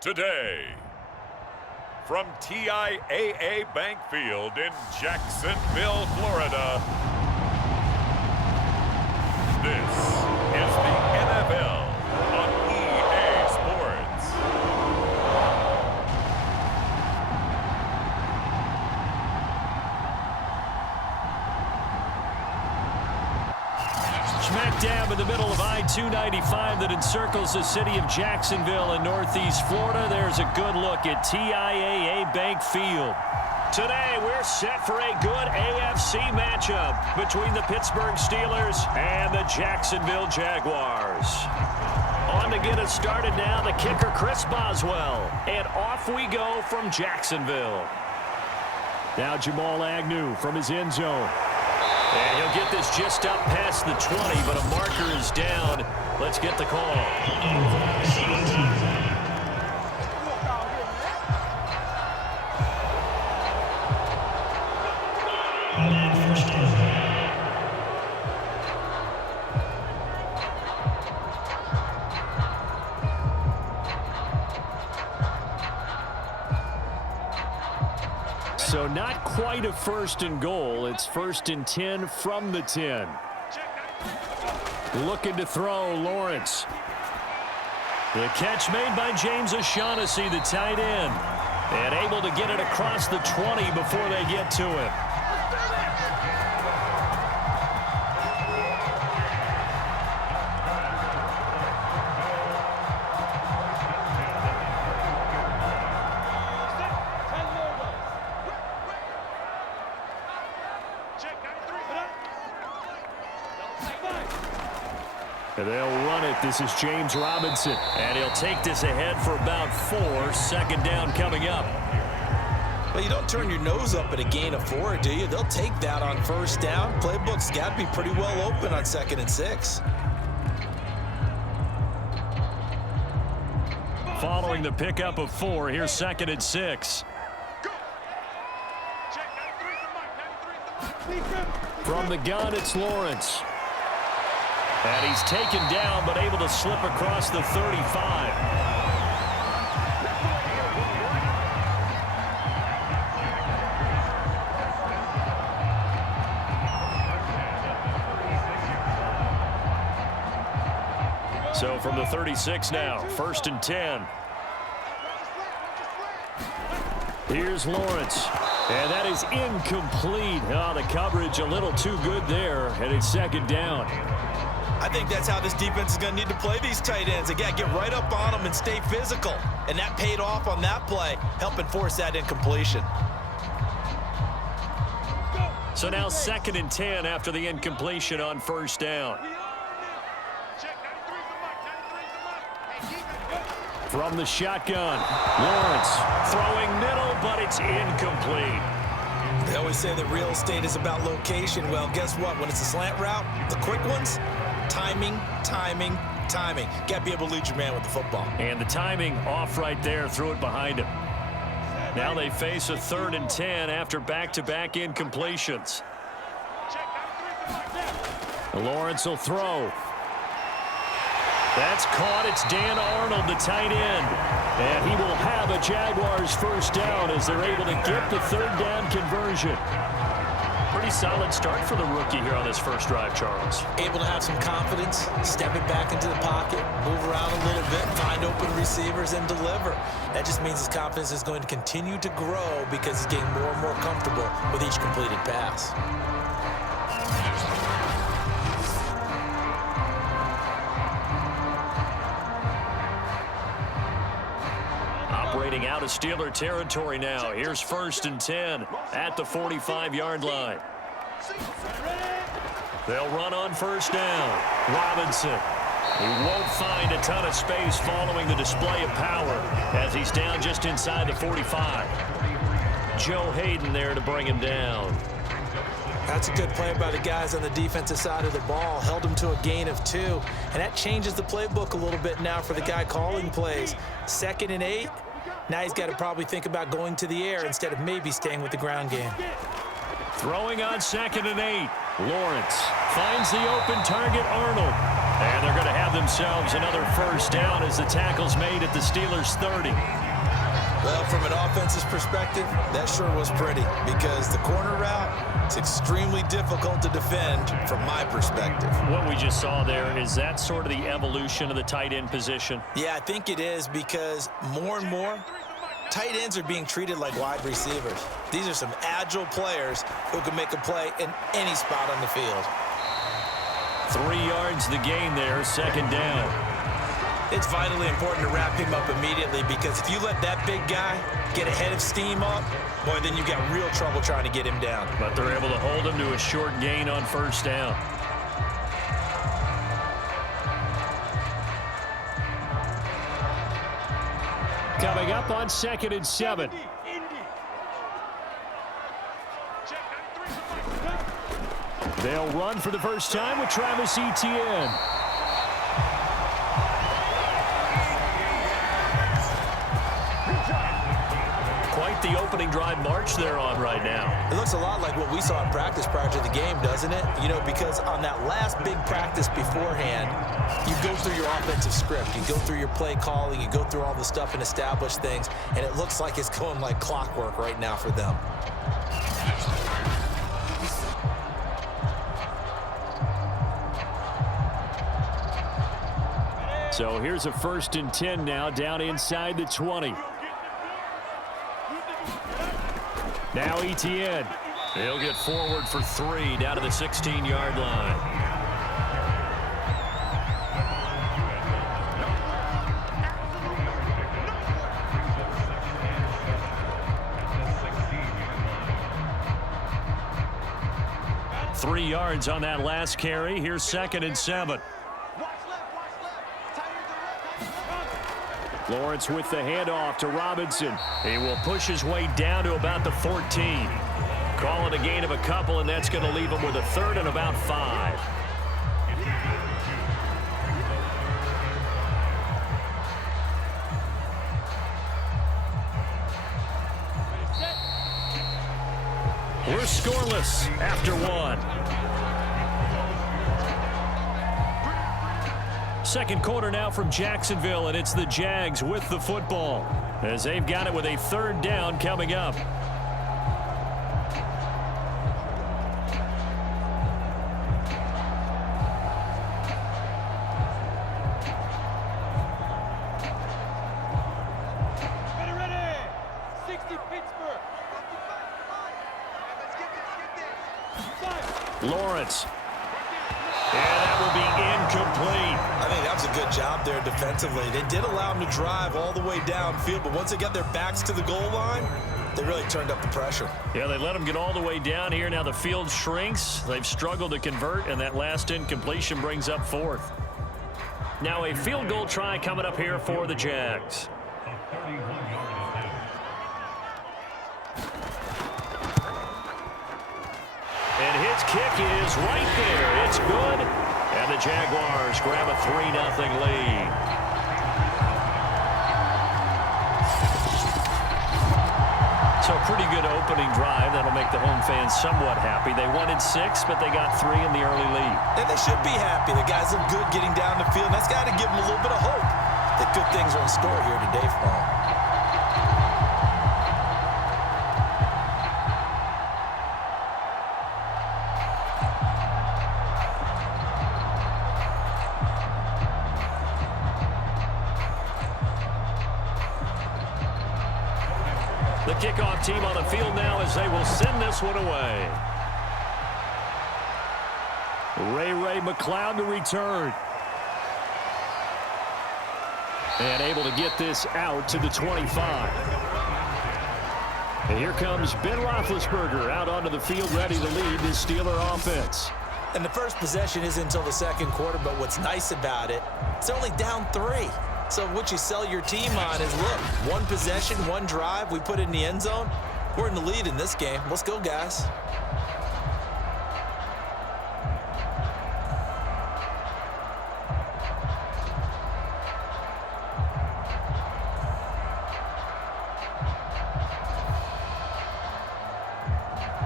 today. From TIAA Bank Field in Jacksonville, Florida, this is the NFL on EA Sports. Smack dab in the middle of I-295 that encircles the city of Jacksonville in northeast Florida. There's a good look at TIAA Bank Field. Today, we're set for a good AFC matchup between the Pittsburgh Steelers and the Jacksonville Jaguars. On to get us started now, the kicker, Chris Boswell. And off we go from Jacksonville. Now Jamal Agnew from his end zone. And he'll get this just up past the 20, but a marker is down. Let's get the call. So not quite a first and goal. It's 1st and 10 from the 10. Looking to throw, Lawrence. The catch made by James O'Shaughnessy, the tight end. And able to get it across the 20 before they get to him. They'll run it. This is James Robinson. And he'll take this ahead for about 4. Second down coming up. Well, you don't turn your nose up at a gain of 4, do you? They'll take that on first down. Playbook's got to be pretty well open on 2nd and 6. Following the pickup of 4, here's 2nd and 6. From the gun, it's Lawrence. And he's taken down, but able to slip across the 35. So from the 36 now, 1st and 10. Here's Lawrence. And that is incomplete. Oh, the coverage a little too good there, and it's 2nd down. I think that's how this defense is going to need to play these tight ends. Again, get right up on them and stay physical. And that paid off on that play, helping force that incompletion. So now 2nd and 10 after the incompletion on 1st down. From the shotgun, Lawrence throwing middle, but it's incomplete. They always say that real estate is about location. Well, guess what? When it's a slant route, the quick ones, timing, timing, timing. Got to be able to lead your man with the football. And the timing off right there, threw it behind him. Now they face a 3rd and 10 after back-to-back incompletions. Lawrence will throw. That's caught. It's Dan Arnold, the tight end. And he will have a Jaguars first down as they're able to get the 3rd down conversion. Pretty solid start for the rookie here on this first drive, Charles. Able to have some confidence, step it back into the pocket, move around a little bit, find open receivers, and deliver. That just means his confidence is going to continue to grow because he's getting more and more comfortable with each completed pass. Operating out of Steeler territory now. Here's 1st and 10 at the 45-yard line. They'll run on 1st down. Robinson. He won't find a ton of space following the display of power as he's down just inside the 45. Joe Hayden there to bring him down. That's a good play by the guys on the defensive side of the ball. Held him to a gain of 2. And that changes the playbook a little bit now for the guy calling plays. 2nd and 8. Now he's got to probably think about going to the air instead of maybe staying with the ground game. Throwing on 2nd and 8. Lawrence finds the open target, Arnold. And they're going to have themselves another first down as the tackle's made at the Steelers' 30. Well, from an offensive perspective, that sure was pretty because the corner route, it's extremely difficult to defend from my perspective. What we just saw there, is that sort of the evolution of the tight end position? Yeah, I think it is because more and more, tight ends are being treated like wide receivers. These are some agile players who can make a play in any spot on the field. 3 yards the gain there, second down. It's vitally important to wrap him up immediately because if you let that big guy get ahead of steam up, boy, then you've got real trouble trying to get him down. But they're able to hold him to a short gain on first down. Coming up on 2nd and 7. They'll run for the first time with Travis Etienne. Quite the opening drive march they're on right now. It looks a lot like what we saw in practice prior to the game, doesn't it? You know, because on that last big practice beforehand, you go through your offensive script. You go through your play calling. You go through all the stuff and establish things. And it looks like it's going like clockwork right now for them. So here's a 1st and 10 now, down inside the 20. Now Etienne. He'll get forward for 3 down to the 16-yard line. Three yards on that last carry. Here's 2nd and 7. Lawrence with the handoff to Robinson. He will push his way down to about the 14. Call it a gain of a couple, and that's going to leave him with a 3rd and about 5. We're scoreless after 1. Second quarter now from Jacksonville, and it's the Jags with the football as they've got it with a 3rd down coming up. Lawrence. And that will be incomplete. I think that was a good job there defensively. They did allow them to drive all the way downfield, but once they got their backs to the goal line, they really turned up the pressure. Yeah, they let them get all the way down here. Now the field shrinks. They've struggled to convert, and that last incompletion brings up 4th. Now a field goal try coming up here for the Jags. And his kick is right there. It's good. And the Jaguars grab a 3-0 lead. So a pretty good opening drive. That'll make the home fans somewhat happy. They wanted 6, but they got 3 in the early lead. And they should be happy. The guys look good getting down the field. That's got to give them a little bit of hope that good things are in store here today for them. The kickoff team on the field now as they will send this one away. Ray McLeod to return. And able to get this out to the 25. And here comes Ben Roethlisberger out onto the field ready to lead the Steeler offense. And the first possession isn't until the second quarter, but what's nice about it, it's only down 3. So what you sell your team on is, look, 1 possession, 1 drive, we put it in the end zone. We're in the lead in this game. Let's go, guys.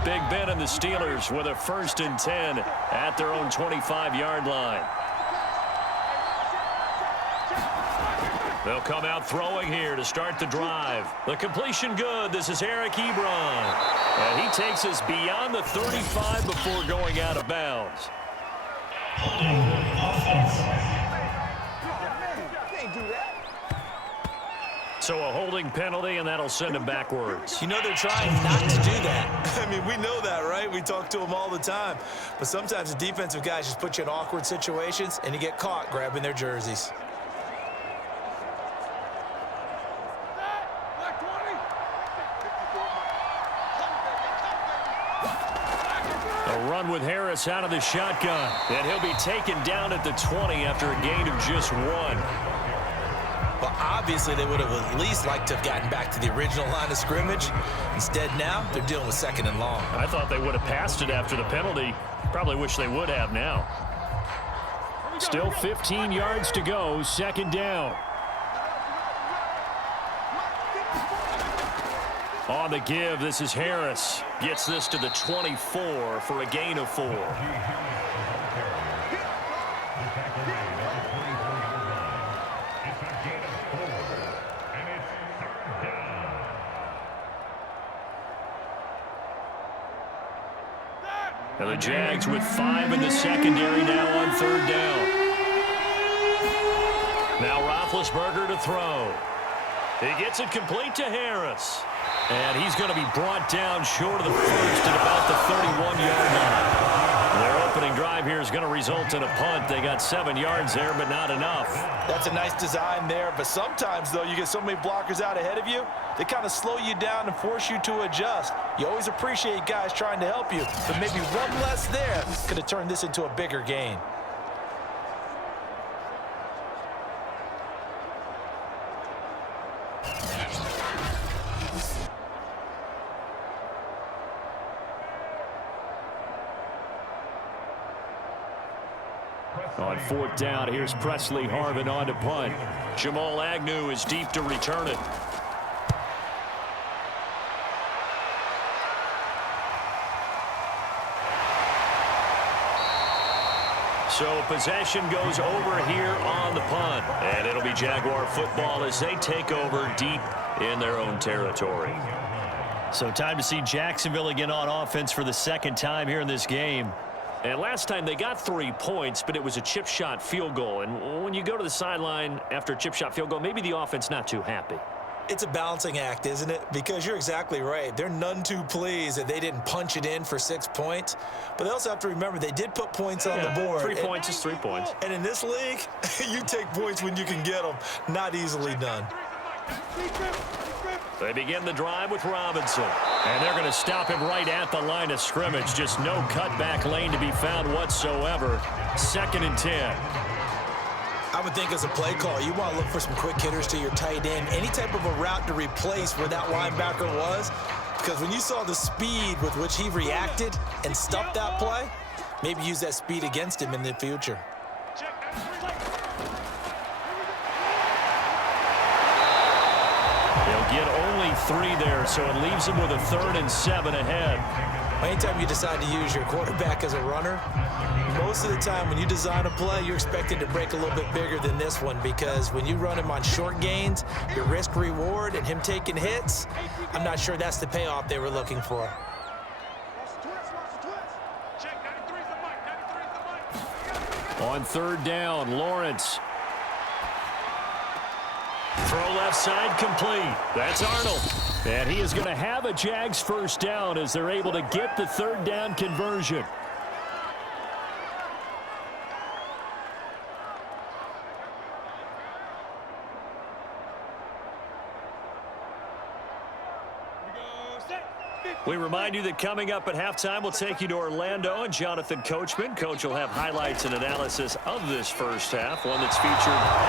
Big Ben and the Steelers with a 1st and 10 at their own 25-yard line. They'll come out throwing here to start the drive. The completion good. This is Eric Ebron. And he takes us beyond the 35 before going out of bounds. So a holding penalty, and that'll send him backwards. You know they're trying not to do that. I mean, we know that, right? We talk to them all the time. But sometimes the defensive guys just put you in awkward situations, and you get caught grabbing their jerseys. A run with Harris out of the shotgun. And he'll be taken down at the 20 after a gain of just 1. Well, obviously, they would have at least liked to have gotten back to the original line of scrimmage. Instead, now, they're dealing with 2nd and long. I thought they would have passed it after the penalty. Probably wish they would have now. Still 15 yards to go, 2nd down. On the give, this is Harris. Gets this to the 24 for a gain of 4. And the Jags with 5 in the secondary now on 3rd down. Now Roethlisberger to throw. He gets it complete to Harris. And he's going to be brought down short of the first at about the 31-yard line. Their opening drive here is going to result in a punt. They got 7 yards there, but not enough. That's a nice design there, but sometimes, though, you get so many blockers out ahead of you, they kind of slow you down and force you to adjust. You always appreciate guys trying to help you, but maybe one less there could have turned this into a bigger gain. On 4th down, here's Presley Harvin on to punt. Jamal Agnew is deep to return it. So possession goes over here on the punt. And it'll be Jaguar football as they take over deep in their own territory. So time to see Jacksonville again on offense for the 2nd time here in this game. And last time they got 3 points, but it was a chip shot field goal. And when you go to the sideline after a chip shot field goal, maybe the offense not too happy. It's a balancing act, isn't it? Because you're exactly right. They're none too pleased that they didn't punch it in for 6 points. But they also have to remember they did put points on the board. 3 points is 3 points. And in this league, you take points when you can get them. Not easily done. They begin the drive with Robinson. And they're going to stop him right at the line of scrimmage. Just no cutback lane to be found whatsoever. 2nd and 10. I would think as a play call, you want to look for some quick hitters to your tight end. Any type of a route to replace where that linebacker was. Because when you saw the speed with which he reacted and stopped that play, maybe use that speed against him in the future. They'll get only 3 there, so it leaves them with a 3rd and 7 ahead. Anytime you decide to use your quarterback as a runner, most of the time when you design a play, you're expected to break a little bit bigger than this one, because when you run him on short gains, your risk reward and him taking hits, I'm not sure that's the payoff they were looking for. On 3rd down, Lawrence. Throw left side complete. That's Arnold. And he is going to have a Jags 1st down as they're able to get the 3rd down conversion. We remind you that coming up at halftime, we'll take you to Orlando and Jonathan Coachman. Coach will have highlights and analysis of this first half, one that's featured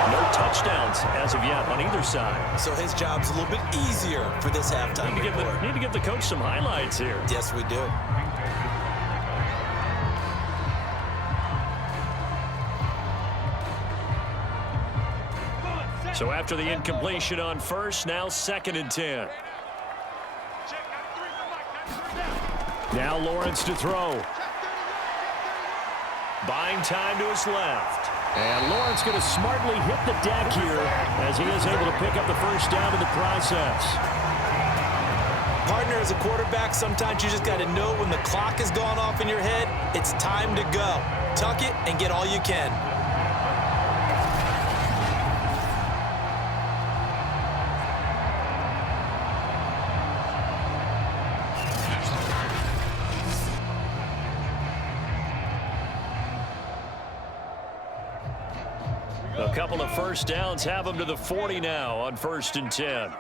no touchdowns as of yet on either side. So his job's a little bit easier for this halftime report. Need to give the coach some highlights here. Yes, we do. So after the incompletion on 1st, now 2nd and 10. Now Lawrence to throw. Buying time to his left. And Lawrence going to smartly hit the deck here as he is able to pick up the first down in the process. Partner, as a quarterback, sometimes you just got to know when the clock has gone off in your head, it's time to go. Tuck it and get all you can. A couple of first downs have them to the 40 now on 1st and 10.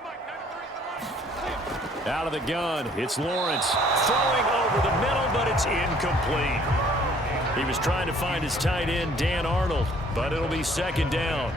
Out of the gun, it's Lawrence throwing over the middle, but it's incomplete. He was trying to find his tight end, Dan Arnold, but it'll be 2nd down.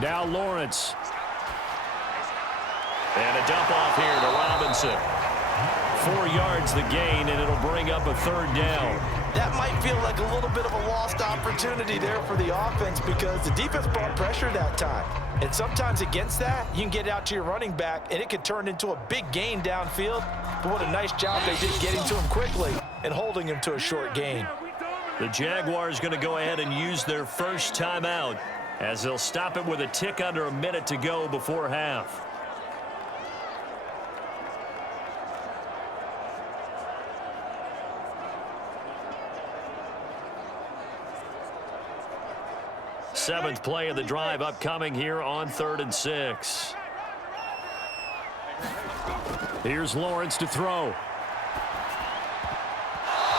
Now Lawrence. And a dump off here to Robinson. 4 yards the gain, and it'll bring up a 3rd down. That might feel like a little bit of a lost opportunity there for the offense because the defense brought pressure that time. And sometimes against that, you can get out to your running back, and it could turn into a big gain downfield. But what a nice job they did getting to him quickly and holding him to a short gain. The Jaguars going to go ahead and use their first timeout as they'll stop it with a tick under a minute to go before half. Seventh play of the drive upcoming here on 3rd and 6. Here's Lawrence to throw.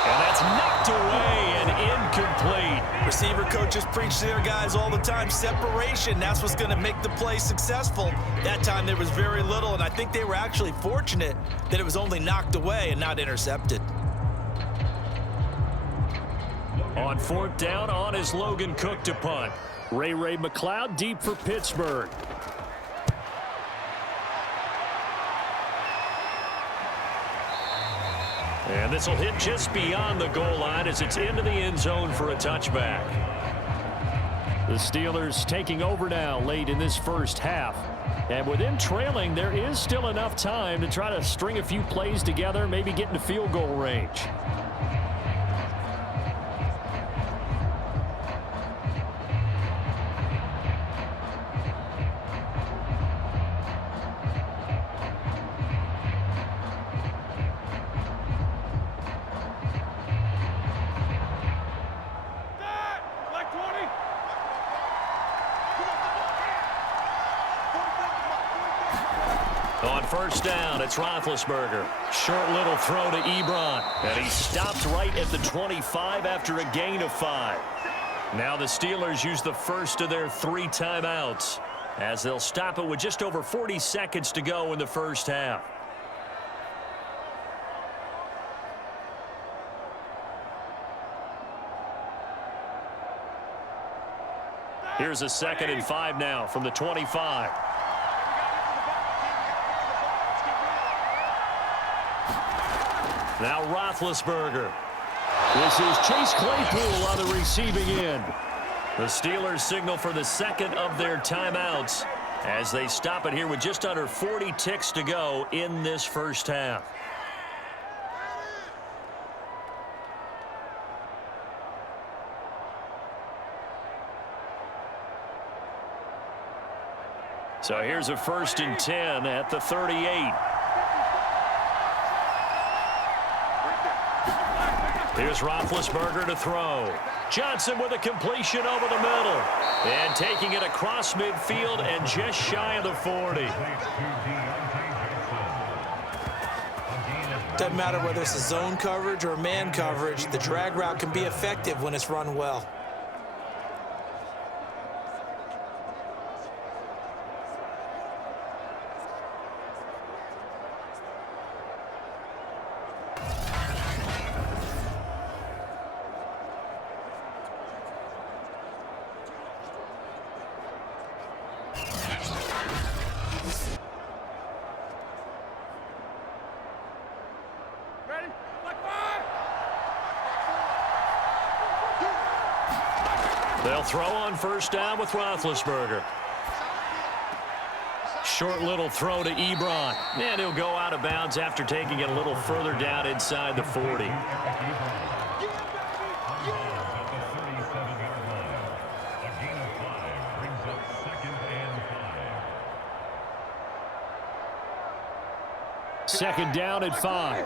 And that's knocked away and incomplete. Receiver coaches preach to their guys all the time. Separation, that's what's going to make the play successful. That time there was very little, and I think they were actually fortunate that it was only knocked away and not intercepted. On 4th down, on is Logan Cook to punt. Ray McLeod deep for Pittsburgh. And this will hit just beyond the goal line as it's into the end zone for a touchback. The Steelers taking over now late in this first half. And with them trailing, there is still enough time to try to string a few plays together, maybe get into field goal range. On 1st down, it's Roethlisberger. Short little throw to Ebron. And he stopped right at the 25 after a gain of 5. Now the Steelers use the first of their 3 timeouts as they'll stop it with just over 40 seconds to go in the first half. Here's a 2nd and 5 now from the 25. Now Roethlisberger. This is Chase Claypool on the receiving end. The Steelers signal for the 2nd of their timeouts as they stop it here with just under 40 ticks to go in this first half. So here's a 1st and 10 at the 38. Here's Roethlisberger to throw. Johnson with a completion over the middle. And taking it across midfield and just shy of the 40. Doesn't matter whether it's a zone coverage or man coverage, the drag route can be effective when it's run well. They'll throw on first down with Roethlisberger. Short little throw to Ebron. And he'll go out of bounds after taking it a little further down inside the 40. Second down at 5.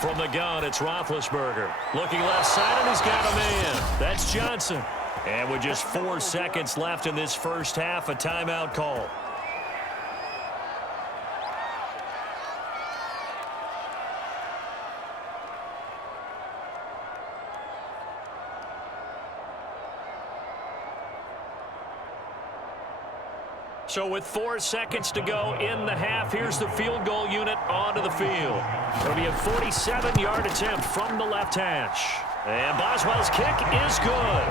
From the gun, it's Roethlisberger. Looking left side, and he's got a man. That's Johnson. And with just 4 seconds left in this first half, a timeout call. So with 4 seconds to go in the half, here's the field goal unit onto the field. It'll be a 47-yard attempt from the left hash. And Boswell's kick is good.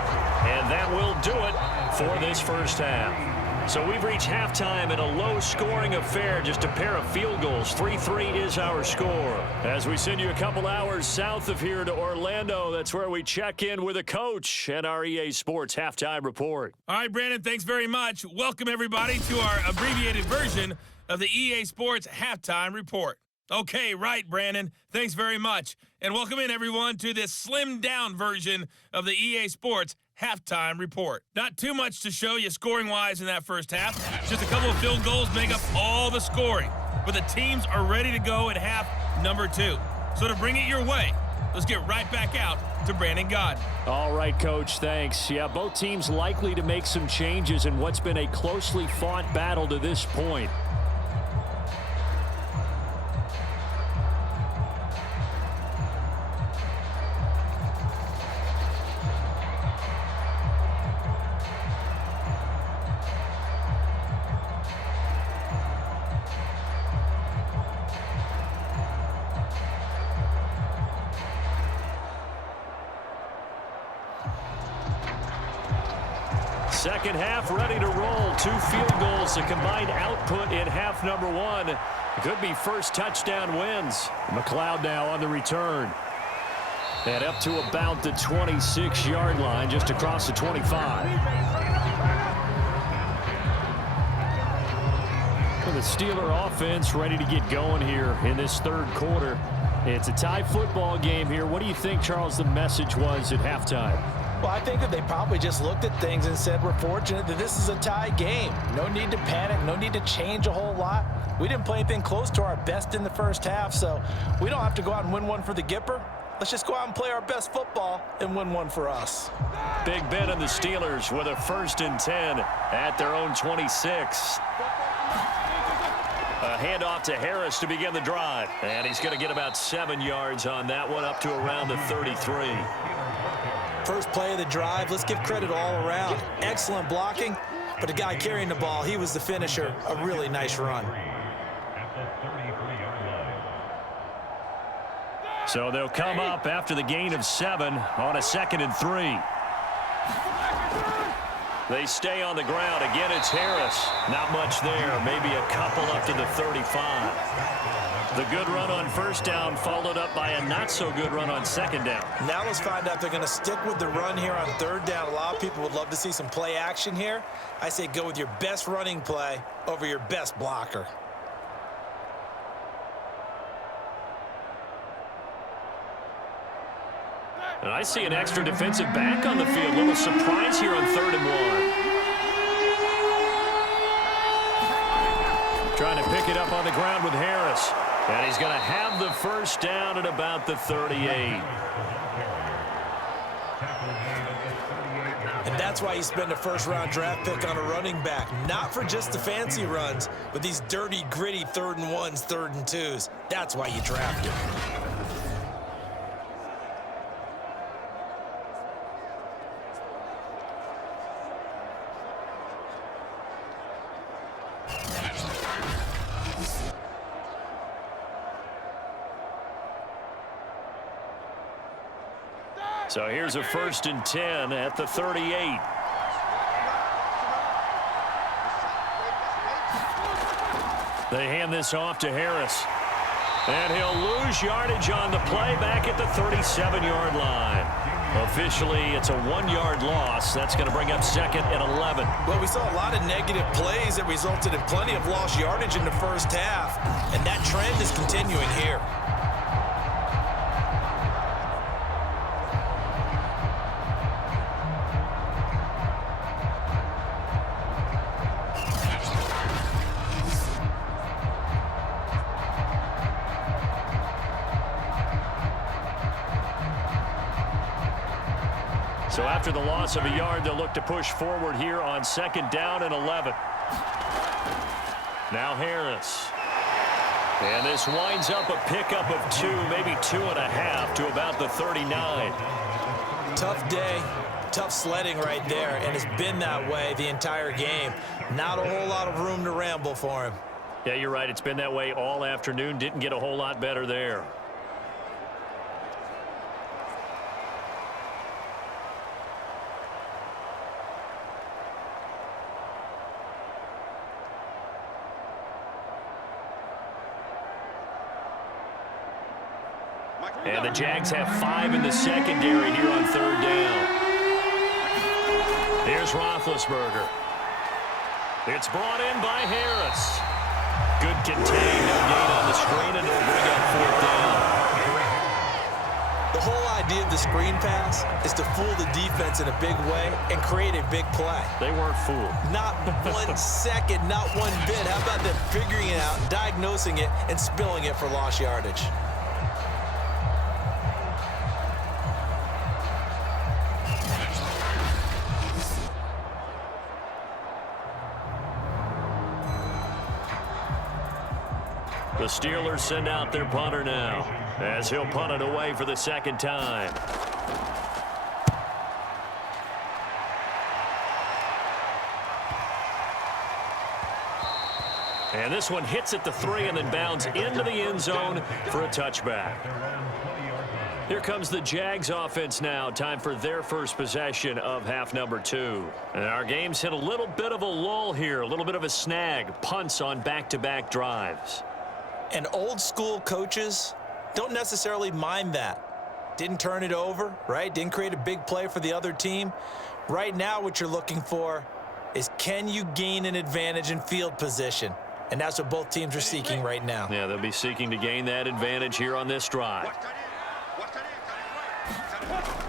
And that will do it for this first half. So we've reached halftime in a low-scoring affair, just a pair of field goals. 3-3 is our score. As we send you a couple hours south of here to Orlando, that's where we check in with a coach at our EA Sports Halftime Report. All right, Brandon, thanks very much. Welcome, everybody, to our abbreviated version of the EA Sports Halftime Report. Okay, right, Brandon. Thanks very much. And welcome in, everyone, to this slimmed-down version of the EA Sports Halftime Report. Not too much to show you scoring-wise in that first half. Just a couple of field goals make up all the scoring. But the teams are ready to go at half number 2. So to bring it your way, let's get right back out to Brandon Godden. All right, Coach, thanks. Yeah, both teams likely to make some changes in what's been a closely fought battle to this point. Second half ready to roll. 2 field goals, the combined output in half number 1. Could be first touchdown wins. McLeod now on the return. And up to about the 26-yard line, just across the 25. Well, the Steeler offense ready to get going here in this third quarter. It's a tie football game here. What do you think, Charles, the message was at halftime? Well, I think that they probably just looked at things and said, we're fortunate that this is a tie game. No need to panic, no need to change a whole lot. We didn't play anything close to our best in the first half, so we don't have to go out and win one for the Gipper. Let's just go out and play our best football and win one for us. Big Ben and the Steelers with a 1st and 10 at their own 26. A handoff to Harris to begin the drive. And he's going to get about 7 yards on that one, up to around the 33. First play of the drive, let's give credit all around. Excellent blocking, but the guy carrying the ball, he was the finisher. A really nice run. So they'll come up after the gain of 7 on a 2nd and 3. They stay on the ground. Again, it's Harris. Not much there. Maybe a couple up to the 35. The good run on first down followed up by a not-so-good run on 2nd down. Now let's find out if they're going to stick with the run here on 3rd down. A lot of people would love to see some play action here. I say go with your best running play over your best blocker. And I see an extra defensive back on the field. A little surprise here on 3rd and 1. Trying to pick it up on the ground with Harris. And he's going to have the first down at about the 38. And that's why you spend a first-round draft pick on a running back. Not for just the fancy runs, but these dirty, gritty 3rd and 1s, 3rd and 2s. That's why you draft him. So here's a 1st and 10 at the 38. They hand this off to Harris. And he'll lose yardage on the play back at the 37-yard line. Officially, it's a 1-yard loss. That's going to bring up second and 11. Well, we saw a lot of negative plays that resulted in plenty of lost yardage in the first half, and that trend is continuing here. So after the loss of a yard, they'll look to push forward here on second down and 11. Now Harris. And this winds up a pickup of 2, maybe 2.5 to about the 39. Tough day, tough sledding right there, and it's been that way the entire game. Not a whole lot of room to ramble for him. Yeah, you're right. It's been that way all afternoon. Didn't get a whole lot better there. And the Jags have 5 in the secondary here on third down. Here's Roethlisberger. It's brought in by Harris. Good contain, no gain on the screen, and it'll bring up fourth down. The whole idea of the screen pass is to fool the defense in a big way and create a big play. They weren't fooled. Not 1 second, not one bit. How about them figuring it out, diagnosing it, and spilling it for lost yardage? The Steelers send out their punter now, as he'll punt it away for the second time. And this one hits at the 3 and then bounds into the end zone for a touchback. Here comes the Jags offense now. Time for their first possession of half number 2. And our game's hit a little bit of a lull here, a little bit of a snag. Punts on back-to-back drives. And old school coaches don't necessarily mind that. Didn't turn it over, right? Didn't create a big play for the other team. Right now what you're looking for is, can you gain an advantage in field position? And that's what both teams are seeking right now. Yeah, they'll be seeking to gain that advantage here on this drive.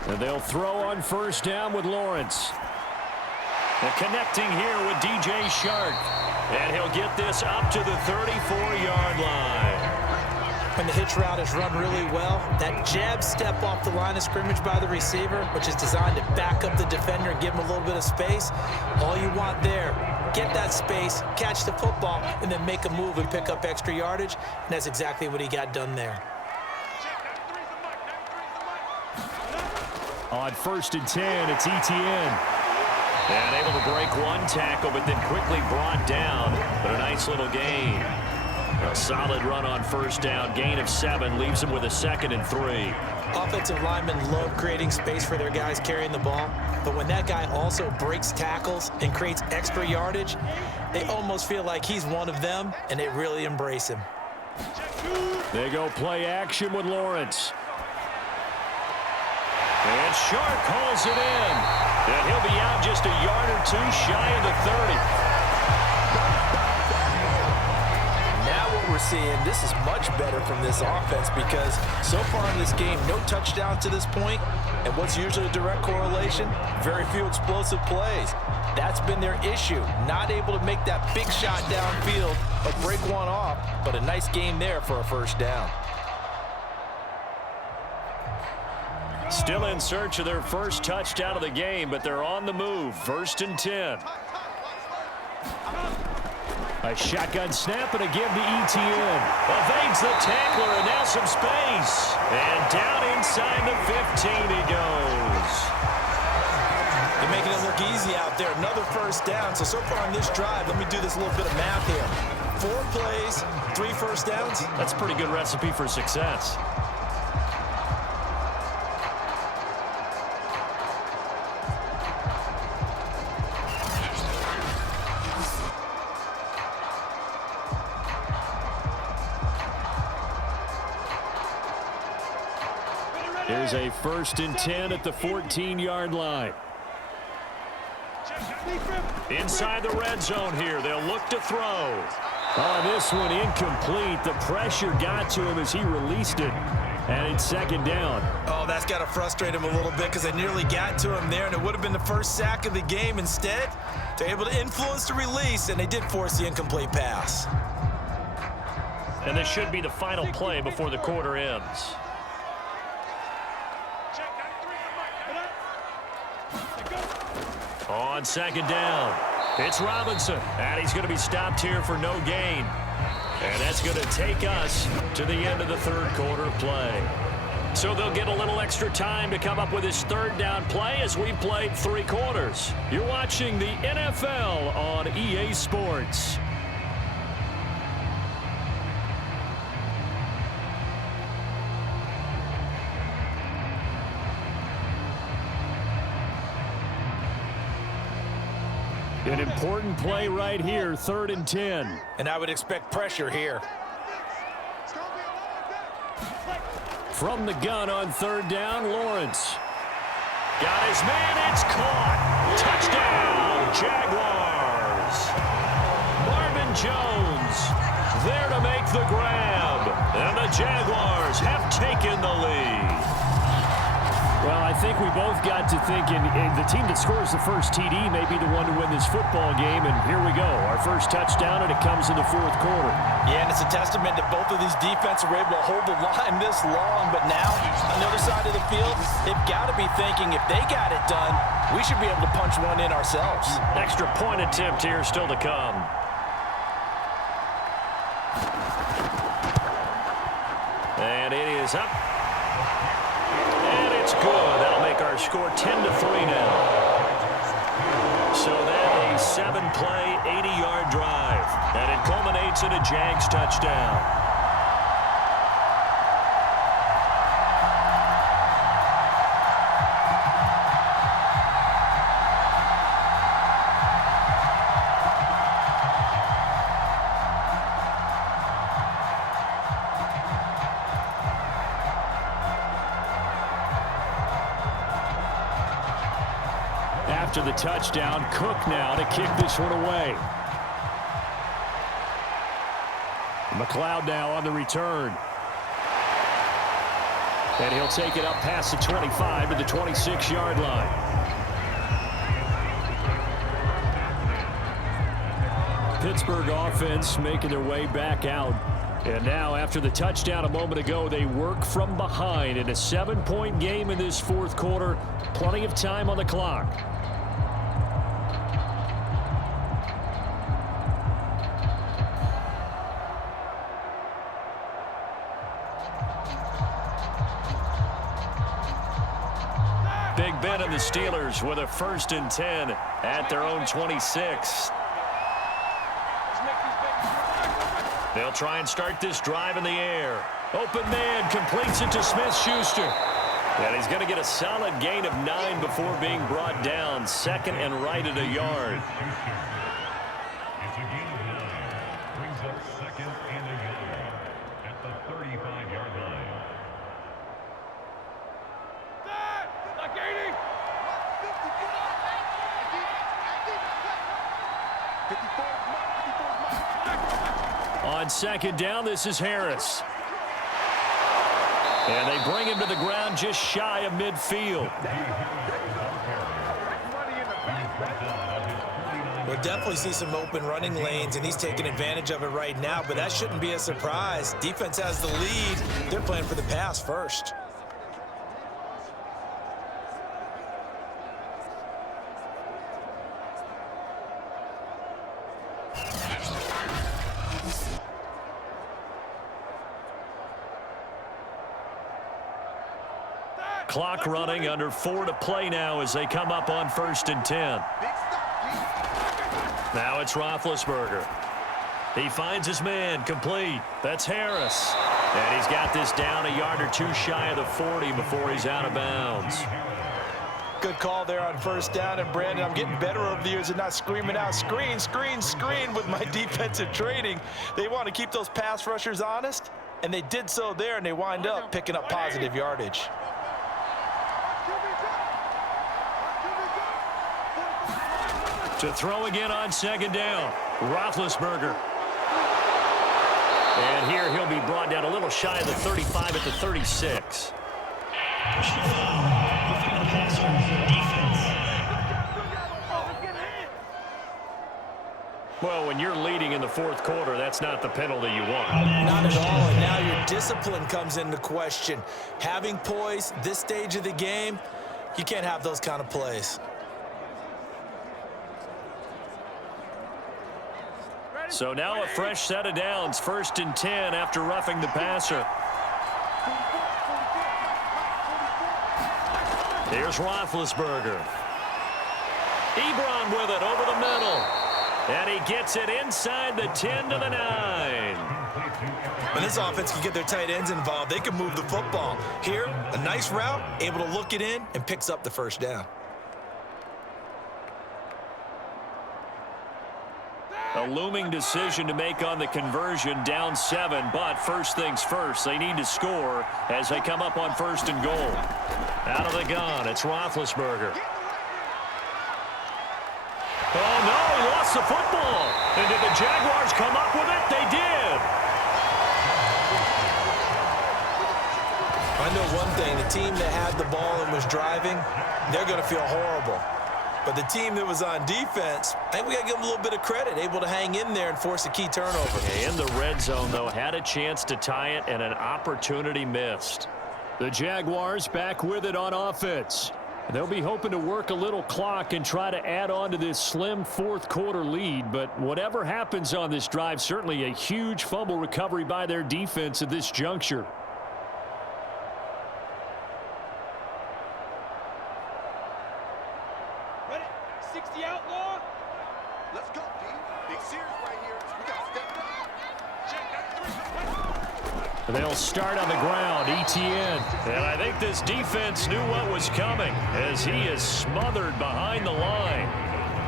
And they'll throw on first down with Lawrence. And connecting here with DJ Shark. And he'll get this up to the 34-yard line. When the hitch route is run really well, that jab step off the line of scrimmage by the receiver, which is designed to back up the defender and give him a little bit of space, all you want there, get that space, catch the football, and then make a move and pick up extra yardage. And that's exactly what he got done there. On first and 10, it's Etienne. And able to break one tackle, but then quickly brought down. But a nice little gain. A solid run on first down. Gain of 7 leaves him with a 2nd and 3. Offensive linemen love creating space for their guys carrying the ball. But when that guy also breaks tackles and creates extra yardage, they almost feel like he's one of them, and they really embrace him. They go play action with Lawrence. And Shark calls it in. And he'll be out just a yard or 2 shy of the 30. Now what we're seeing, this is much better from this offense, because so far in this game, no touchdown to this point, and what's usually a direct correlation? Very few explosive plays. That's been their issue. Not able to make that big shot downfield or break one off, but a nice game there for a first down. Still in search of their first touchdown of the game, but they're on the move. First and 10. A shotgun snap and a give to Etienne. Evades the tackler and now some space. And down inside the 15 he goes. They're making it look easy out there. Another first down. So far on this drive, let me do this little bit of math here. 4 plays, 3 first downs. That's a pretty good recipe for success. Here's a 1st and 10 at the 14-yard line. Inside the red zone here. They'll look to throw. Oh, this one incomplete. The pressure got to him as he released it. And it's 2nd down. Oh, that's got to frustrate him a little bit because they nearly got to him there, and it would have been the first sack of the game. Instead, they're able to influence the release, and they did force the incomplete pass. And this should be the final play before the quarter ends. On 2nd down, it's Robinson, and he's going to be stopped here for no gain. And that's going to take us to the end of the 3rd quarter play. So they'll get a little extra time to come up with his 3rd down play as we've played 3 quarters. You're watching the NFL on EA Sports. An important play right here, 3rd and 10. And I would expect pressure here. From the gun on 3rd down, Lawrence. Got his man, it's caught. Touchdown, Jaguars. Marvin Jones there to make the grab. And the Jaguars have taken the lead. Well, I think we both got to thinking the team that scores the first TD may be the one to win this football game, and here we go. Our first touchdown, and it comes in the 4th quarter. Yeah, and it's a testament that both of these defenses were able to hold the line this long, but now, on the other side of the field, they've got to be thinking if they got it done, we should be able to punch one in ourselves. Extra point attempt here still to come. And it is up. It's good. That'll make our score 10-3 now. So then a 7-play, 80-yard drive. And it culminates in a Jags touchdown. After the touchdown, Cook now to kick this one away. McLeod now on the return. And he'll take it up past the 25 to the 26-yard line. Pittsburgh offense making their way back out. And now, after the touchdown a moment ago, they work from behind in a 7-point game in this 4th quarter. Plenty of time on the clock. Big Ben and the Steelers with a 1st and 10 at their own 26. They'll try and start this drive in the air. Open man completes it to Smith-Schuster. And he's going to get a solid gain of 9 before being brought down. 2nd and right at a yard. It's a gain of 9. Brings up 2nd and a yard at the 35-yard line. On 2nd down, this is Harris. And they bring him to the ground just shy of midfield. We'll definitely see some open running lanes, and he's taking advantage of it right now, but that shouldn't be a surprise. Defense has the lead. They're playing for the pass first. Clock running, under 4 to play now as they come up on 1st and 10. Now it's Roethlisberger. He finds his man, complete. That's Harris. And he's got this down a yard or 2 shy of the 40 before he's out of bounds. Good call there on 1st down, and Brandon, I'm getting better over the years and not screaming out screen, screen, screen with my defensive training. They want to keep those pass rushers honest, and they did so there, and they wind up picking up positive yardage. To throw again on second down, Roethlisberger. And here he'll be brought down a little shy of the 35 at the 36. Well, when you're leading in the fourth quarter, that's not the penalty you want. Not at all, and now your discipline comes into question. Having poise this stage of the game, you can't have those kind of plays. So now a fresh set of downs, 1st and 10 after roughing the passer. Here's Roethlisberger. Ebron with it over the middle. And he gets it inside the 10 to the 9. When this offense can get their tight ends involved, they can move the football. Here, a nice route, able to look it in, and picks up the first down. A looming decision to make on the conversion, down 7, but first things first, they need to score as they come up on 1st and goal. Out of the gun, it's Roethlisberger. Oh, no, he lost the football. And did the Jaguars come up with it? They did. I know one thing, the team that had the ball and was driving, they're going to feel horrible. But the team that was on defense, I think we got to give them a little bit of credit, able to hang in there and force a key turnover. In the red zone, though, had a chance to tie it and an opportunity missed. The Jaguars back with it on offense. They'll be hoping to work a little clock and try to add on to this slim fourth quarter lead. But whatever happens on this drive, certainly a huge fumble recovery by their defense at this juncture. Ready? 60 outlaw. Let's go, D. Big series right here. We got to step up. Check that 3. They'll start on the ground, Etienne. And I think this defense knew what was coming as he is smothered behind the line.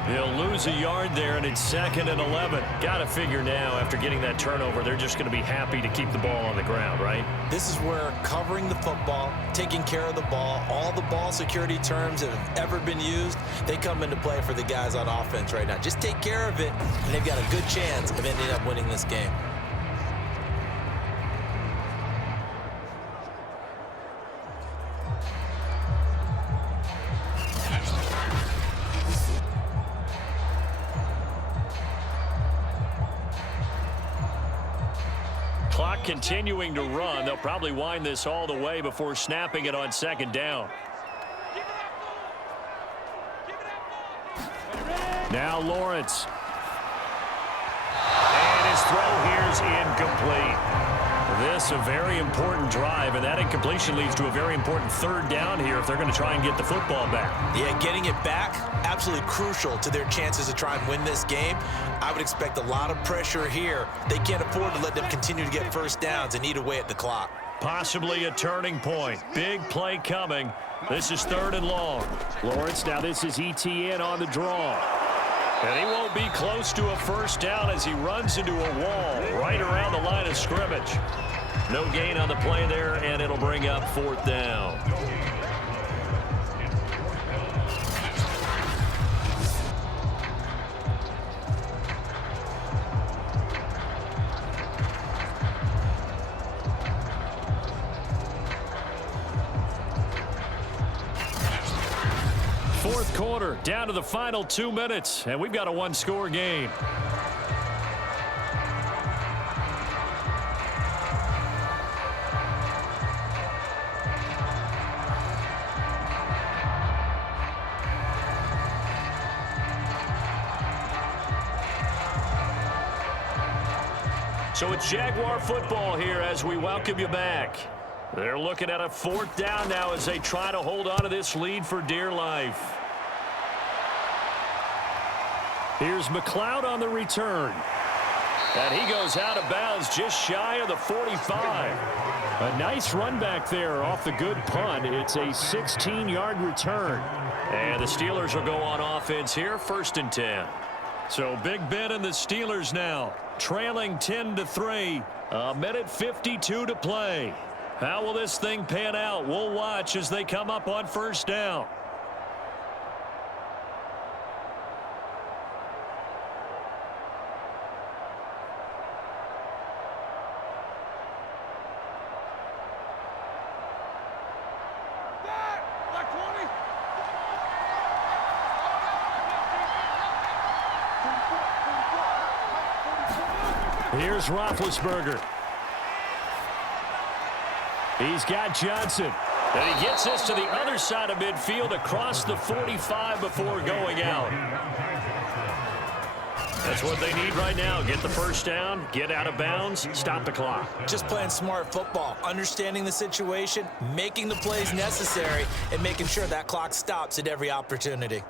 He'll lose a yard there, and it's 2nd and 11. Got to figure now, after getting that turnover, they're just going to be happy to keep the ball on the ground, right? This is where covering the football, taking care of the ball, all the ball security terms that have ever been used, they come into play for the guys on offense right now. Just take care of it, and they've got a good chance of ending up winning this game. Clock continuing to run. They'll probably wind this all the way before snapping it on 2nd down. Now Lawrence. And his throw here's incomplete. This a very important drive, and that incompletion leads to a very important 3rd down here if they're going to try and get the football back. Yeah, getting it back, absolutely crucial to their chances to try and win this game. I would expect a lot of pressure here. They can't afford to let them continue to get first downs and eat away at the clock. Possibly a turning point. Big play coming. This is 3rd and long. Lawrence, now this is Etienne on the draw. And he won't be close to a first down as he runs into a wall right around the line of scrimmage. No gain on the play there, and it'll bring up 4th down. Fourth quarter, down to the final 2 minutes, and we've got a one-score game. So it's Jaguar football here as we welcome you back. They're looking at a 4th down now as they try to hold on to this lead for dear life. Here's McLeod on the return. And he goes out of bounds just shy of the 45. A nice run back there off the good punt. It's a 16-yard return. And the Steelers will go on offense here, 1st and 10. So Big Ben and the Steelers now trailing 10-3. A minute 52 to play. How will this thing pan out? We'll watch as they come up on 1st down. Here's Roethlisberger. He's got Johnson. And he gets this to the other side of midfield across the 45 before going out. That's what they need right now. Get the first down, get out of bounds, stop the clock. Just playing smart football, understanding the situation, making the plays necessary, and making sure that clock stops at every opportunity.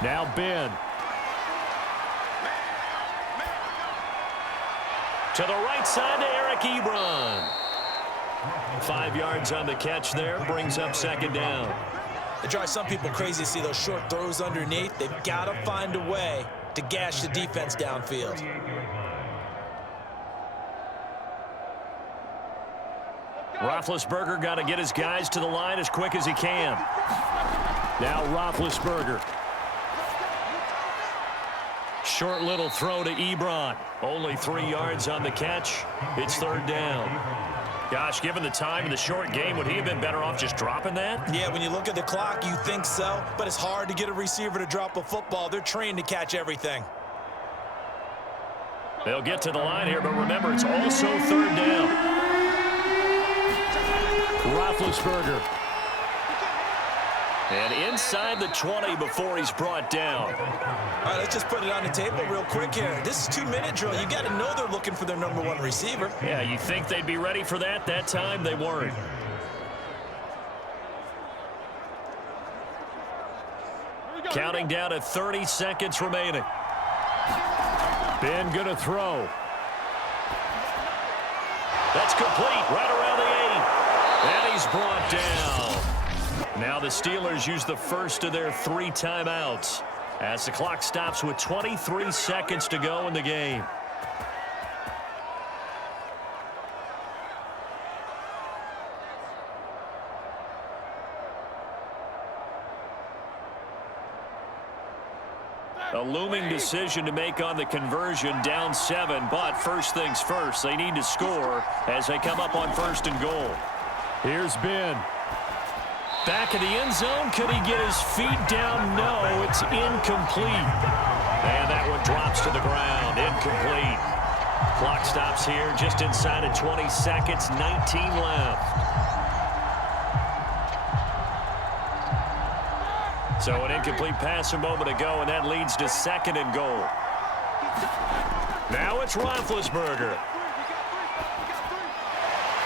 Now Ben. To the right side to Eric Ebron. 5 yards on the catch there, brings up second down. It drives some people crazy to see those short throws underneath. They've got to find a way to gash the defense downfield. Roethlisberger got to get his guys to the line as quick as he can. Now Roethlisberger. Short little throw to Ebron. Only 3 yards on the catch. It's third down. Gosh, given the time in the short game, would he have been better off just dropping that? Yeah, when you look at the clock, you think so, but it's hard to get a receiver to drop a football. They're trained to catch everything. They'll get to the line here, but remember, it's also third down. Roethlisberger. And inside the 20 before he's brought down. All right, let's just put it on the table real quick here. This is 2-minute drill. You got to know they're looking for their number 1 receiver. Yeah, you think they'd be ready for that? That time they weren't. Counting down to 30 seconds remaining. Ben gonna throw. That's complete right around the 8. And he's brought down. Now the Steelers use the first of their 3 timeouts as the clock stops with 23 seconds to go in the game. A looming decision to make on the conversion, down 7, but first things first, they need to score as they come up on 1st and goal. Here's Ben. Back in the end zone, could he get his feet down? No, it's incomplete. And that one drops to the ground, incomplete. Clock stops here just inside of 20 seconds, 19 left. So an incomplete pass a moment ago, and that leads to 2nd and goal. Now it's Roethlisberger.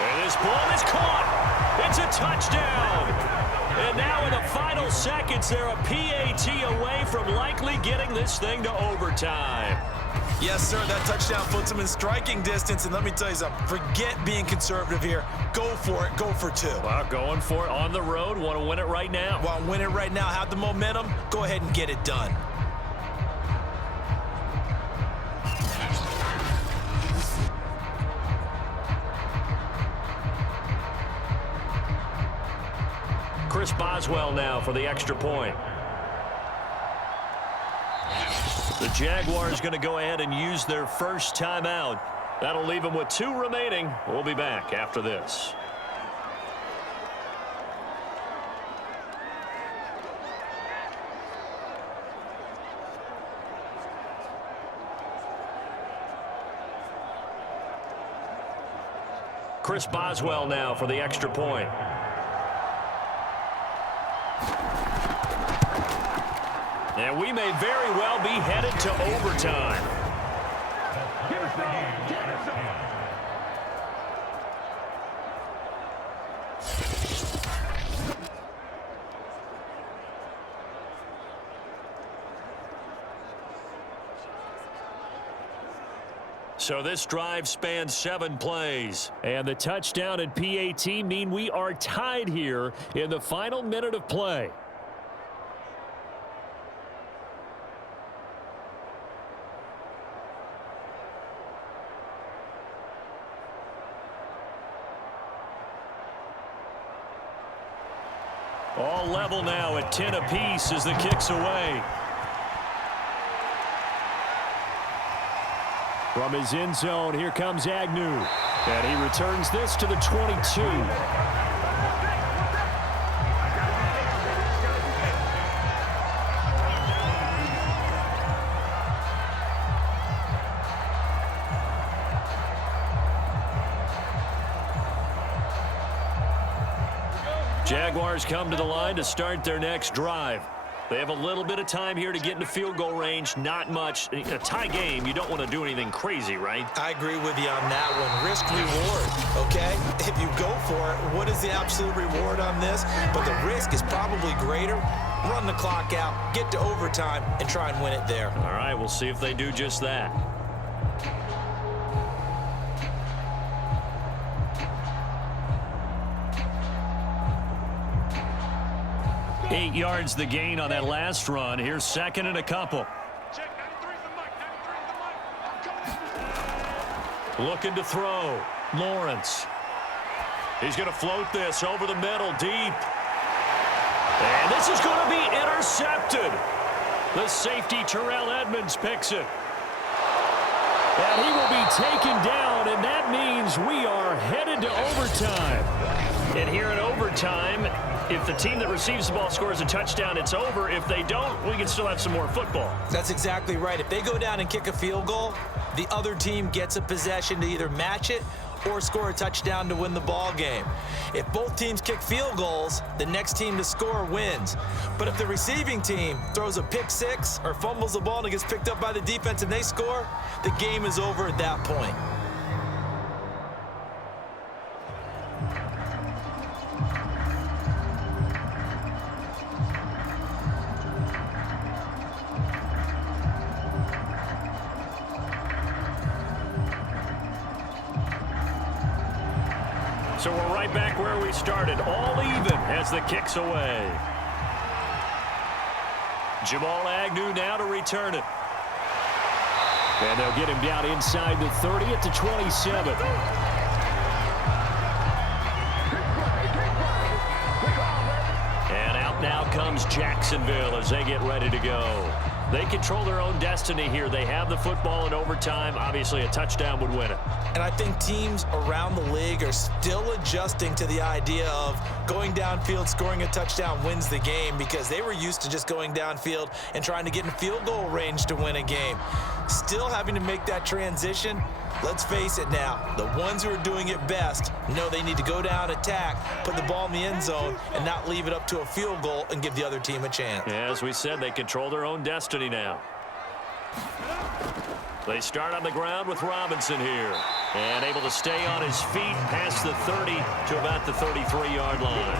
And this ball is caught. It's a touchdown. And now in the final seconds, they're a PAT away from likely getting this thing to overtime. Yes, sir, that touchdown puts them in striking distance. And let me tell you something, forget being conservative here. Go for it, go for 2. Well, going for it on the road, want to win it right now. Want to win it right now, have the momentum, go ahead and get it done. Chris Boswell now for the extra point. The Jaguars going to go ahead and use their first timeout. That'll leave them with 2 remaining. We'll be back after this. Chris Boswell now for the extra point. And we may very well be headed to overtime. So this drive spans 7 plays. And the touchdown and PAT mean we are tied here in the final minute of play. All level now at 10 apiece as the kick's away. From his end zone, here comes Agnew. And he returns this to the 22. Jaguars come to the line to start their next drive. They have a little bit of time here to get into field goal range, not much. A tie game, you don't want to do anything crazy, right? I agree with you on that one. Risk reward, okay? If you go for it, what is the absolute reward on this? But the risk is probably greater. Run the clock out, get to overtime, and try and win it there. All right, we'll see if they do just that. Eight yards the gain on that last run. Here's second and a couple. Looking to throw. Lawrence. He's going to float this over the middle, deep. And this is going to be intercepted. The safety, Terrell Edmonds, picks it. And he will be taken down, and that means we are headed to overtime. And here in overtime, if the team that receives the ball scores a touchdown, it's over. If they don't, we can still have some more football. That's exactly right. If they go down and kick a field goal, the other team gets a possession to either match it or score a touchdown to win the ball game. If both teams kick field goals, the next team to score wins. But if the receiving team throws a pick six or fumbles the ball and it gets picked up by the defense and they score, the game is over at that point. So we're right back where we started, all even as the kick's away. Jamal Agnew now to return it. And they'll get him down inside the 30 at the 27. And out now comes Jacksonville as they get ready to go. They control their own destiny here. They have the football in overtime. Obviously, a touchdown would win it. And I think teams around the league are still adjusting to the idea of going downfield, scoring a touchdown wins the game, because they were used to just going downfield and trying to get in field goal range to win a game. Still having to make that transition. Let's face it now, the ones who are doing it best know they need to go down, attack, put the ball in the end zone, and not leave it up to a field goal and give the other team a chance. Yeah, as we said, they control their own destiny now. They start on the ground with Robinson here. And able to stay on his feet past the 30 to about the 33-yard line.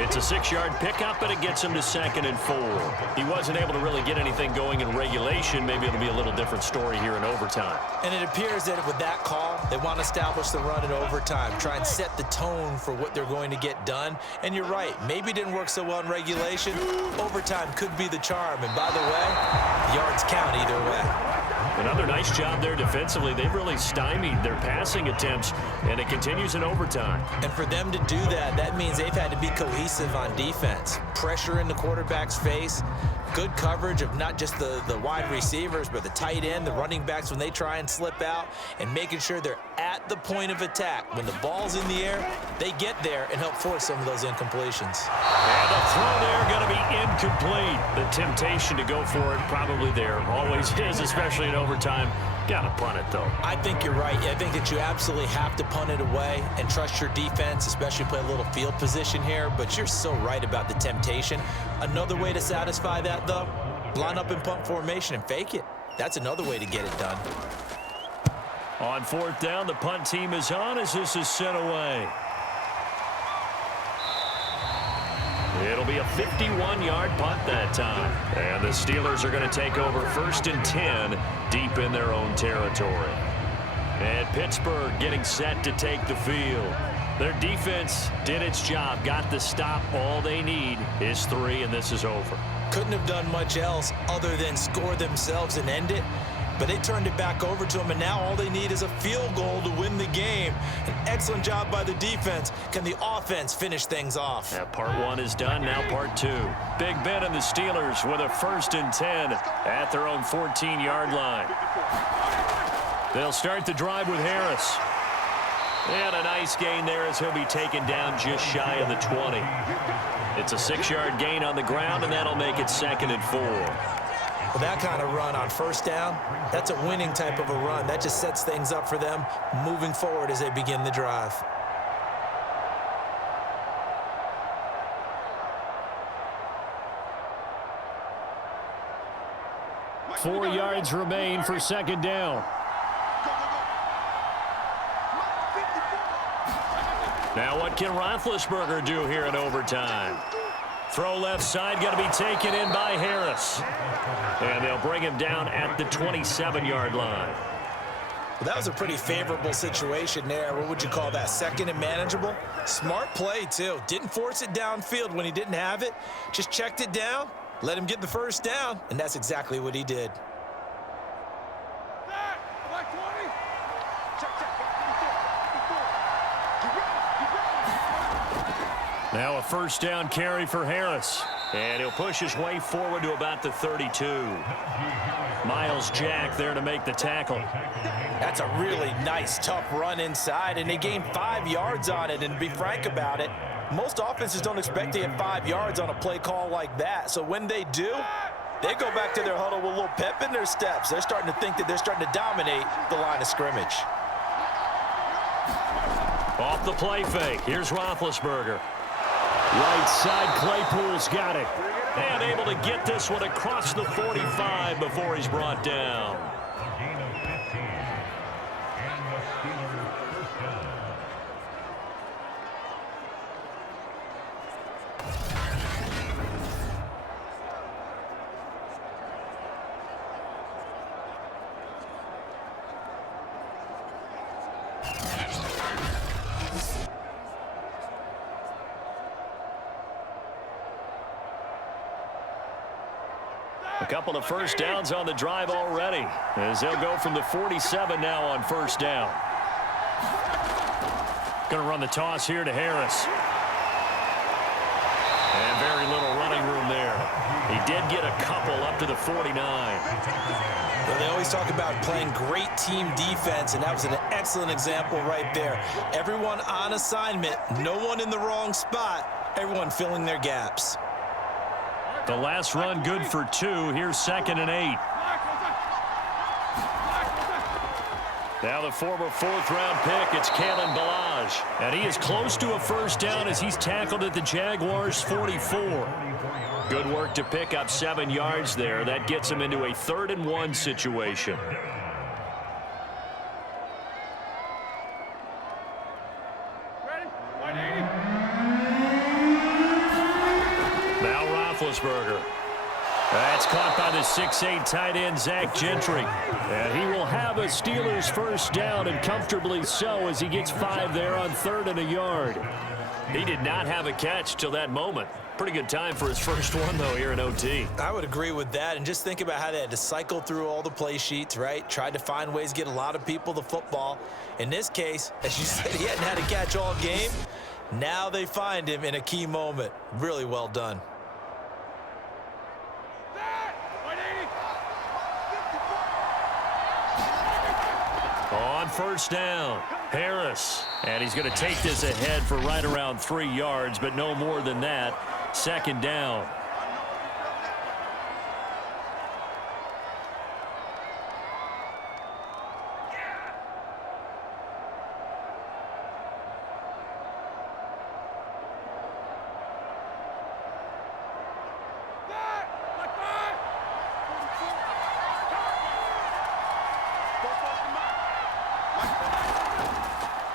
It's a 6-yard pickup, but it gets him to 2nd and 4. He wasn't able to really get anything going in regulation. Maybe it'll be a little different story here in overtime. And it appears that with that call, they want to establish the run in overtime, try and set the tone for what they're going to get done. And you're right, maybe it didn't work so well in regulation. Overtime could be the charm. And by the way, yards count either way. Another nice job there defensively. They've really stymied their passing attempts, and it continues in overtime. And for them to do that, that means they've had to be cohesive on defense. Pressure in the quarterback's face, good coverage of not just the wide receivers, but the tight end, the running backs when they try and slip out, and making sure they're at the point of attack. When the ball's in the air, they get there and help force some of those incompletions. And the throw there going to be incomplete. The temptation to go for it probably there. Always is, especially in overtime. Got to punt it, though. I think you're right. I think that you absolutely have to punt it away and trust your defense, especially play a little field position here. But you're so right about the temptation. Another way to satisfy that, though, line up in punt formation and fake it. That's another way to get it done. On 4th down, the punt team is on as this is sent away. It'll be a 51-yard punt that time. And the Steelers are going to take over 1st and 10 deep in their own territory. And Pittsburgh getting set to take the field. Their defense did its job, got the stop. All they need is 3, and this is over. Couldn't have done much else other than score themselves and end it. But they turned it back over to them, and now all they need is a field goal to win the game. An excellent job by the defense. Can the offense finish things off? Yeah, part 1 is done, now part 2. Big Ben and the Steelers with a 1st and 10 at their own 14-yard line. They'll start the drive with Harris. And a nice gain there as he'll be taken down just shy of the 20. It's a 6-yard gain on the ground, and that'll make it 2nd and 4. Well, that kind of run on first down, that's a winning type of a run. That just sets things up for them moving forward as they begin the drive. Four yards remain for 2nd down. Now what can Roethlisberger do here in overtime? Throw left side, going to be taken in by Harris. And they'll bring him down at the 27-yard line. Well, that was a pretty favorable situation there. What would you call that? 2nd and manageable? Smart play, too. Didn't force it downfield when he didn't have it. Just checked it down, let him get the first down, and that's exactly what he did. Now a first down carry for Harris. And he'll push his way forward to about the 32. Miles Jack there to make the tackle. That's a really nice, tough run inside, and they gained 5 yards on it. And to be frank about it, most offenses don't expect to get 5 yards on a play call like that. So when they do, they go back to their huddle with a little pep in their steps. They're starting to think that they're starting to dominate the line of scrimmage. Off the play fake. Here's Roethlisberger. Right side, Claypool's got it. And able to get this one across the 45 before he's brought down. A gain of 15. And the Steelers first down. A couple of first downs on the drive already, as they'll go from the 47 now on first down. Going to run the toss here to Harris. And very little running room there. He did get a couple up to the 49. Well, they always talk about playing great team defense, and that was an excellent example right there. Everyone on assignment, no one in the wrong spot, everyone filling their gaps. The last run good for 2. Here's 2nd and 8. Now the former 4th-round pick, it's Kalen Ballage. And he is close to a first down as he's tackled at the Jaguars' 44. Good work to pick up 7 yards there. That gets him into a 3rd and 1 situation. Roethlisberger. That's caught by the 6'8" tight end, Zach Gentry. And he will have a Steelers first down, and comfortably so, as he gets 5 there on 3rd and a yard. He did not have a catch till that moment. Pretty good time for his first one, though, here in OT. I would agree with that, and just think about how they had to cycle through all the play sheets, right? Tried to find ways to get a lot of people the football. In this case, as you said, he hadn't had a catch all game. Now they find him in a key moment. Really well done. On first down, Harris. And he's going to take this ahead for right around 3 yards, but no more than that. 2nd down.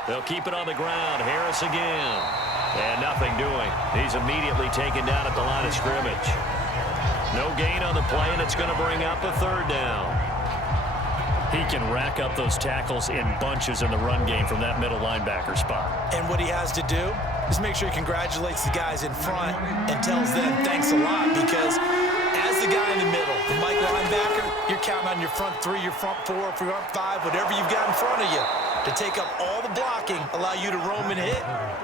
They'll keep it on the ground. Harris again. And nothing doing. He's immediately taken down at the line of scrimmage. No gain on the play, and it's going to bring up a 3rd down. He can rack up those tackles in bunches in the run game from that middle linebacker spot. And what he has to do is make sure he congratulates the guys in front and tells them thanks a lot, because as the guy in the middle, the Mike linebacker, you're counting on your front 3, your front 4, front 5, whatever you've got in front of you to take up all the blocking, allow you to roam and hit,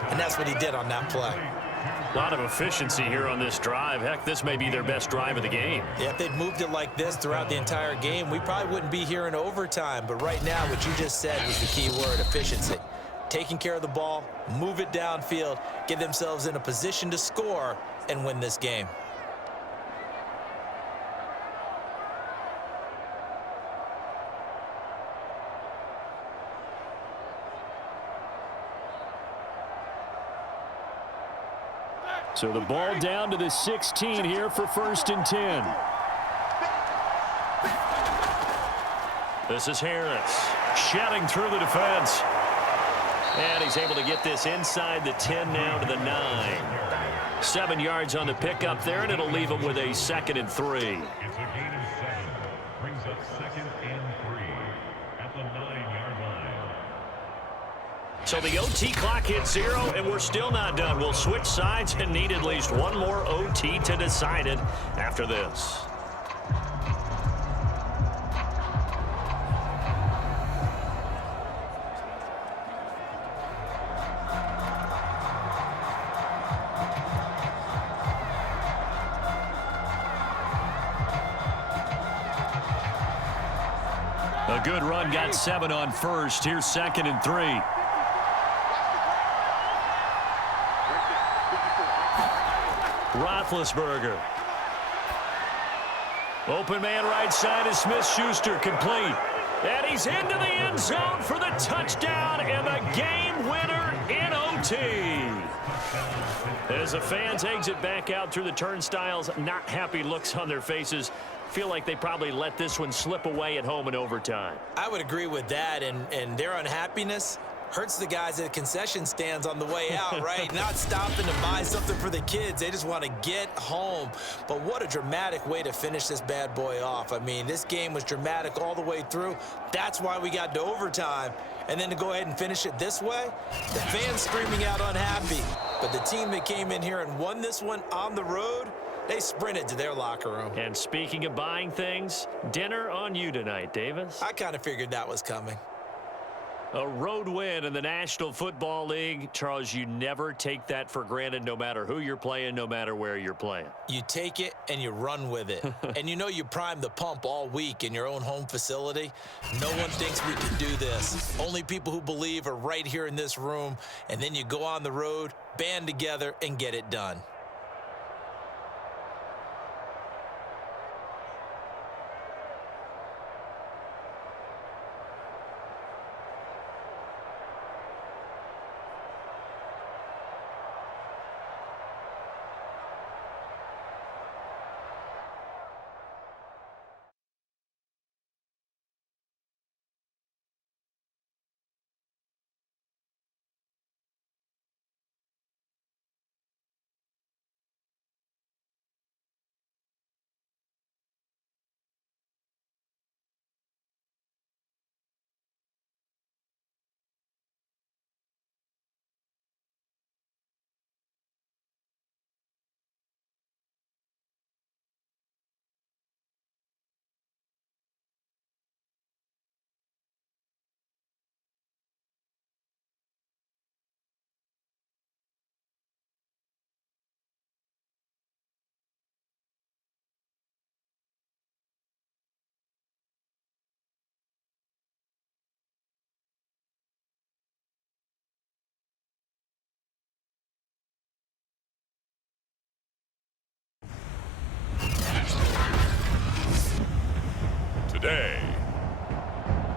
and that's what he did on that play. A lot of efficiency here on this drive. Heck, this may be their best drive of the game. Yeah, if they'd moved it like this throughout the entire game, we probably wouldn't be here in overtime. But right now, what you just said was the key word, efficiency. Taking care of the ball, move it downfield, get themselves in a position to score and win this game. So the ball down to the 16 here for 1st and 10. This is Harris shouting through the defense. And he's able to get this inside the 10 now to the 9. 7 yards on the pickup there, and it'll leave him with a 2nd and 3. It's a gain of 7. Brings up 2nd and 3 at the 9-yard line. So the OT clock hits 0, and we're still not done. We'll switch sides and need at least one more OT to decide it after this. A good run, got 7 on 1st. Here's 2nd and 3. Roethlisberger. Open man right side is Smith-Schuster, complete. And he's into the end zone for the touchdown and the game winner in OT. As the fans exit back out through the turnstiles, not happy looks on their faces. Feel like they probably let this one slip away at home in overtime. I would agree with that, and their unhappiness hurts the guys at the concession stands on the way out, right? Not stopping to buy something for the kids. They just want to get home. But what a dramatic way to finish this bad boy off. I mean, this game was dramatic all the way through. That's why we got to overtime. And then to go ahead and finish it this way, the fans screaming out unhappy. But the team that came in here and won this one on the road, they sprinted to their locker room. And speaking of buying things, dinner on you tonight, Davis. I kind of figured that was coming. A road win in the National Football League. Charles, you never take that for granted, no matter who you're playing, no matter where you're playing. You take it and you run with it. And you know you primed the pump all week in your own home facility. No one thinks we can do this. Only people who believe are right here in this room. And then you go on the road, band together, and get it done. Today,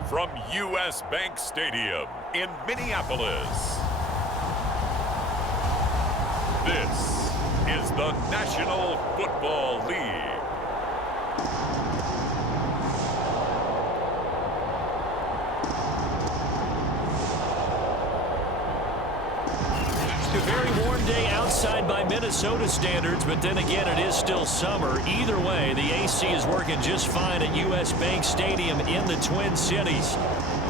from U.S. Bank Stadium in Minneapolis, this is the National Football League. A very warm day outside by Minnesota standards, but then again, it is still summer. Either way, the AC is working just fine at U.S. Bank Stadium in the Twin Cities.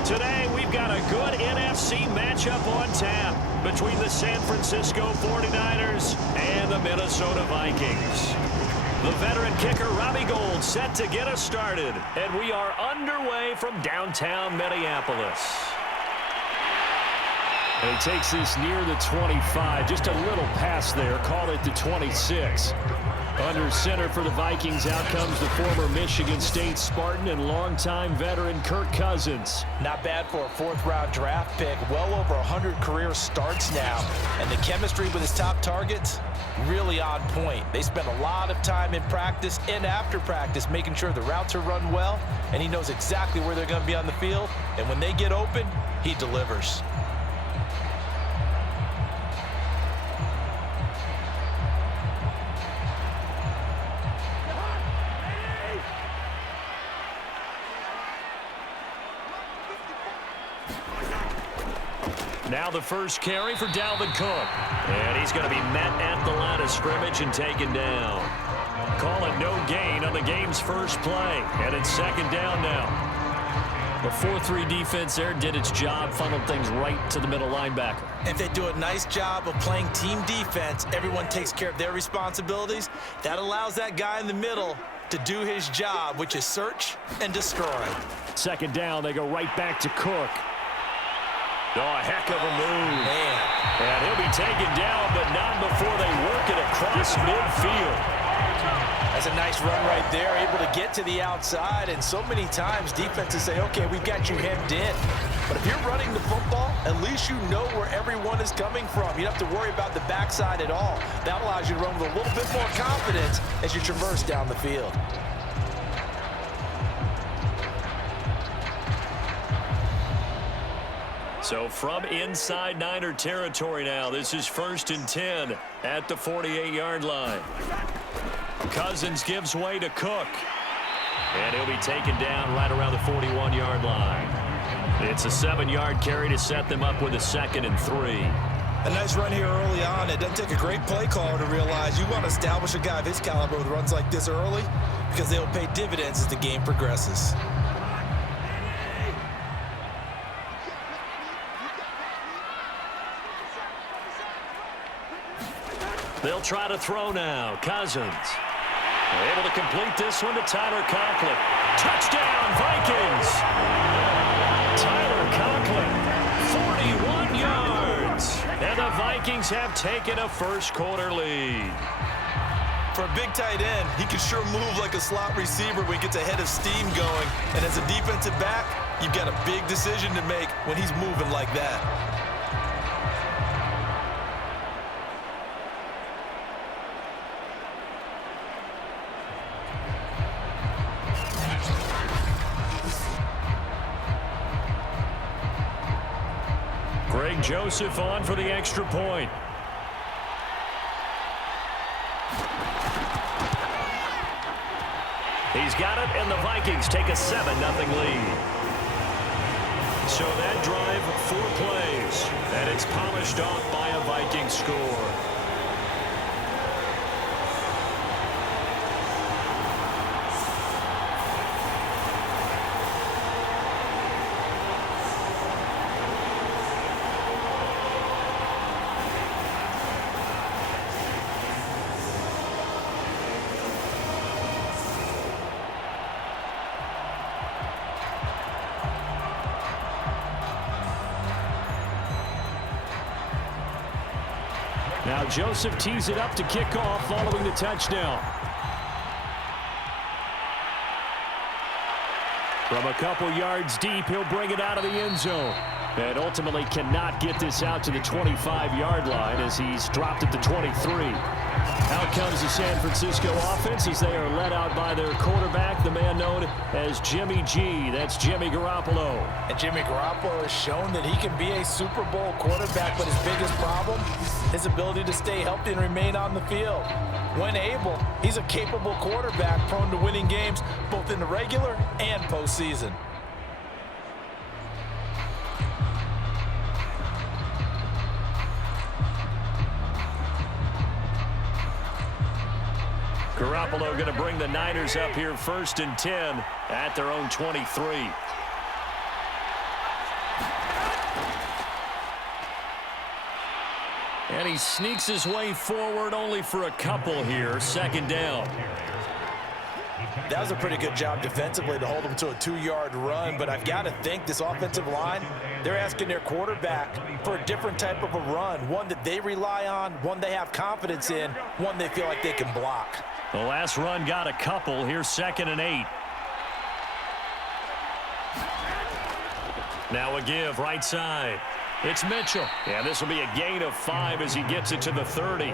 Today, we've got a good NFC matchup on tap between the San Francisco 49ers and the Minnesota Vikings. The veteran kicker, Robbie Gould, set to get us started, and we are underway from downtown Minneapolis. And he takes this near the 25. Just a little pass there. Call it the 26. Under center for the Vikings, out comes the former Michigan State Spartan and longtime veteran Kirk Cousins. Not bad for a fourth-round draft pick. Well over 100 career starts now. And the chemistry with his top targets, really on point. They spend a lot of time in practice and after practice making sure the routes are run well, and he knows exactly where they're going to be on the field. And when they get open, he delivers. Now the first carry for Dalvin Cook. And he's going to be met at the line of scrimmage and taken down. Call it no gain on the game's first play. And it's second down now. The 4-3 defense there did its job, funneled things right to the middle linebacker. If they do a nice job of playing team defense, everyone takes care of their responsibilities. That allows that guy in the middle to do his job, which is search and destroy. Second down, they go right back to Cook. Oh, a heck of a move. Man. And he'll be taken down, but not before they work it across midfield. That's a nice run right there, able to get to the outside. And so many times defenses say, okay, we've got you hemmed in. But if you're running the football, at least you know where everyone is coming from. You don't have to worry about the backside at all. That allows you to run with a little bit more confidence as you traverse down the field. So from inside Niner territory now, this is 1st and 10 at the 48-yard line. Cousins gives way to Cook. And he'll be taken down right around the 41-yard line. It's a 7-yard carry to set them up with a 2nd and 3. A nice run here early on. It doesn't take a great play caller to realize you want to establish a guy of his caliber with runs like this early because they'll pay dividends as the game progresses. They'll try to throw now. Cousins able to complete this one to Tyler Conklin. Touchdown, Vikings! Tyler Conklin, 41 yards. And the Vikings have taken a first-quarter lead. For a big tight end, he can sure move like a slot receiver when he gets a head of steam going. And as a defensive back, you've got a big decision to make when he's moving like that. Greg Joseph on for the extra point. He's got it, and the Vikings take a 7-0 lead. So that drive, 4 plays, and it's polished off by a Viking score. Now Joseph tees it up to kick off following the touchdown. From a couple yards deep, he'll bring it out of the end zone. And ultimately cannot get this out to the 25-yard line as he's dropped at the 23. Out comes the San Francisco offense as they are led out by their quarterback, the man known as Jimmy G. That's Jimmy Garoppolo. And Jimmy Garoppolo has shown that he can be a Super Bowl quarterback, but his biggest problem, his ability to stay healthy and remain on the field. When able, he's a capable quarterback prone to winning games both in the regular and postseason. Garoppolo going to bring the Niners up here 1st and 10 at their own 23. And he sneaks his way forward only for a couple here. 2nd down. The That was a pretty good job defensively to hold them to a 2-yard run, but I've got to think this offensive line, they're asking their quarterback for a different type of a run, one that they rely on, one they have confidence in, one they feel like they can block. The last run got a couple. Here's 2nd and 8. Now a give right side. It's Mitchell. Yeah, this will be a gain of 5 as he gets it to the 30.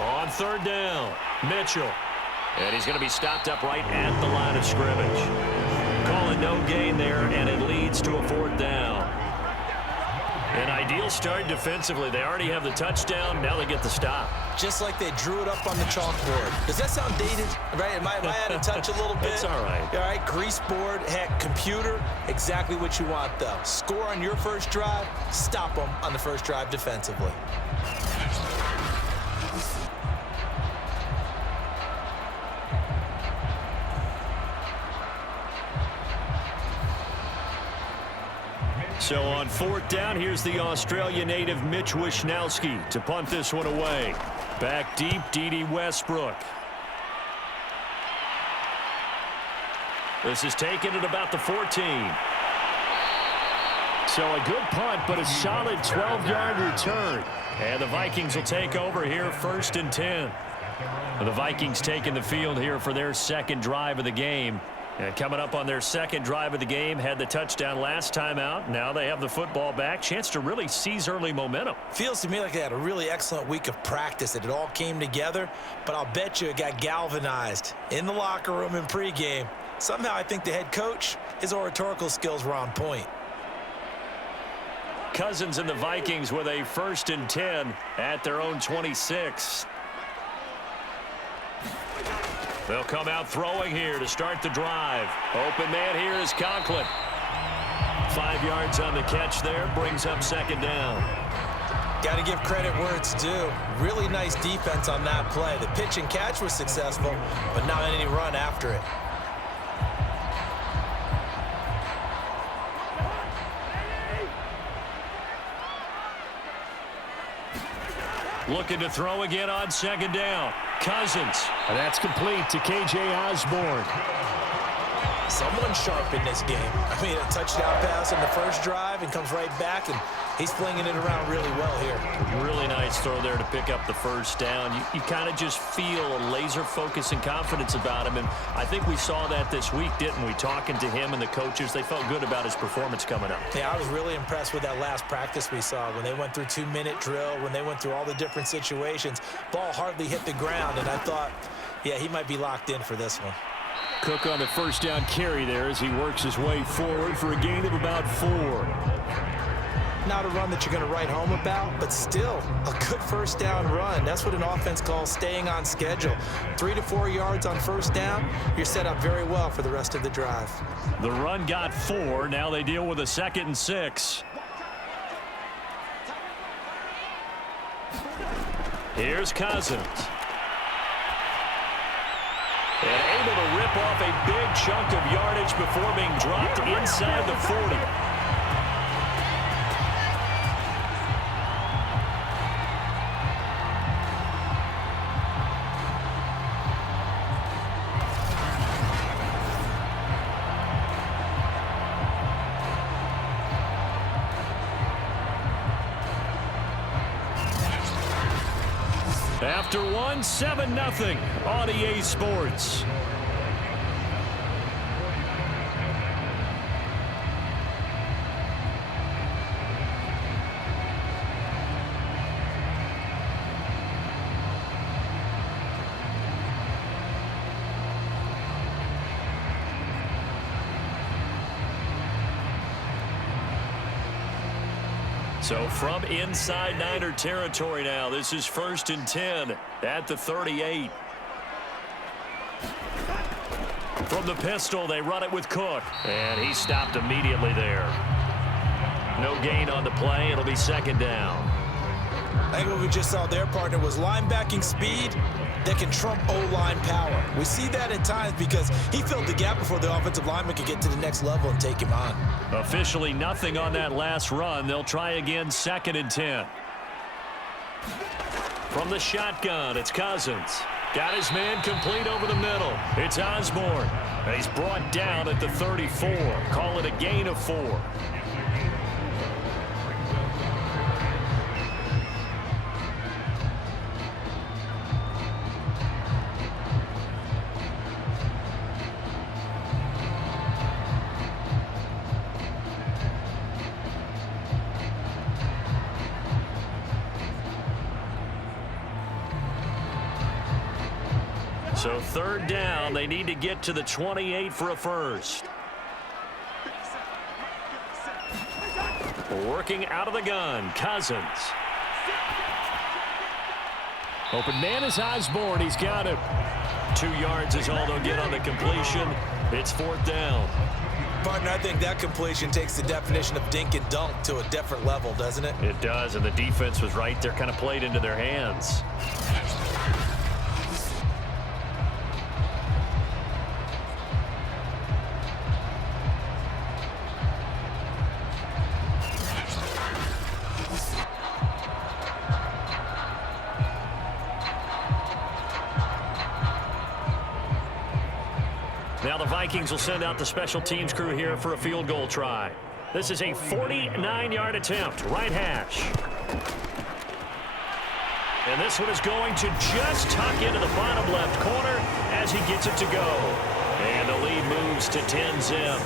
On 3rd down, Mitchell. And he's going to be stopped up right at the line of scrimmage. Calling no gain there, and it leads to a 4th down. An ideal start defensively. They already have the touchdown. Now they get the stop. Just like they drew it up on the chalkboard. Does that sound dated? Right? Am I out of touch a little bit? It's all right. All right, grease board, heck, computer, exactly what you want, though. Score on your first drive, stop them on the first drive defensively. So on 4th down, here's the Australia native Mitch Wishnowski to punt this one away. Back deep, D.D. Westbrook. This is taken at about the 14. So a good punt, but a solid 12-yard return. And the Vikings will take over here, 1st and 10. The Vikings taking the field here for their 2nd drive of the game. And coming up on their 2nd drive of the game, had the touchdown last time out. Now they have the football back. Chance to really seize early momentum. Feels to me like they had a really excellent week of practice, that it all came together. But I'll bet you it got galvanized in the locker room in pregame. Somehow I think the head coach, his oratorical skills were on point. Cousins and the Vikings with a 1st and 10 at their own 26. They'll come out throwing here to start the drive. Open man here is Conklin. 5 yards on the catch there, brings up 2nd down. Got to give credit where it's due. Really nice defense on that play. The pitch and catch was successful, but not any run after it. Looking to throw again on 2nd down. Cousins. And that's complete to K.J. Osborne. Someone sharp in this game. I mean, a touchdown pass in the first drive and comes right back, and he's flinging it around really well here. Really nice throw there to pick up the 1st down. You kind of just feel a laser focus and confidence about him, and I think we saw that this week, didn't we? Talking to him and the coaches, they felt good about his performance coming up. Yeah, I was really impressed with that last practice we saw when they went through 2-minute drill, when they went through all the different situations. Ball hardly hit the ground, and I thought, yeah, he might be locked in for this one. Cook on the 1st down carry there as he works his way forward for a gain of about 4. Not a run that you're going to write home about, but still a good 1st down run. That's what an offense calls staying on schedule. 3 to 4 yards on 1st down, you're set up very well for the rest of the drive. The run got 4. Now they deal with a 2nd and 6. Here's Cousins. And able to rip off a big chunk of yardage before being dropped inside the 40. After 7-0 on EA Sports. So from inside Niner territory now, this is 1st and 10 at the 38. From the pistol, they run it with Cook. And he stopped immediately there. No gain on the play. It'll be 2nd down. I think what we just saw their partner was linebacking speed that can trump O-line power. We see that at times because he filled the gap before the offensive lineman could get to the next level and take him on. Officially nothing on that last run. They'll try again, 2nd and 10. From the shotgun, it's Cousins. Got his man complete over the middle. It's Osborne. He's brought down at the 34. Call it a gain of 4. So 3rd down, they need to get to the 28 for a first. Working out of the gun, Cousins. Open man is Osborne. He's got him. 2 yards is all they'll get on the completion. It's 4th down. Partner, I think that completion takes the definition of dink and dunk to a different level, doesn't it? It does, and the defense was right there, kind of played into their hands. Now the Vikings will send out the special teams crew here for a field goal try. This is a 49-yard attempt, right hash. And this one is going to just tuck into the bottom left corner as he gets it to go. And the lead moves to 10-zip.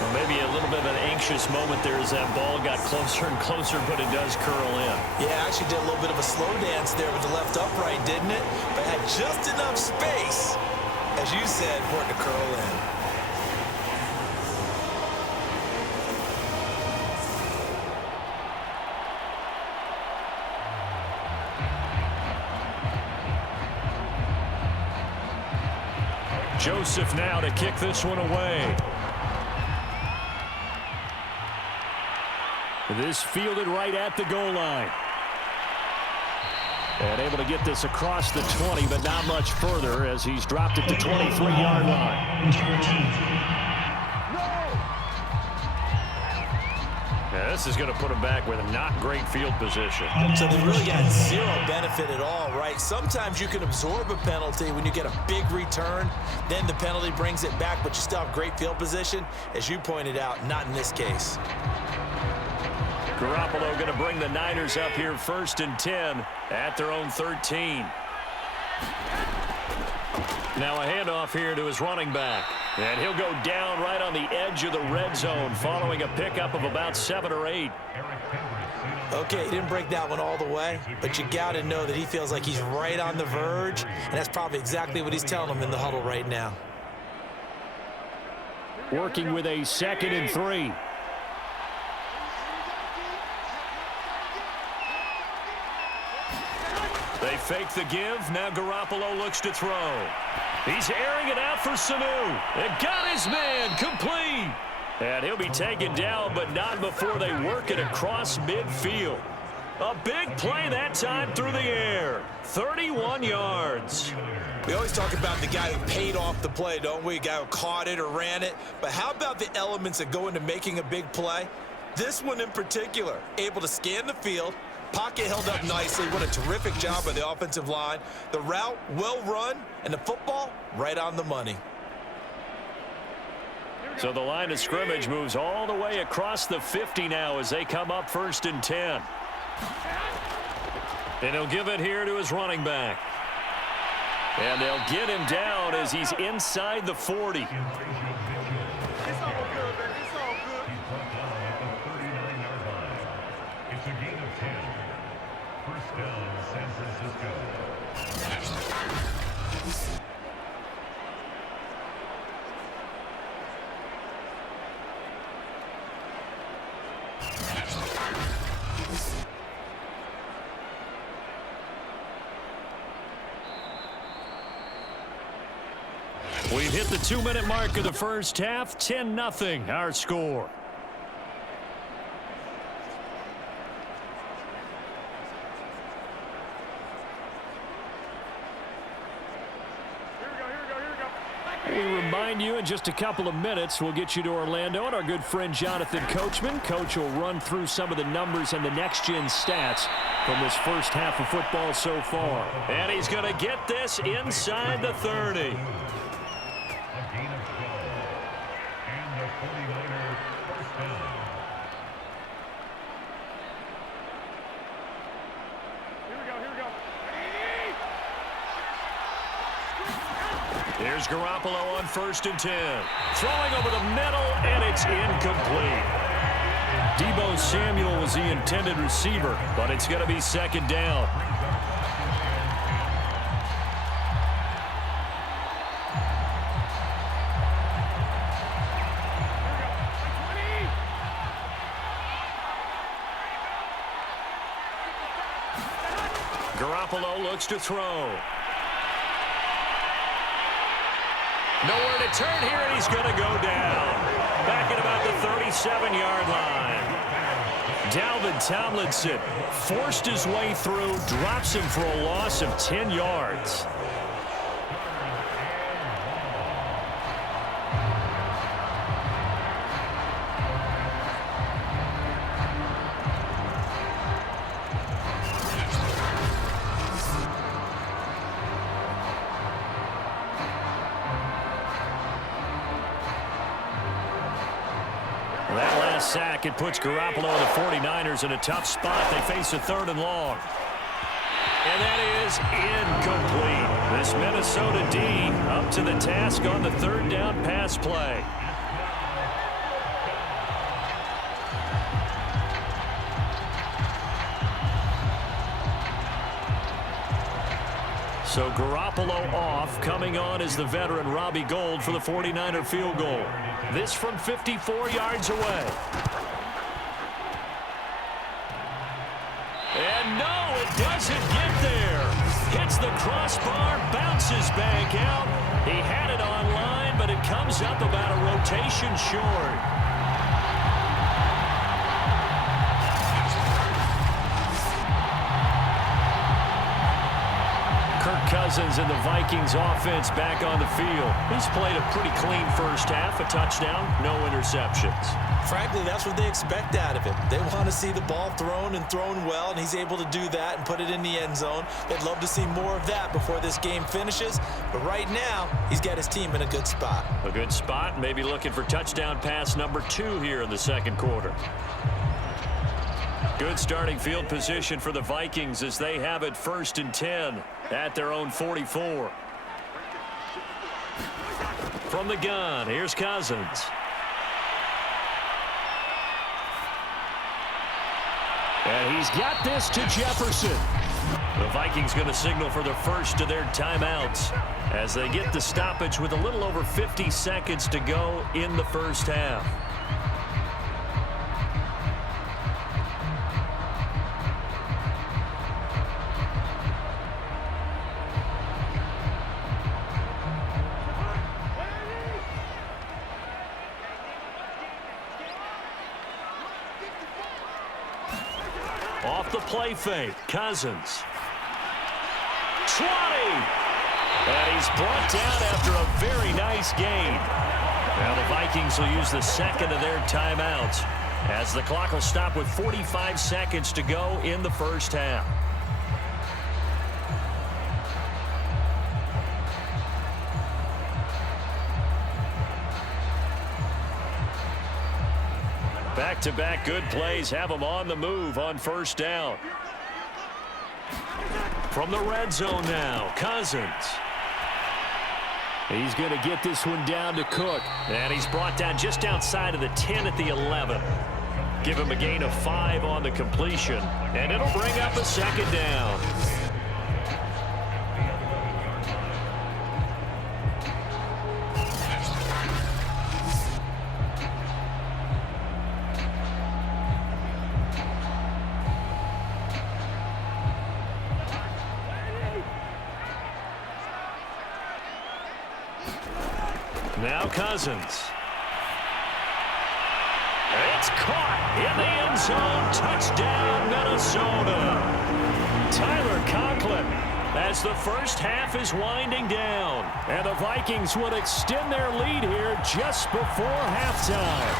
Well, maybe a little bit of an anxious moment there as that ball got closer and closer, but it does curl in. Yeah, actually did a little bit of a slow dance there with the left upright, didn't it? But had just enough space, as you said, for it to curl in. Joseph now to kick this one away. This fielded right at the goal line. And able to get this across the 20, but not much further as he's dropped it to 23-yard line. Yeah, this is going to put him back with not great field position. So they really got zero benefit at all, right? Sometimes you can absorb a penalty when you get a big return, then the penalty brings it back, but you still have great field position. As you pointed out, not in this case. Garoppolo going to bring the Niners up here 1st and 10 at their own 13. Now a handoff here to his running back. And he'll go down right on the edge of the red zone following a pickup of about 7 or 8. Okay, he didn't break that one all the way, but you got to know that he feels like he's right on the verge, and that's probably exactly what he's telling him in the huddle right now. Working with a 2nd and 3. They fake the give. Now Garoppolo looks to throw. He's airing it out for Sanu. And got his man complete. And he'll be taken down, but not before they work it across midfield. A big play that time through the air. 31 yards. We always talk about the guy who paid off the play, don't we? A guy who caught it or ran it. But how about the elements that go into making a big play? This one in particular, able to scan the field, pocket held up nicely. What a terrific job by the offensive line. The route well run, and the football right on the money. So the line of scrimmage moves all the way across the 50 now as they come up 1st and 10. And he'll give it here to his running back. And they'll get him down as he's inside the 40. It's a gain of 10. First down, San Francisco. We've hit the 2-minute mark of the first half. 10-0 our score. We remind you in just a couple of minutes, we'll get you to Orlando, and our good friend Jonathan Coachman. Coach will run through some of the numbers and the next-gen stats from this first half of football so far. And he's going to get this inside the 30. A gain of 12. And the 49er first down. Here's Garoppolo on 1st and 10. Throwing over the middle, and it's incomplete. Deebo Samuel was the intended receiver, but it's going to be 2nd down. Garoppolo looks to throw. Nowhere to turn here, and he's going to go down. Back at about the 37-yard line. Dalvin Tomlinson forced his way through, drops him for a loss of 10 yards. That last sack, it puts Garoppolo and the 49ers in a tough spot. They face a 3rd and long. And that is incomplete. This Minnesota D up to the task on the 3rd down pass play. So Garoppolo off. Coming on is the veteran Robbie Gould for the 49er field goal. This from 54 yards away. And no, it doesn't get there. Hits the crossbar, bounces back out. He had it on line, but it comes up about a rotation short. Cousins and the Vikings offense back on the field. He's played a pretty clean first half, a touchdown, no interceptions. Frankly, that's what they expect out of him. They want to see the ball thrown and thrown well, and he's able to do that and put it in the end zone. They'd love to see more of that before this game finishes, but right now, he's got his team in a good spot. A good spot, maybe looking for touchdown pass number 2 here in the 2nd quarter. Good starting field position for the Vikings as they have it 1st and 10 at their own 44. From the gun, here's Cousins. And he's got this to Jefferson. The Vikings going to signal for the first of their timeouts as they get the stoppage with a little over 50 seconds to go in the first half. Off the play fake, Cousins. 20! And he's brought down after a very nice gain. Now the Vikings will use the 2nd of their timeouts as the clock will stop with 45 seconds to go in the first half. Back-to-back good plays have them on the move on 1st down. From the red zone now, Cousins. He's going to get this one down to Cook. And he's brought down just outside of the 10 at the 11. Give him a gain of 5 on the completion. And it'll bring up a 2nd down. Now Cousins. It's caught in the end zone. Touchdown, Minnesota. Tyler Conklin as the first half is winding down. And the Vikings would extend their lead here just before halftime.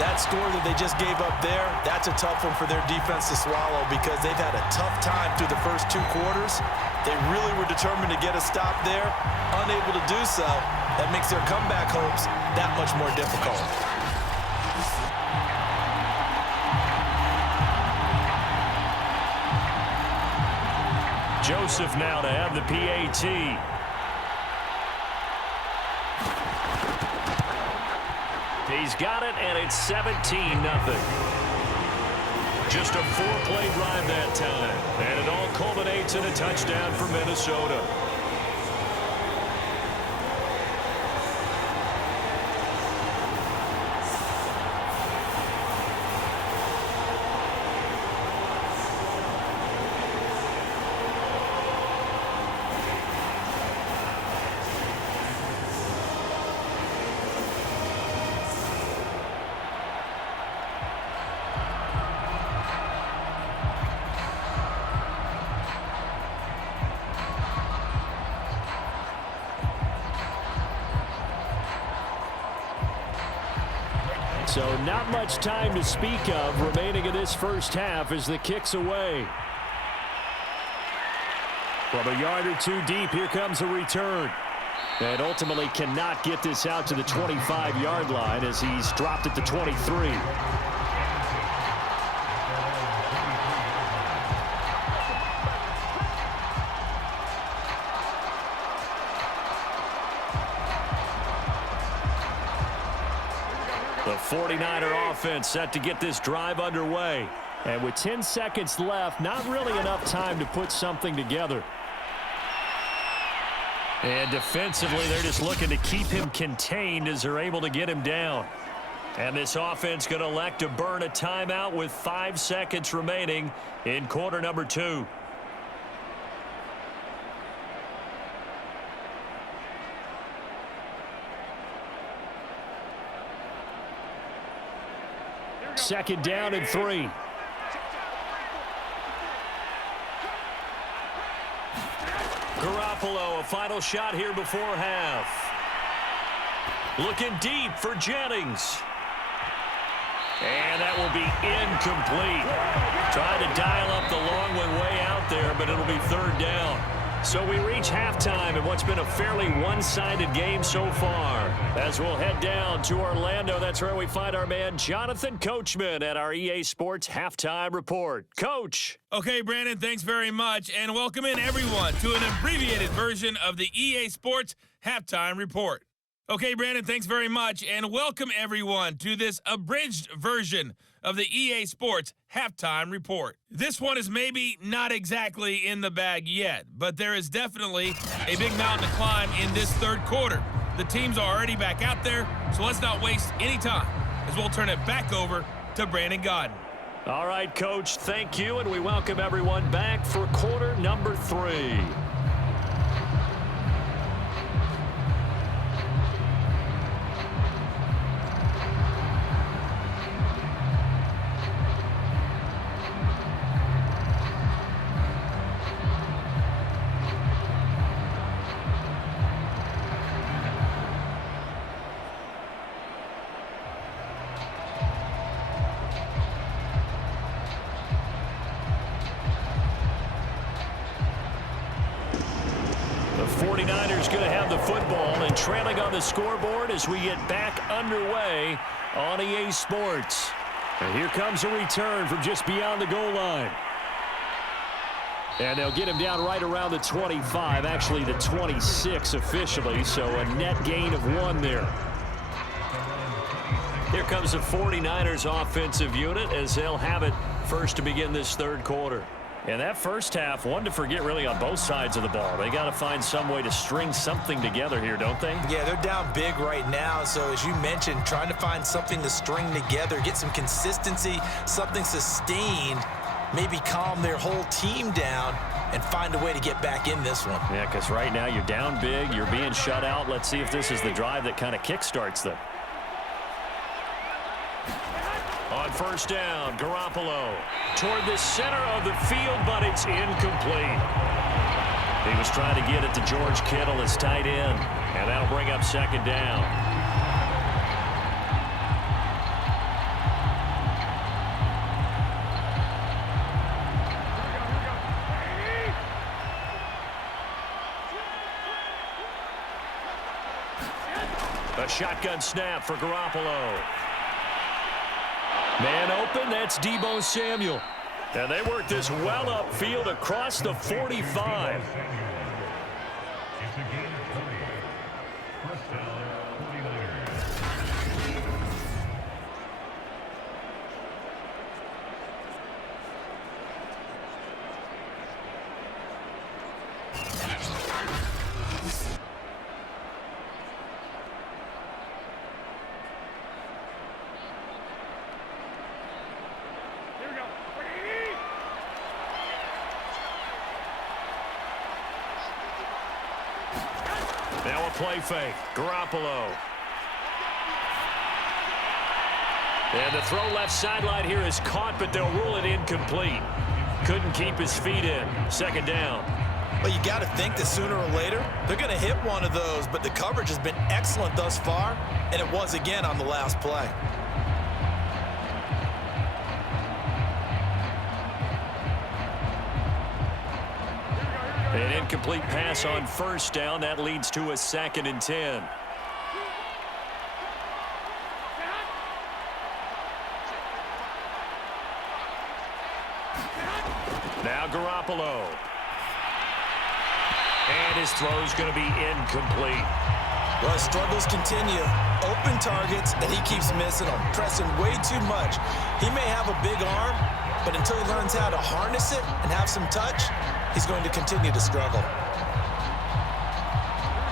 That score that they just gave up there, that's a tough one for their defense to swallow because they've had a tough time through the first 2 quarters. They really were determined to get a stop there, unable to do so. That makes their comeback hopes that much more difficult. Joseph now to have the PAT. He's got it, and it's 17-0. Just a 4-play drive that time, and it all culminates in a touchdown for Minnesota. So not much time to speak of remaining in this first half as the kick's away. From a yard or 2 deep, here comes a return. And ultimately cannot get this out to the 25-yard line as he's dropped at the 23. The 49er offense set to get this drive underway. And with 10 seconds left, not really enough time to put something together. And defensively, they're just looking to keep him contained as they're able to get him down. And this offense going to elect to burn a timeout with 5 seconds remaining in quarter number 2. Second down and 3. Garoppolo, a final shot here before half. Looking deep for Jennings. And that will be incomplete. Trying to dial up the long one way out there, but it'll be 3rd down. So we reach halftime in what's been a fairly one-sided game so far. As we'll head down to Orlando, that's where we find our man Jonathan Coachman at our EA Sports Halftime Report. Coach. Okay, Brandon, thanks very much. And welcome in, everyone, to an abbreviated version of the EA Sports Halftime Report. Okay, Brandon, thanks very much. And welcome, everyone, to this abridged version of the EA Sports Halftime Report. This one is maybe not exactly in the bag yet, but there is definitely a big mountain to climb in this 3rd quarter. The teams are already back out there, so let's not waste any time as we'll turn it back over to Brandon Godden. All right, Coach, thank you, and we welcome everyone back for quarter number 3. The 49ers going to have the football and trailing on the scoreboard as we get back underway on EA Sports. And here comes a return from just beyond the goal line. And they'll get him down right around the 25, actually the 26 officially, so a net gain of 1 there. Here comes the 49ers offensive unit as they'll have it first to begin this 3rd quarter. And that first half, one to forget really on both sides of the ball. They got to find some way to string something together here, don't they? Yeah, they're down big right now. So as you mentioned, trying to find something to string together, get some consistency, something sustained, maybe calm their whole team down and find a way to get back in this one. Yeah, because right now you're down big, you're being shut out. Let's see if this is the drive that kind of kickstarts them. On first down, Garoppolo toward the center of the field, but it's incomplete. He was trying to get it to George Kittle, his tight end, and that'll bring up second down. A shotgun snap for Garoppolo. Man open, that's Deebo Samuel. And they work this well upfield across the 45. It's a gain of 3. First down, 49ers. Now a play fake. Garoppolo. And the throw left sideline here is caught, but they'll rule it incomplete. Couldn't keep his feet in. Second down. Well, you got to think that sooner or later, they're going to hit one of those, but the coverage has been excellent thus far, and it was again on the last play. An incomplete pass on first down. That leads to a 2nd and 10. Now Garoppolo. And his throw's going to be incomplete. Well, his struggles continue. Open targets, and he keeps missing them, pressing way too much. He may have a big arm, but until he learns how to harness it and have some touch, he's going to continue to struggle.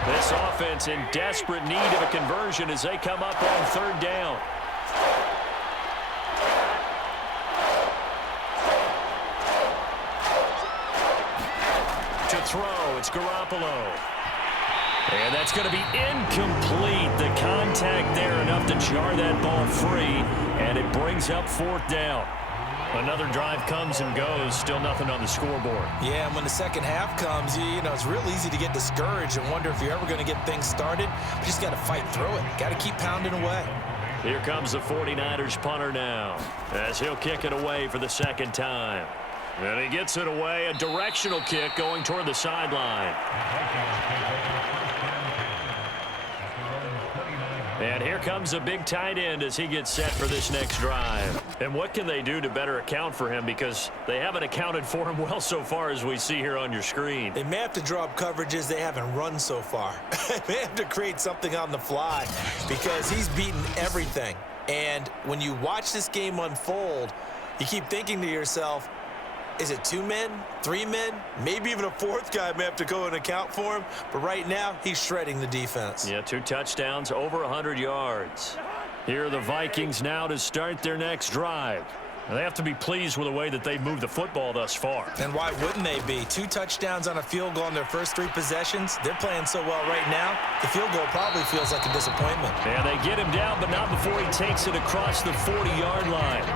This offense in desperate need of a conversion as they come up on third down. To throw, it's Garoppolo. And that's going to be incomplete. The contact there enough to jar that ball free, and it brings up fourth down. Another drive comes and goes, still nothing on the scoreboard. Yeah, and when the second half comes, you know, it's real easy to get discouraged and wonder if you're ever going to get things started. You just got to fight through it. Got to keep pounding away. Here comes the 49ers punter now, as he'll kick it away for the second time. And he gets it away, a directional kick going toward the sideline. And here comes a big tight end as he gets set for this next drive. And what can they do to better account for him? Because they haven't accounted for him well so far, as we see here on your screen. They may have to draw up coverages they haven't run so far. They may have to create something on the fly because he's beaten everything. And when you watch this game unfold, you keep thinking to yourself, is it 2 men, 3 men, maybe even a fourth guy may have to go and account for him. But right now, he's shredding the defense. Yeah, 2 touchdowns, over 100 yards. Here are the Vikings now to start their next drive. And they have to be pleased with the way that they've moved the football thus far. And why wouldn't they be? 2 touchdowns on a field goal in their first 3 possessions. They're playing so well right now, the field goal probably feels like a disappointment. And they get him down, but not before he takes it across the 40-yard line.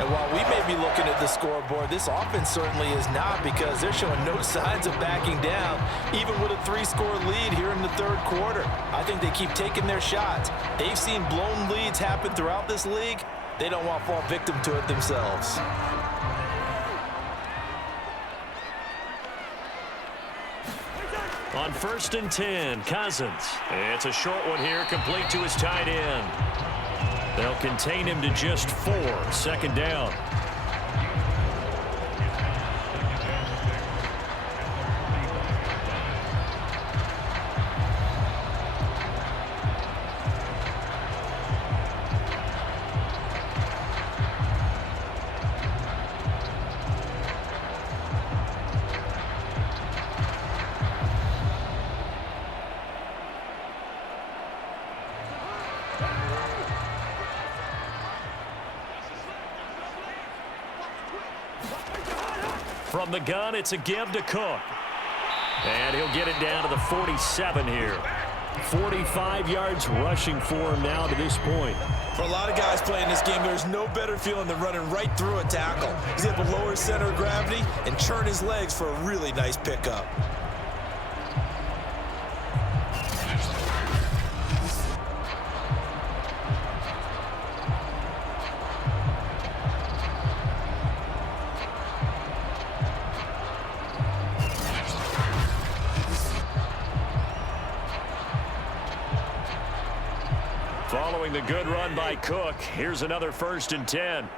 And while we may be looking at the scoreboard, this offense certainly is not, because they're showing no signs of backing down, even with a 3-score lead here in the third quarter. I think they keep taking their shots. They've seen blown leads happen throughout this league. They don't want to fall victim to it themselves. On 1st and 10, Cousins. It's a short one here, complete to his tight end. They'll contain him to just 4, second down. From the gun, it's a give to Cook. And he'll get it down to the 47 here. 45 yards rushing for him now to this point. For a lot of guys playing this game, there's no better feeling than running right through a tackle. He's able to lower his center of gravity and churn his legs for a really nice pickup. Following the good run by Cook, here's another 1st and 10.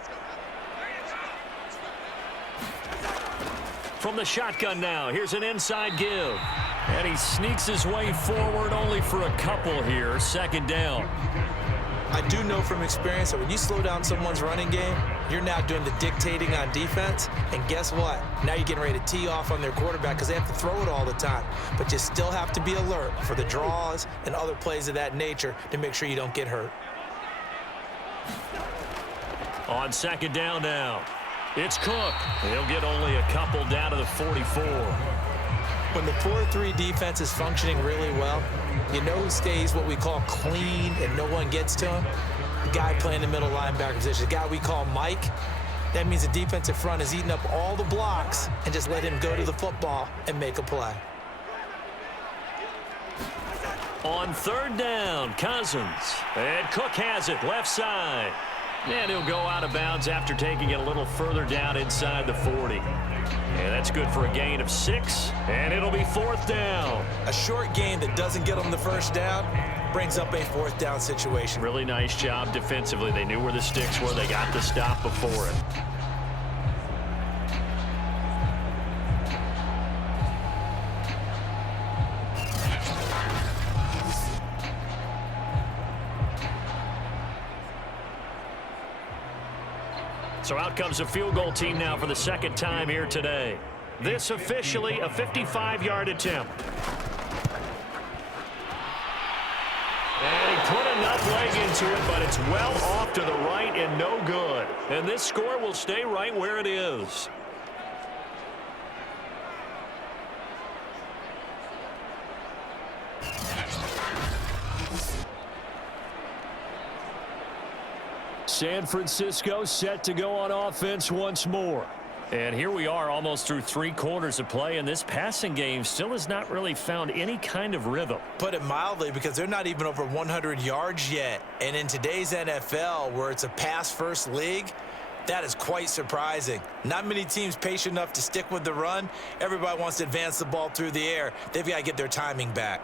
From the shotgun now, here's an inside give. And he sneaks his way forward only for a couple here. 2nd down. I do know from experience that when you slow down someone's running game, you're now doing the dictating on defense. And guess what? Now you're getting ready to tee off on their quarterback because they have to throw it all the time. But you still have to be alert for the draws and other plays of that nature to make sure you don't get hurt. On 2nd down now, it's Cook. He'll get only a couple down to the 44. When the 4-3 defense is functioning really well, you know who stays what we call clean and no one gets to him? The guy playing the middle linebacker position, the guy we call Mike. That means the defensive front is eating up all the blocks and just let him go to the football and make a play. On 3rd down, Cousins. And Cook has it, left side. And he'll go out of bounds after taking it a little further down inside the 40. And that's good for a gain of 6, and it'll be 4th down. A short gain that doesn't get them the 1st down brings up a 4th down situation. Really nice job defensively. They knew where the sticks were. They got the stop before it. So out comes a field goal team now for the 2nd time here today. This officially a 55-yard attempt. And he put enough leg into it, but it's well off to the right and no good. And this score will stay right where it is. San Francisco set to go on offense once more. And here we are almost through 3 quarters of play, and this passing game still has not really found any kind of rhythm. Put it mildly, because they're not even over 100 yards yet. And in today's NFL, where it's a pass-first league, that is quite surprising. Not many teams patient enough to stick with the run. Everybody wants to advance the ball through the air. They've got to get their timing back.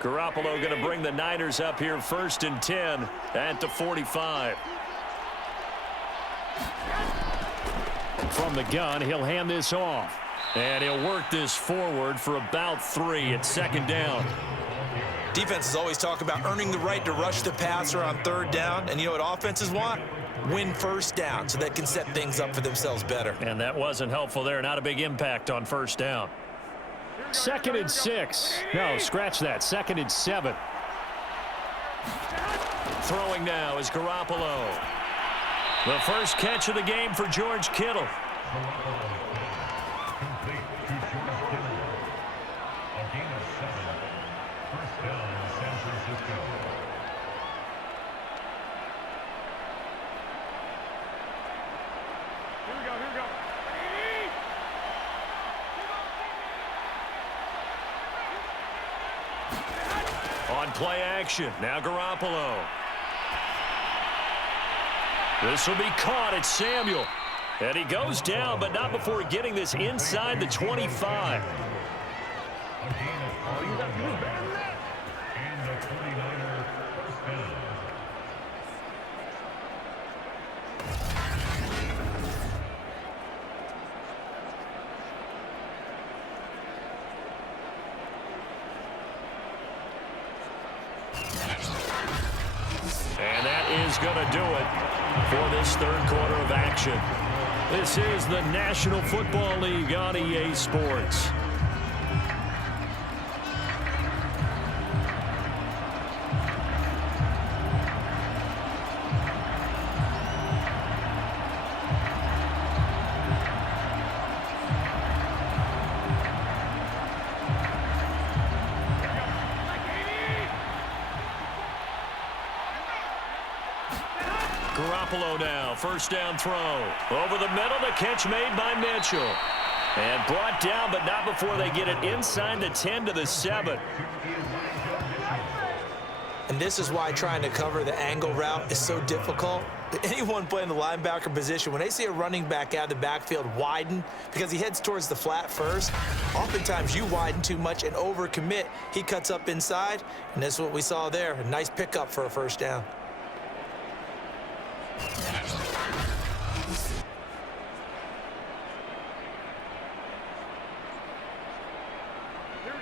Garoppolo going to bring the Niners up here 1st and 10 at the 45. From the gun, he'll hand this off. And he'll work this forward for about 3 at 2nd down. Defenses always talk about earning the right to rush the passer on 3rd down. And you know what offenses want? Win 1st down so they can set things up for themselves better. And that wasn't helpful there. Not a big impact on 1st down. 2nd and 6. No, scratch that. 2nd and 7. Throwing now is Garoppolo. The first catch of the game for George Kittle. Complete to George Kittle. A gain of 7. 1st down, San Francisco. Here we go. On play action, now Garoppolo. This will be caught at Samuel. And he goes down, but not before getting this inside the 25. A gain of 41 yards. And the 49er 1st down. And that is going to do it for this 3rd quarter of action. This is the National Football League on EA Sports. Garoppolo now, 1st down throw. Over the middle, the catch made by Mitchell. And brought down, but not before they get it inside the 10 to the 7. And this is why trying to cover the angle route is so difficult. Anyone playing the linebacker position, when they see a running back out of the backfield widen because he heads towards the flat first, oftentimes you widen too much and overcommit. He cuts up inside, and that's what we saw there. A nice pickup for a first down.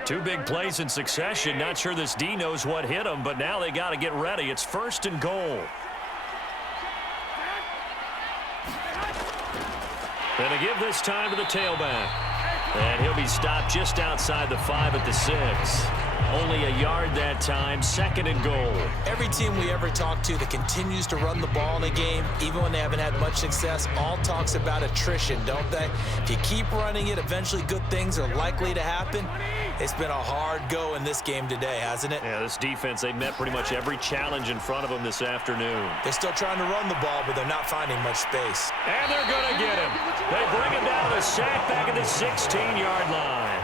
Two big plays in succession. Not sure this D knows what hit him, but now they got to get ready. It's 1st and goal. And they give this time to the tailback. And he'll be stopped just outside the 5 at the 6. Only a yard that time, 2nd and goal. Every team we ever talk to that continues to run the ball in a game, even when they haven't had much success, all talks about attrition, don't they? If you keep running it, eventually good things are likely to happen. It's been a hard go in this game today, hasn't it? Yeah, this defense, they met pretty much every challenge in front of them this afternoon. They're still trying to run the ball, but they're not finding much space. And they're going to get him. They bring him down to sack back at the 16-yard line.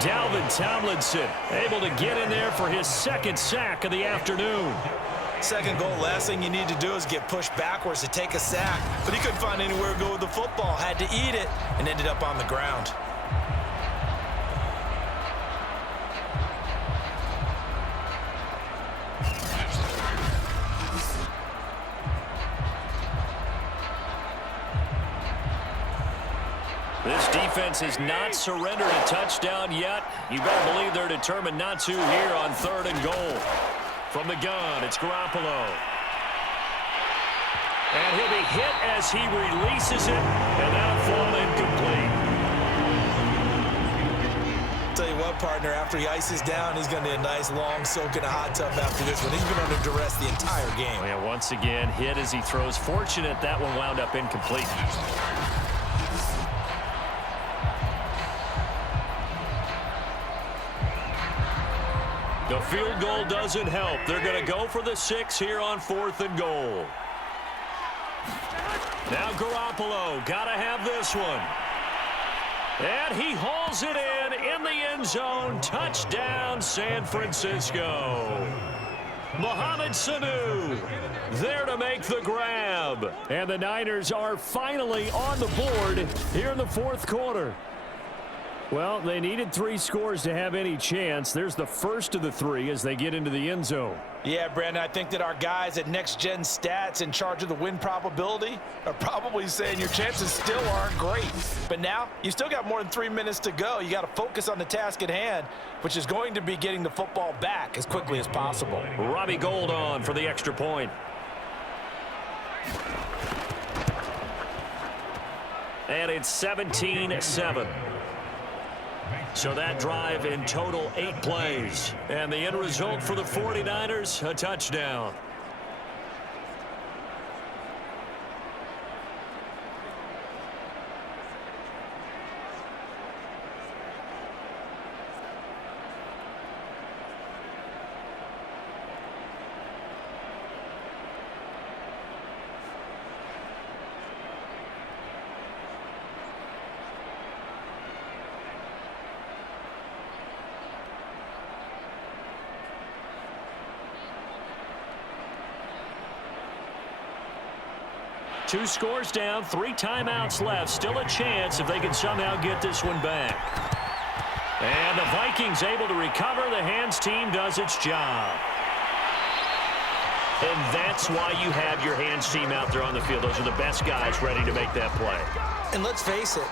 Dalvin Tomlinson able to get in there for his 2nd sack of the afternoon. 2nd goal, last thing you need to do is get pushed backwards to take a sack. But he couldn't find anywhere to go with the football, had to eat it, and ended up on the ground. This defense has not surrendered a touchdown yet. You better believe they're determined not to here on 3rd and goal. From the gun, it's Garoppolo. And he'll be hit as he releases it, and that'll fall incomplete. Tell you what, partner, after he ices down, he's going to need a nice long soak in a hot tub after this one. He's been under duress the entire game. Oh, yeah, once again, hit as he throws. Fortunate that one wound up incomplete. The field goal doesn't help. They're going to go for the 6 here on 4th and goal. Now Garoppolo, got to have this one. And he hauls it in the end zone. Touchdown, San Francisco. Mohamed Sanu there to make the grab. And the Niners are finally on the board here in the 4th quarter. Well, they needed 3 scores to have any chance. There's the first of the 3 as they get into the end zone. Yeah, Brandon, I think that our guys at Next Gen Stats in charge of the win probability are probably saying your chances still aren't great. But now, you still got more than 3 minutes to go. You got to focus on the task at hand, which is going to be getting the football back as quickly as possible. Robbie Gould on for the extra point. And it's 17-7. So that drive in total 8 plays. And the end result for the 49ers, a touchdown. Two scores down, 3 timeouts left. Still a chance if they can somehow get this one back. And the Vikings able to recover. The hands team does its job. And that's why you have your hands team out there on the field. Those are the best guys ready to make that play. And let's face it,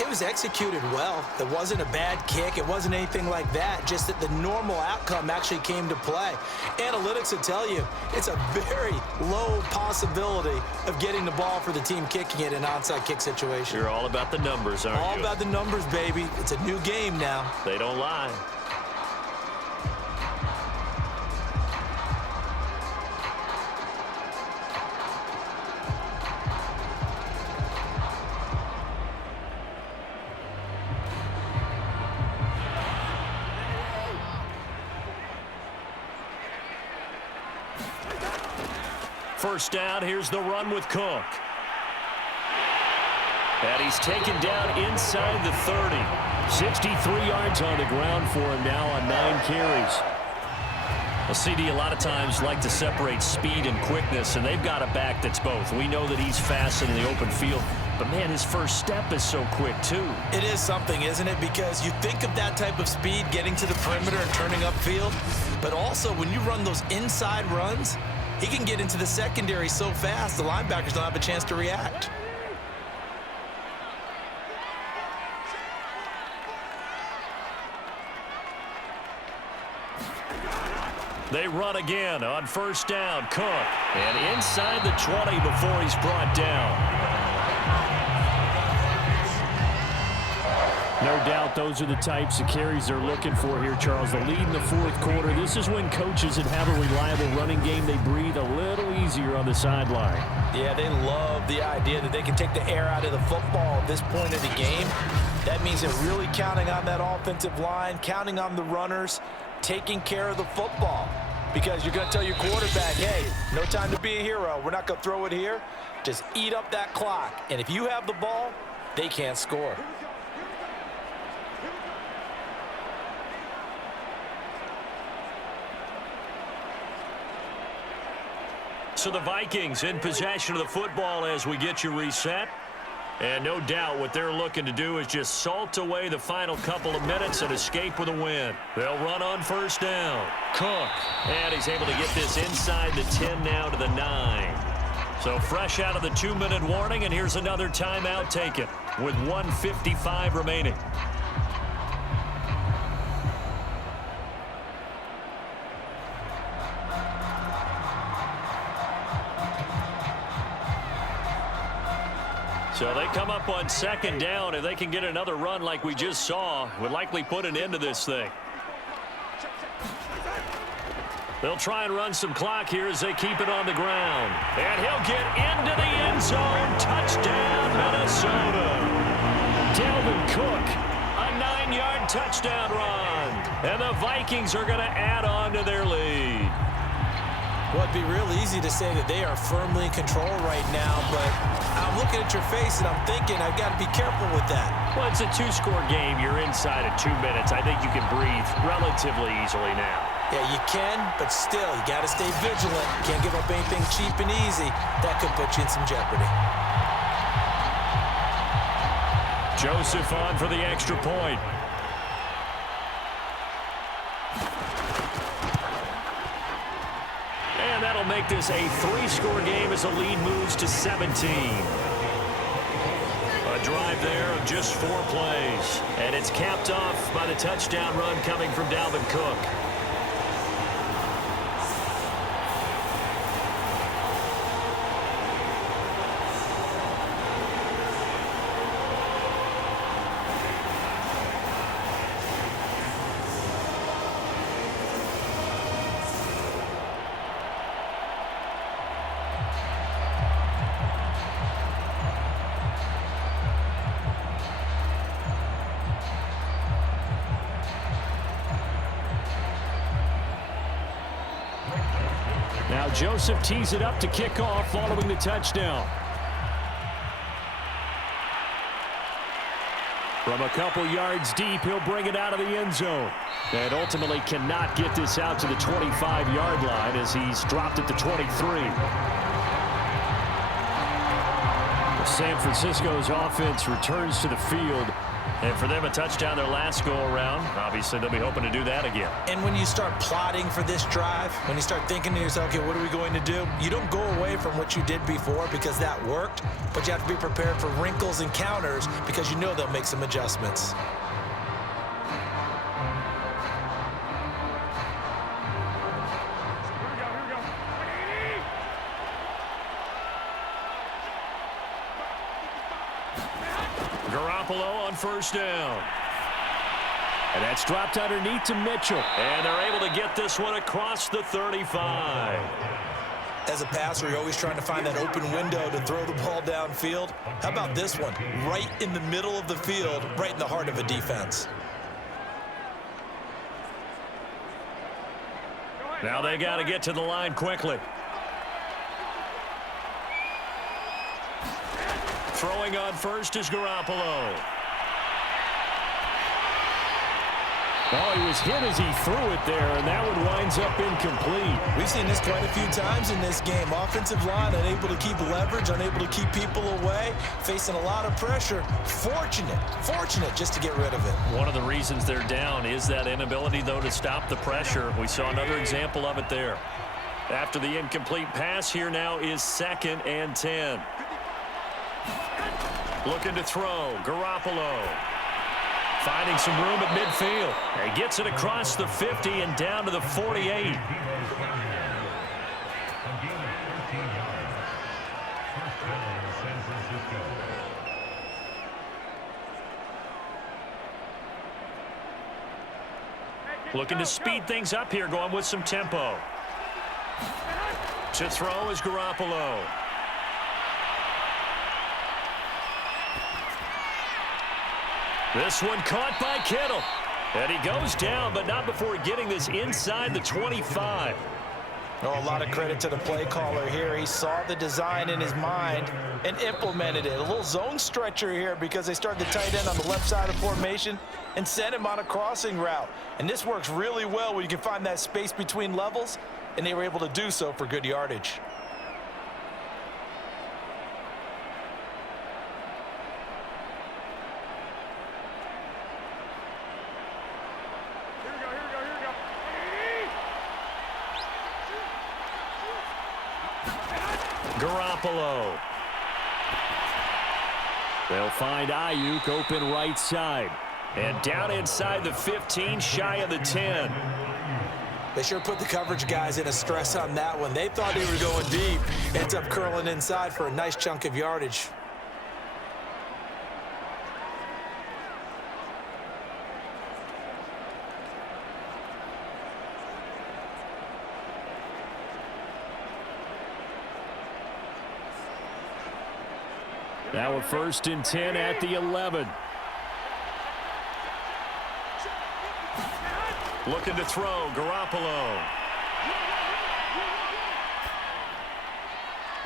it was executed well. It wasn't a bad kick. It wasn't anything like that. Just that the normal outcome actually came to play. Analytics will tell you it's a very low possibility of getting the ball for the team kicking it in an onside kick situation. You're all about the numbers, aren't you? All about the numbers, baby. It's a new game now. They don't lie. First down, here's the run with Cook. And he's taken down inside the 30. 63 yards on the ground for him now on 9 carries. Well, CD a lot of times like to separate speed and quickness, and they've got a back that's both. We know that he's fast in the open field, but, man, his first step is so quick, too. It is something, isn't it? Because you think of that type of speed getting to the perimeter and turning upfield, but also when you run those inside runs, he can get into the secondary so fast the linebackers don't have a chance to react. They run again on first down. Cook. And inside the 20 before he's brought down. No doubt those are the types of carries they're looking for here, Charles. The lead in the fourth quarter. This is when coaches that have a reliable running game, they breathe a little easier on the sideline. Yeah, they love the idea that they can take the air out of the football at this point of the game. That means they're really counting on that offensive line, counting on the runners, taking care of the football. Because you're going to tell your quarterback, hey, no time to be a hero. We're not going to throw it here. Just eat up that clock. And if you have the ball, they can't score. So the Vikings in possession of the football as we get you reset. And no doubt what they're looking to do is just salt away the final couple of minutes and escape with a win. They'll run on first down. Cook. And he's able to get this inside the 10 now to the 9. So fresh out of the 2-minute warning, and here's another timeout taken with 1:55 remaining. So they come up on second down. If they can get another run like we just saw, would likely put an end to this thing. They'll try and run some clock here as they keep it on the ground. And he'll get into the end zone. Touchdown, Minnesota. Dalvin Cook, a 9-yard touchdown run. And the Vikings are going to add on to their lead. Well, it'd be real easy to say that they are firmly in control right now, but I'm looking at your face and I'm thinking I've got to be careful with that. Well, it's a 2-score game. You're inside of 2 minutes. I think you can breathe relatively easily now. Yeah, you can, but still, you got to stay vigilant. Can't give up anything cheap and easy. That could put you in some jeopardy. Joseph on for the extra point. And that'll make this a 3-score game as the lead moves to 17. A drive there of just 4 plays. And it's capped off by the touchdown run coming from Dalvin Cook. Now Joseph tees it up to kick off following the touchdown. From a couple yards deep, he'll bring it out of the end zone. And ultimately cannot get this out to the 25-yard line as he's dropped at the 23. San Francisco's offense returns to the field. And for them, a touchdown their last go-around. Obviously, they'll be hoping to do that again. And when you start plotting for this drive, when you start thinking to yourself, okay, what are we going to do? You don't go away from what you did before because that worked, but you have to be prepared for wrinkles and counters because you know they'll make some adjustments. Garoppolo on first down. And that's dropped underneath to Mitchell. And they're able to get this one across the 35. As a passer, you're always trying to find that open window to throw the ball downfield. How about this one? Right in the middle of the field, right in the heart of a defense. Now they got to get to the line quickly. Throwing on first is Garoppolo. Oh, he was hit as he threw it there, and that one winds ends up incomplete. We've seen this quite a few times in this game. Offensive line unable to keep leverage, unable to keep people away, facing a lot of pressure. Fortunate just to get rid of it. One of the reasons they're down is that inability, though, to stop the pressure. We saw another example of it there. After the incomplete pass, here now is 2nd and 10. Looking to throw, Garoppolo. Finding some room at midfield. And gets it across the 50 and down to the 48. Looking to speed things up here, going with some tempo. To throw is Garoppolo. This one caught by Kittle. And he goes down, but not before getting this inside the 25. Oh, a lot of credit to the play caller here. He saw the design in his mind and implemented it. A little zone stretcher here because they started the tight end on the left side of formation and sent him on a crossing route. And this works really well when you can find that space between levels, and they were able to do so for good yardage. Garoppolo. They'll find Ayuk open right side. And down inside the 15, shy of the 10. They sure put the coverage guys in a stress on that one. They thought they were going deep. Ends up curling inside for a nice chunk of yardage. Now a 1st and 10 at the 11. Looking to throw, Garoppolo.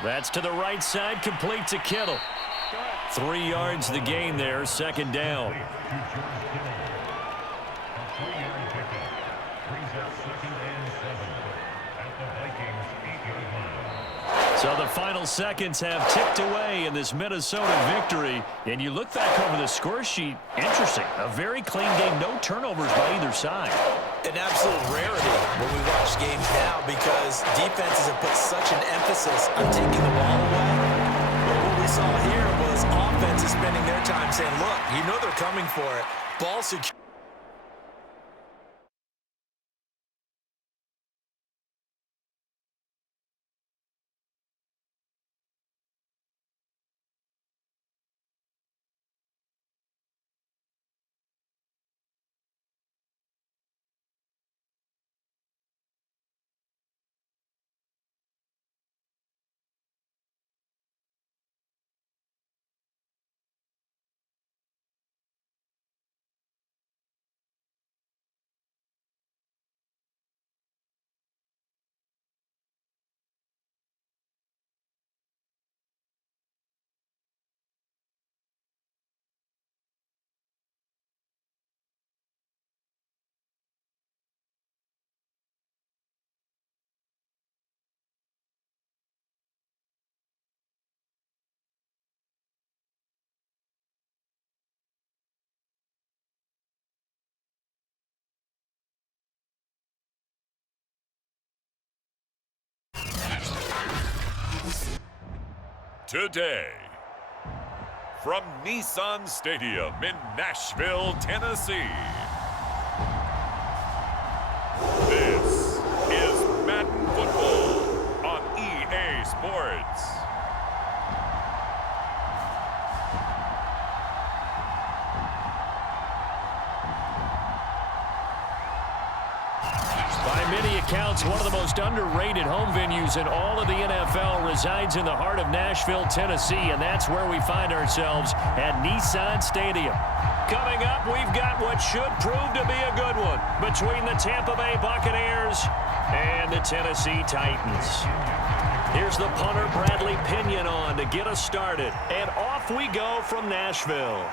That's to the right side, complete to Kittle. 3 yards the gain there, 2nd down. So the final seconds have ticked away in this Minnesota victory. And you look back over the score sheet, interesting. A very clean game, no turnovers by either side. An absolute rarity when we watch games now because defenses have put such an emphasis on taking the ball away. But what we saw here was offenses spending their time saying, look, you know they're coming for it. Ball secure. Today, from Nissan Stadium in Nashville, Tennessee, this is Madden Football on EA Sports. By many accounts, one of the most underrated home venues in all of the NFL resides in the heart of Nashville, Tennessee, and that's where we find ourselves at Nissan Stadium. Coming up, we've got what should prove to be a good one between the Tampa Bay Buccaneers and the Tennessee Titans. Here's the punter, Bradley Pinion, on to get us started, and off we go from Nashville.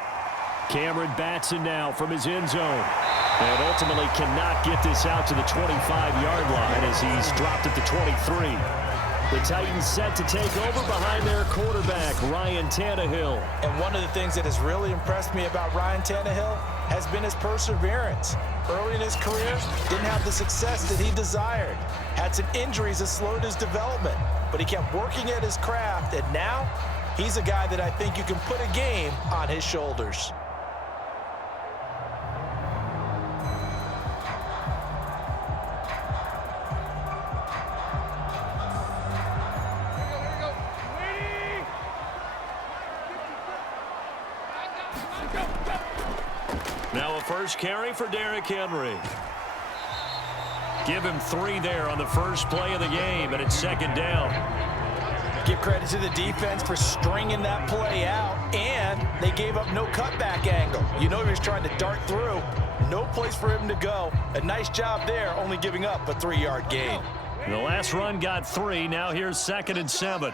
Cameron Batson now from his end zone. And ultimately cannot get this out to the 25-yard line. as he's dropped at the 23. The Titans set to take over behind their quarterback, Ryan Tannehill. And one of the things that has really impressed me about Ryan Tannehill has been his perseverance. Early in his career, didn't have the success that he desired. Had some injuries that slowed his development, but he kept working at his craft, and now he's a guy that I think you can put a game on his shoulders. Now a first carry for Derrick Henry. Give him 3 there on the first play of the game, and it's second down. Give credit to the defense for stringing that play out, and they gave up no cutback angle. You know he was trying to dart through. No place for him to go. A nice job there, only giving up a 3-yard gain. The last run got 3. Now here's 2nd and 7.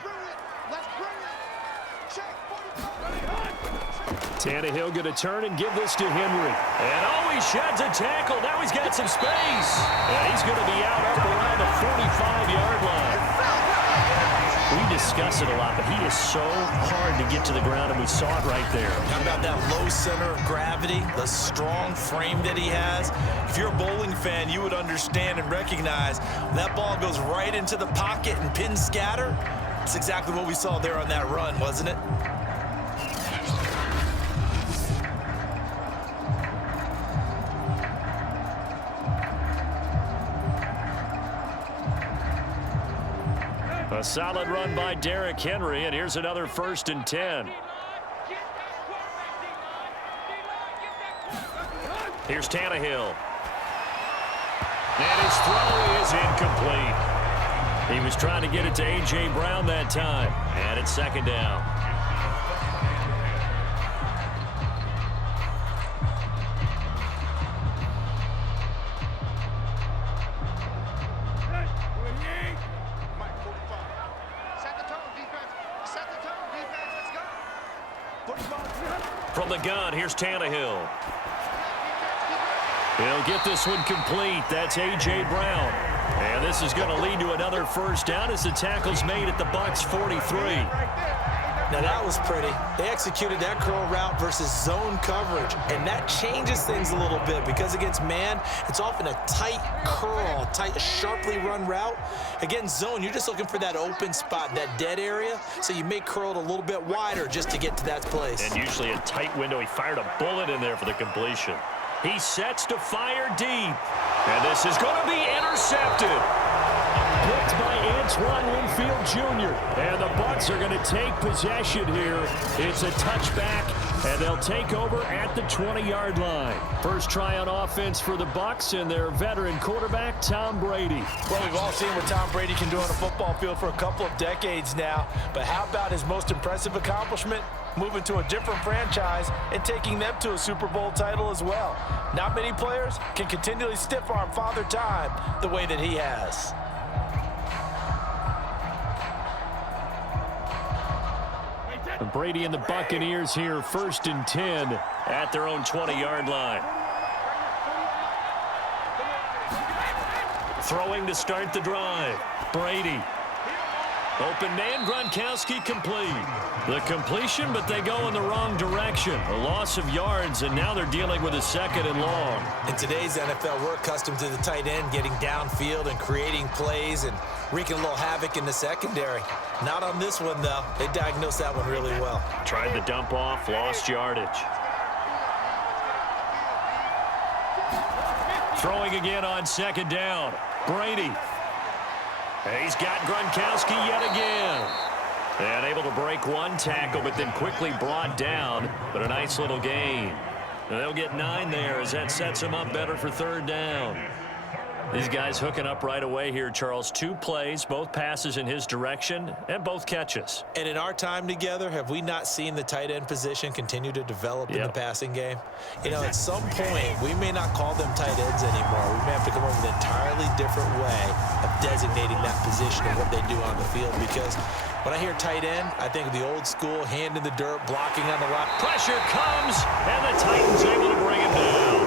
Tannehill going to turn and give this to Henry. And oh, he sheds a tackle. Now he's got some space. And he's going to be out up around the 45-yard line. We discuss it a lot, but he is so hard to get to the ground, and we saw it right there. How about that low center of gravity, the strong frame that he has? If you're a bowling fan, you would understand and recognize that ball goes right into the pocket and pin scatter. It's exactly what we saw there on that run, wasn't it? A solid run by Derrick Henry, and here's another 1st and 10. Here's Tannehill. And his throw is incomplete. He was trying to get it to A.J. Brown that time, and it's second down. From the gun, here's Tannehill. He'll get this one complete. That's A.J. Brown. And this is going to lead to another first down as the tackle's made at the Bucs 43. Now that was pretty. They executed that curl route versus zone coverage, and that changes things a little bit because against man, it's often a tight curl, tight, sharply run route. Against zone, you're just looking for that open spot, that dead area, so you may curl it a little bit wider just to get to that place. And usually a tight window. He fired a bullet in there for the completion. He sets to fire deep, and this is going to be intercepted. Picked by Antoine Winfield Jr. And the Bucs are going to take possession here. It's a touchback, and they'll take over at the 20-yard line. First try on offense for the Bucs and their veteran quarterback, Tom Brady. Well, we've all seen what Tom Brady can do on a football field for a couple of decades now. But how about his most impressive accomplishment? Moving to a different franchise and taking them to a Super Bowl title as well. Not many players can continually stiff-arm Father Time the way that he has. Brady and the Buccaneers here, 1st and 10 at their own 20-yard line. Throwing to start the drive. Brady. Open man, Gronkowski complete. The completion, but they go in the wrong direction. A loss of yards, and now they're dealing with a 2nd and long. In today's NFL, we're accustomed to the tight end getting downfield and creating plays and wreaking a little havoc in the secondary. Not on this one, though. They diagnosed that one really well. Tried the dump off, lost yardage. Throwing again on 2nd down. Brady. He's got Gronkowski yet again. And able to break one tackle, but then quickly brought down. But a nice little gain. And they'll get 9 there as that sets them up better for 3rd down. These guys hooking up right away here, Charles. 2 plays, both passes in his direction, and both catches. And in our time together, have we not seen the tight end position continue to develop in the passing game? You know, at some point, we may not call them tight ends anymore. We may have to come up with an entirely different way of designating that position and what they do on the field. Because when I hear tight end, I think of the old school, hand in the dirt, blocking on the line. Pressure comes, and the Titans able to bring him down.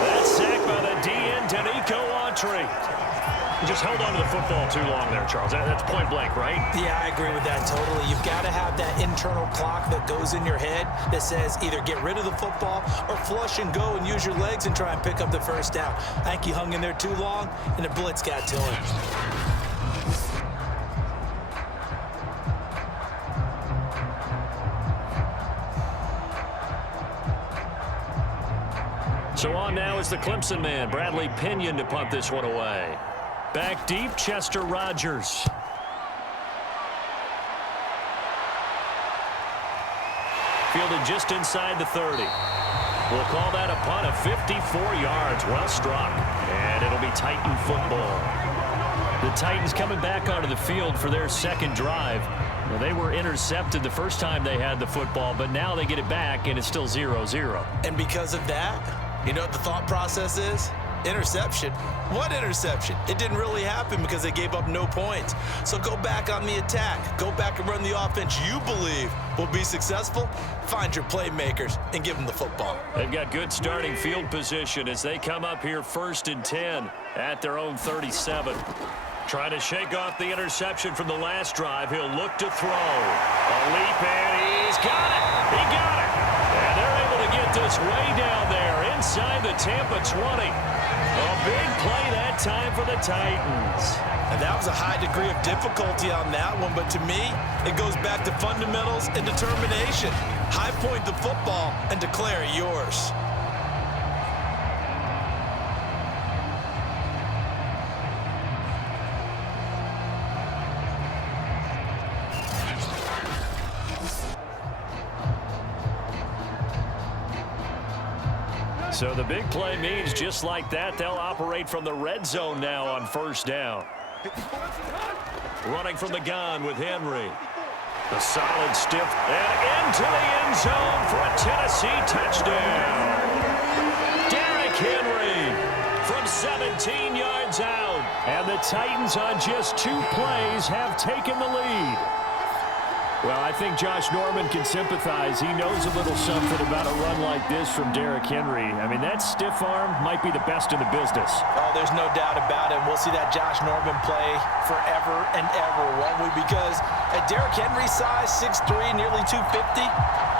That's sacked by the DN, Danico Autry. Just held on to the football too long there, Charles. That's point blank, right? Yeah, I agree with that totally. You've got to have that internal clock that goes in your head that says either get rid of the football or flush and go and use your legs and try and pick up the first down. I think he hung in there too long, and the blitz got to him. So on now is the Clemson man, Bradley Pinion, to punt this one away. Back deep, Chester Rogers. Fielded just inside the 30. We'll call that a punt of 54 yards. Well struck. And it'll be Titan football. The Titans coming back onto the field for their second drive. Well, they were intercepted the first time they had the football, but now they get it back, and it's still 0-0. And because of that, you know what the thought process is? Interception. What interception? It didn't really happen because they gave up no points. So go back on the attack. Go back and run the offense you believe will be successful. Find your playmakers and give them the football. They've got good starting field position as they come up here 1st and 10 at their own 37. Trying to shake off the interception from the last drive. He'll look to throw. A leap, and he's got it. He got it. And they're able to get this way down there inside the Tampa 20. A big play that time for the Titans. And that was a high degree of difficulty on that one, but to me, it goes back to fundamentals and determination. High point the football and declare it yours. So the big play means just like that, they'll operate from the red zone now on 1st down. Running from the gun with Henry. The solid stiff and into the end zone for a Tennessee touchdown. Derrick Henry from 17 yards out. And the Titans on just 2 plays have taken the lead. Well, I think Josh Norman can sympathize. He knows a little something about a run like this from Derrick Henry. I mean, that stiff arm might be the best in the business. Oh, there's no doubt about it. We'll see that Josh Norman play forever and ever, won't we? Because at Derrick Henry's size, 6'3", nearly 250,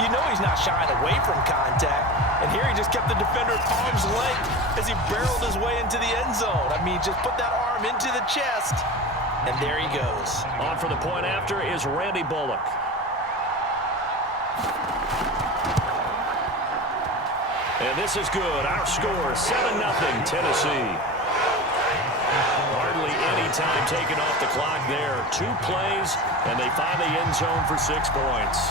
you know he's not shying away from contact. And here he just kept the defender at arm's length as he barreled his way into the end zone. I mean, just put that arm into the chest. And there he goes. On for the point after is Randy Bullock. And this is good. Our score, 7-0 Tennessee. Hardly any time taken off the clock there. 2 plays, and they find the end zone for 6 points.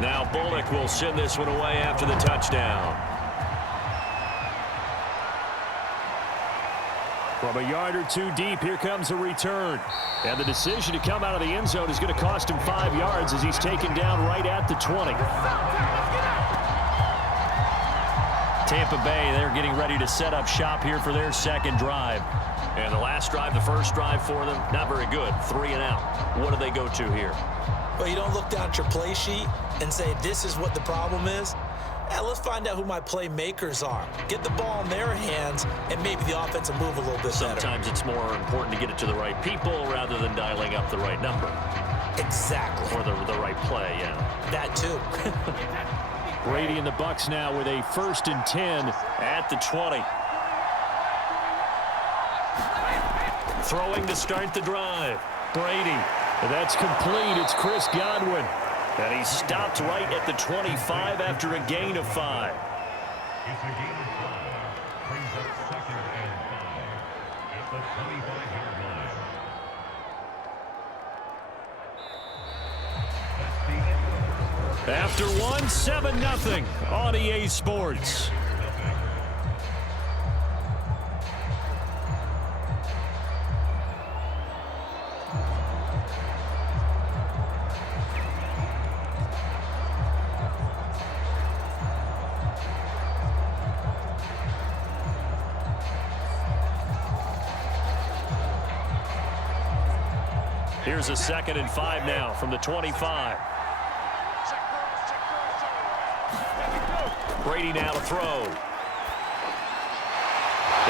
Now Bullock will send this one away after the touchdown. From a yard or 2 deep, here comes a return. And the decision to come out of the end zone is going to cost him 5 yards as he's taken down right at the 20. Tampa Bay, they're getting ready to set up shop here for their second drive. And the last drive, the first drive for them, not very good. 3 and out. What do they go to here? Well, you don't look down at your play sheet and say, this is what the problem is. Let's find out who my playmakers are. Get the ball in their hands, and maybe the offense will move a little bit better. Sometimes it's more important to get it to the right people rather than dialing up the right number. Exactly. Or the right play, yeah. That too. Brady and the Bucs now with a 1st and 10 at the 20. Throwing to start the drive. Brady. That's complete. It's Chris Godwin. And he stopped right at the 25 after a gain of 5. It's a gain of 5. Brings up 2nd and 5 at the 25-yard line. That's the end. After 1, 7-0 on EA Sports. Here's a 2nd and 5 now from the 25. Brady now to throw.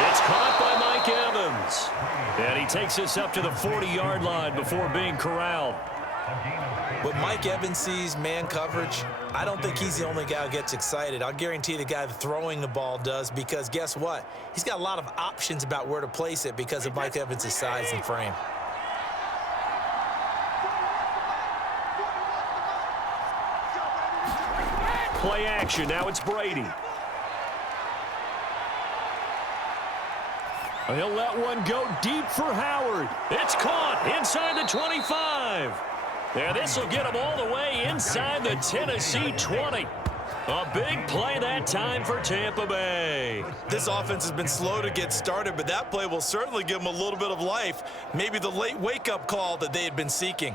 It's caught by Mike Evans. And he takes us up to the 40-yard line before being corralled. When Mike Evans sees man coverage, I don't think he's the only guy who gets excited. I'll guarantee the guy throwing the ball does, because guess what? He's got a lot of options about where to place it because of Mike Evans' size and frame. Play action. Now it's Brady. He'll let one go deep for Howard. It's caught inside the 25. And this will get him all the way inside the Tennessee 20. A big play that time for Tampa Bay. This offense has been slow to get started, but that play will certainly give them a little bit of life. Maybe the late wake-up call that they had been seeking.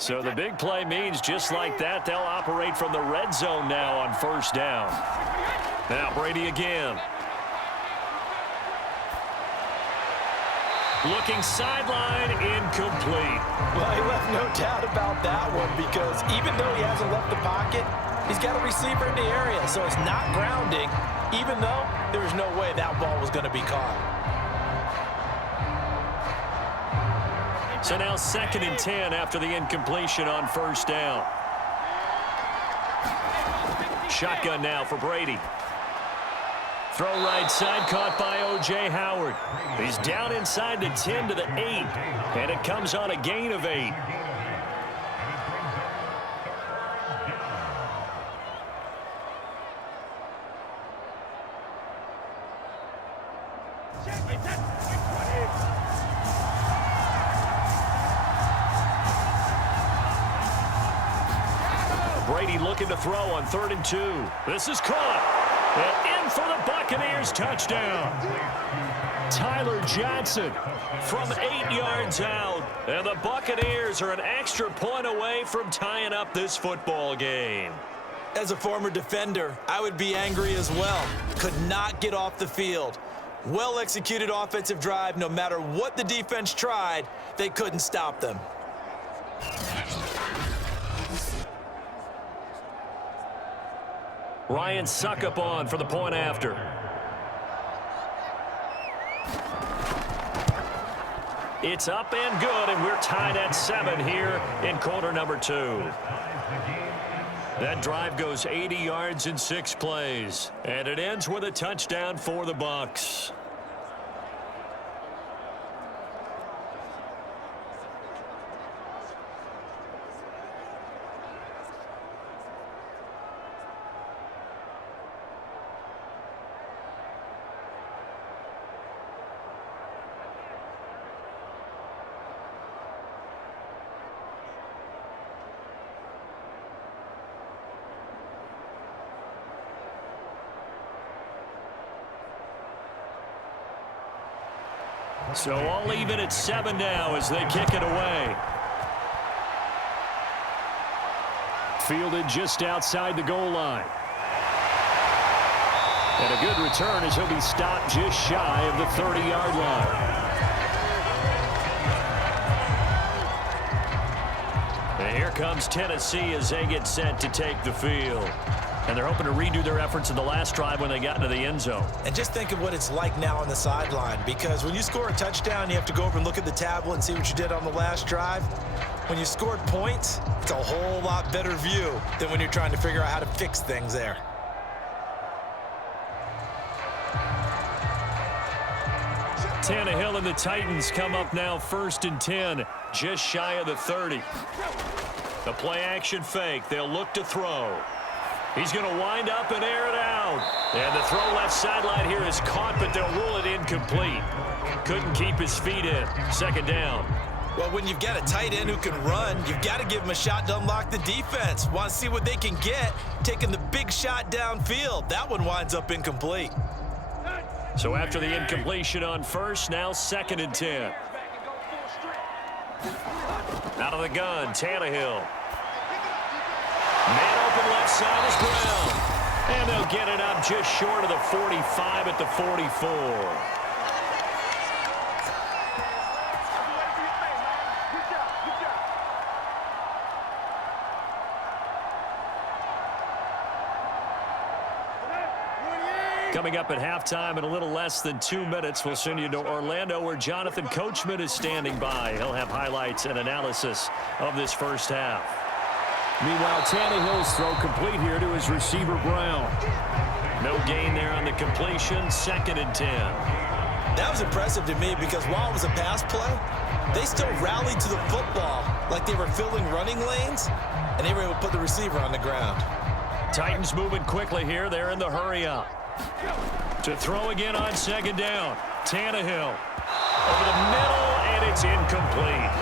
So the big play means just like that, they'll operate from the red zone now on 1st down. Now Brady again. Looking sideline, incomplete. Well, he left no doubt about that one, because even though he hasn't left the pocket, he's got a receiver in the area, so it's not grounding, even though there was no way that ball was going to be caught. So now 2nd and 10 after the incompletion on 1st down. Shotgun now for Brady. Throw right side, caught by O.J. Howard. He's down inside the 10 to the 8, and it comes on a gain of 8. Brady looking to throw on 3rd and 2. This is caught. And in for the Buccaneers touchdown. Tyler Johnson from 8 yards out. And the Buccaneers are an extra point away from tying up this football game. As a former defender, I would be angry as well. Could not get off the field. Well-executed offensive drive. No matter what the defense tried, they couldn't stop them. Ryan Suckup on for the point after. It's up and good, and we're tied at 7 here in quarter number 2. That drive goes 80 yards in 6 plays, and it ends with a touchdown for the Bucs. So all even at 7 now as they kick it away. Fielded just outside the goal line. And a good return as he'll be stopped just shy of the 30-yard line. And here comes Tennessee as they get set to take the field. And they're hoping to redo their efforts in the last drive when they got into the end zone. And just think of what it's like now on the sideline, because when you score a touchdown, you have to go over and look at the tablet and see what you did on the last drive. When you scored points, it's a whole lot better view than when you're trying to figure out how to fix things there. Tannehill and the Titans come up now 1st and 10, just shy of the 30. The play action fake. They'll look to throw. He's going to wind up and air it out. And the throw left sideline here is caught, but they'll rule it incomplete. Couldn't keep his feet in. 2nd down. Well, when you've got a tight end who can run, you've got to give him a shot to unlock the defense. Want to see what they can get, taking the big shot downfield. That one winds up incomplete. So after the incompletion on first, now 2nd and 10. Out of the gun, Tannehill. Man open left side is Brown. And they'll get it up just short of the 45 at the 44. Coming up at halftime in a little less than 2 minutes, we'll send you to Orlando where Jonathan Coachman is standing by. He'll have highlights and analysis of this first half. Meanwhile, Tannehill's throw complete here to his receiver, Brown. No gain there on the completion, 2nd and 10. That was impressive to me because while it was a pass play, they still rallied to the football like they were filling running lanes, and they were able to put the receiver on the ground. Titans moving quickly here. They're in the hurry-up. To throw again on 2nd down. Tannehill over the middle, and it's incomplete.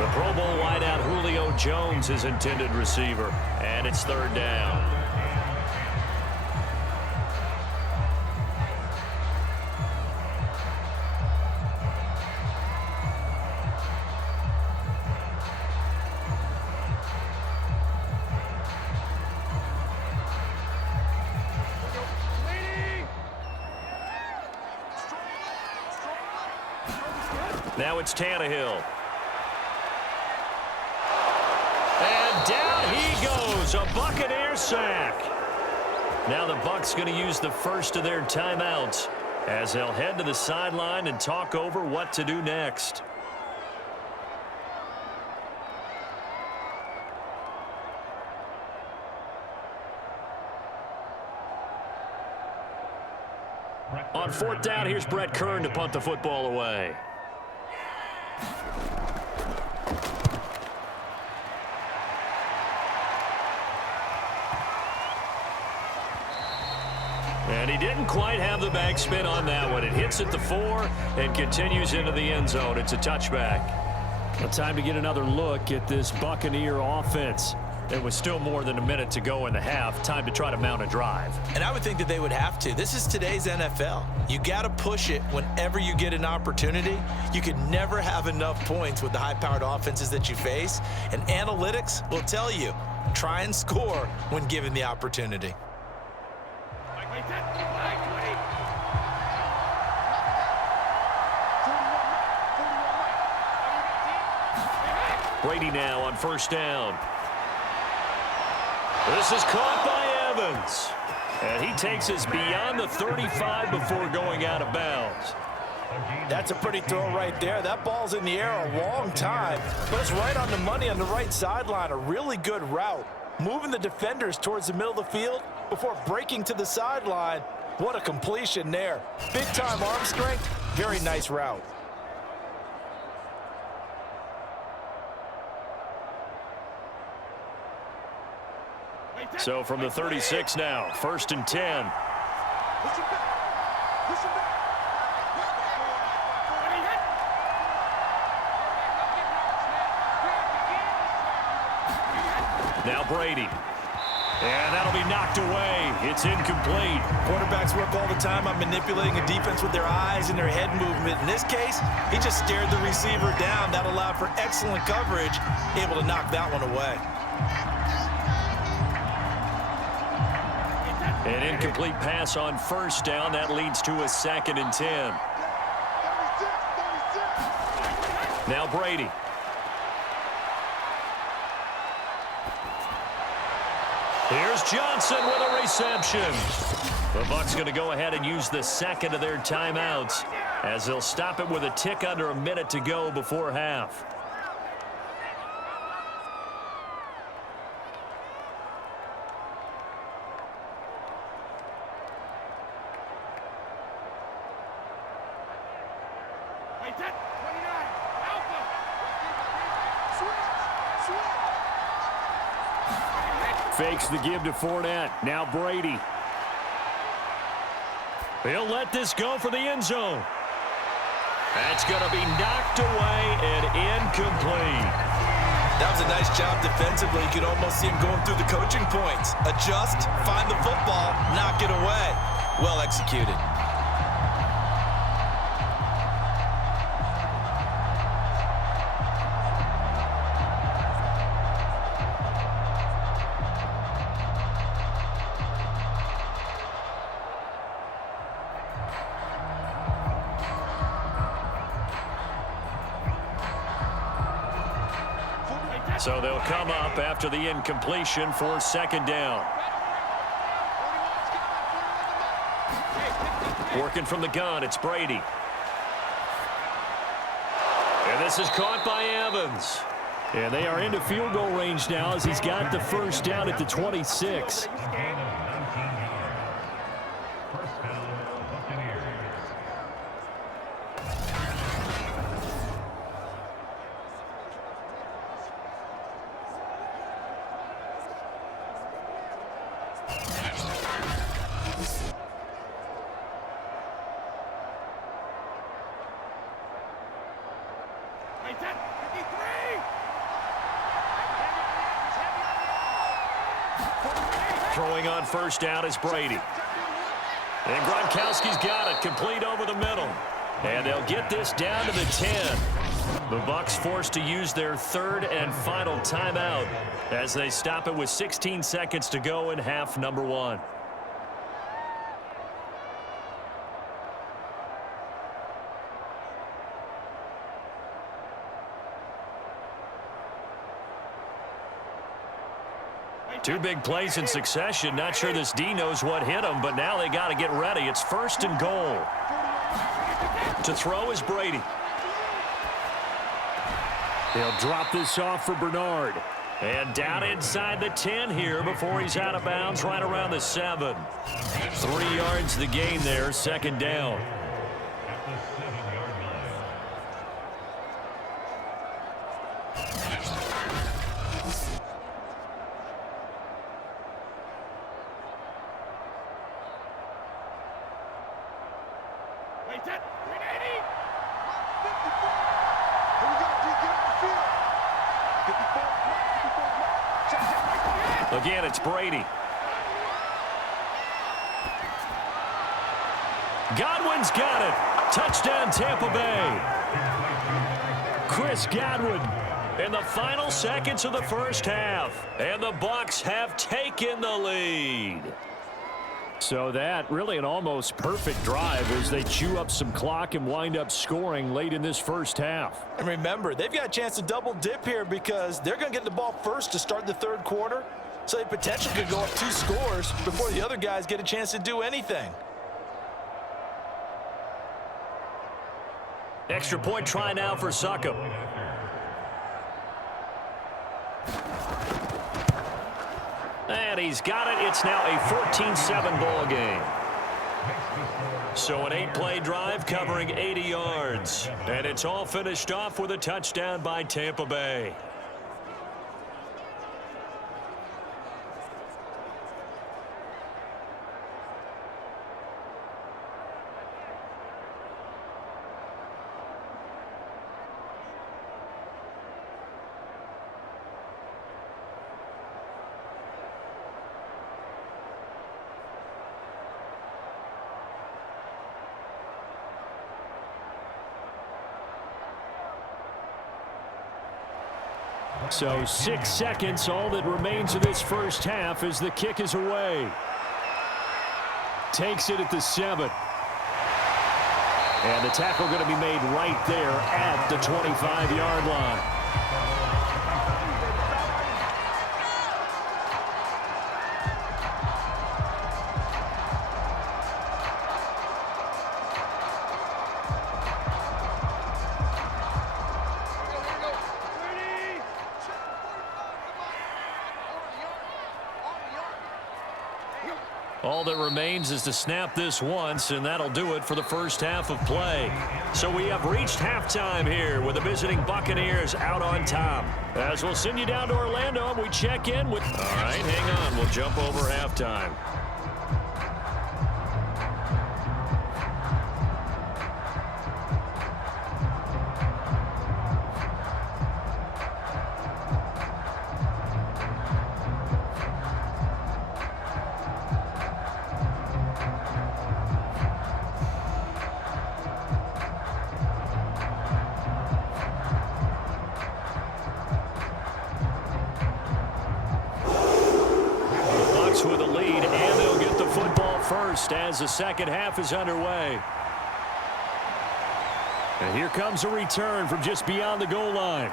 The Pro Bowl wideout Julio Jones, his intended receiver, and it's 3rd down. Now it's Tannehill. And down he goes, a Buccaneer sack. Now the Bucs going to use the first of their timeouts as they'll head to the sideline and talk over what to do next. On 4th down, here's Brett Kern to punt the football away. And he didn't quite have the backspin on that one. It hits at the 4 and continues into the end zone. It's a touchback. Well, time to get another look at this Buccaneer offense. There was still more than a minute to go in the half. Time to try to mount a drive. And I would think that they would have to. This is today's NFL. You got to push it whenever you get an opportunity. You can never have enough points with the high-powered offenses that you face. And analytics will tell you, try and score when given the opportunity. Brady now on 1st down. This is caught by Evans. And he takes us beyond the 35 before going out of bounds. That's a pretty throw right there. That ball's in the air a long time, but it's right on the money on the right sideline. A really good route. Moving the defenders towards the middle of the field before breaking to the sideline. What a completion there. Big-time arm strength. Very nice route. So from the 36 now, 1st and 10. Now Brady. And that'll be knocked away. It's incomplete. Quarterbacks work all the time on manipulating a defense with their eyes and their head movement. In this case, he just stared the receiver down. That allowed for excellent coverage, able to knock that one away. An incomplete pass on 1st down. That leads to a 2nd and 10. Now Brady. Here's Johnson with a reception. The Bucs going to go ahead and use the 2nd of their timeouts as they'll stop it with a tick under a minute to go before half. Fakes the give to Fournette. Now Brady. He'll let this go for the end zone. That's going to be knocked away and incomplete. That was a nice job defensively. You could almost see him going through the coaching points. Adjust, find the football, knock it away. Well executed. So they'll come up after the incompletion for second down. Working from the gun, it's Brady. And this is caught by Evans. And they are into field goal range now as he's got the first down at the 26. A gain of 19 yards. First down, Buccaneers. Throwing on first down is Brady. And Gronkowski's got it, complete over the middle. And they'll get this down to the 10. The Bucs forced to use their third and final timeout as they stop it with 16 seconds to go in half number 1. Two big plays in succession. Not sure this D knows what hit him, but now they got to get ready. It's first and goal. To throw is Brady. They'll drop this off for Bernard. And down inside the 10 here before he's out of bounds right around the 7. 3 yards the gain there, second down. At the 7-yard line. Again, it's Brady. Godwin's got it. Touchdown, Tampa Bay. Chris Godwin in the final seconds of the first half. And the Bucs have taken the lead. So that really an almost perfect drive as they chew up some clock and wind up scoring late in this first half. And remember, they've got a chance to double dip here because they're going to get the ball first to start the third quarter. So they potentially could go up 2 scores before the other guys get a chance to do anything. Extra point try now for Succop. And he's got it. It's now a 14-7 ball game. So an 8-play drive covering 80 yards. And it's all finished off with a touchdown by Tampa Bay. So 6 seconds, all that remains of this first half as the kick is away. Takes it at the 7. And the tackle going to be made right there at the 25-yard line. All that remains is to snap this once, and that'll do it for the first half of play. So we have reached halftime here with the visiting Buccaneers out on top. As we'll send you down to Orlando, and we check in with... All right, hang on. We'll jump over halftime. With a lead, and they'll get the football first as the second half is underway. And here comes a return from just beyond the goal line.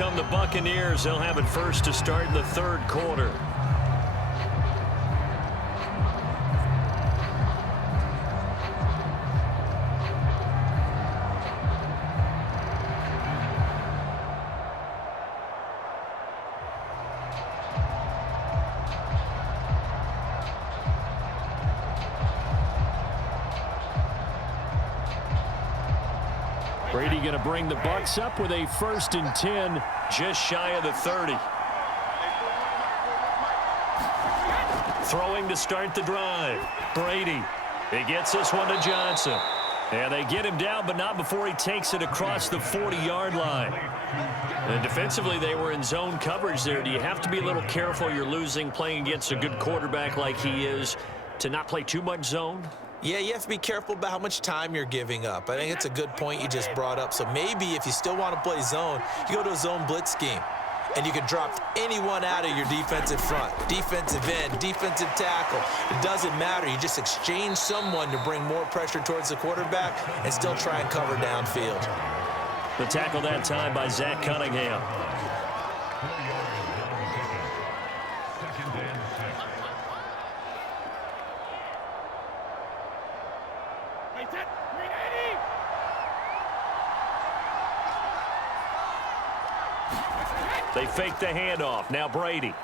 come the Buccaneers. They'll have it first to start in the third quarter. Brady going to bring the Bucs up with a 1st and 10, just shy of the 30. Throwing to start the drive. Brady. He gets this one to Johnson. And they get him down, but not before he takes it across the 40-yard line. And defensively, they were in zone coverage there. Do you have to be a little careful? You're losing, playing against a good quarterback like he is, to not play too much zone? Yeah, you have to be careful about how much time you're giving up. I think it's a good point you just brought up. So maybe if you still want to play zone, you go to a zone blitz scheme. And you can drop anyone out of your defensive front. Defensive end, defensive tackle. It doesn't matter. You just exchange someone to bring more pressure towards the quarterback and still try and cover downfield. The tackle that time by Zach Cunningham. They fake the handoff. Now Brady.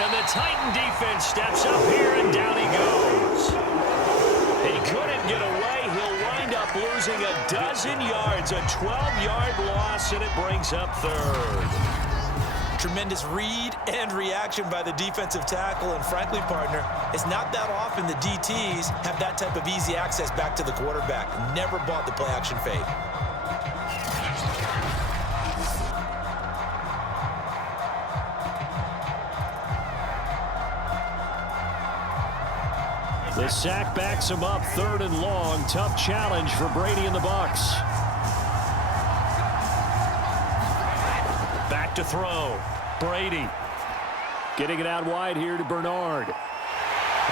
And the Titan defense steps up here, and down he goes. He couldn't get away. He'll wind up losing a dozen yards, a 12-yard loss, and it brings up third. Tremendous read and reaction by the defensive tackle, and frankly, partner, it's not that often the DTs have that type of easy access back to the quarterback. Never bought the play-action fade. The sack backs him up, 3rd and long. Tough challenge for Brady and the Bucs. Back to throw. Brady getting it out wide here to Bernard.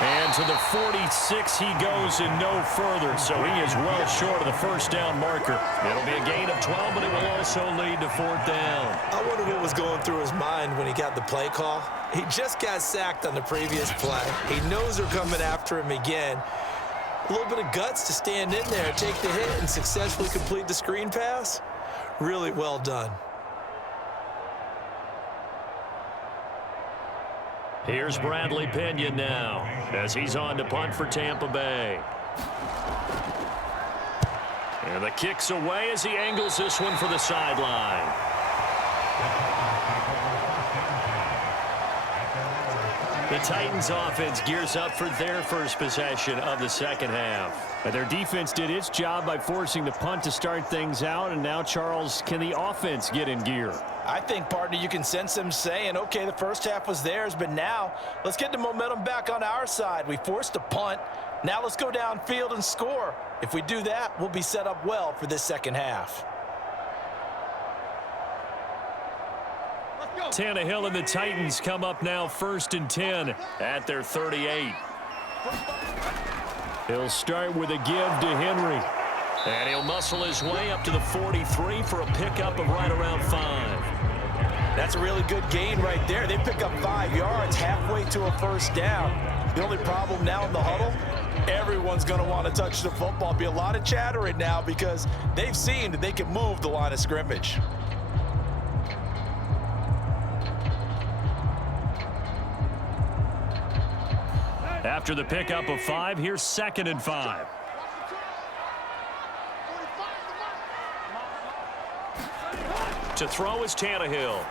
And to the 46 he goes and no further. So he is well short of the first down marker. It'll be a gain of 12, but it will also lead to 4th down. I wonder what was going through his mind when he got the play call. He just got sacked on the previous play. He knows they're coming after him again. A little bit of guts to stand in there, take the hit, and successfully complete the screen pass. Really well done. Here's Bradley Pinion now as he's on to punt for Tampa Bay. And the kick's away as he angles this one for the sideline. The Titans offense gears up for their first possession of the second half. Their defense did its job by forcing the punt to start things out, and now, Charles, can the offense get in gear? I think, partner, you can sense them saying, okay, the first half was theirs, but now let's get the momentum back on our side. We forced a punt. Now let's go downfield and score. If we do that, we'll be set up well for this second half. Tannehill and the Titans come up now 1st and 10 at their 38. He'll start with a give to Henry. And he'll muscle his way up to the 43 for a pickup of right around 5. That's a really good gain right there. They pick up 5 yards halfway to a first down. The only problem now in the huddle, everyone's going to want to touch the football. Be a lot of chattering now because they've seen that they can move the line of scrimmage. After the pickup of 5, here's 2nd and 5. To throw is Tannehill.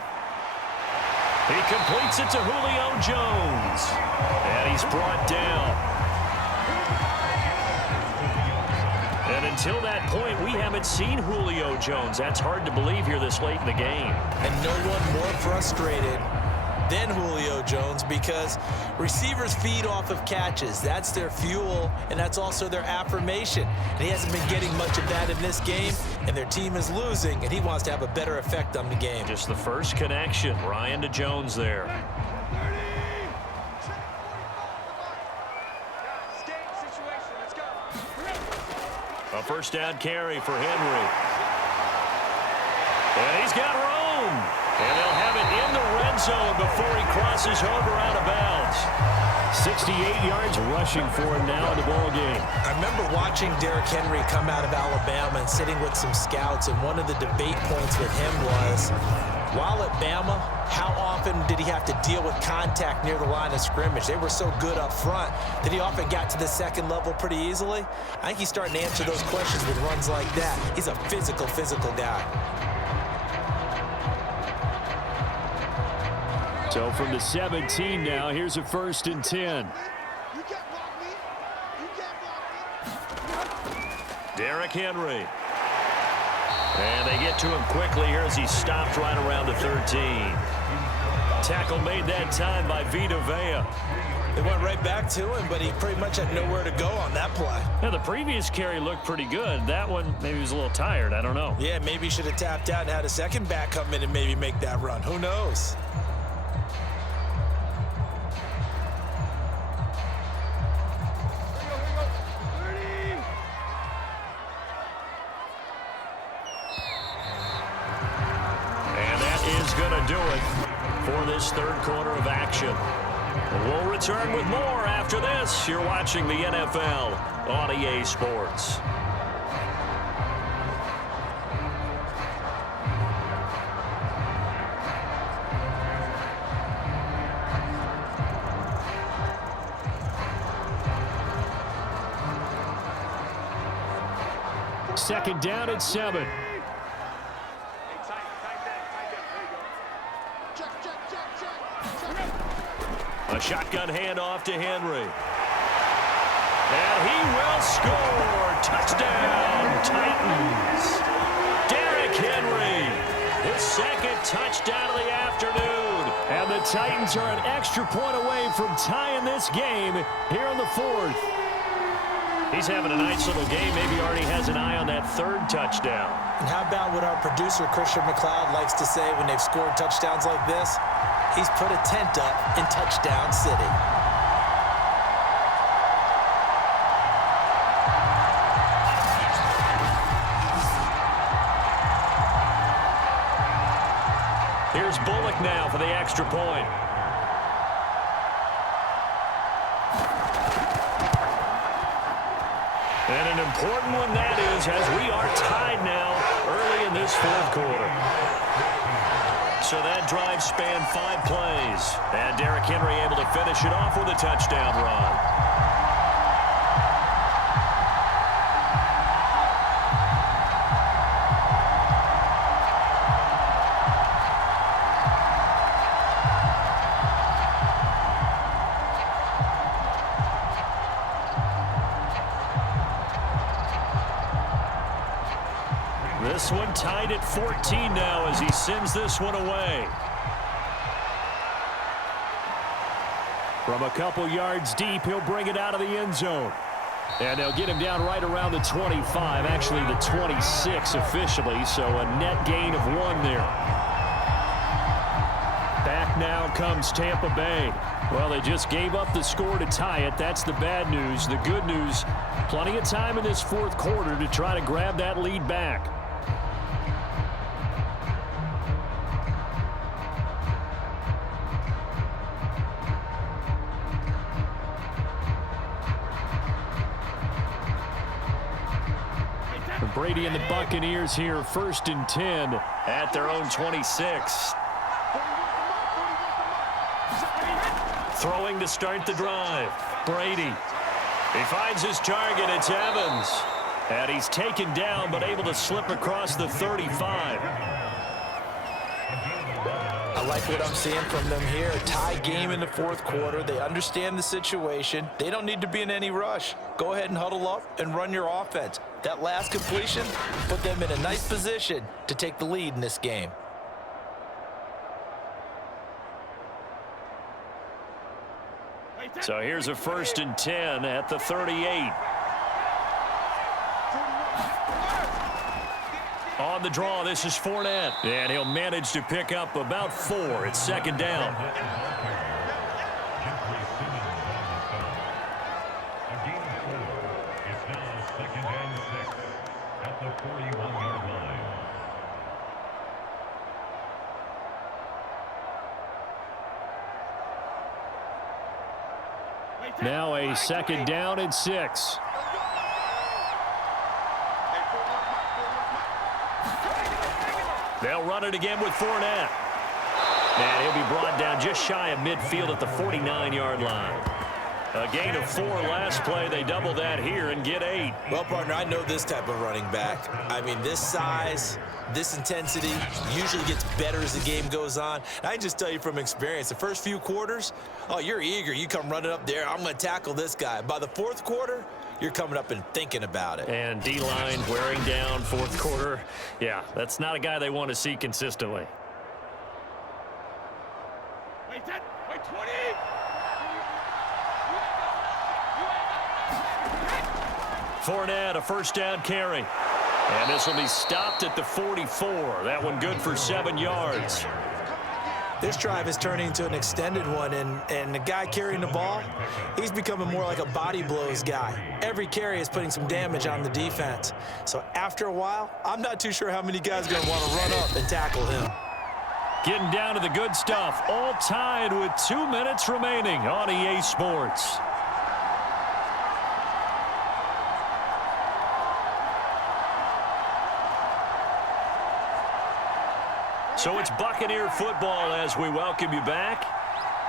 He completes it to Julio Jones. And he's brought down. And until that point, we haven't seen Julio Jones. That's hard to believe here this late in the game. And no one more frustrated than Julio Jones because receivers feed off of catches. That's their fuel, and that's also their affirmation. And he hasn't been getting much of that in this game, and their team is losing, and he wants to have a better effect on the game. Just the first connection. Ryan to Jones there. A first down carry for Henry. And he's got room. And they'll have it in the red zone before he crosses over out of bounds. 68 yards rushing for him now in the ball game. I remember watching Derrick Henry come out of Alabama and sitting with some scouts, and one of the debate points with him was, while at Bama, how often did he have to deal with contact near the line of scrimmage? They were so good up front that he often got to the second level pretty easily. I think he's starting to answer those questions with runs like that. He's a physical guy. So from the 17 now, here's a 1st and 10. Derrick Henry. And they get to him quickly here as he stopped right around the 13. Tackle made that time by Vita Vea. They went right back to him, but he pretty much had nowhere to go on that play. Now, the previous carry looked pretty good. That one, maybe he was a little tired. I don't know. Yeah, maybe he should have tapped out and had a second back come in and maybe make that run. Who knows? Do it for this third quarter of action. We'll return with more after this. You're watching the NFL on EA Sports. Second down at 7. A shotgun handoff to Henry. And he will score. Touchdown, Titans. Derrick Henry, his second touchdown of the afternoon. And the Titans are an extra point away from tying this game here in the 4th. He's having a nice little game. Maybe already has an eye on that 3rd touchdown. And how about what our producer, Christian McLeod, likes to say when they've scored touchdowns like this? He's put a tent up in Touchdown City. Here's Bullock now for the extra point. And an important one that is, as we are tied now early in this 4th quarter. So that drive spanned 5 plays. And Derrick Henry able to finish it off with a touchdown run. This one tied at 14 now as he sends this one away. From a couple yards deep, he'll bring it out of the end zone. And they'll get him down right around the 25, actually the 26 officially, so a net gain of 1 there. Back now comes Tampa Bay. Well, they just gave up the score to tie it. That's the bad news. The good news, plenty of time in this 4th quarter to try to grab that lead back. Brady and the Buccaneers here, 1st and 10 at their own 26. Throwing to start the drive. Brady. He finds his target. It's Evans. And he's taken down but able to slip across the 35. I like what I'm seeing from them here. A tie game in the 4th quarter. They understand the situation. They don't need to be in any rush. Go ahead and huddle up and run your offense. That last completion put them in a nice position to take the lead in this game. So here's a 1st and 10 at the 38. On the draw, this is Fournette. And he'll manage to pick up about 4. It's 2nd down. A gain of 4. It's now 2nd and 6. Now a second down and 6. They'll run it again with Fournette. And he'll be brought down just shy of midfield at the 49-yard line. A gain of 4 last play. They double that here and get 8. Well, partner, I know this type of running back. I mean, this size, this intensity usually gets better as the game goes on. And I can just tell you from experience, the first few quarters, oh, you're eager. You come running up there, I'm going to tackle this guy. By the fourth quarter, you're coming up and thinking about it. And D-line wearing down fourth quarter. Yeah, that's not a guy they want to see consistently. Wait 20. Fournette, a first down carry. And this will be stopped at the 44. That one good for 7 yards. This drive is turning into an extended one, and the guy carrying the ball, he's becoming more like a body blows guy. Every carry is putting some damage on the defense. So after a while, I'm not too sure how many guys are going to want to run up and tackle him. Getting down to the good stuff, all tied with 2 minutes remaining on EA Sports. So it's Buccaneer football as we welcome you back.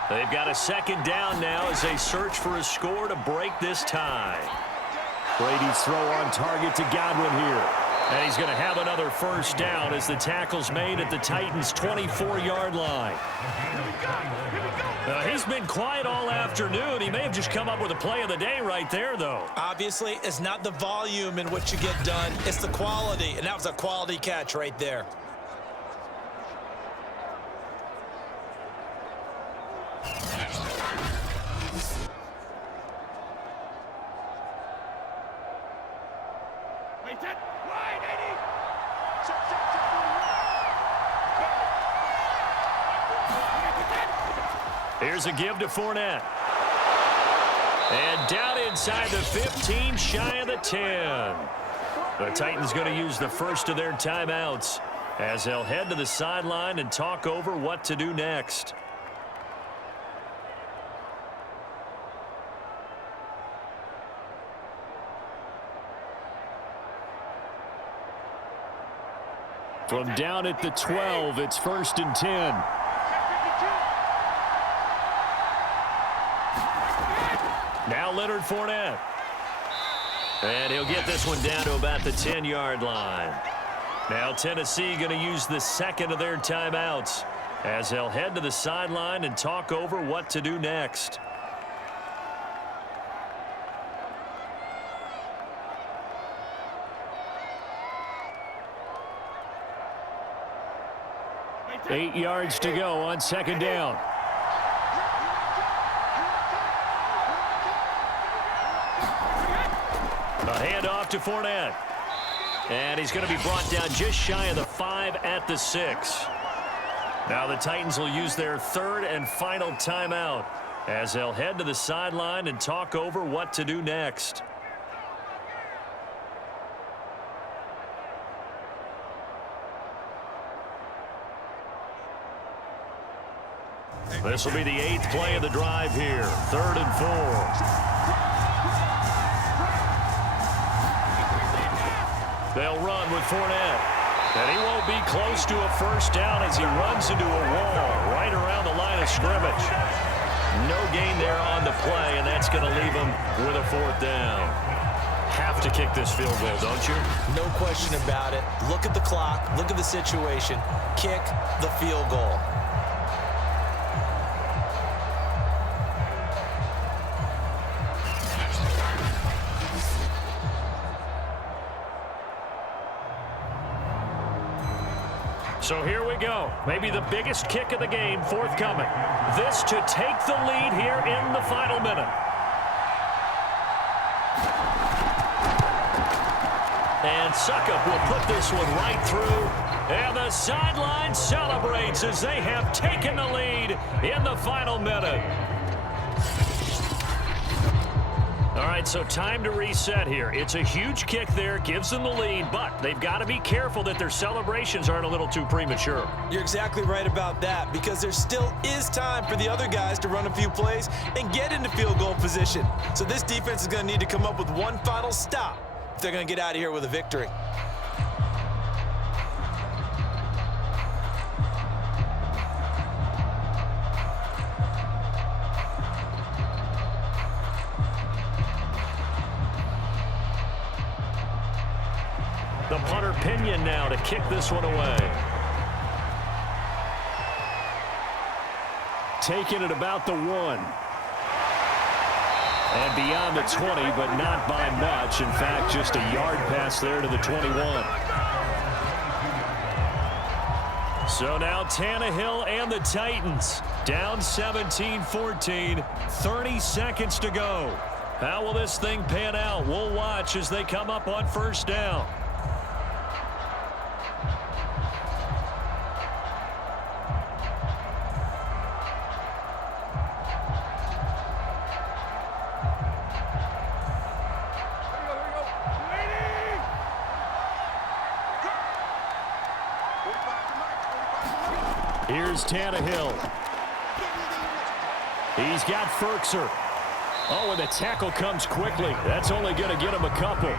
They've got a second down now as they search for a score to break this tie. Brady's throw on target to Godwin here. And he's going to have another first down as the tackle's made at the Titans' 24-yard line. He's been quiet all afternoon. He may have just come up with a play of the day right there, though. Obviously, it's not the volume in what you get done. It's the quality, and that was a quality catch right there. Here's a give to Fournette. And down inside the 15, shy of the 10. The Titans going to use the first of their timeouts as they'll head to the sideline and talk over what to do next. From down at the 12, it's 1st and 10. Now Leonard Fournette. And he'll get this one down to about the 10-yard line. Now Tennessee going to use the second of their timeouts as they'll head to the sideline and talk over what to do next. Eight yards to go on second down. A handoff to Fournette. And he's going to be brought down just shy of the 5 at the 6. Now the Titans will use their third and final timeout as they'll head to the sideline and talk over what to do next. This will be the 8th play of the drive here. 3rd and 4. They'll run with Fournette. And he won't be close to a first down as he runs into a wall right around the line of scrimmage. No gain there on the play, and that's going to leave him with a 4th down. Have to kick this field goal, don't you? No question about it. Look at the clock. Look at the situation. Kick the field goal. So here we go. Maybe the biggest kick of the game forthcoming. This to take the lead here in the final minute. And Suckup will put this one right through. And the sideline celebrates as they have taken the lead in the final minute. All right, so time to reset here. It's a huge kick there, gives them the lead, but they've got to be careful that their celebrations aren't a little too premature. You're exactly right about that, because there still is time for the other guys to run a few plays and get into field goal position. So this defense is going to need to come up with one final stop if they're going to get out of here with a victory. The punter Pinion now to kick this one away. Taking it about the 1. And beyond the 20, but not by much. In fact, just a yard pass there to the 21. So now Tannehill and the Titans down 17-14, 30 seconds to go. How will this thing pan out? We'll watch as they come up on first down. Here's Tannehill. He's got Ferkser. Oh, and the tackle comes quickly. That's only going to get him a couple.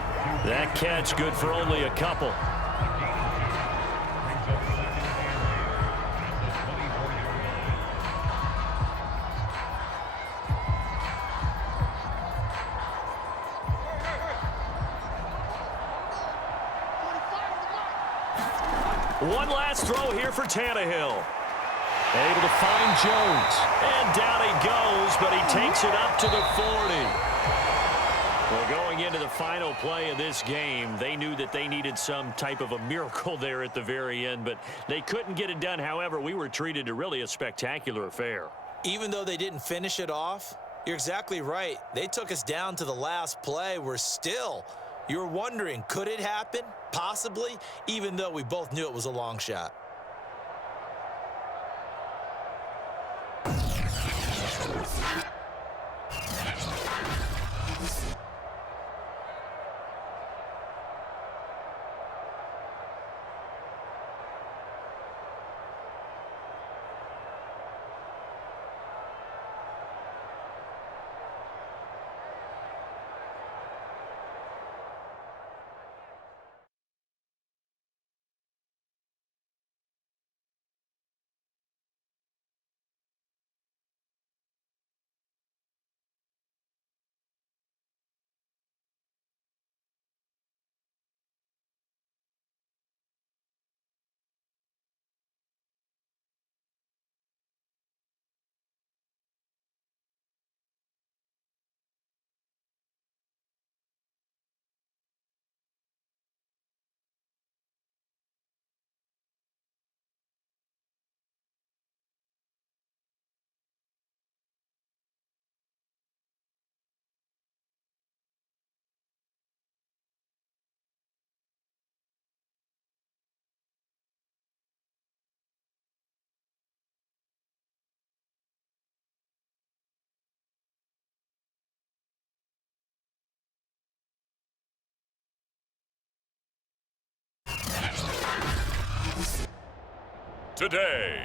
That catch good for only a couple. One last throw here for Tannehill. Able to find Jones. And down he goes, but he takes it up to the 40. Well, going into the final play of this game, they knew that they needed some type of a miracle there at the very end, but they couldn't get it done. However, we were treated to really a spectacular affair. Even though they didn't finish it off, you're exactly right. They took us down to the last play. We're still, you're wondering, could it happen? Possibly, even though we both knew it was a long shot. Today,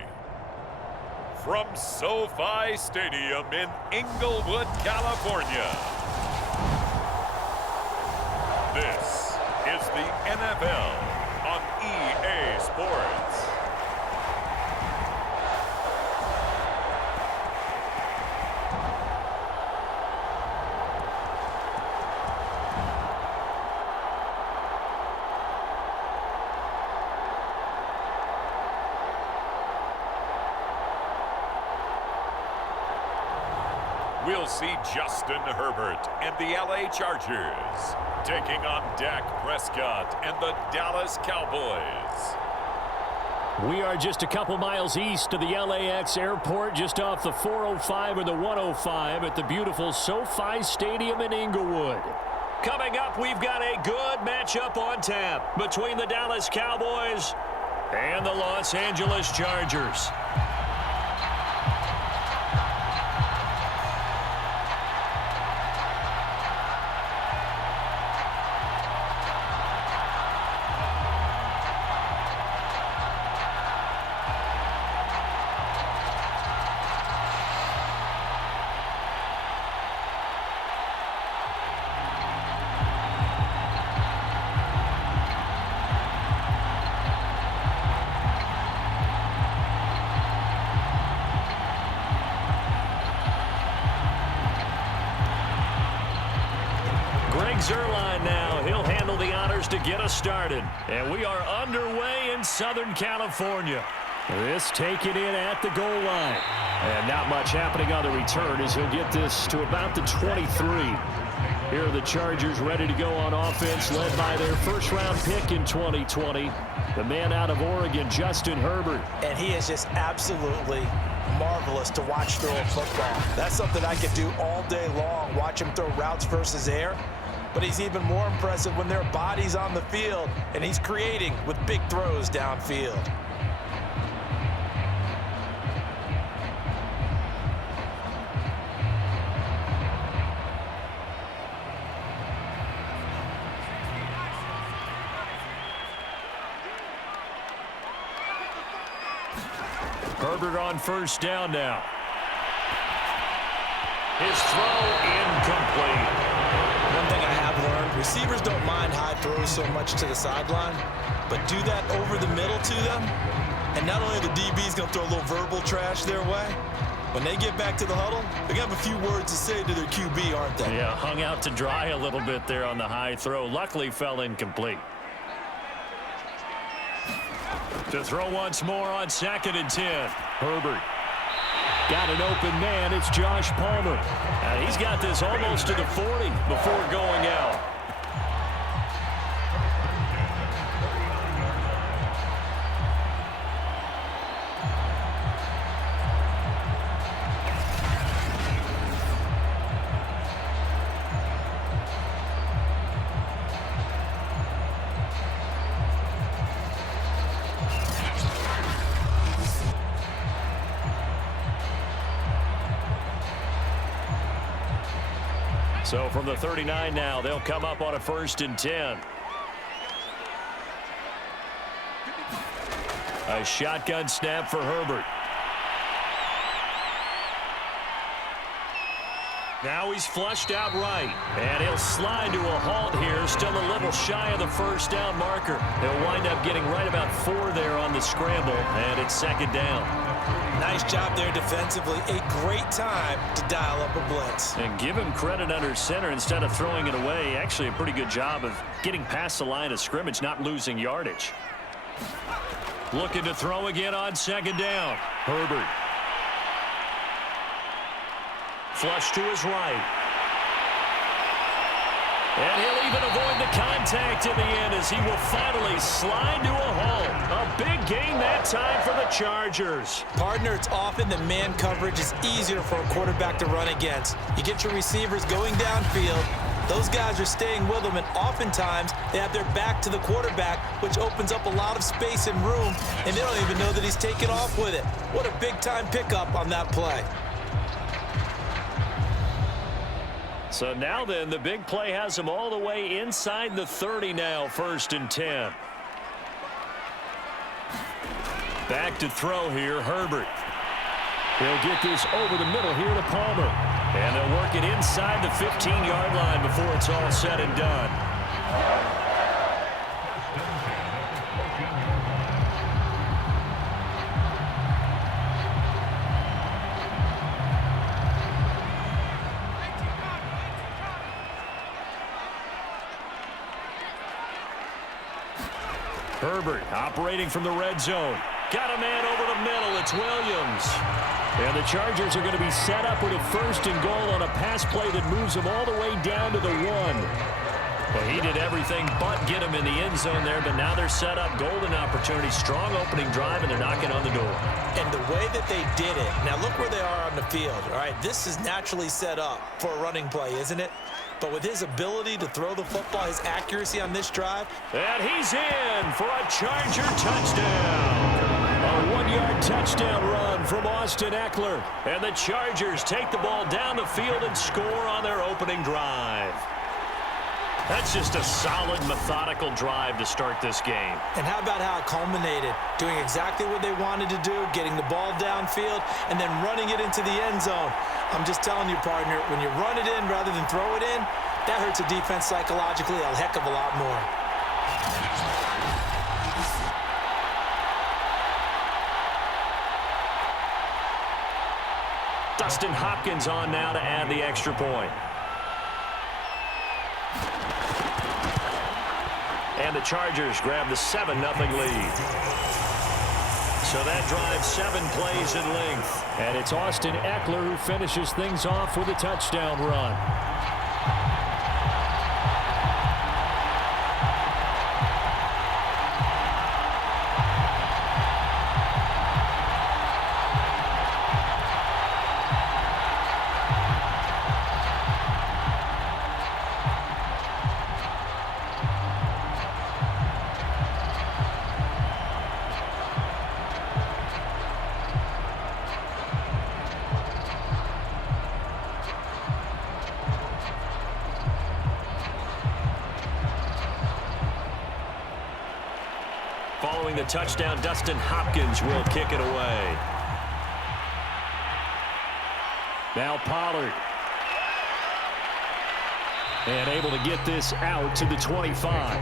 from SoFi Stadium in Inglewood, California, this is the NFL on EA Sports. We'll see Justin Herbert and the LA Chargers taking on Dak Prescott and the Dallas Cowboys. We are just a couple miles east of the LAX airport, just off the 405 or the 105 at the beautiful SoFi Stadium in Inglewood. Coming up, we've got a good matchup on tap between the Dallas Cowboys and the Los Angeles Chargers. Zerline now. He'll handle the honors to get us started. And we are underway in Southern California. This taken in at the goal line. And not much happening on the return as he'll get this to about the 23. Here are the Chargers ready to go on offense, led by their first-round pick in 2020, the man out of Oregon, Justin Herbert. And he is just absolutely marvelous to watch throw a football. That's something I could do all day long, watch him throw routes versus air. But he's even more impressive when there are bodies on the field, and he's creating with big throws downfield. Herbert on first down now. His throw incomplete. One thing I have learned, receivers don't mind high throws so much to the sideline, but do that over the middle to them, and not only are the DBs going to throw a little verbal trash their way, when they get back to the huddle, they're going to have a few words to say to their QB, aren't they? Yeah, hung out to dry a little bit there on the high throw. Luckily fell incomplete. To throw once more on 2nd and 10. Herbert. Got an open man. It's Josh Palmer. And he's got this almost to the 40 before going out. So from the 39 now, they'll come up on a 1st and 10. A shotgun snap for Herbert. Now he's flushed out right. And he'll slide to a halt here. Still a little shy of the first down marker. They'll wind up getting right about 4 there on the scramble. And it's 2nd down. Nice job there defensively. A great time to dial up a blitz. And give him credit under center instead of throwing it away. Actually a pretty good job of getting past the line of scrimmage, not losing yardage. Looking to throw again on 2nd down. Herbert. Flush to his right. And he'll even avoid the contact in the end as he will finally slide to a halt. A big gain that time for the Chargers. Partner, it's often that man coverage is easier for a quarterback to run against. You get your receivers going downfield. Those guys are staying with them, and oftentimes they have their back to the quarterback, which opens up a lot of space and room, and they don't even know that he's taken off with it. What a big-time pickup on that play. So now then, the big play has him all the way inside the 30 now, 1st and 10. Back to throw here, Herbert. He'll get this over the middle here to Palmer. And they'll work it inside the 15-yard line before it's all said and done. Herbert operating from the red zone. Got a man over the middle. It's Williams. And the Chargers are going to be set up with a 1st and goal on a pass play that moves them all the way down to the 1. Well, he did everything but get him in the end zone there, but now they're set up. Golden opportunity, strong opening drive, and they're knocking on the door. And the way that they did it, now look where they are on the field. All right, this is naturally set up for a running play, isn't it? But with his ability to throw the football, his accuracy on this drive. And he's in for a Charger touchdown. A 1-yard touchdown run from Austin Eckler. And the Chargers take the ball down the field and score on their opening drive. That's just a solid, methodical drive to start this game. And how about how it culminated? Doing exactly what they wanted to do, getting the ball downfield, and then running it into the end zone. I'm just telling you, partner, when you run it in rather than throw it in, that hurts a defense psychologically a heck of a lot more. Dustin Hopkins on now to add the extra point. And the Chargers grab the 7-0 lead. So that drives 7 plays in length. And it's Austin Eckler who finishes things off with a touchdown run. Following the touchdown, Dustin Hopkins will kick it away. Now Pollard. And able to get this out to the 25.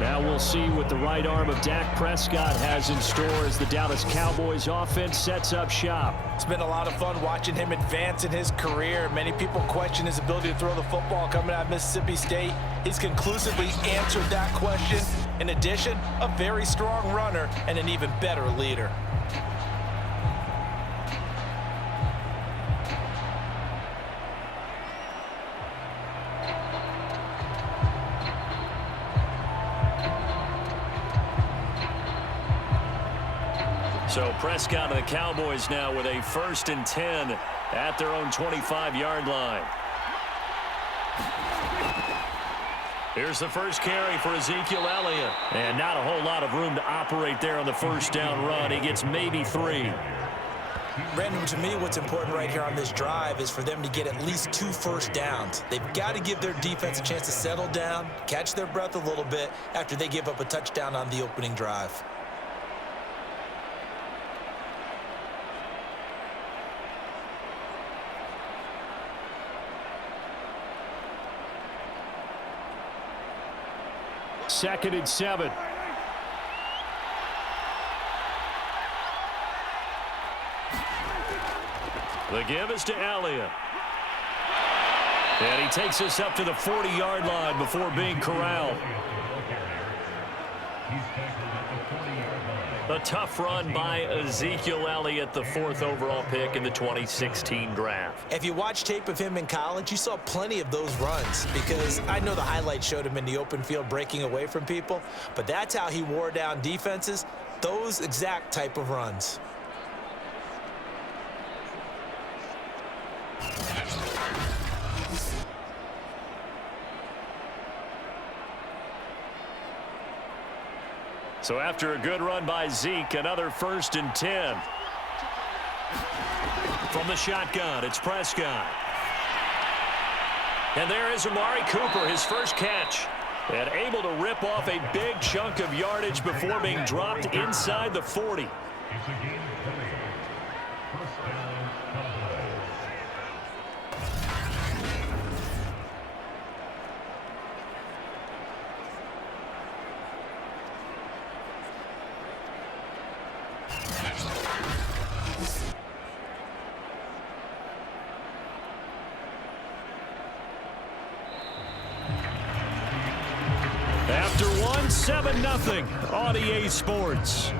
Now we'll see what the right arm of Dak Prescott has in store as the Dallas Cowboys offense sets up shop. It's been a lot of fun watching him advance in his career. Many people question his ability to throw the football coming out of Mississippi State. He's conclusively answered that question. In addition, a very strong runner and an even better leader. So Prescott and the Cowboys now with a 1st and 10 at their own 25-yard line. Here's the first carry for Ezekiel Elliott. And not a whole lot of room to operate there on the first down run. He gets maybe 3. Brandon, to me, what's important right here on this drive is for them to get at least 2 first downs. They've got to give their defense a chance to settle down, catch their breath a little bit after they give up a touchdown on the opening drive. Second and 7. The give is to Elliott. And he takes us up to the 40-yard line before being corralled. A tough run by Ezekiel Elliott, the 4th overall pick in the 2016 draft. If you watch tape of him in college, you saw plenty of those runs because I know the highlights showed him in the open field breaking away from people, but that's how he wore down defenses, those exact type of runs. So after a good run by Zeke, another 1st and 10. From the shotgun, it's Prescott. And there is Amari Cooper, his first catch. And able to rip off a big chunk of yardage before being dropped inside the 40. It's a game of play. First down, Cowboys. After one, 7-0 on EA Sports.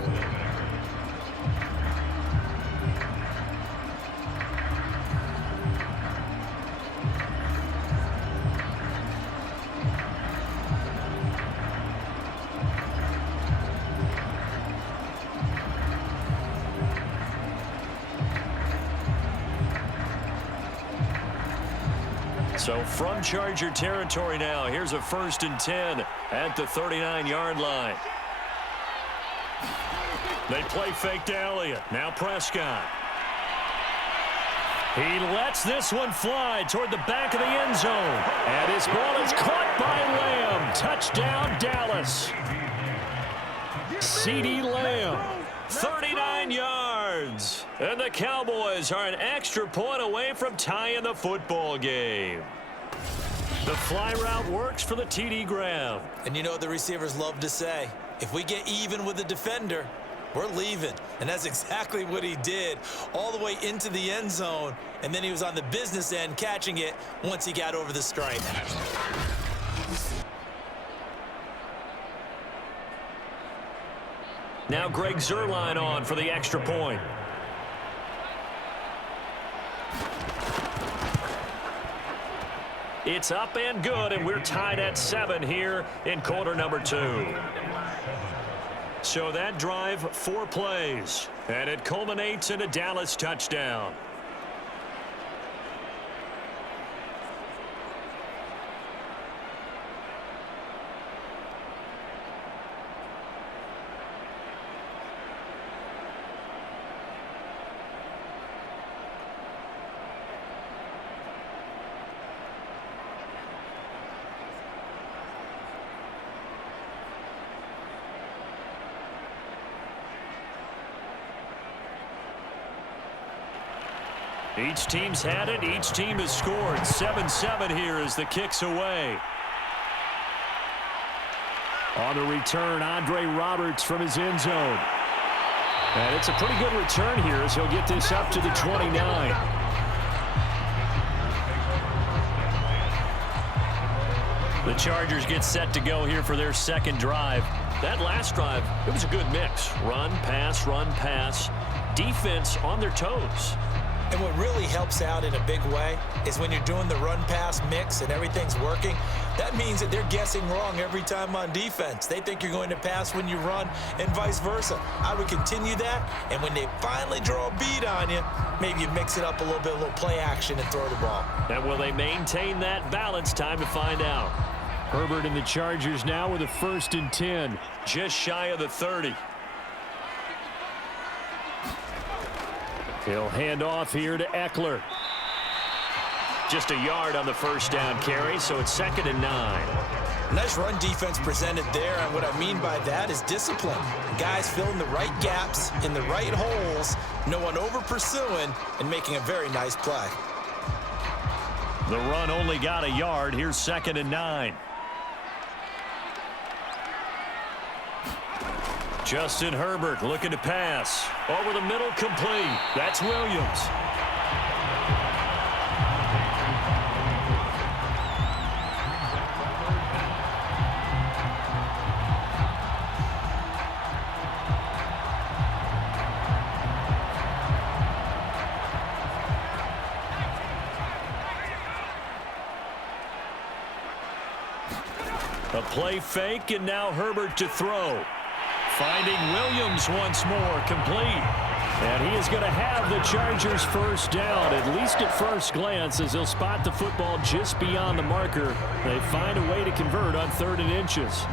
So from Charger territory now, here's a 1st and 10 at the 39-yard line. They play fake to Elliott. Now Prescott. He lets this one fly toward the back of the end zone. And his ball is caught by Lamb. Touchdown, Dallas. CeeDee Lamb. 39 yards. And the Cowboys are an extra point away from tying the football game. The fly route works for the TD Graham. And you know what the receivers love to say? If we get even with the defender, we're leaving. And that's exactly what he did, all the way into the end zone. And then he was on the business end catching it once he got over the stripe. Now Greg Zuerlein on for the extra point. It's up and good, and we're tied at 7 here in quarter number 2. So that drive, 4 plays, and it culminates in a Dallas touchdown. Each team's had it. Each team has scored. 7-7 here as the kick's away. On the return, Andre Roberts from his end zone. And it's a pretty good return here as he'll get this up to the 29. The Chargers get set to go here for their second drive. That last drive, it was a good mix. Run, pass, defense on their toes. And what really helps out in a big way is when you're doing the run-pass mix and everything's working, that means that they're guessing wrong every time on defense. They think you're going to pass when you run and vice versa. I would continue that, and when they finally draw a bead on you, maybe you mix it up a little bit, a little play action and throw the ball. And will they maintain that balance? Time to find out. Herbert and the Chargers now with a 1st and 10, just shy of the 30. He'll hand off here to Eckler. Just a yard on the first down carry, so it's 2nd and 9. Nice run defense presented there, and what I mean by that is discipline. Guys filling the right gaps in the right holes, no one over-pursuing, and making a very nice play. The run only got a yard. Here's 2nd and 9. Justin Herbert looking to pass. Over the middle, complete. That's Williams. A play fake, and now Herbert to throw. Finding Williams once more, complete. And he is going to have the Chargers first down, at least at first glance, as he'll spot the football just beyond the marker. They find a way to convert on 3rd and inches.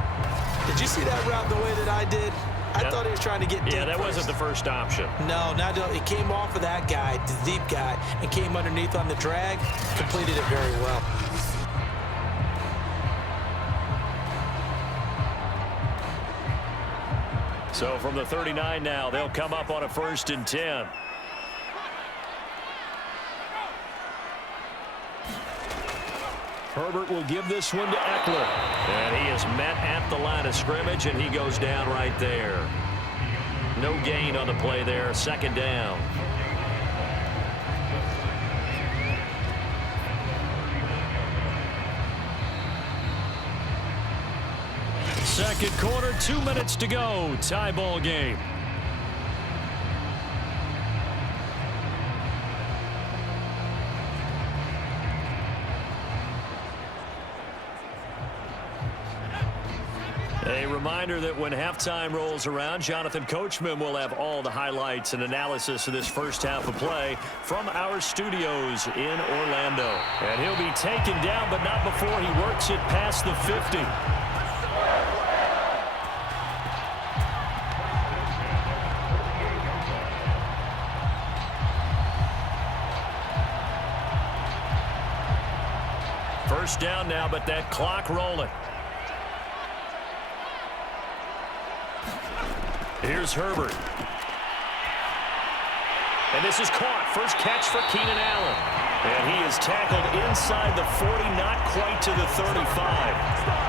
Did you see that route the way that I did? I thought he was trying to get deep. Yeah, that wasn't the first option. No, he came off of that guy, the deep guy, and came underneath on the drag, completed it very well. So from the 39 now, they'll come up on a 1st and 10. Herbert will give this one to Eckler. And he is met at the line of scrimmage, and he goes down right there. No gain on the play there, 2nd down. Second quarter, 2 minutes to go. Tie ball game. A reminder that when halftime rolls around, Jonathan Coachman will have all the highlights and analysis of this first half of play from our studios in Orlando. And he'll be taken down, but not before he works it past the 50. First down now, but that clock rolling. Here's Herbert. And this is caught. First catch for Keenan Allen. And he is tackled inside the 40, not quite to the 35.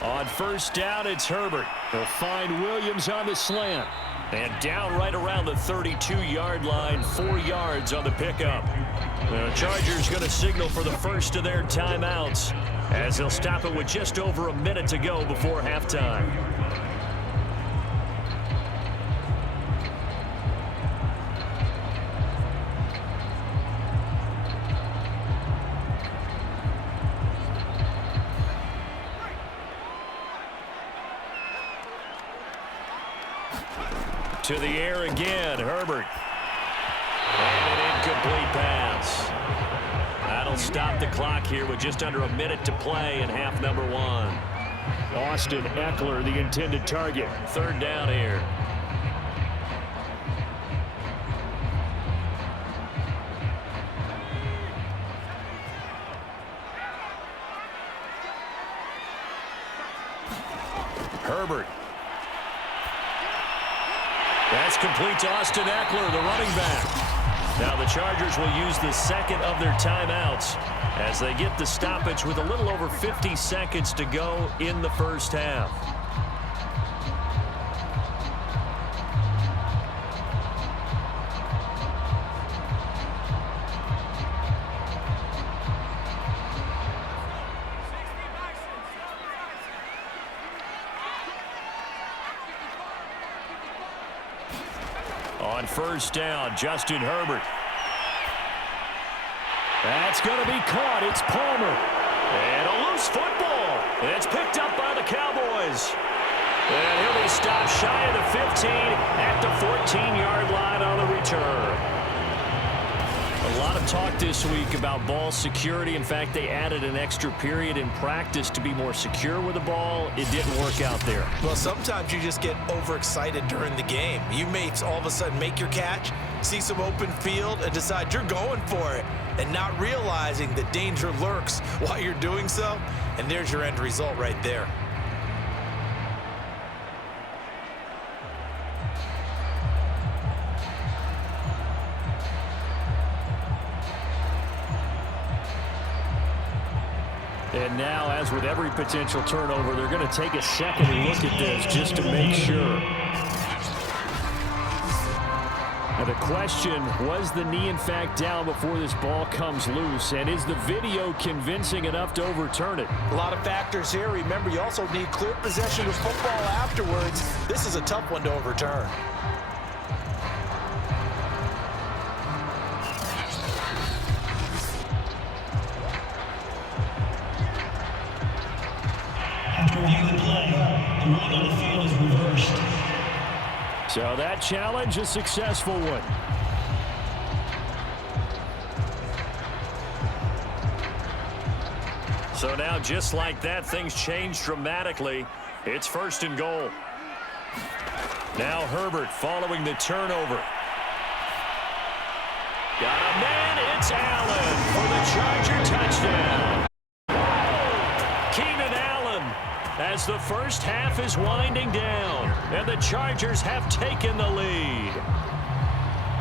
On first down, it's Herbert. He'll find Williams on the slant. And down right around the 32-yard line, 4 yards on the pickup. The Chargers going to signal for the first of their timeouts as they'll stop it with just over a minute to go before halftime. To the air again, Herbert. And an incomplete pass. That'll stop the clock here with just under a minute to play in half number 1. Austin Eckler, the intended target. 3rd down here. Herbert. That's complete to Austin Eckler, the running back. Now the Chargers will use the second of their timeouts as they get the stoppage with a little over 50 seconds to go in the first half. On first down, Justin Herbert. That's going to be caught. It's Palmer. And a loose football. And it's picked up by the Cowboys. And he'll be stopped shy of the 15 at the 14-yard line on the return. A lot of talk this week about ball security. In fact, they added an extra period in practice to be more secure with the ball. It didn't work out there. Well, sometimes you just get overexcited during the game. You may all of a sudden make your catch, see some open field, and decide you're going for it, and not realizing that danger lurks while you're doing so. And there's your end result right there. And now, as with every potential turnover, they're going to take a second look at this just to make sure. And the question, was the knee in fact down before this ball comes loose? And is the video convincing enough to overturn it? A lot of factors here. Remember, you also need clear possession of football afterwards. This is a tough one to overturn. After review of the play, the ruling on the field is reversed. So that challenge, a successful one. So now, just like that, things change dramatically. It's 1st and goal. Now Herbert following the turnover. Got a man, it's Allen for the Charger touchdown. As the first half is winding down, and the Chargers have taken the lead.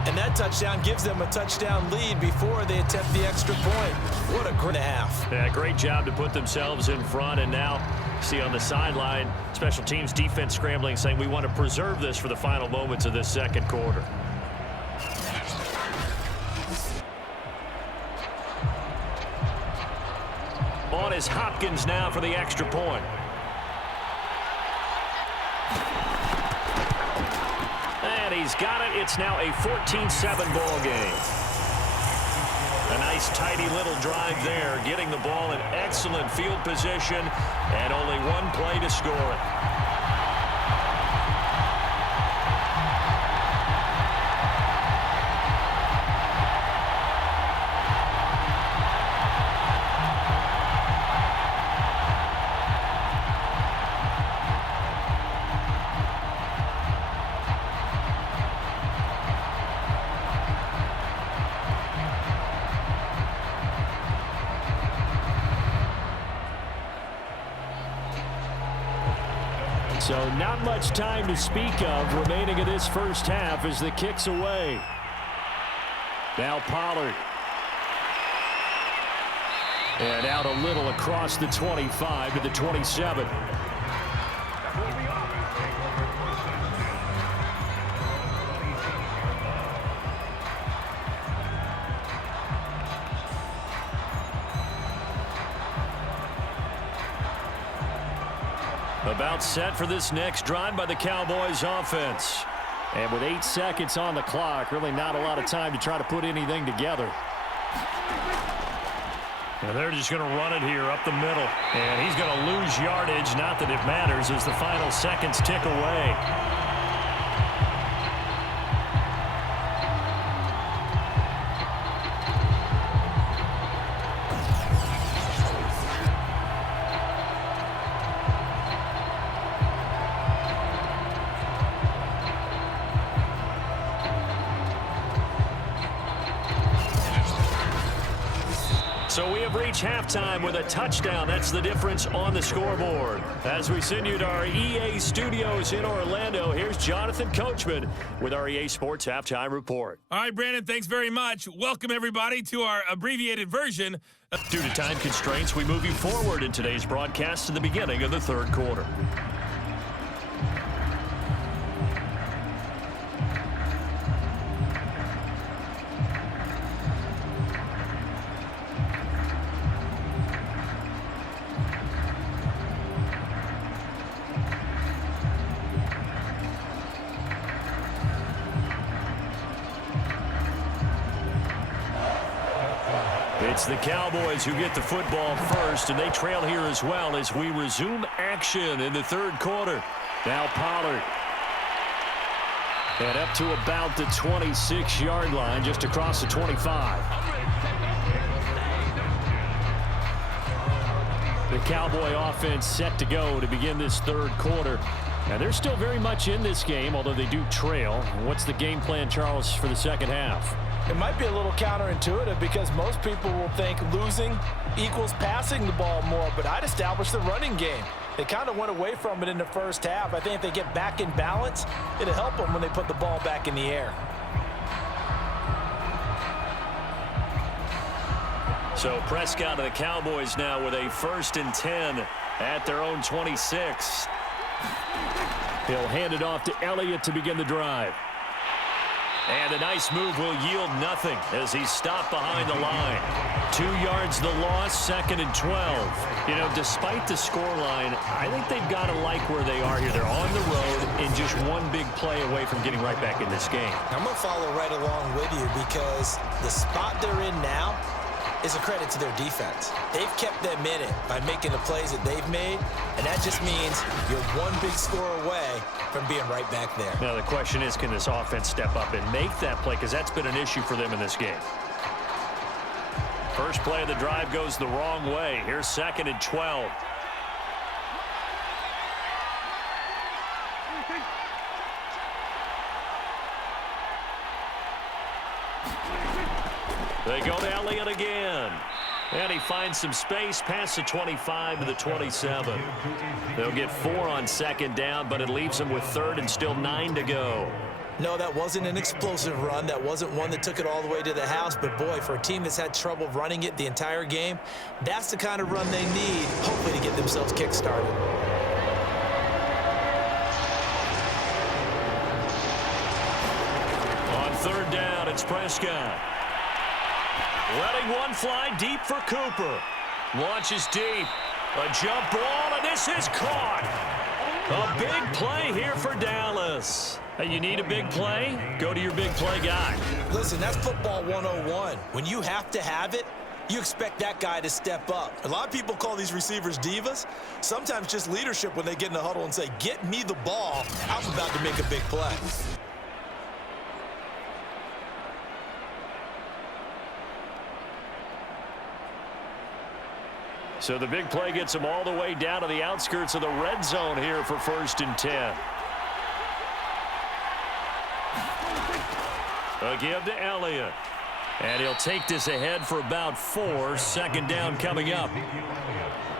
And that touchdown gives them a touchdown lead before they attempt the extra point. What a great half. Yeah, great job to put themselves in front, and now see on the sideline, special teams defense scrambling, saying we want to preserve this for the final moments of this second quarter. On is Hopkins now for the extra point. And he's got it. It's now a 14-7 ball game. A nice, tidy little drive there, getting the ball in excellent field position, and only one play to score it. So not much time to speak of remaining in this first half as the kick's away. Now Pollard. And out a little across the 25 to the 27. About set for this next drive by the Cowboys offense. And with 8 seconds on the clock, really not a lot of time to try to put anything together. And they're just going to run it here up the middle. And he's going to lose yardage. Not that it matters as the final seconds tick away. So we have reached halftime with a touchdown. That's the difference on the scoreboard. As we send you to our EA studios in Orlando, here's Jonathan Coachman with our EA Sports Halftime Report. All right, Brandon, thanks very much. Welcome, everybody, to our abbreviated version. Due to time constraints, we move you forward in today's broadcast to the beginning of the third quarter. It's the Cowboys who get the football first, and they trail here as well as we resume action in the third quarter. Now Pollard. And up to about the 26-yard line, just across the 25. The Cowboy offense set to go to begin this third quarter. Now, they're still very much in this game, although they do trail. What's the game plan, Charles, for the second half? It might be a little counterintuitive because most people will think losing equals passing the ball more, but I'd establish the running game. They kind of went away from it in the first half. I think if they get back in balance, it'll help them when they put the ball back in the air. So Prescott and the Cowboys now with a 1st and 10 at their own 26. He'll hand it off to Elliott to begin the drive. And a nice move will yield nothing as he's stopped behind the line. 2 yards the loss, 2nd and 12. You know, despite the scoreline, I think they've got to like where they are here. They're on the road and just one big play away from getting right back in this game. I'm going to follow right along with you because the spot they're in now is a credit to their defense. They've kept them in it by making the plays that they've made, and that just means you're one big score away from being right back there. Now the question is, can this offense step up and make that play? Because that's been an issue for them in this game. First play of the drive goes the wrong way. Here's 2nd and 12. They go to Elliott again. And he finds some space past the 25 to the 27. They'll get 4 on 2nd down, but it leaves them with 3rd and still 9 to go. No, that wasn't an explosive run. That wasn't one that took it all the way to the house. But, boy, for a team that's had trouble running it the entire game, that's the kind of run they need, hopefully, to get themselves kick-started. On 3rd down, it's Prescott. Letting one fly deep for Cooper. Launches deep. A jump ball, and this is caught. A big play here for Dallas. Hey, you need a big play? Go to your big play guy. Listen, that's football 101. When you have to have it, you expect that guy to step up. A lot of people call these receivers divas. Sometimes just leadership when they get in the huddle and say, get me the ball. I'm about to make a big play. So the big play gets them all the way down to the outskirts of the red zone here for 1st and 10. A give to Elliott. And he'll take this ahead for about 4. 2nd down coming up.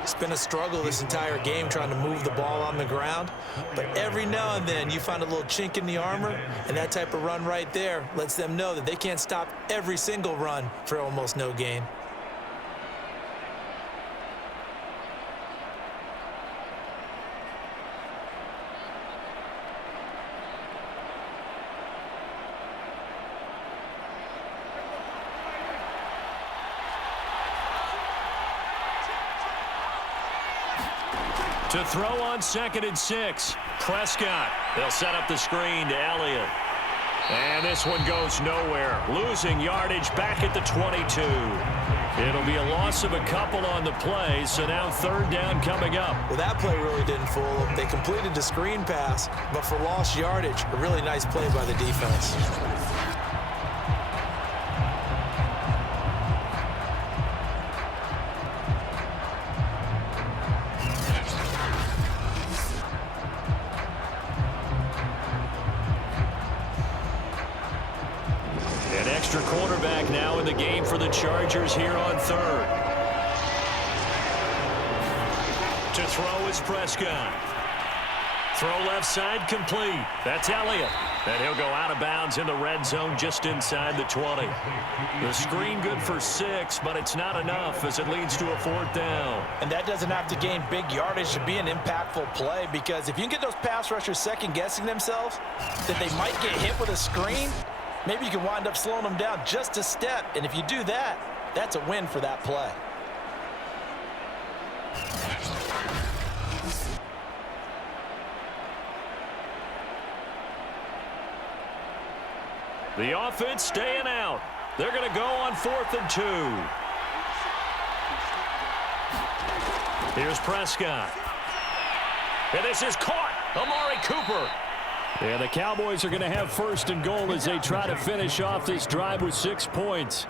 It's been a struggle this entire game trying to move the ball on the ground. But every now and then you find a little chink in the armor, and that type of run right there lets them know that they can't stop every single run for almost no gain. To throw on 2nd and 6. Prescott. They'll set up the screen to Elliott. And this one goes nowhere. Losing yardage back at the 22. It'll be a loss of a couple on the play, so now 3rd down coming up. Well, that play really didn't fool them. They completed the screen pass, but for lost yardage, a really nice play by the defense. An extra quarterback now in the game for the Chargers here on 3rd. To throw is Prescott. Throw left side complete. That's Elliott. And he'll go out of bounds in the red zone just inside the 20. The screen good for 6, but it's not enough as it leads to a 4th down. And that doesn't have to gain big yardage to be an impactful play, because if you can get those pass rushers second-guessing themselves that they might get hit with a screen, maybe you can wind up slowing them down just a step. And if you do that, that's a win for that play. The offense staying out. They're going to go on 4th and 2. Here's Prescott. And this is caught. Amari Cooper. And the Cowboys are going to have 1st and goal as they try to finish off this drive with 6 points.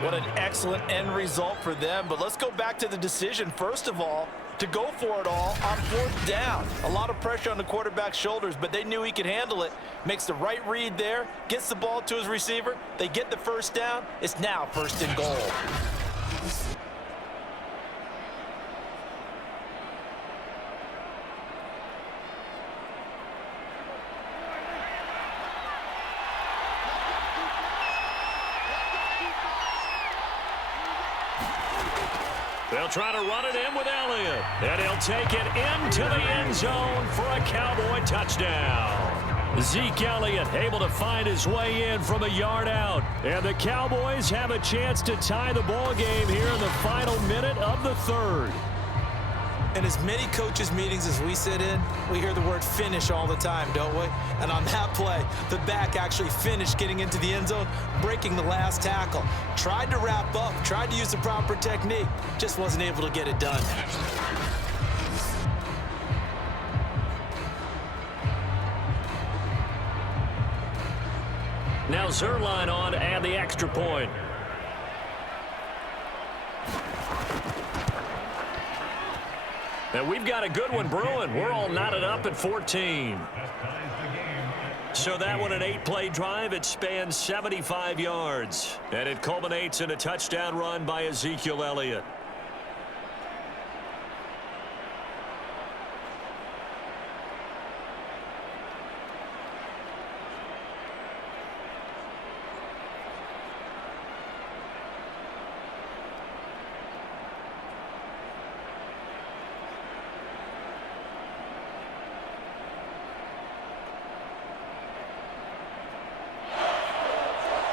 What an excellent end result for them. But let's go back to the decision, first of all, to go for it all on 4th down. A lot of pressure on the quarterback's shoulders, but they knew he could handle it. Makes the right read there, gets the ball to his receiver. They get the 1st down. It's now 1st and goal. They'll try to run it in with Elliott. And he'll take it into the end zone for a Cowboy touchdown. Zeke Elliott able to find his way in from a yard out. And the Cowboys have a chance to tie the ball game here in the final minute of the 3rd. In as many coaches' meetings as we sit in, we hear the word finish all the time, don't we? And on that play, the back actually finished getting into the end zone, breaking the last tackle. Tried to wrap up, tried to use the proper technique, just wasn't able to get it done. Now Zerline on to add the extra point. And we've got a good one brewing. We're all knotted up at 14. So that one, an 8-play drive. It spans 75 yards. And it culminates in a touchdown run by Ezekiel Elliott.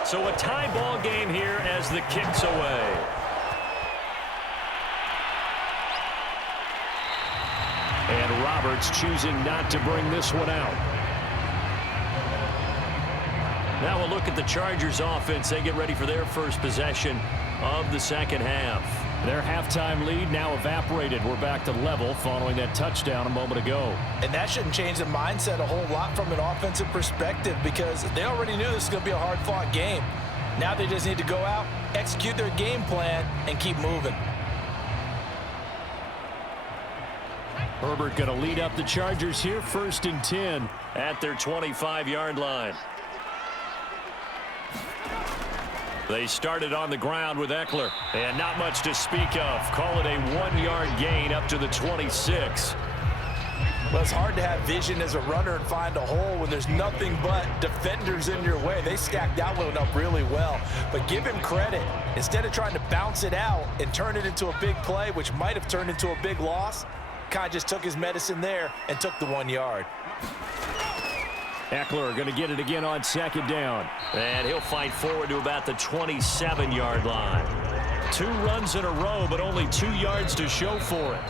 So a tie ball game here as the kick's away. And Roberts choosing not to bring this one out. Now we'll look at the Chargers offense. They get ready for their first possession of the 2nd half. Their halftime lead now evaporated. We're back to level following that touchdown a moment ago. And that shouldn't change the mindset a whole lot from an offensive perspective, because they already knew this was going to be a hard-fought game. Now they just need to go out, execute their game plan, and keep moving. Herbert going to lead up the Chargers here, 1st and 10 at their 25-yard line. They started on the ground with Eckler, and not much to speak of. Call it a 1-yard gain up to the 26. Well, it's hard to have vision as a runner and find a hole when there's nothing but defenders in your way. They stacked that one up really well. But give him credit. Instead of trying to bounce it out and turn it into a big play, which might have turned into a big loss, kind of just took his medicine there and took the 1 yard. Eckler going to get it again on 2nd down. And he'll fight forward to about the 27-yard line. 2 runs in a row, but only 2 yards to show for it.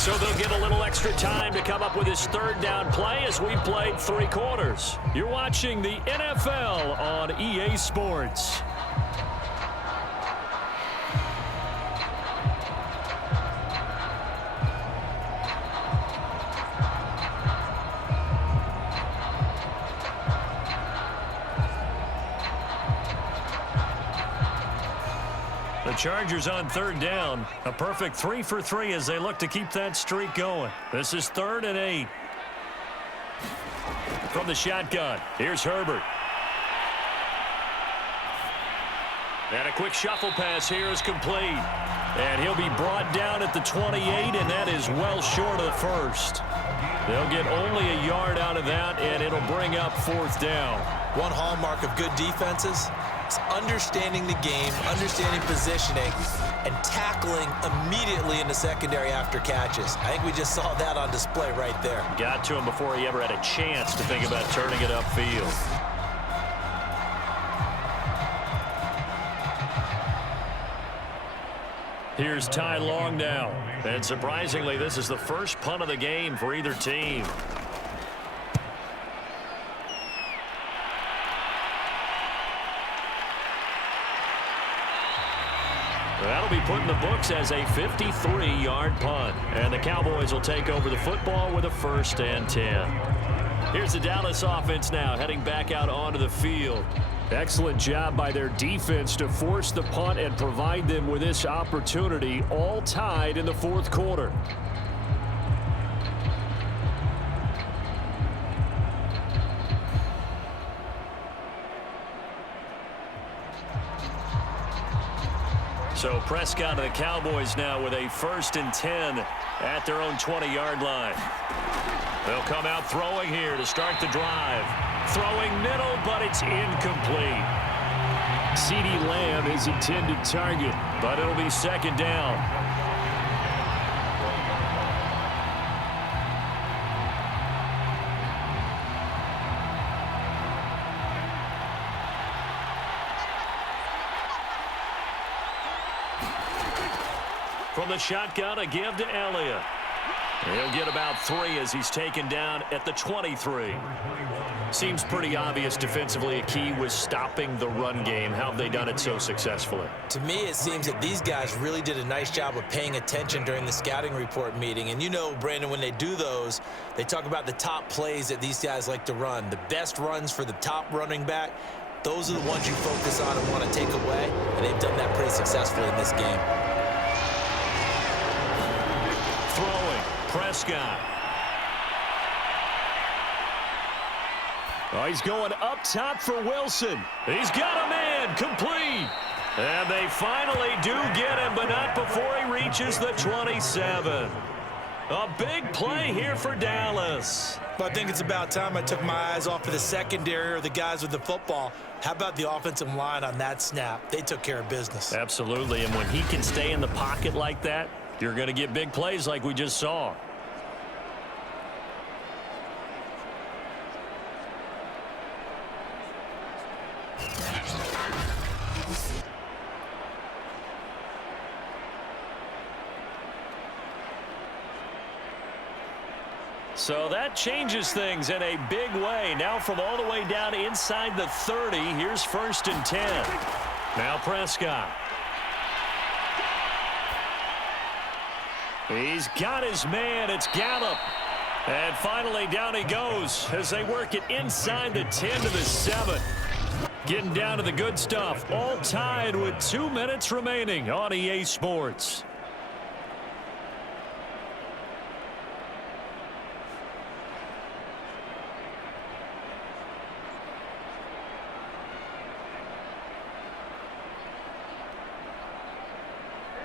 So they'll get a little extra time to come up with his third down play as we played 3 quarters. You're watching the NFL on EA Sports. The Chargers on third down. A perfect 3 for 3 as they look to keep that streak going. This is 3rd and 8. From the shotgun, here's Herbert. And a quick shuffle pass here is complete. And he'll be brought down at the 28, and that is well short of the first. They'll get only a yard out of that, and it'll bring up 4th down. One hallmark of good defenses is understanding the game, understanding positioning, and tackling immediately in the secondary after catches. I think we just saw that on display right there. Got to him before he ever had a chance to think about turning it upfield. Here's Ty Long now. And surprisingly, this is the first punt of the game for either team. That'll be put in the books as a 53-yard punt. And the Cowboys will take over the football with a 1st and 10. Here's the Dallas offense now heading back out onto the field. Excellent job by their defense to force the punt and provide them with this opportunity, all tied in the 4th quarter. So Prescott and the Cowboys now with a 1st and 10 at their own 20-yard line. They'll come out throwing here to start the drive. Throwing middle, but it's incomplete. CeeDee Lamb is intended target, but it'll be 2nd down. From the shotgun, a give to Elliott. He'll get about 3 as he's taken down at the 23. Seems pretty obvious defensively a key was stopping the run game. How have they done it so successfully? To me, it seems that these guys really did a nice job of paying attention during the scouting report meeting. And you know, Brandon, when they do those, they talk about the top plays that these guys like to run. The best runs for the top running back, those are the ones you focus on and want to take away. And they've done that pretty successfully in this game. Throwing, Prescott. Oh, he's going up top for Wilson. He's got a man, complete. And they finally do get him, but not before he reaches the 27. A big play here for Dallas. Well, I think it's about time I took my eyes off of the secondary or the guys with the football. How about the offensive line on that snap? They took care of business. Absolutely, and when he can stay in the pocket like that, you're going to get big plays like we just saw. So that changes things in a big way. Now from all the way down inside the 30, here's 1st and 10. Now Prescott. He's got his man. It's Gallup. And finally down he goes as they work it inside the 10 to the 7. Getting down to the good stuff. All tied with 2 minutes remaining on EA Sports.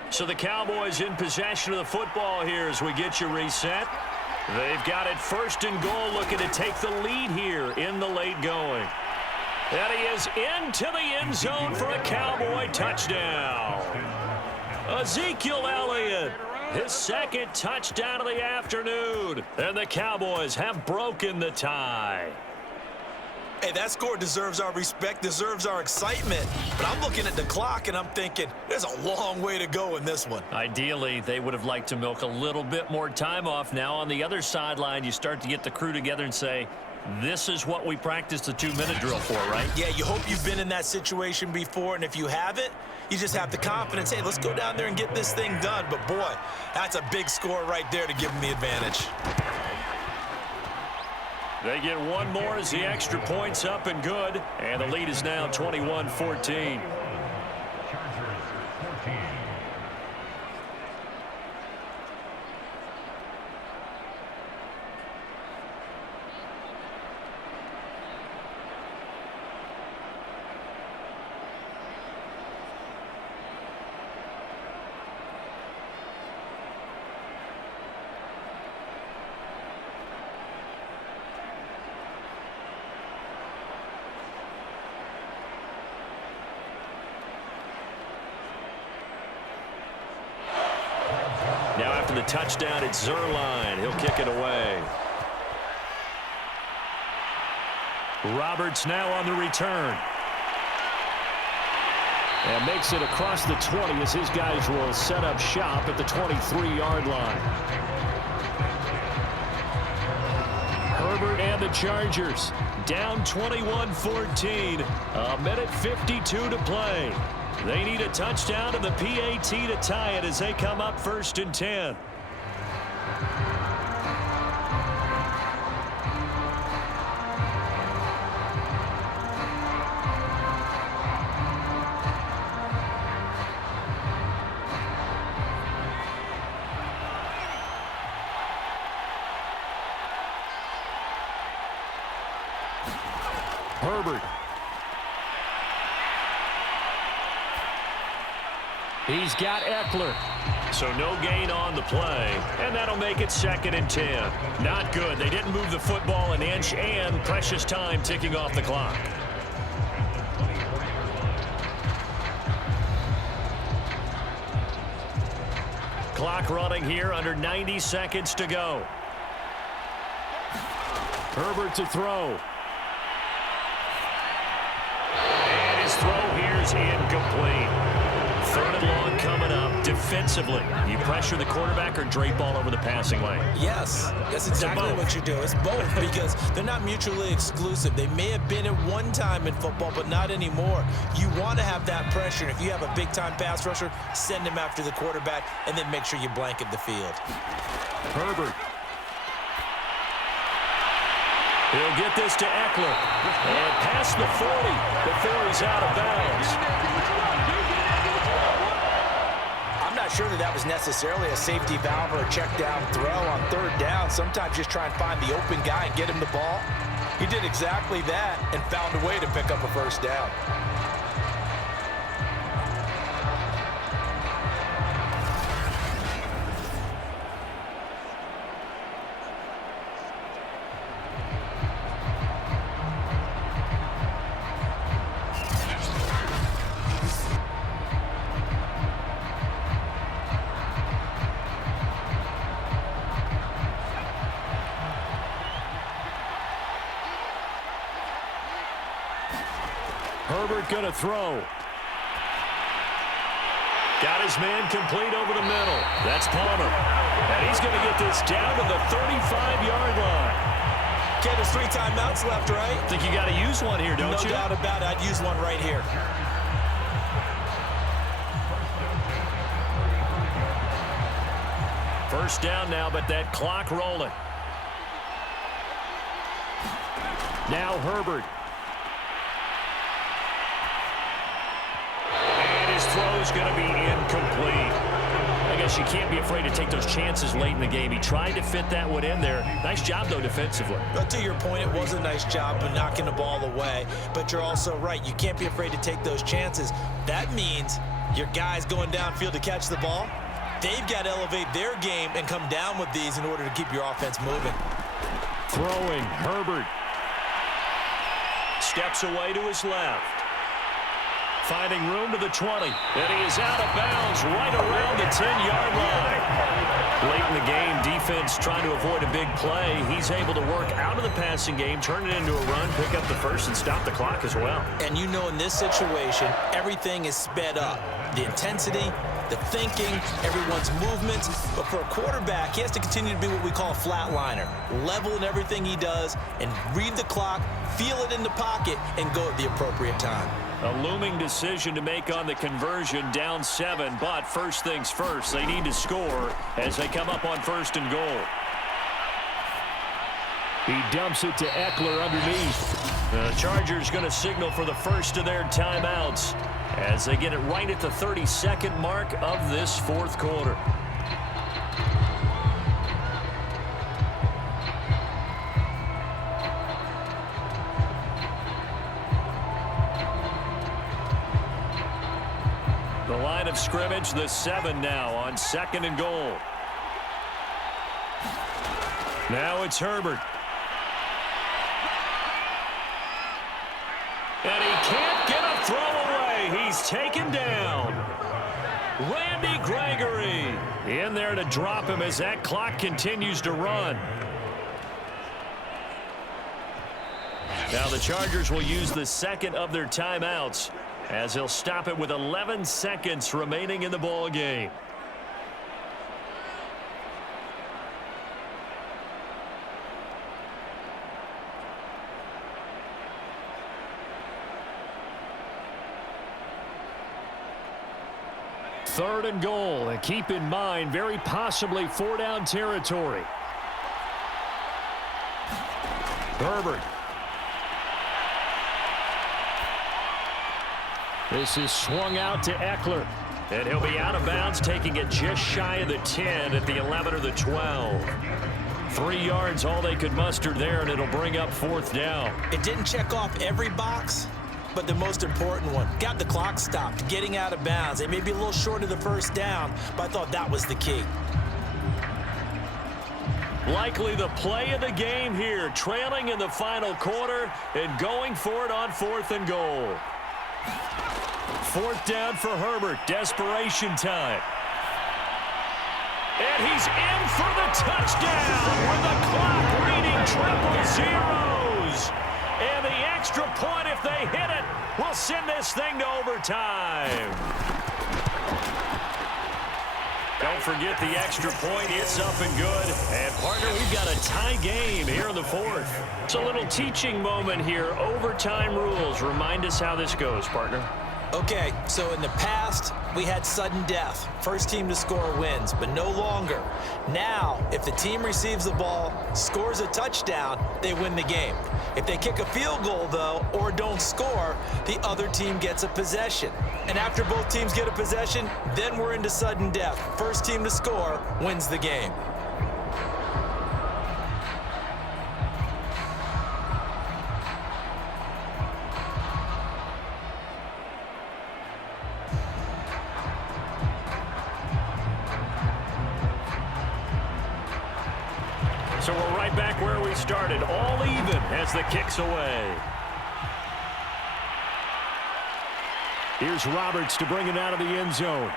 So the Cowboys in possession of the football here as we get you reset. They've got it 1st and goal, looking to take the lead here in the late going. And he is into the end zone for a Cowboy touchdown. Ezekiel Elliott, his 2nd touchdown of the afternoon. And the Cowboys have broken the tie. Hey, that score deserves our respect, deserves our excitement. But I'm looking at the clock, and I'm thinking, there's a long way to go in this one. Ideally, they would have liked to milk a little bit more time off. Now, on the other sideline, you start to get the crew together and say, this is what we practiced the 2-minute drill for, right? Yeah, you hope you've been in that situation before, and if you haven't, you just have the confidence, hey, let's go down there and get this thing done. But, boy, that's a big score right there to give them the advantage. They get one more as the extra point's up and good, and the lead is now 21-14. Chargers 14. Now after the touchdown, it's Zerline. He'll kick it away. Roberts now on the return. And makes it across the 20 as his guys will set up shop at the 23-yard line. Herbert and the Chargers down 21-14. A minute 52 to play. They need a touchdown to the PAT to tie it as they come up 1st and 10. Herbert. He's got Eckler. So no gain on the play, and that'll make it 2nd and 10. Not good. They didn't move the football an inch, and precious time ticking off the clock. Clock running here, under 90 seconds to go. Herbert to throw. And his throw here is incomplete. 3rd and long coming up. Defensively, you pressure the quarterback or drape all over the passing lane? Yes, that's exactly what you do. It's both because they're not mutually exclusive. They may have been at one time in football, but not anymore. You want to have that pressure. If you have a big-time pass rusher, send him after the quarterback, and then make sure you blanket the field. Herbert. He'll get this to Eckler. And past the 40 before he's out of bounds. I'm not sure that was necessarily a safety valve or a check down throw on 3rd down. Sometimes just try and find the open guy and get him the ball. He did exactly that and found a way to pick up a 1st down. Herbert going to throw. Got his man complete over the middle. That's Palmer. And he's going to get this down to the 35-yard line. Okay, there's 3 timeouts left, right? Think you got to use one here, don't you? No doubt about it. I'd use one right here. First down now, but that clock rolling. Now Herbert. And his throw is going to be incomplete. I guess you can't be afraid to take those chances late in the game. He tried to fit that one in there. Nice job, though, defensively. But to your point, it was a nice job of knocking the ball away. But you're also right. You can't be afraid to take those chances. That means your guys going downfield to catch the ball, they've got to elevate their game and come down with these in order to keep your offense moving. Throwing, Herbert. Steps away to his left. Finding room to the 20. And he is out of bounds right around the 10-yard line. Late in the game, defense defense trying to avoid a big play, he's able to work out of the passing game, turn it into a run, pick up the first, and stop the clock as well. And you know in this situation, everything is sped up. The intensity, the thinking, everyone's movements. But for a quarterback, he has to continue to be what we call a flatliner. Level in everything he does and read the clock, feel it in the pocket, and go at the appropriate time. A looming decision to make on the conversion, down 7. But first things first, they need to score as they come up on 1st and goal. He dumps it to Eckler underneath. The Chargers going to signal for the first of their timeouts as they get it right at the 32nd mark of this 4th quarter. The line of scrimmage, the 7 now on 2nd and goal. Now it's Herbert. And he can't get a throw away. He's taken down. Randy Gregory in there to drop him as that clock continues to run. Now the Chargers will use the 2nd of their timeouts as he'll stop it with 11 seconds remaining in the ball game. Third and goal, and keep in mind, very possibly 4-down territory. Herbert. This is swung out to Eckler. And he'll be out of bounds, taking it just shy of the 10 at the 11 or the 12. 3 yards, all they could muster there, and it'll bring up 4th down. It didn't check off every box, but the most important one, got the clock stopped, getting out of bounds. It may be a little short of the 1st down, but I thought that was the key. Likely the play of the game here, trailing in the final quarter and going for it on 4th and goal. 4th down for Herbert, desperation time. And he's in for the touchdown with the clock reading triple zeros. And the extra point, if they hit it, will send this thing to overtime. Don't forget the extra point. It's up and good. And, partner, we've got a tie game here in the 4th. It's a little teaching moment here. Overtime rules. Remind us how this goes, partner. Okay, so in the past, we had sudden death. First team to score wins, but no longer. Now, if the team receives the ball, scores a touchdown, they win the game. If they kick a field goal, though, or don't score, the other team gets a possession. And after both teams get a possession, then we're into sudden death. First team to score wins the game. So we're right back where we started, all even as the kick's away. Here's Roberts to bring it out of the end zone.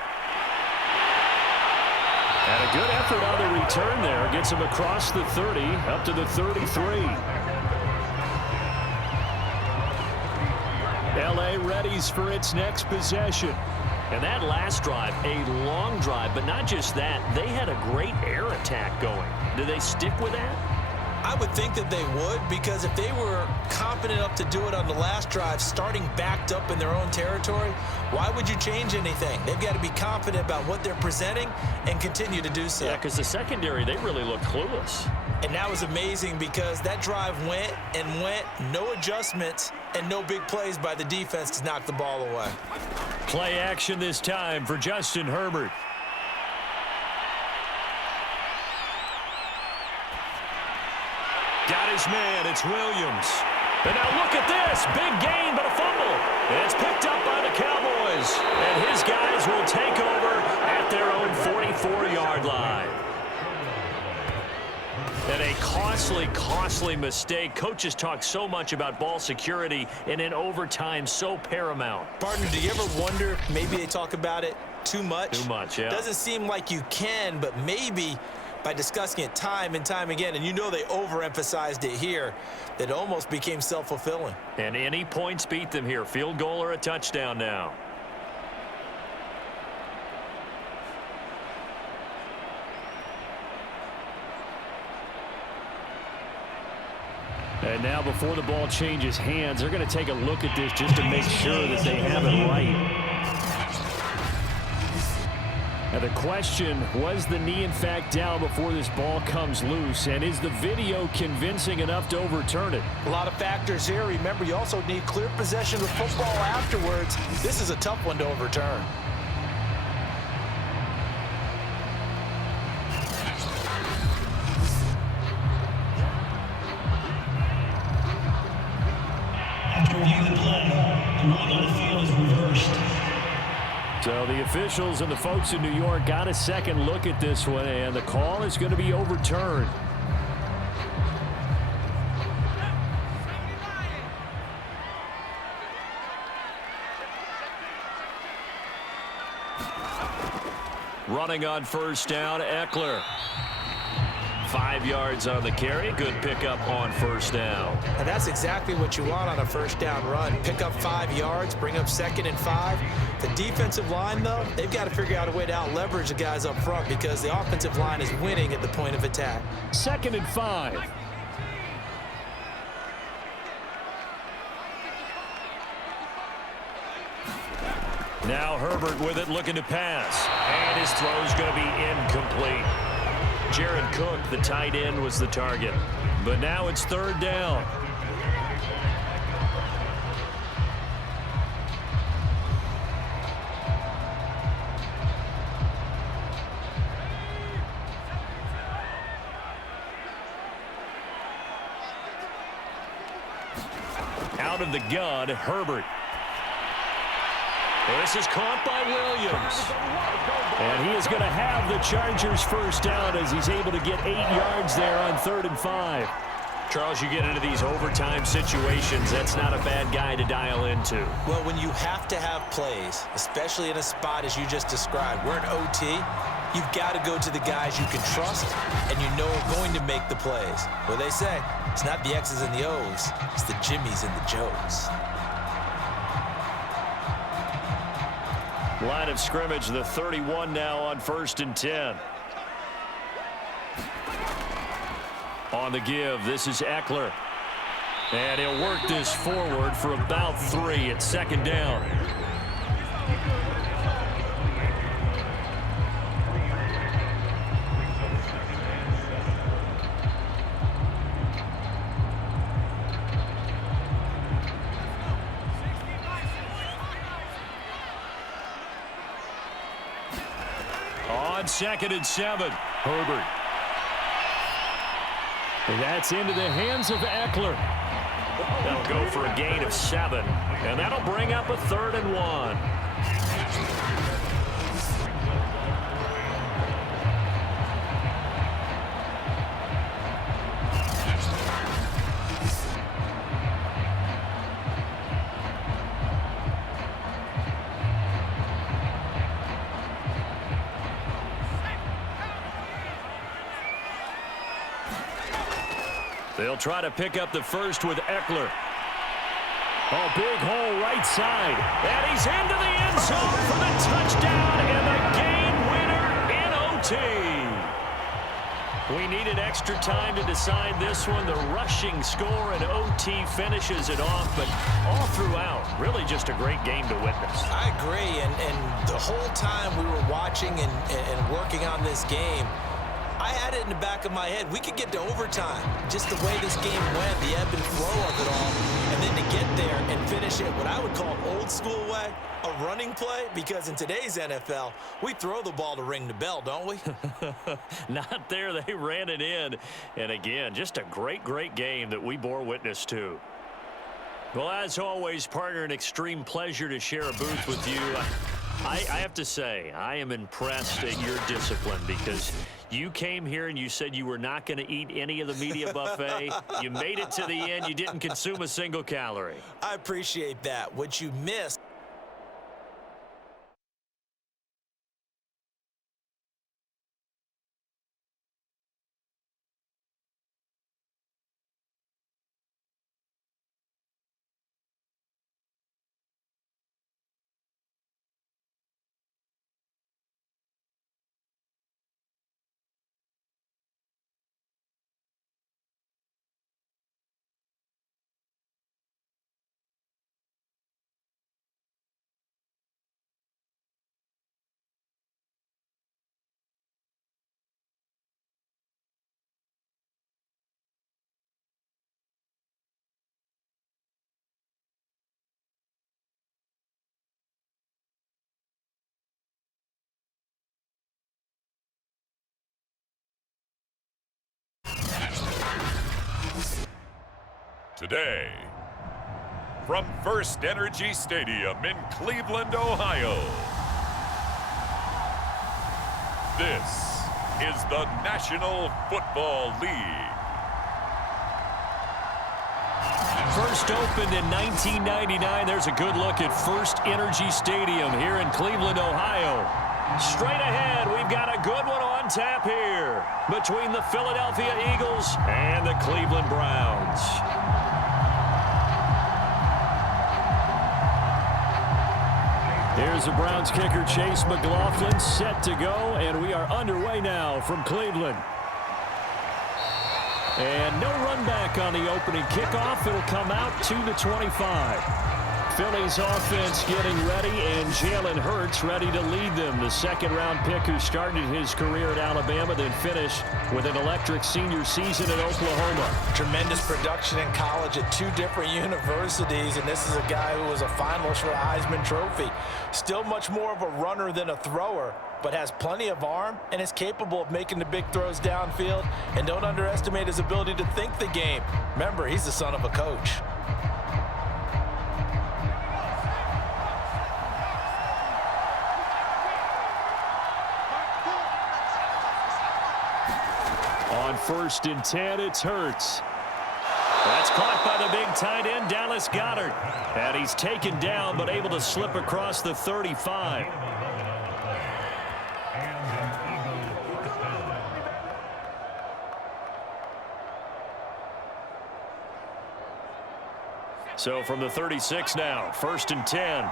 And a good effort on the return there. Gets him across the 30, up to the 33. LA readies for its next possession. And that last drive, a long drive, but not just that. They had a great air attack going. Do they stick with that? I would think that they would, because if they were confident enough to do it on the last drive, starting backed up in their own territory, why would you change anything? They've got to be confident about what they're presenting and continue to do so. Yeah, because the secondary, they really looked clueless. And that was amazing because that drive went and went, no adjustments, and no big plays by the defense to knock the ball away. Play action this time for Justin Herbert. Got his man, it's Williams. And now look at this, big gain but a fumble. And it's picked up by the Cowboys. And his guys will take over at their own 44-yard line. And a costly mistake. Coaches talk so much about ball security, and in overtime, so paramount. Partner, do you ever wonder if maybe they talk about it too much? Too much, yeah. Doesn't seem like you can, but maybe by discussing it time and time again, and you know they overemphasized it here, that almost became self-fulfilling. And any points beat them here. Field goal or a touchdown now. And now before the ball changes hands, they're going to take a look at this just to make sure that they have it right. Now the question, was the knee in fact down before this ball comes loose? And is the video convincing enough to overturn it? A lot of factors here. Remember, you also need clear possession of football afterwards. This is a tough one to overturn. After reviewing the play, the ruling on the field is reversed. So the officials and the folks in New York got a second look at this one, and the call is going to be overturned. Running on first down, Eckler. 5 yards on the carry. Good pickup on first down. And that's exactly what you want on a first down run. Pick up 5 yards, bring up 2nd and 5. The defensive line, though, they've got to figure out a way to out-leverage the guys up front because the offensive line is winning at the point of attack. 2nd and 5. Now Herbert with it, looking to pass. And his throw's going to be incomplete. Jared Cook, the tight end, was the target. But now it's 3rd down. Out of the gun, Herbert. This is caught by Williams. And he is going to have the Chargers first down as he's able to get 8 yards there on 3rd and 5. Charles, you get into these overtime situations, that's not a bad guy to dial into. Well, when you have to have plays, especially in a spot as you just described, we're in OT, you've got to go to the guys you can trust and you know are going to make the plays. Well, they say, it's not the X's and the O's, it's the Jimmies and the Joes. Line of scrimmage, the 31 now on 1st and 10. On the give, this is Eckler. And he'll work this forward for about 3 at 2nd down. On 2nd and 7, Herbert. And that's into the hands of Eckler. That'll go for a gain of 7. And that'll bring up a 3rd and 1. They'll try to pick up the first with Eckler. Oh, big hole right side. And he's into the end zone for the touchdown and the game winner in OT. We needed extra time to decide this one. The rushing score in OT finishes it off, but all throughout, really just a great game to witness. I agree, and the whole time we were watching and working on this game, I had it in the back of my head. We could get to overtime. Just the way this game went, the ebb and flow of it all. And then to get there and finish it what I would call an old school way, a running play, because in today's NFL, we throw the ball to ring the bell, don't we? Not there. They ran it in. And again, just a great, great game that we bore witness to. Well, as always, partner, an extreme pleasure to share a booth with you. I have to say, I am impressed at your discipline because you came here and you said you were not going to eat any of the media buffet. You made it to the end. You didn't consume a single calorie. I appreciate that. What you missed today. From First Energy Stadium in Cleveland, Ohio, this is the National Football League. First opened in 1999. There's a good look at First Energy Stadium here in Cleveland, Ohio. Straight ahead, we've got a good one on tap here between the Philadelphia Eagles and the Cleveland Browns. Here's the Browns kicker, Chase McLaughlin, set to go, and we are underway now from Cleveland. And no run back on the opening kickoff. It'll come out to the 25. Philly's offense getting ready, and Jalen Hurts ready to lead them. The second-round pick who started his career at Alabama, then finished with an electric senior season at Oklahoma. Tremendous production in college at 2 different universities, and this is a guy who was a finalist for the Heisman Trophy. Still much more of a runner than a thrower, but has plenty of arm and is capable of making the big throws downfield. And don't underestimate his ability to think the game. Remember, he's the son of a coach. On 1st and 10, it's Hurts. That's caught by the big tight end, Dallas Goedert. And he's taken down, but able to slip across the 35. So from the 36 now, 1st and 10.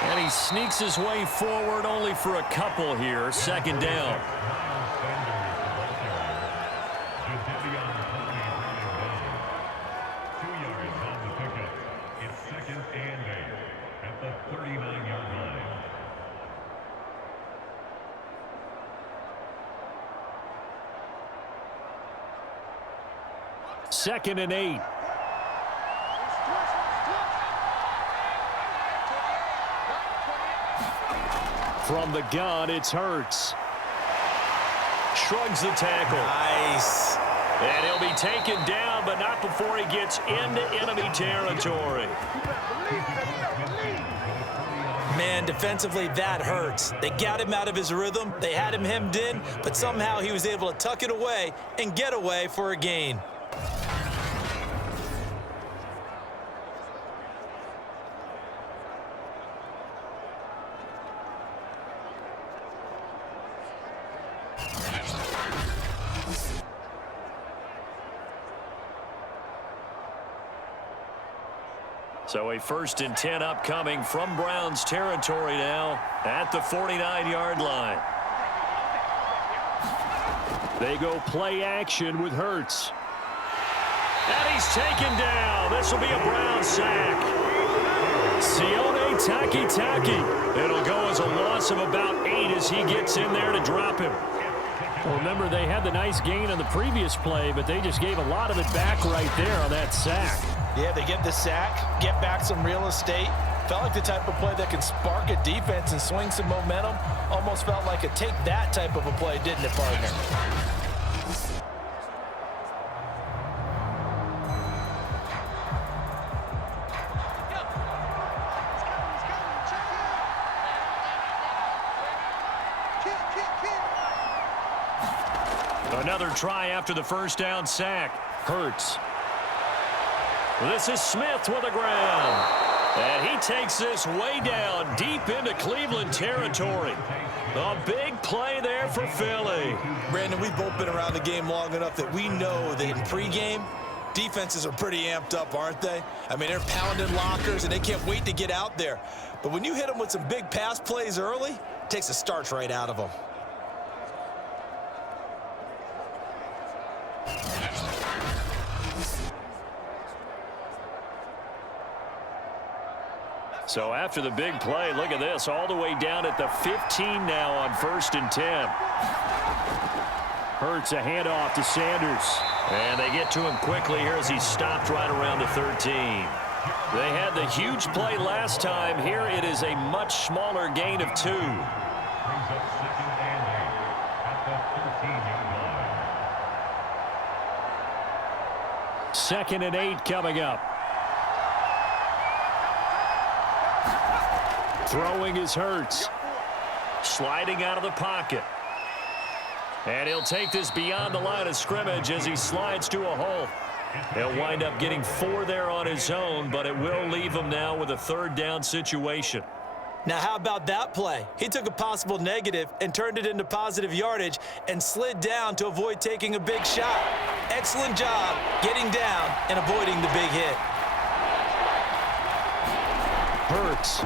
And he sneaks his way forward only for a couple here. 2nd down. It's 2nd and 8 at the 39-yard line. Second and 8. From the gun, it's Hurts. Shrugs the tackle. Nice. And he'll be taken down, but not before he gets into enemy territory. Man, defensively, that hurts. They got him out of his rhythm. They had him hemmed in, but somehow he was able to tuck it away and get away for a gain. So a 1st and 10 upcoming from Browns territory now at the 49-yard line. They go play action with Hurts. And he's taken down. This will be a Brown sack. Sione Takitaki. It'll go as a loss of about 8 as he gets in there to drop him. Well, remember, they had the nice gain on the previous play, but they just gave a lot of it back right there on that sack. Yeah, they get the sack, get back some real estate. Felt like the type of play that can spark a defense and swing some momentum. Almost felt like a take that type of a play, didn't it, partner? Another try after the 1st down sack. Hurts. This is Smith with the ground. And he takes this way down deep into Cleveland territory. A big play there for Philly. Brandon, we've both been around the game long enough that we know that in pregame, defenses are pretty amped up, aren't they? I mean, they're pounding lockers, and they can't wait to get out there. But when you hit them with some big pass plays early, it takes the starch right out of them. So after the big play, look at this, all the way down at the 15 now on 1st and 10. Hurts a handoff to Sanders. And they get to him quickly here as he stopped right around the 13. They had the huge play last time. Here it is a much smaller gain of 2. Brings up 2nd and 8 at the 13-yard line. 2nd and 8 coming up. Throwing is Hurts. Sliding out of the pocket. And he'll take this beyond the line of scrimmage as he slides to a hole. He'll wind up getting 4 there on his own, but it will leave him now with a 3rd down situation. Now, how about that play? He took a possible negative and turned it into positive yardage and slid down to avoid taking a big shot. Excellent job getting down and avoiding the big hit. Hurts.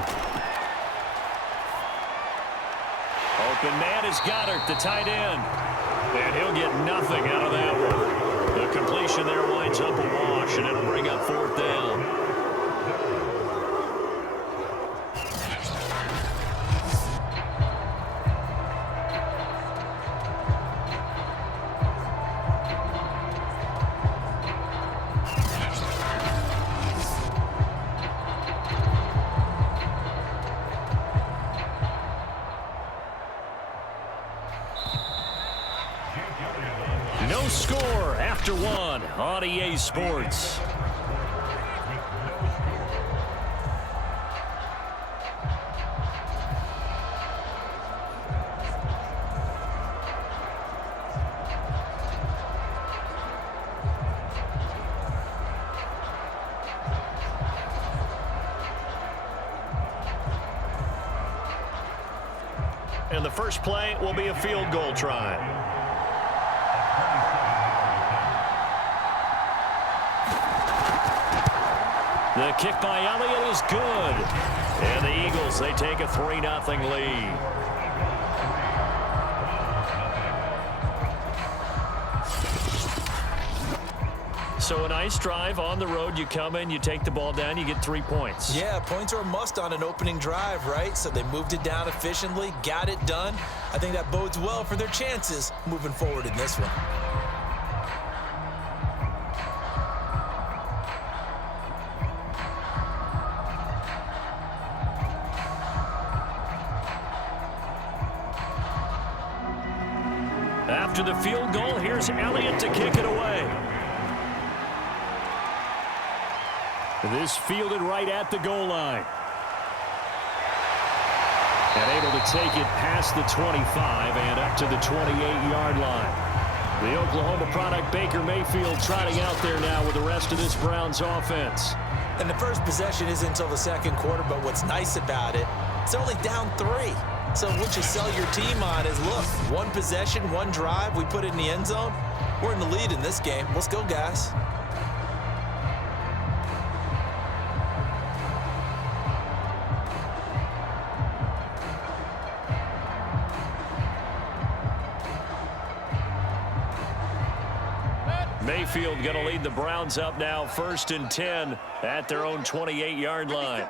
Open man is Goddard, the tight end. And he'll get nothing out of that one. The completion there winds up a wash, and it'll bring up 4th down. No score after 1 on EA Sports. And the first play will be a field goal try. The kick by Elliott is good. And the Eagles, they take a 3-0 lead. So a nice drive on the road. You come in, you take the ball down, you get 3 points. Yeah, points are a must on an opening drive, right? So they moved it down efficiently, got it done. I think that bodes well for their chances moving forward in this one. After the field goal, here's Elliott to kick it away. This fielded right at the goal line. And able to take it past the 25 and up to the 28-yard line. The Oklahoma product, Baker Mayfield, trotting out there now with the rest of this Browns offense. And the first possession isn't until the 2nd quarter, but what's nice about it, it's only down 3. So what you sell your team on is, look, 1 possession, 1 drive, we put it in the end zone. We're in the lead in this game. Let's go, guys. Mayfield going to lead the Browns up now, 1st and 10 at their own 28-yard line.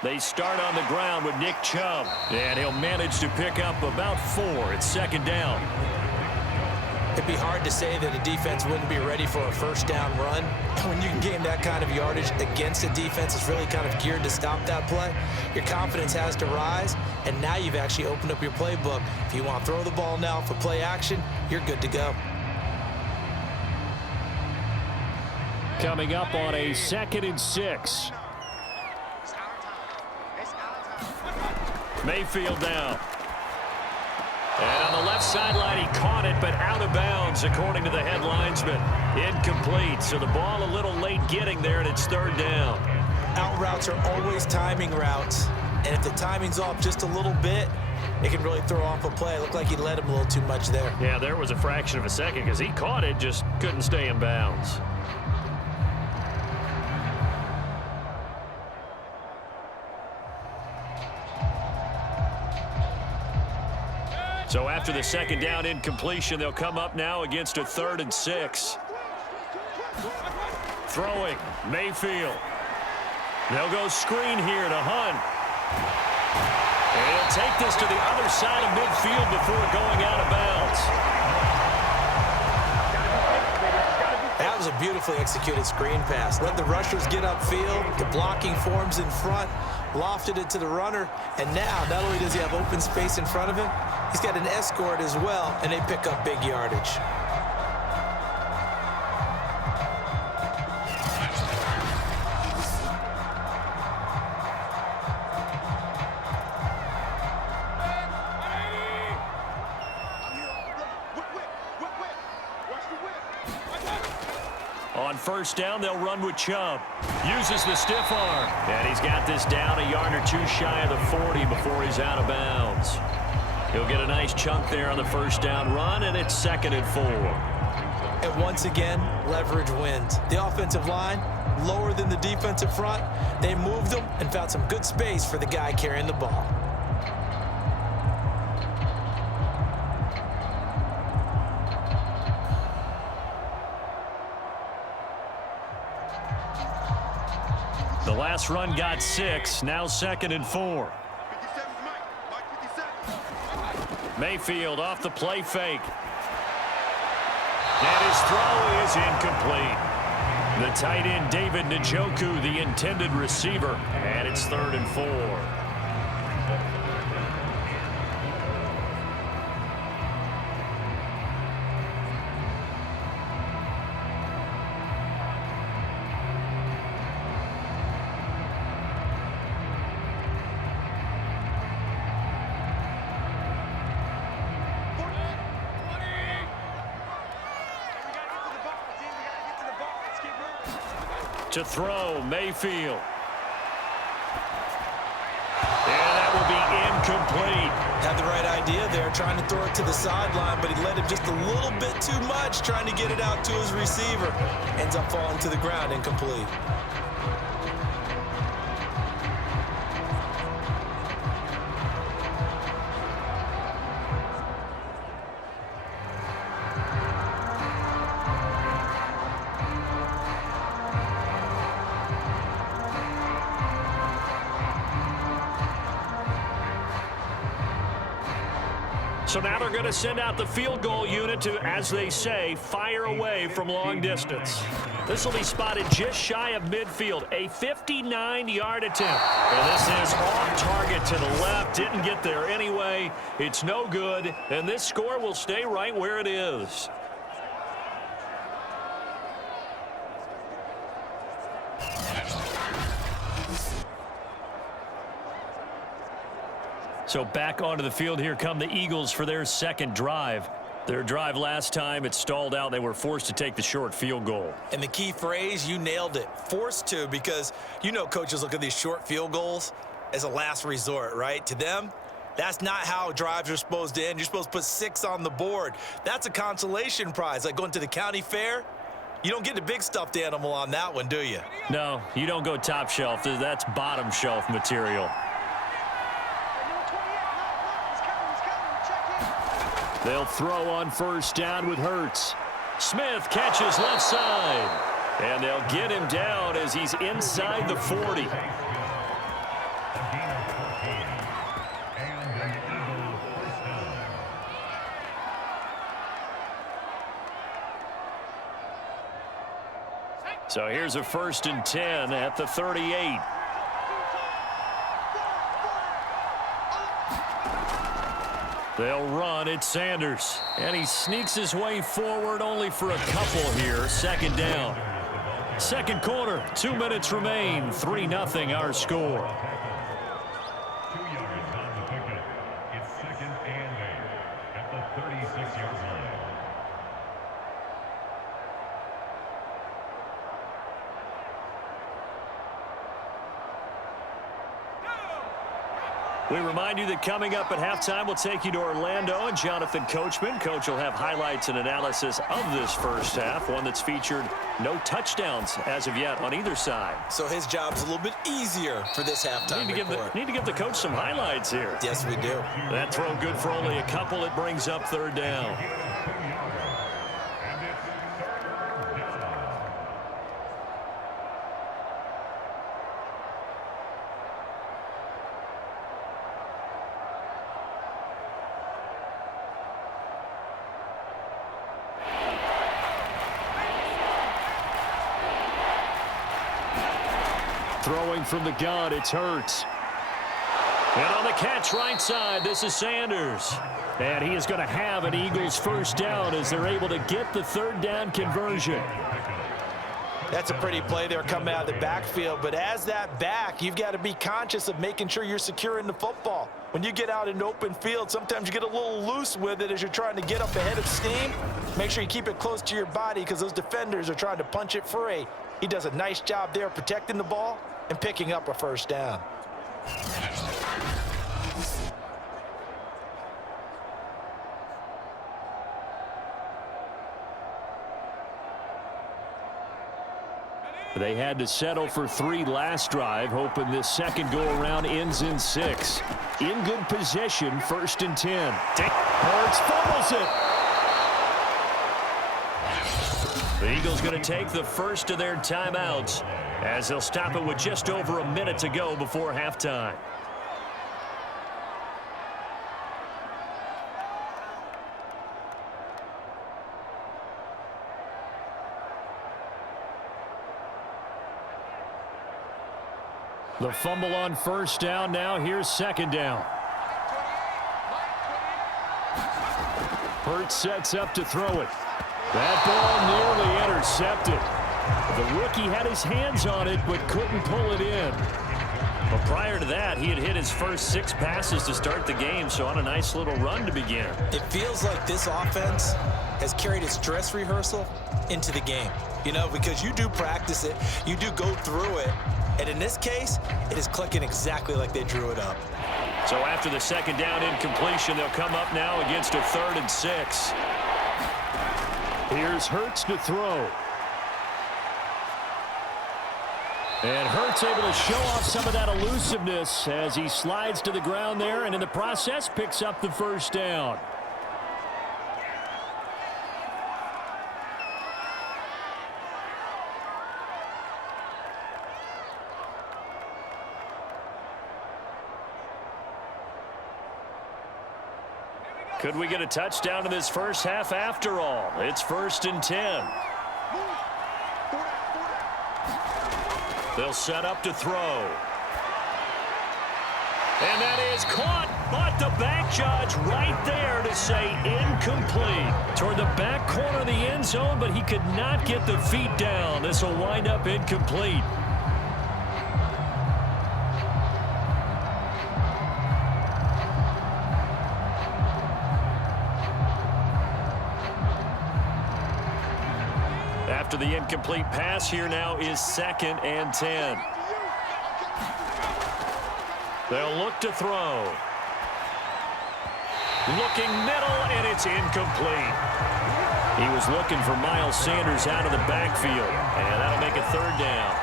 They start on the ground with Nick Chubb, and he'll manage to pick up about 4. It's 2nd down. It'd be hard to say that a defense wouldn't be ready for a 1st down run. When you can gain that kind of yardage against a defense that's really kind of geared to stop that play, your confidence has to rise, and now you've actually opened up your playbook. If you want to throw the ball now for play action, you're good to go. Coming up on a 2nd and 6. Mayfield down. And on the left sideline, he caught it, but out of bounds, according to the head linesman. Incomplete. So the ball a little late getting there, and it's 3rd down. Out routes are always timing routes. And if the timing's off just a little bit, it can really throw off a play. It looked like he let him a little too much there. Yeah, there was a fraction of a second because he caught it, just couldn't stay in bounds. So after the 2nd down incompletion, they'll come up now against a 3rd and 6. Throwing, Mayfield. They'll go screen here to Hunt. And he'll take this to the other side of midfield before going out of bounds. That was a beautifully executed screen pass. Let the rushers get upfield. The blocking forms in front. lofted it to the runner, and now not only does he have open space in front of him, he's got an escort as well, and they pick up big yardage. On first down, they'll run with Chubb. Uses the stiff arm. And he's got this down a yard or two shy of the 40 before he's out of bounds. He'll get a nice chunk there on the first down run, and it's 2nd and 4. And once again, leverage wins. The offensive line, lower than the defensive front. They moved them and found some good space for the guy carrying the ball. The last run got 6, now 2nd and 4. 57's Mike 57. Mayfield off the play fake. And his throw is incomplete. The tight end, David Njoku, the intended receiver. And it's 3rd and 4. To throw, Mayfield. And that will be incomplete. Had the right idea there, trying to throw it to the sideline, but he let him just a little bit too much, trying to get it out to his receiver. Ends up falling to the ground, incomplete. So now they're going to send out the field goal unit to, as they say, fire away from long distance. This will be spotted just shy of midfield, a 59-yard attempt. And this is off target to the left, didn't get there anyway. It's no good, and this score will stay right where it is. So back onto the field, here come the Eagles for their 2nd drive. Their drive last time, it stalled out. They were forced to take the short field goal. And the key phrase, you nailed it, forced to, because you know coaches look at these short field goals as a last resort, right? To them, that's not how drives are supposed to end. You're supposed to put 6 on the board. That's a consolation prize, like going to the county fair. You don't get the big stuffed animal on that one, do you? No, you don't go top shelf. That's bottom shelf material. They'll throw on first down with Hurts. Smith catches left side. And they'll get him down as he's inside the 40. So here's a 1st and 10 at the 38. They'll run at Sanders. And he sneaks his way forward only for a couple here. 2nd down. 2nd quarter, 2 minutes remain. 3-0 our score. 2 yards on the pickup. It's 2nd and 8 at the 36-yard line. We remind you that coming up at halftime, we'll take you to Orlando and Jonathan Coachman. Coach will have highlights and analysis of this first half, one that's featured no touchdowns as of yet on either side. So his job's a little bit easier for this halftime report. Need to give the coach some highlights here. Yes, we do. That throw good for only a couple. It brings up 3rd down. Throwing from the gun, it's Hurts. And on the catch right side, this is Sanders. And he is going to have an Eagles first down as they're able to get the third down conversion. That's a pretty play there coming out of the backfield. But as that back, you've got to be conscious of making sure you're securing the football. When you get out in open field, sometimes you get a little loose with it as you're trying to get up ahead of steam. Make sure you keep it close to your body because those defenders are trying to punch it free. He does a nice job there protecting the ball and picking up a first down. They had to settle for 3 last drive, hoping this second go-around ends in 6. In good position, 1st and 10. Hurts fumbles it. The Eagles going to take the first of their timeouts as they'll stop it with just over a minute to go before halftime. The fumble on first down. Now here's second down. Hurts sets up to throw it. That ball nearly intercepted. The rookie had his hands on it but couldn't pull it in. But prior to that, he had hit his first 6 passes to start the game, so on a nice little run to begin. It feels like this offense has carried its dress rehearsal into the game. You know, because you do practice it, you do go through it, and in this case, it is clicking exactly like they drew it up. So after the second down incompletion, they'll come up now against a 3rd and 6. Here's Hurts to throw. And Hurts able to show off some of that elusiveness as he slides to the ground there, and in the process picks up the first down. Could we get a touchdown in this first half after all? It's 1st and 10. They'll set up to throw. And that is caught, but the back judge right there to say incomplete. Toward the back corner of the end zone, but he could not get the feet down. This will wind up incomplete. After the incomplete pass, here now is 2nd and 10. They'll look to throw. Looking middle, and it's incomplete. He was looking for Miles Sanders out of the backfield, and that'll make it 3rd down.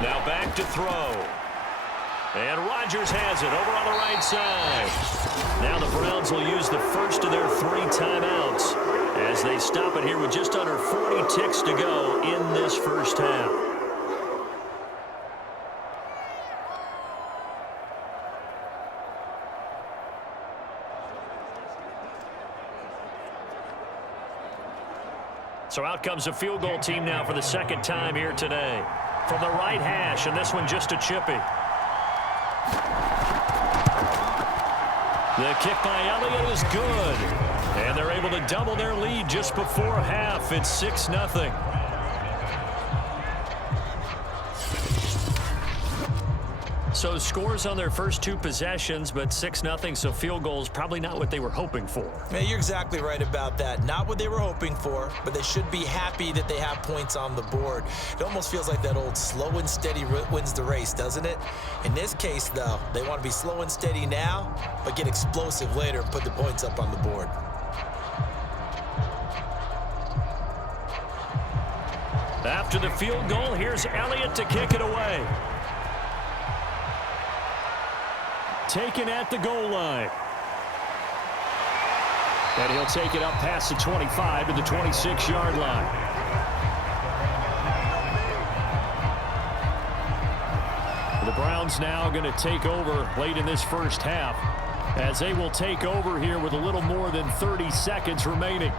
Now back to throw. And Rodgers has it over on the right side. Now the Browns will use the first of their 3 timeouts as they stop it here with just under 40 ticks to go in this first half. So out comes a field goal team now for the 2nd time here today. From the right hash, and this one just a chippy. The kick by Elliott is good. And they're able to double their lead just before half. It's 6-0. So scores on their first 2 possessions, but 6-0, so field goals probably not what they were hoping for. Yeah, you're exactly right about that. Not what they were hoping for, but they should be happy that they have points on the board. It almost feels like that old slow and steady wins the race, doesn't it? In this case, though, they want to be slow and steady now, but get explosive later and put the points up on the board. After the field goal, here's Elliott to kick it away. Taken at the goal line. And he'll take it up past the 25 to the 26-yard line. The Browns Browns now going to take over late in this first half, as they will take over here with a little more than 30 seconds remaining.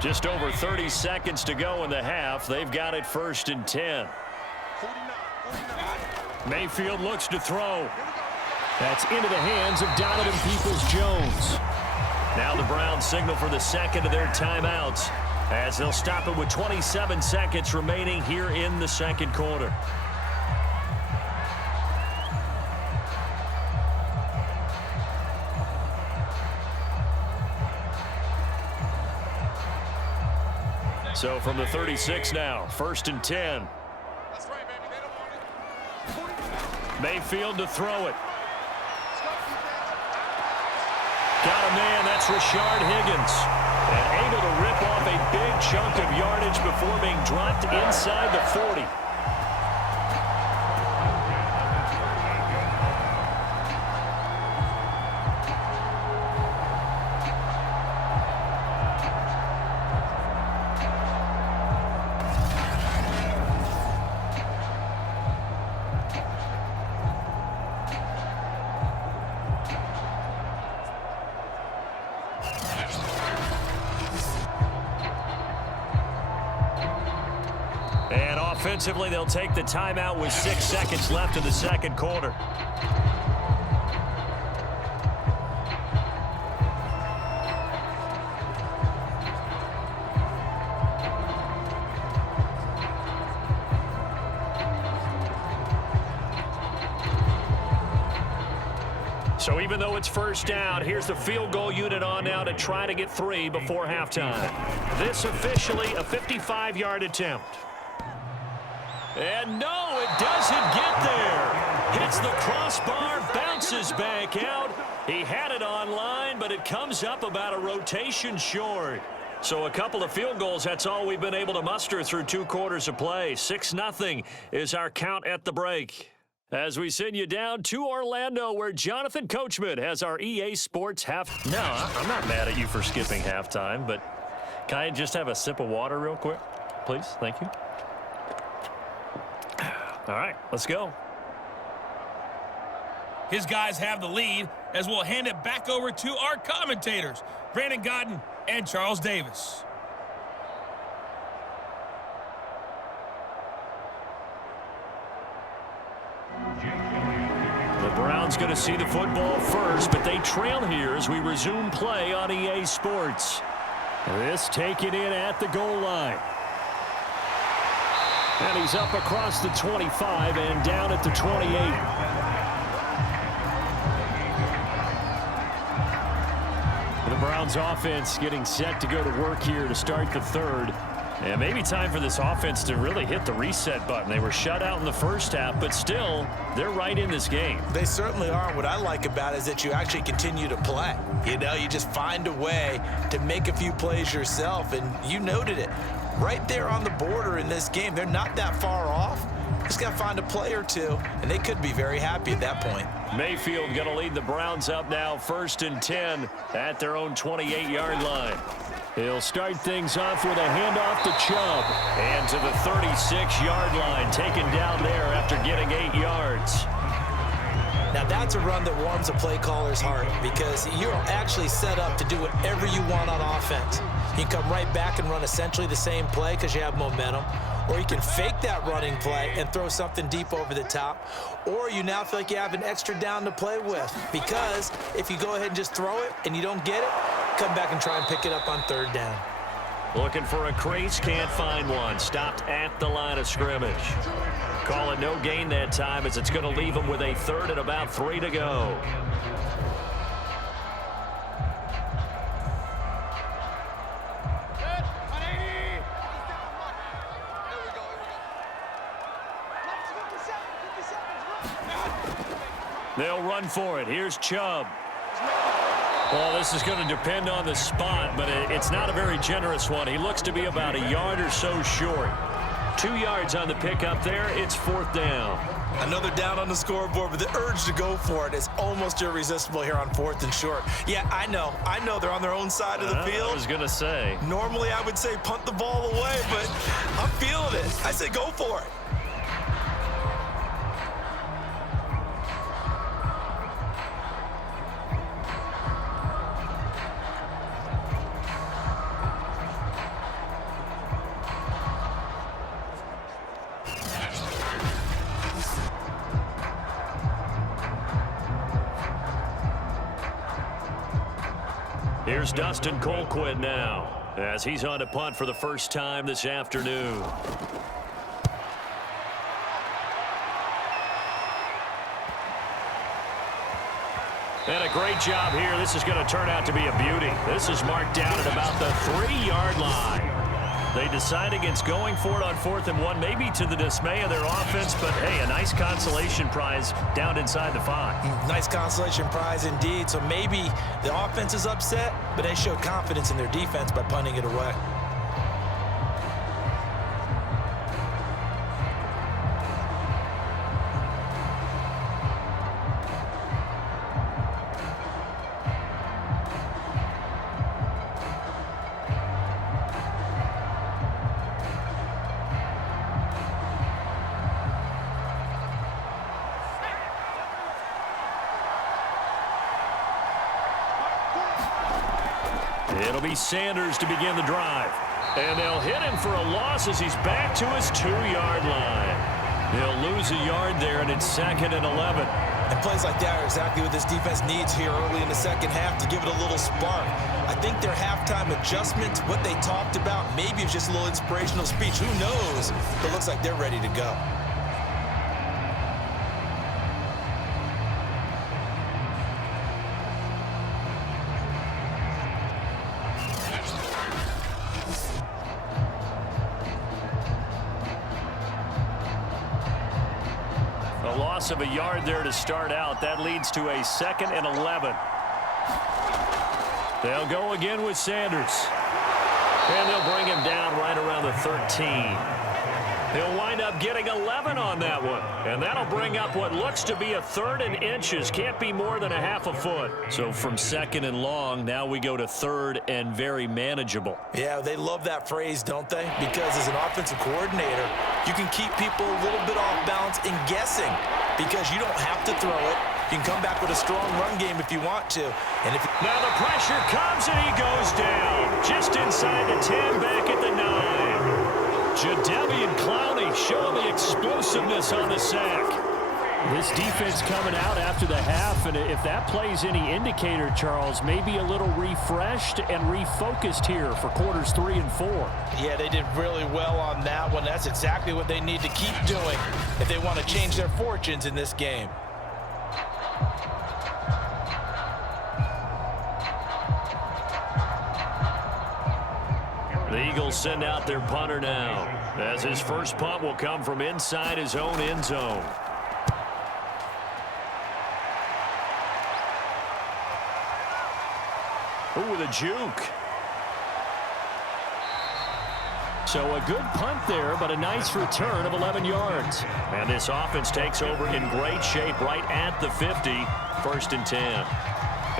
Just over 30 seconds to go in the half. They've got it 1st and 10. Mayfield looks to throw. That's into the hands of Donovan Peoples-Jones. Now the Browns signal for the second of their timeouts, as they'll stop it with 27 seconds remaining here in the second quarter. So from the 36 now, 1st and 10. That's right, baby. They don't want it. Mayfield to throw it. Got a man, that's Rashard Higgins. And able to rip off a big chunk of yardage before being dropped inside the 40. Offensively, they'll take the timeout with 6 seconds left in the second quarter. So even though it's first down, here's the field goal unit on now to try to get 3 before halftime. This officially a 55-yard attempt. And no, it doesn't get there. Hits the crossbar, bounces back out. He had it online, but it comes up about a rotation short. So a couple of field goals, that's all we've been able to muster through 2 quarters of play. 6-0 is our count at the break. As we send you down to Orlando, where Jonathan Coachman has our EA Sports half. No, I'm not mad at you for skipping halftime, but can I just have a sip of water real quick, please? Thank you. All right, let's go. His guys have the lead, as we'll hand it back over to our commentators, Brandon Godden and Charles Davis. The Browns going to see the football first, but they trail here as we resume play on EA Sports. This taken in at the goal line. And he's up across the 25 and down at the 28. The Browns offense getting set to go to work here to start the third. And maybe time for this offense to really hit the reset button. They were shut out in the first half, but still, they're right in this game. They certainly are. What I like about it is that you actually continue to play. You know, you just find a way to make a few plays yourself, and you noted it. Right there on the border in this game, they're not that far off. Just got to find a play or two, and they could be very happy at that point. Mayfield going to lead the Browns up now, 1st and 10 at their own 28-yard line. He'll start things off with a handoff to Chubb. And to the 36-yard line, taken down there after getting 8 yards. Now that's a run that warms a play caller's heart, because you're actually set up to do whatever you want on offense. You can come right back and run essentially the same play because you have momentum, or you can fake that running play and throw something deep over the top, or you now feel like you have an extra down to play with, because if you go ahead and just throw it and you don't get it, come back and try and pick it up on 3rd down. Looking for a crease, can't find one. Stopped at the line of scrimmage. Call it no gain that time, as it's going to leave them with a 3rd and about 3 to go. They'll run for it. Here's Chubb. Well, this is going to depend on the spot, but it's not a very generous one. He looks to be about a yard or so short. 2 yards on the pickup there. It's 4th down. I know they're down on the scoreboard, but the urge to go for it is almost irresistible here on 4th and short. Yeah, I know they're on their own side of the field. I was going to say. Normally, I would say punt the ball away, but I'm feeling it. I say go for it. Here's Dustin Colquitt now, as he's on to punt for the first time this afternoon. And a great job here. This is going to turn out to be a beauty. This is marked down at about the 3-yard line. They decide against going for it on 4th and 1, maybe to the dismay of their offense, but hey, a nice consolation prize down inside the 5. Nice consolation prize indeed. So maybe the offense is upset, but they showed confidence in their defense by punting it away. It'll be Sanders to begin the drive. And they'll hit him for a loss as he's back to his 2-yard line. They'll lose a yard there, and it's 2nd and 11. And plays like that are exactly what this defense needs here early in the second half to give it a little spark. I think their halftime adjustments, what they talked about, maybe it's just a little inspirational speech. Who knows? But it looks like they're ready to go. Loss of a yard there to start out. That leads to a 2nd and 11. They'll go again with Sanders. And they'll bring him down right around the 13. He'll wind up getting 11 on that one. And that'll bring up what looks to be a 3rd and inches. Can't be more than a half a foot. So from 2nd and long, now we go to 3rd and very manageable. Yeah, they love that phrase, don't they? Because as an offensive coordinator, you can keep people a little bit off balance and guessing because you don't have to throw it. You can come back with a strong run game if you want to. And if now the pressure comes and he goes down just inside the 10, back at the 9. Jadeveon Clowney showing the explosiveness on the sack. This defense coming out after the half, and if that plays any indicator, Charles, maybe a little refreshed and refocused here for quarters 3 and 4. Yeah, they did really well on that one. That's exactly what they need to keep doing if they want to change their fortunes in this game. The Eagles send out their punter now, as his first punt will come from inside his own end zone. Ooh, with a juke. So a good punt there, but a nice return of 11 yards. And this offense takes over in great shape right at the 50, 1st and 10.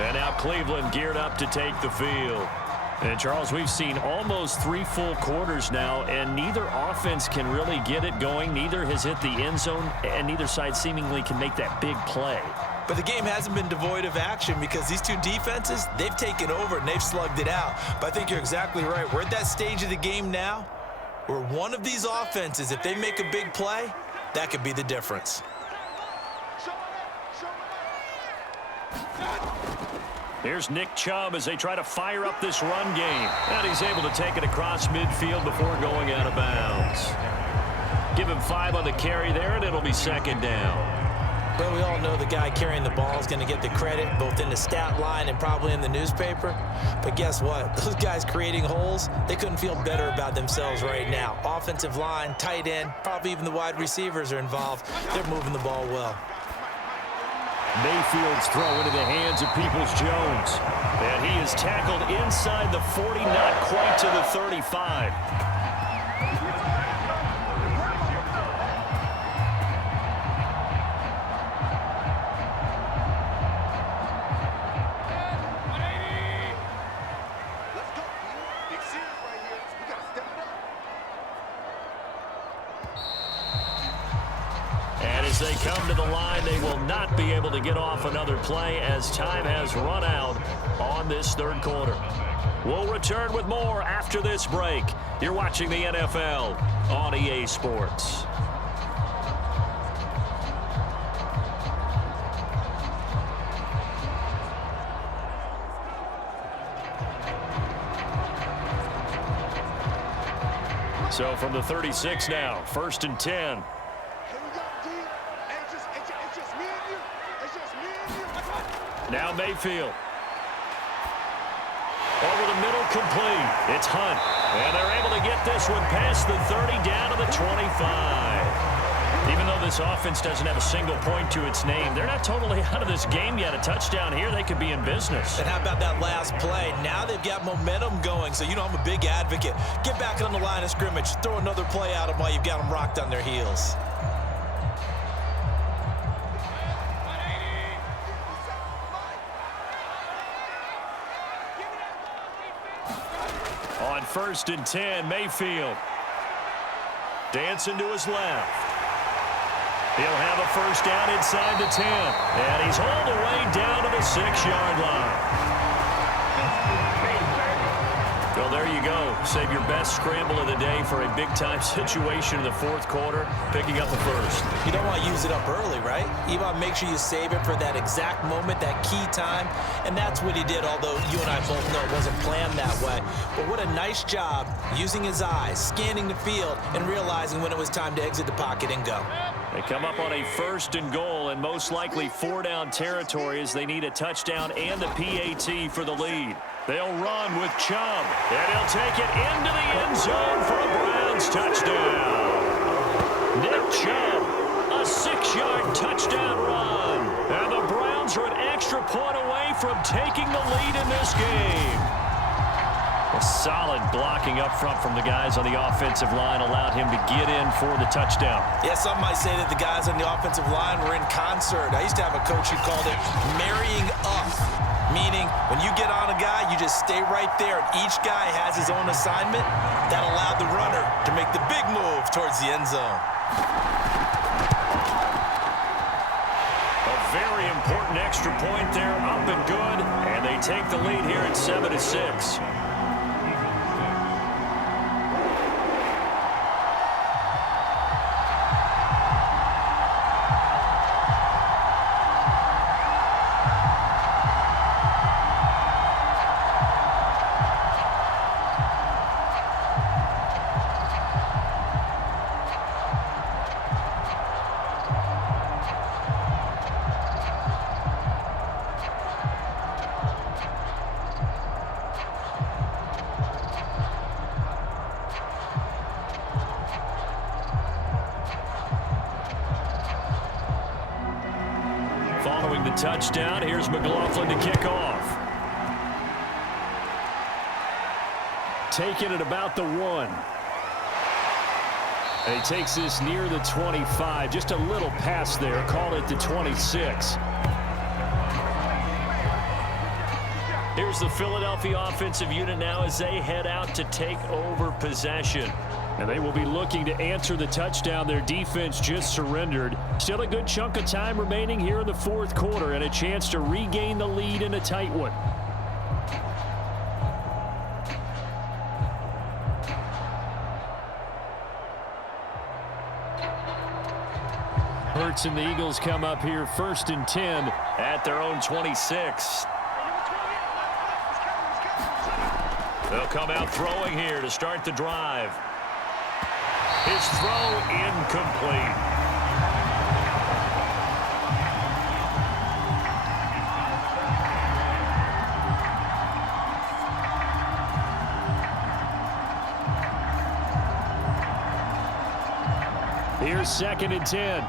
And now Cleveland geared up to take the field. And, Charles, we've seen almost 3 full quarters now, and neither offense can really get it going. Neither has hit the end zone, and neither side seemingly can make that big play. But the game hasn't been devoid of action because these two defenses, they've taken over and they've slugged it out. But I think you're exactly right. We're at that stage of the game now where one of these offenses, if they make a big play, that could be the difference. Here's Nick Chubb as they try to fire up this run game. And he's able to take it across midfield before going out of bounds. Give him 5 on the carry there, and it'll be 2nd down. But we all know the guy carrying the ball is going to get the credit both in the stat line and probably in the newspaper. But guess what? Those guys creating holes, they couldn't feel better about themselves right now. Offensive line, tight end, probably even the wide receivers are involved. They're moving the ball well. Mayfield's throw into the hands of Peoples-Jones. And he is tackled inside the 40, not quite to the 35. they come to the line, they will not be able to get off another play as time has run out on this third quarter. We'll return with more after this break. You're watching the NFL on EA Sports. So from the 36 now, 1st and 10. Now Mayfield. Over the middle, complete. It's Hunt. And they're able to get this one past the 30 down to the 25. Even though this offense doesn't have a single point to its name, they're not totally out of this game yet. A touchdown here, they could be in business. And how about that last play? Now they've got momentum going, so you know I'm a big advocate. Get back on the line of scrimmage. Throw another play at them while you've got them rocked on their heels. On 1st and 10, Mayfield. Dancing to his left. He'll have a first down inside the 10. And he's hauled away down to the 6-yard line. Well, there you go. Save your best scramble of the day for a big-time situation in the fourth quarter, picking up the first. You don't want to use it up early, right? You want to make sure you save it for that exact moment, that key time. And that's what he did, although you and I both know it wasn't planned that way. But what a nice job using his eyes, scanning the field, and realizing when it was time to exit the pocket and go. They come up on a 1st and goal and most likely 4-down territory as they need a touchdown and a PAT for the lead. They'll run with Chubb, and he'll take it into the end zone for a Browns touchdown. Nick Chubb, a 6-yard touchdown run. And the Browns are an extra point away from taking the lead in this game. A solid blocking up front from the guys on the offensive line allowed him to get in for the touchdown. Yeah, some might say that the guys on the offensive line were in concert. I used to have a coach who called it marrying up, meaning when you get on a guy, you just stay right there, and each guy has his own assignment. That allowed the runner to make the big move towards the end zone. A very important extra point there, up and good, and they take the lead here at 7-6. Following the touchdown, here's McLaughlin to kick off. Taking it about the 1. And he takes this near the 25, just a little past there, call it the 26. Here's the Philadelphia offensive unit now as they head out to take over possession. And they will be looking to answer the touchdown their defense just surrendered. Still a good chunk of time remaining here in the fourth quarter and a chance to regain the lead in a tight one. Hurts and the Eagles come up here 1st and 10 at their own 26. They'll come out throwing here to start the drive. His throw incomplete. Here's 2nd and 10.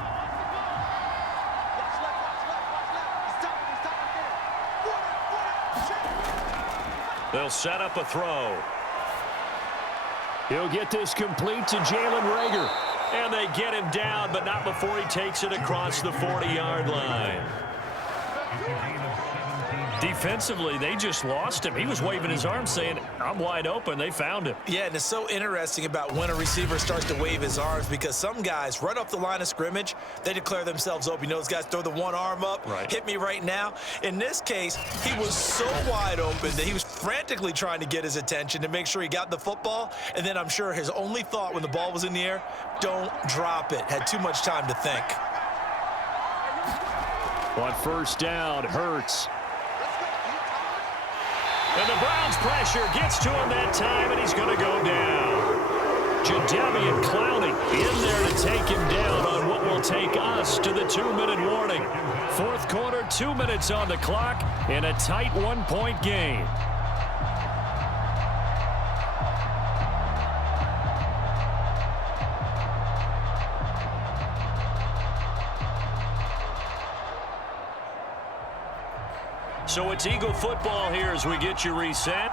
They'll set up a throw. He'll get this complete to Jalen Reagor. And they get him down, but not before he takes it across the 40-yard line. Defensively, they just lost him. He was waving his arms saying, I'm wide open. They found him. Yeah, and it's so interesting about when a receiver starts to wave his arms because some guys, right off the line of scrimmage, they declare themselves open. You know, those guys throw the one arm up, hit me right now. In this case, he was so wide open that he was frantically trying to get his attention to make sure he got the football. And then I'm sure his only thought when the ball was in the air, don't drop it. Had too much time to think. On first down, Hurts. And the Browns' pressure gets to him that time, and he's going to go down. Jadeveon Clowney in there to take him down on what will take us to the 2-minute warning. Fourth quarter, 2 minutes on the clock in a tight 1-point game. So it's Eagle football here as we get you reset.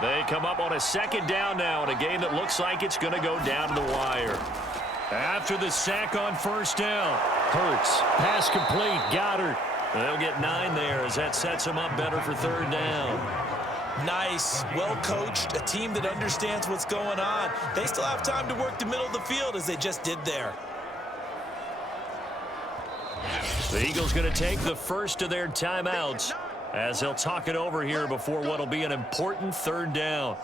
They come up on a second down now in a game that looks like it's going to go down to the wire. After the sack on first down, Hurts, pass complete, Goddard. They'll get 9 there as that sets them up better for third down. Nice, well-coached, a team that understands what's going on. They still have time to work the middle of the field as they just did there. The Eagles going to take the first of their timeouts as they'll talk it over here before what will be an important third down.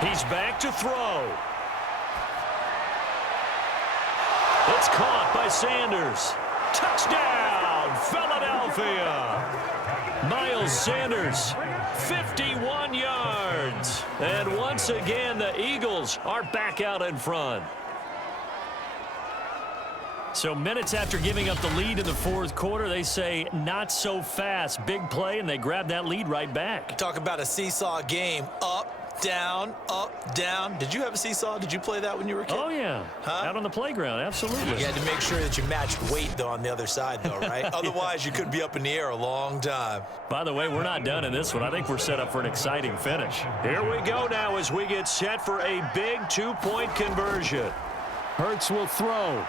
He's back to throw. It's caught by Sanders. Touchdown, Philadelphia. Miles Sanders, 51 yards. And once again, the Eagles are back out in front. So minutes after giving up the lead in the fourth quarter, they say not so fast. Big play, and they grab that lead right back. Talk about a seesaw game. Up, down. Did you have a seesaw? Did you play that when you were a kid? Oh, yeah. Huh? Out on the playground, absolutely. You had to make sure that you matched weight, though, on the other side, though, right? Otherwise, you could be up in the air a long time. By the way, we're not done in this one. I think we're set up for an exciting finish. Here we go now as we get set for a big 2-point conversion. Hurts will throw.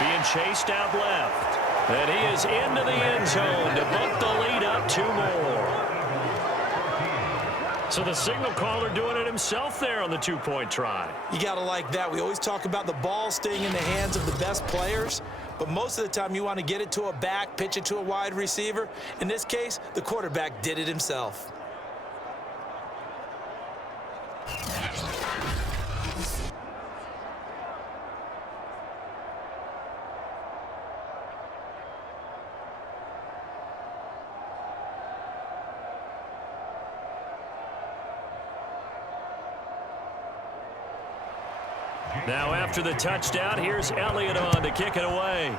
Being chased out left. And he is into the end zone to bump the lead up 2 more. So the signal caller doing it himself there on the 2-point try. You got to like that. We always talk about the ball staying in the hands of the best players, but most of the time you want to get it to a back, pitch it to a wide receiver. In this case, the quarterback did it himself. Now after the touchdown, here's Elliott on to kick it away.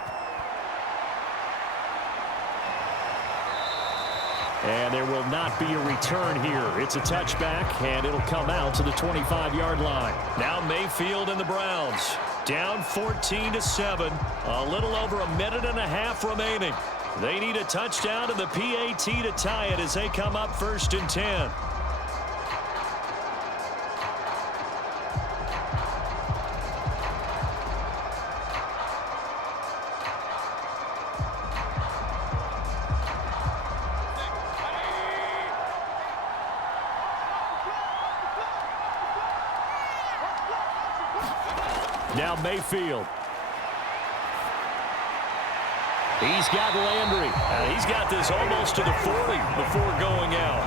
And there will not be a return here. It's a touchback, and it'll come out to the 25-yard line. Now Mayfield and the Browns down 14-7. A little over a minute and a half remaining. They need a touchdown and the PAT to tie it as they come up 1st and 10. Now Mayfield. He's got Landry. And he's got this almost to the 40 before going out.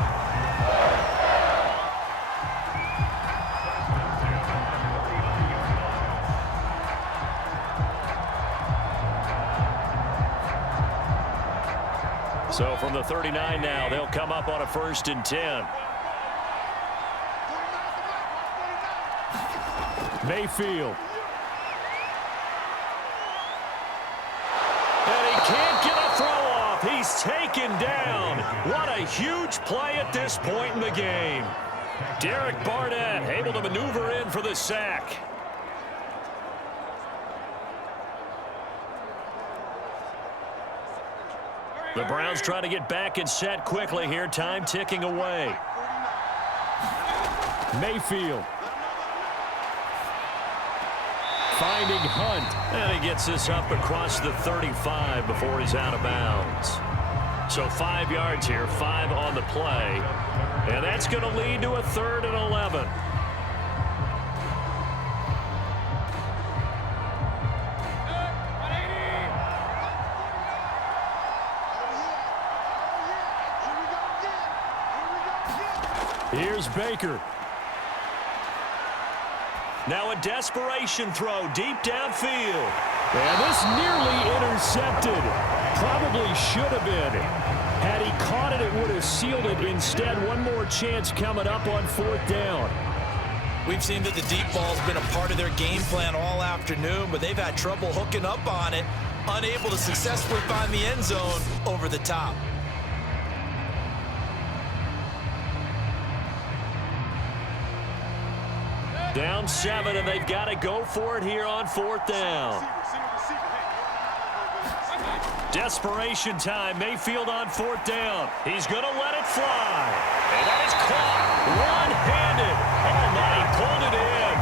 So from the 39 now, they'll come up on a 1st and 10. Mayfield. Can't get a throw off. He's taken down. What a huge play at this point in the game. Derek Barnett able to maneuver in for the sack. The Browns try to get back and set quickly here. Time ticking away. Mayfield. Finding Hunt. And he gets this up across the 35 before he's out of bounds. So 5 yards here, 5 on the play. And that's going to lead to a 3rd and 11. Here's Baker. Now a desperation throw deep downfield. And this nearly intercepted. Probably should have been. Had he caught it, it would have sealed it. Instead, one more chance coming up on 4th down. We've seen that the deep ball's been a part of their game plan all afternoon, but they've had trouble hooking up on it, unable to successfully find the end zone over the top. Down 7, and they've got to go for it here on 4th down. Desperation time. Mayfield on 4th down. He's going to let it fly. And that is caught one-handed. Oh, my, he pulled it in.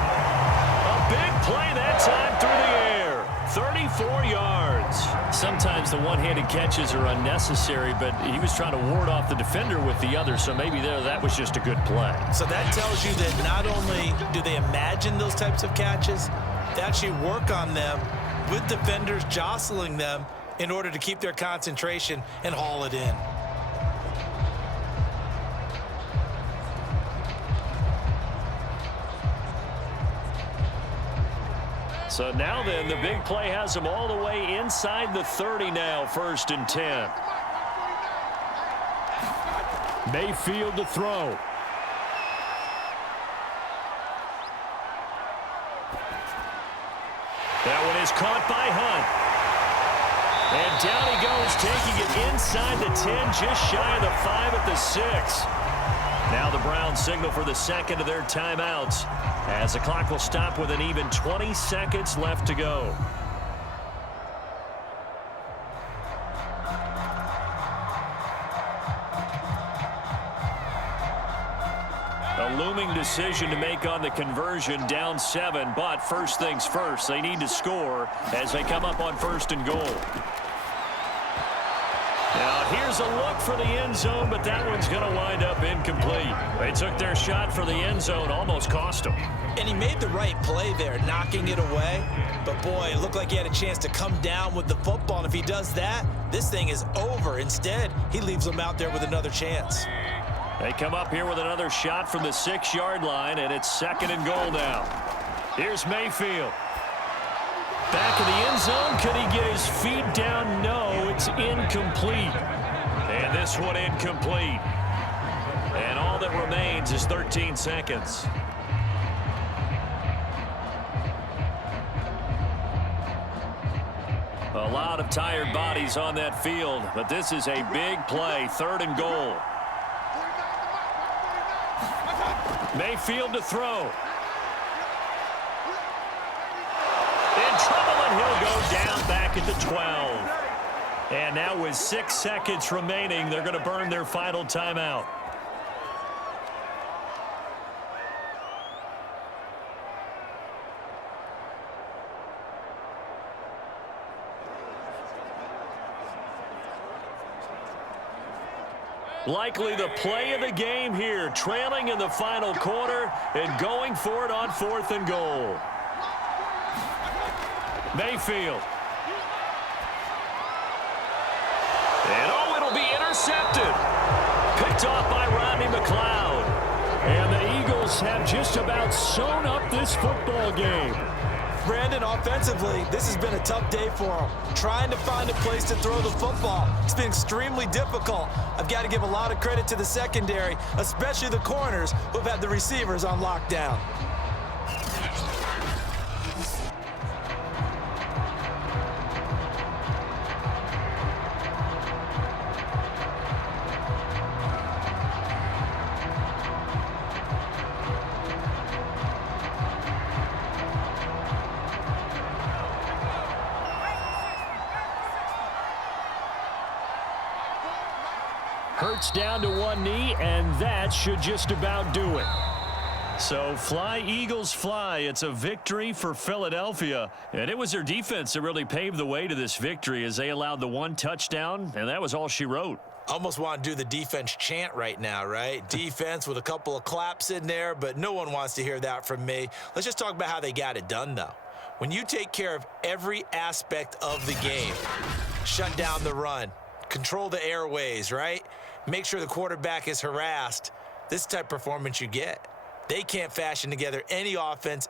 A big play that time through the air. 34 yards. Sometimes the one-handed catches are unnecessary, but he was trying to ward off the defender with the other, so maybe that was just a good play. So that tells you that not only do they imagine those types of catches, they actually work on them with defenders jostling them in order to keep their concentration and haul it in. So now then, the big play has them all the way inside the 30 now, 1st and 10. Mayfield to throw. That one is caught by Hunt. And down he goes, taking it inside the 10, just shy of the 5 at the 6. Now the Browns signal for the second of their timeouts, as the clock will stop with an even 20 seconds left to go. A looming decision to make on the conversion, down 7, but first things first, they need to score as they come up on 1st and goal. Now here's a look for the end zone, but that one's going to wind up incomplete. They took their shot for the end zone, almost cost them. And he made the right play there, knocking it away. But boy, it looked like he had a chance to come down with the football, and if he does that, this thing is over. Instead, he leaves them out there with another chance. They come up here with another shot from the 6-yard line, and it's 2nd and goal now. Here's Mayfield. Back in the end zone. Could he get his feet down? No, it's incomplete. And this one incomplete. And all that remains is 13 seconds. A lot of tired bodies on that field, but this is a big play. 3rd and goal. Mayfield to throw. In trouble, and he'll go down back at the 12. And now with 6 seconds remaining, they're going to burn their final timeout. Likely the play of the game here, trailing in the final quarter and going for it on 4th and goal. Mayfield. And oh, it'll be intercepted. Picked off by Rodney McLeod. And the Eagles have just about sewn up this football game. Brandon, offensively, this has been a tough day for him. Trying to find a place to throw the football. It's been extremely difficult. I've got to give a lot of credit to the secondary, especially the corners who've had the receivers on lockdown. Hurts down to one knee, and that should just about do it. So fly, Eagles, fly. It's a victory for Philadelphia. And it was their defense that really paved the way to this victory as they allowed the one touchdown, and that was all she wrote. Almost want to do the defense chant right now, right? Defense with a couple of claps in there, but no one wants to hear that from me. Let's just talk about how they got it done, though. When you take care of every aspect of the game, shut down the run, control the airways, right? Make sure the quarterback is harassed. This type of performance you get. They can't fashion together any offense.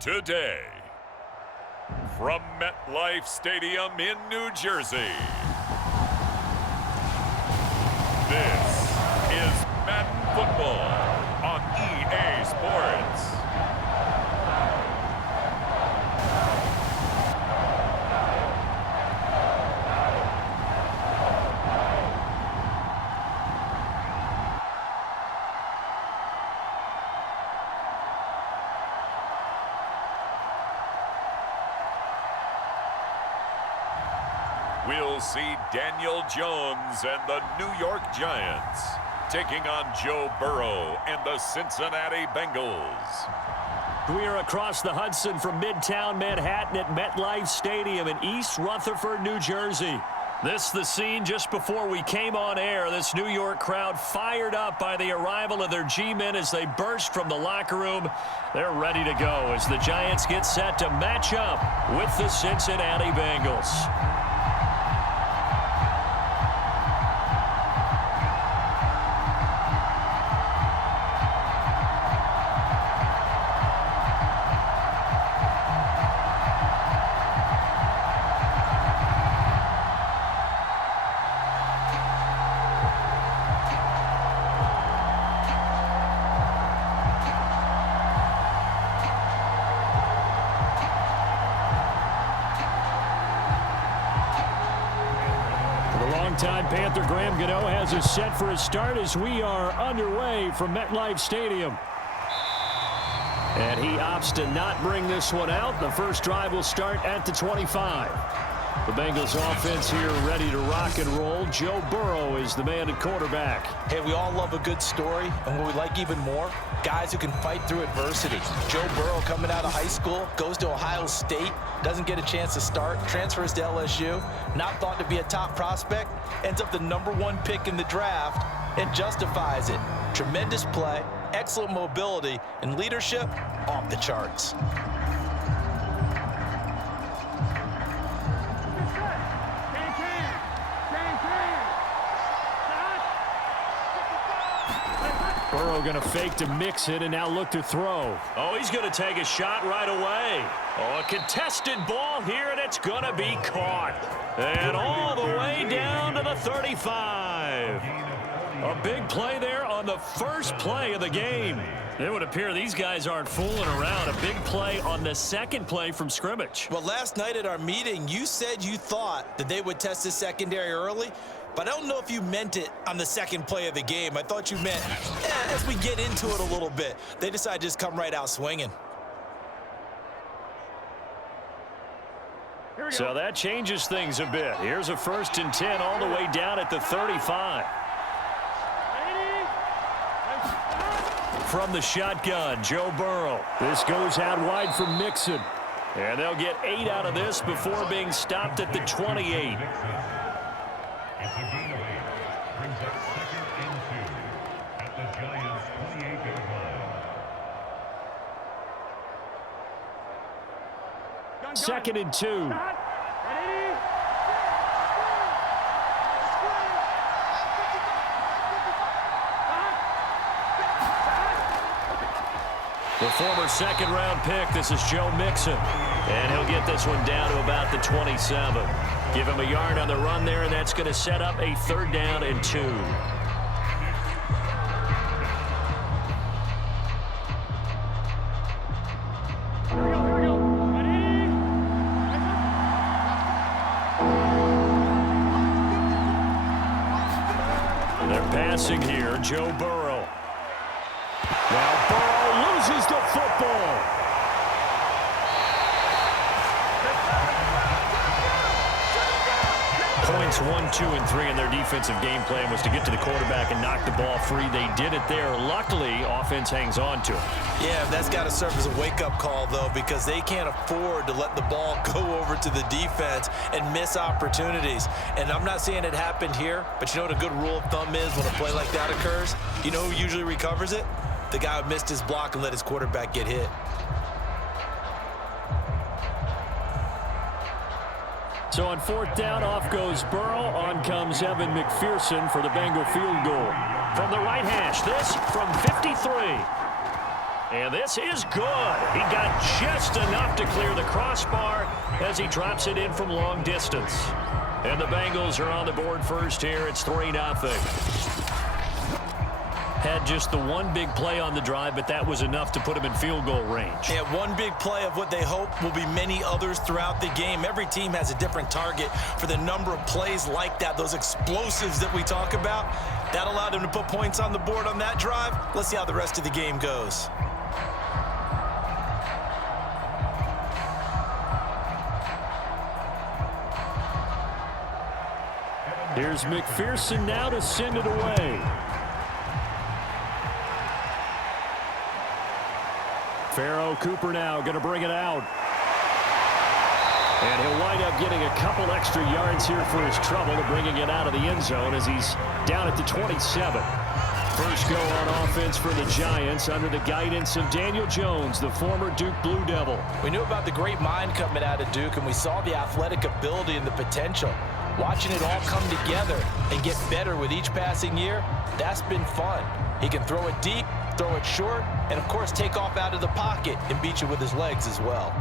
Today, from MetLife Stadium in New Jersey, this is Madden Football on EA Sports. We'll see Daniel Jones and the New York Giants taking on Joe Burrow and the Cincinnati Bengals. We are across the Hudson from Midtown Manhattan at MetLife Stadium in East Rutherford, New Jersey. This the scene just before we came on air. This New York crowd fired up by the arrival of their G-men as they burst from the locker room. They're ready to go as the Giants get set to match up with the Cincinnati Bengals. Longtime Panther Graham Gano has us set for a start as we are underway from MetLife Stadium. And he opts to not bring this one out. The first drive will start at the 25. The Bengals offense here ready to rock and roll. Joe Burrow is the man at quarterback. Hey, we all love a good story, and what we like even more, guys who can fight through adversity. Joe Burrow coming out of high school, goes to Ohio State, doesn't get a chance to start, transfers to LSU, not thought to be a top prospect, ends up the #1 pick in the draft, and justifies it. Tremendous play, excellent mobility, and leadership off the charts. Burrow going to fake to mix it and now look to throw. Oh, he's going to take a shot right away. Oh, a contested ball here, and it's going to be caught. And all the way down to the 35. A big play there on the first play of the game. It would appear these guys aren't fooling around. A big play on the second play from scrimmage. Well, last night at our meeting, you said you thought that they would test the secondary early, but I don't know if you meant it on the second play of the game. I thought you meant, as we get into it a little bit, they decide to just come right out swinging. So that changes things a bit. Here's a 1st and 10 all the way down at the 35. From the shotgun, Joe Burrow. This goes out wide for Mixon. And they'll get 8 out of this before being stopped at the 28. It's a gain of 8. Brings up 2nd and 2 at the Giants' 28-yard line. 2nd and 2. The former 2nd-round pick, this is Joe Mixon. And he'll get this one down to about the 27. Give him a yard on the run there, and that's going to set up a 3rd down and 2. They're passing here, Joe Burrow. Now Burrow loses the football. Points 1, 2, and 3 in their defensive game plan was to get to the quarterback and knock the ball free. They did it there. Luckily, offense hangs on to it. Yeah, that's got to serve as a wake-up call, though, because they can't afford to let the ball go over to the defense and miss opportunities. And I'm not saying it happened here, but you know what a good rule of thumb is when a play like that occurs? You know who usually recovers it? The guy who missed his block and let his quarterback get hit. So on 4th down, off goes Burrow. On comes Evan McPherson for the Bengal field goal. From the right hash, this from 53. And this is good. He got just enough to clear the crossbar as he drops it in from long distance. And the Bengals are on the board first here. It's 3-0. Had just the one big play on the drive, but that was enough to put him in field goal range. Yeah, one big play of what they hope will be many others throughout the game. Every team has a different target for the number of plays like that, those explosives that we talk about. That allowed them to put points on the board on that drive. Let's see how the rest of the game goes. Here's McPherson now to send it away. Farrell Cooper now going to bring it out. And he'll wind up getting a couple extra yards here for his trouble to bringing it out of the end zone as he's down at the 27. First go on offense for the Giants under the guidance of Daniel Jones, the former Duke Blue Devil. We knew about the great mind coming out of Duke, and we saw the athletic ability and the potential. Watching it all come together and get better with each passing year, that's been fun. He can throw it deep, throw it short, and of course take off out of the pocket and beat you with his legs as well.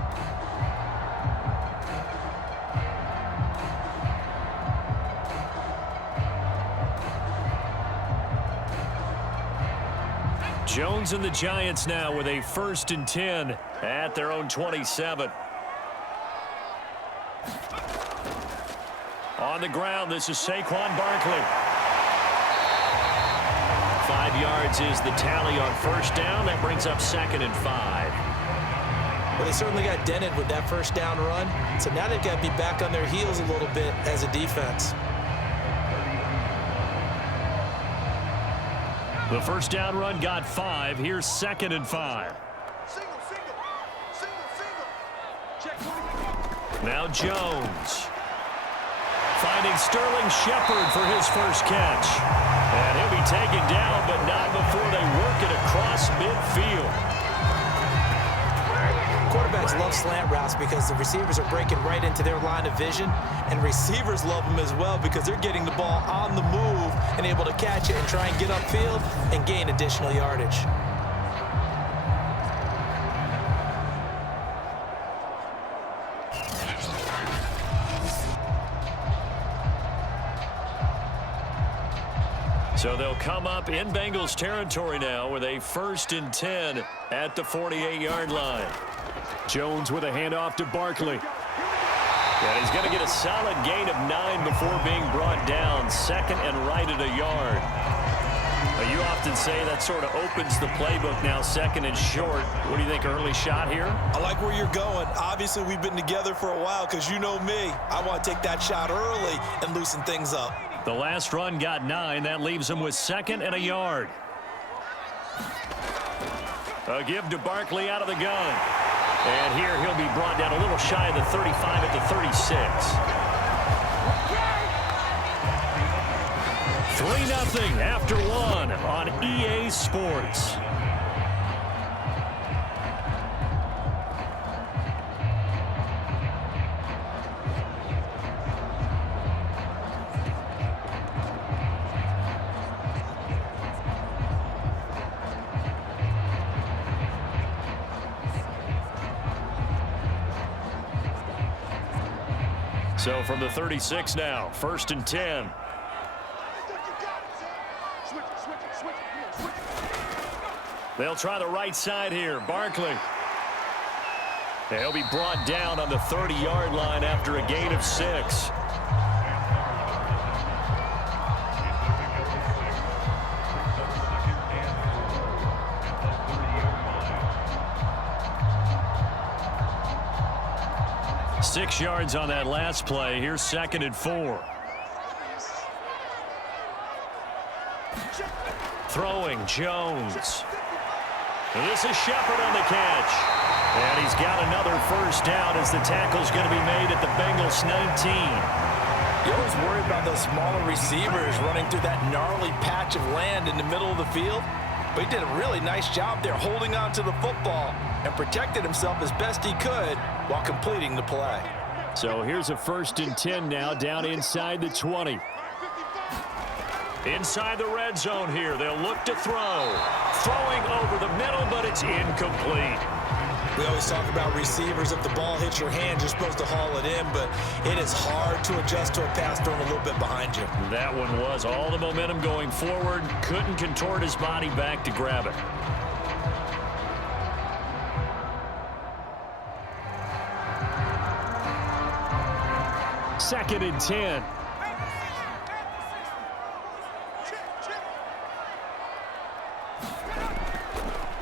Jones and the Giants now with a 1st and 10 at their own 27. On the ground, this is Saquon Barkley. 5 yards is the tally on 1st down. That brings up 2nd and 5. Well, they certainly got dented with that 1st down run. So now they've got to be back on their heels a little bit as a defense. The 1st down run got 5. Here's 2nd and 5. Now Jones. Finding Sterling Shepard for his first catch. And he'll be taken down, but not before they work it across midfield. Quarterbacks love slant routes because the receivers are breaking right into their line of vision, and receivers love them as well because they're getting the ball on the move and able to catch it and try and get upfield and gain additional yardage. So they'll come up in Bengals territory now with a 1st and 10 at the 48-yard line. Jones with a handoff to Barkley. And he's going to get a solid gain of 9 before being brought down. 2nd and right at a yard. You often say that sort of opens the playbook now, second and short. What do you think, early shot here? I like where you're going. Obviously, we've been together for a while because you know me. I want to take that shot early and loosen things up. The last run got 9. That leaves him with 2nd and a yard. A give to Barkley out of the gun. And here he'll be brought down a little shy of the 35 at the 36. 3-0 after 1 on EA Sports. So from the 36 now, 1st and 10. They'll try the right side here. Barkley. He'll be brought down on the 30-yard line after a gain of 6. Six yards on that last play. Here's 2nd and 4. Throwing Jones. And this is Shepard on the catch. And he's got another first down as the tackle's going to be made at the Bengals 19. You always worry about those smaller receivers running through that gnarly patch of land in the middle of the field. But he did a really nice job there holding on to the football and protected himself as best he could while completing the play. So here's a 1st and 10 now down inside the 20. Inside the red zone here. They'll look to throw. Throwing over the middle, but it's incomplete. We always talk about receivers. If the ball hits your hand, you're supposed to haul it in, but it is hard to adjust to a pass thrown a little bit behind you. That one was all the momentum going forward. Couldn't contort his body back to grab it. Second and 10.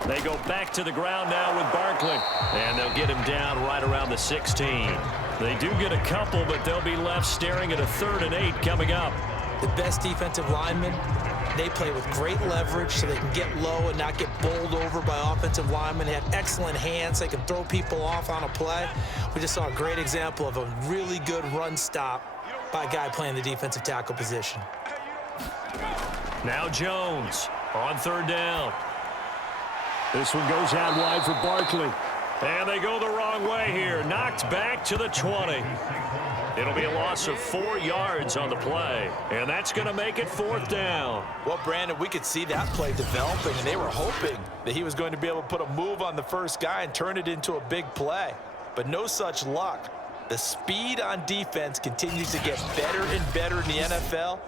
They go back to the ground now with Barkley. And they'll get him down right around the 16. They do get a couple, but they'll be left staring at a 3rd and 8 coming up. The best defensive linemen, they play with great leverage so they can get low and not get bowled over by offensive linemen. They have excellent hands. They can throw people off on a play. We just saw a great example of a really good run stop by a guy playing the defensive tackle position. Now Jones on 3rd down. This one goes out wide for Barkley. And they go the wrong way here. Knocked back to the 20. It'll be a loss of 4 yards on the play. And that's going to make it 4th down. Well, Brandon, we could see that play developing, and they were hoping that he was going to be able to put a move on the first guy and turn it into a big play. But no such luck. The speed on defense continues to get better and better in the NFL.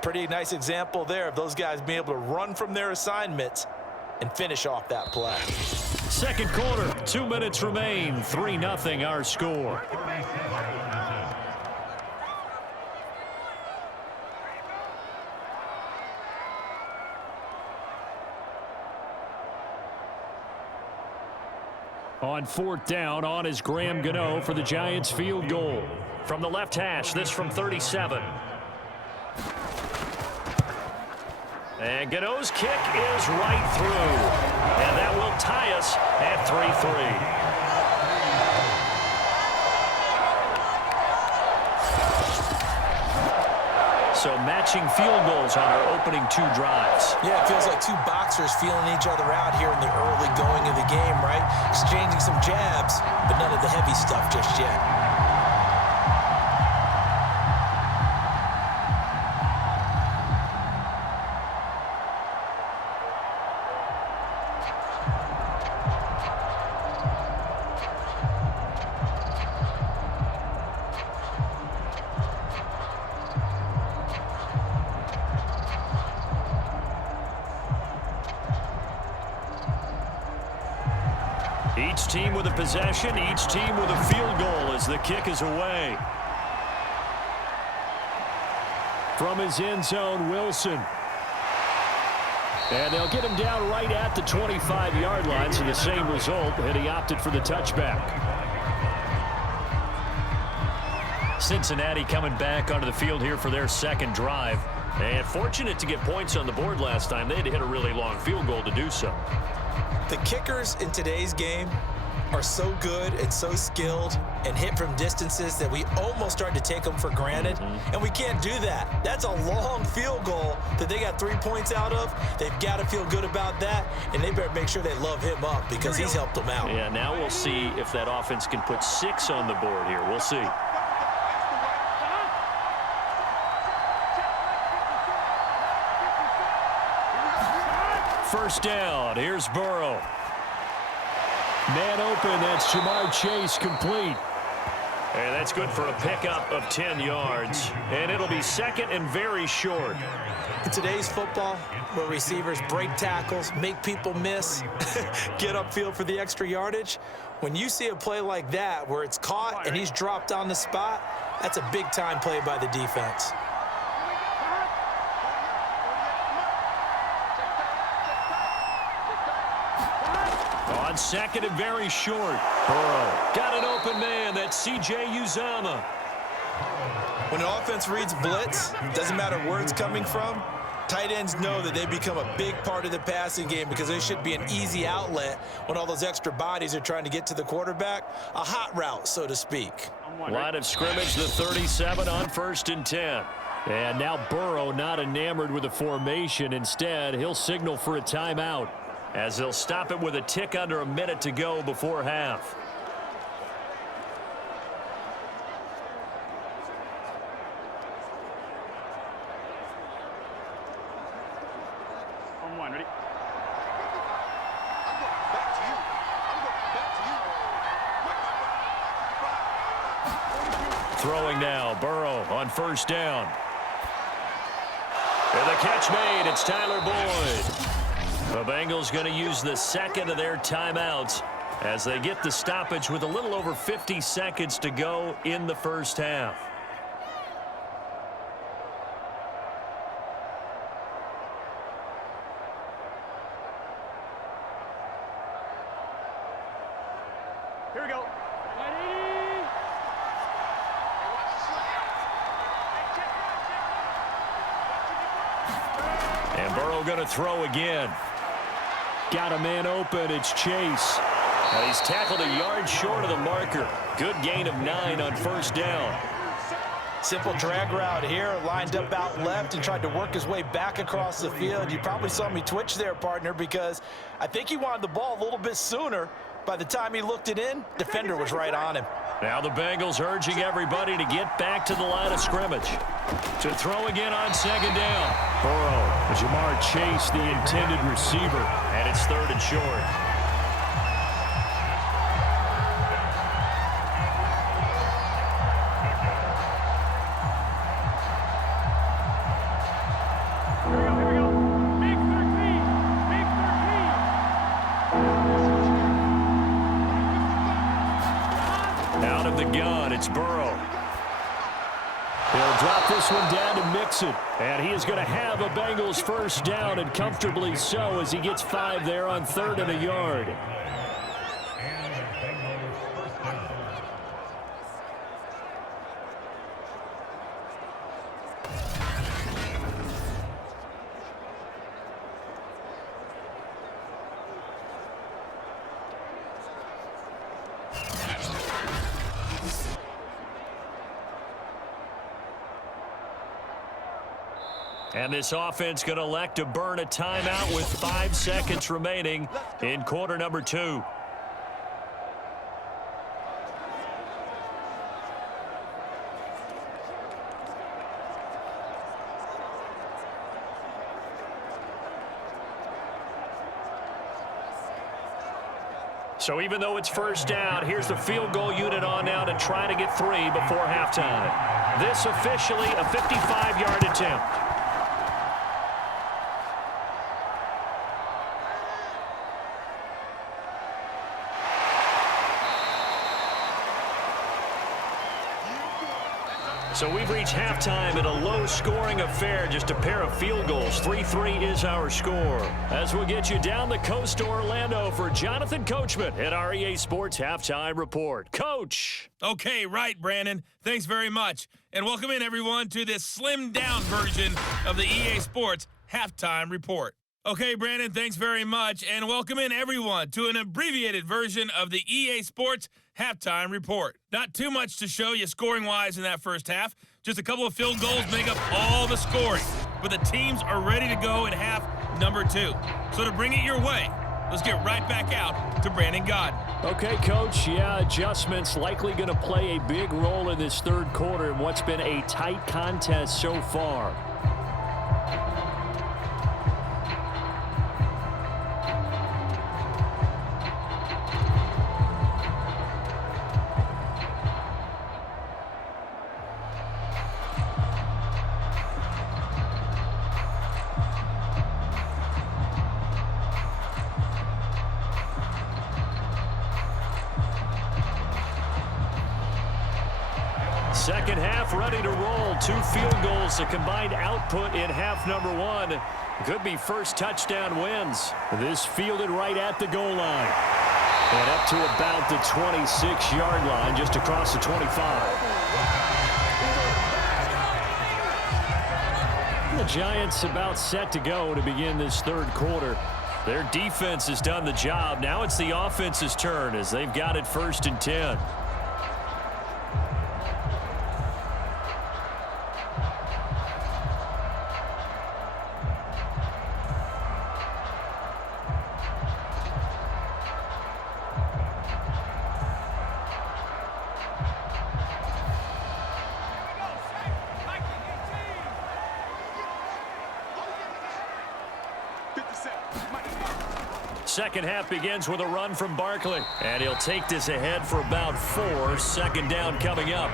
Pretty nice example there of those guys being able to run from their assignments and finish off that play. Second quarter, 2 minutes remain. 3-0 our score. On 4th down, on is Graham Gano for the Giants field goal. From the left hash, this from 37. And Gano's kick is right through. And that will tie us at 3-3. So matching field goals on our opening 2 drives. Yeah, it feels like 2 boxers feeling each other out here in the early going of the game, right? Exchanging some jabs, but none of the heavy stuff just yet. Each team with a possession, each team with a field goal as the kick is away. From his end zone, Wilson. And they'll get him down right at the 25-yard line, so the same result, and he opted for the touchback. Cincinnati coming back onto the field here for their second drive. And fortunate to get points on the board last time. They had to hit a really long field goal to do so. The kickers in today's game are so good and so skilled and hit from distances that we almost start to take them for granted, and we can't do that. That's a long field goal that they got 3 points out of. They've got to feel good about that, and they better make sure they love him up because he's helped them out. Yeah, now we'll see if that offense can put 6 on the board here. We'll see. First down, here's Burrow. Man open, that's Jamar Chase complete. And that's good for a pickup of 10 yards. And it'll be second and very short. In today's football, where receivers break tackles, make people miss, get upfield for the extra yardage, when you see a play like that where it's caught and he's dropped on the spot, that's a big-time play by the defense. On second and very short. Burrow got an open man. That's C.J. Uzomah. When an offense reads blitz, doesn't matter where it's coming from, tight ends know that they become a big part of the passing game because they should be an easy outlet when all those extra bodies are trying to get to the quarterback. A hot route, so to speak. Line of scrimmage, the 37 on 1st and 10. And now Burrow not enamored with the formation. Instead, he'll signal for a timeout, as they'll stop it with a tick under a minute to go before half. On one, ready? Throwing now, Burrow on 1st down. And the catch made, it's Tyler Boyd. The Bengals going to use the second of their timeouts as they get the stoppage with a little over 50 seconds to go in the first half. Here we go. And Burrow going to throw again. Got a man open. It's Chase. And he's tackled a yard short of the marker. Good gain of 9 on 1st down. Simple drag route here, lined up out left and tried to work his way back across the field. You probably saw me twitch there, partner, because I think he wanted the ball a little bit sooner. By the time he looked it in, defender was right on him. Now the Bengals urging everybody to get back to the line of scrimmage. To throw again on 2nd down. Burrow, Jamar Chase, the intended receiver, and it's 3rd and short. Out of the gun, it's Burrow. He'll drop this one down to mix it. And he is going to have a Bengals 1st down, and comfortably so, as he gets 5 there on 3rd and a yard. And this offense going to elect to burn a timeout with 5 seconds remaining in quarter number 2. So even though it's 1st down, here's the field goal unit on now to try to get 3 before halftime. This officially a 55-yard attempt. So we've reached halftime in a low-scoring affair, just a pair of field goals. 3-3 is our score. As we'll get you down the coast to Orlando for Jonathan Coachman at our EA Sports Halftime Report. Coach! Okay, right, Brandon. Thanks very much. And welcome in, everyone, to this slimmed-down version of the EA Sports Halftime Report. Okay, Brandon, thanks very much. And welcome in, everyone, to an abbreviated version of the EA Sports Halftime Report. Not too much to show you scoring-wise in that first half. Just a couple of field goals make up all the scoring. But the teams are ready to go in half number 2. So to bring it your way, let's get right back out to Brandon Gaudin. Okay, Coach, adjustments likely going to play a big role in this third quarter in what's been a tight contest so far. Second half ready to roll. 2 field goals, a combined output in half number 1. Could be first touchdown wins. This fielded right at the goal line. And up to about the 26-yard line, just across the 25. The Giants about set to go to begin this third quarter. Their defense has done the job. Now it's the offense's turn as they've got it 1st and 10. Second half begins with a run from Barkley. And he'll take this ahead for about 4. Second down coming up.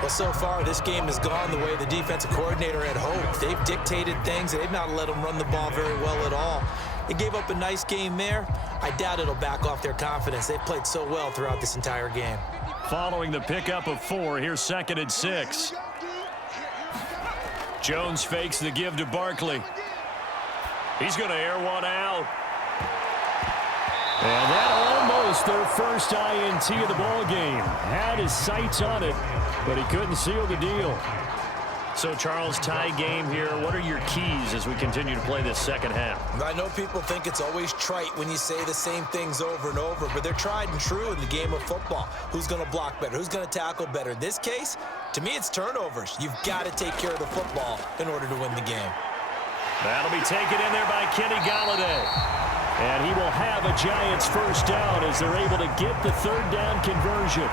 Well, so far, this game has gone the way the defensive coordinator had hoped. They've dictated things. They've not let them run the ball very well at all. They gave up a nice game there. I doubt it'll back off their confidence. They've played so well throughout this entire game. Following the pickup of 4, here's 2nd and 6. Jones fakes the give to Barkley. He's going to air one out. And that almost their first INT of the ball game. Had his sights on it, but he couldn't seal the deal. So, Charles, tie game here. What are your keys as we continue to play this second half? I know people think it's always trite when you say the same things over and over, but they're tried and true in the game of football. Who's going to block better? Who's going to tackle better? In this case, to me, it's turnovers. You've got to take care of the football in order to win the game. That'll be taken in there by Kenny Golladay. And he will have a Giants first down as they're able to get the third down conversion.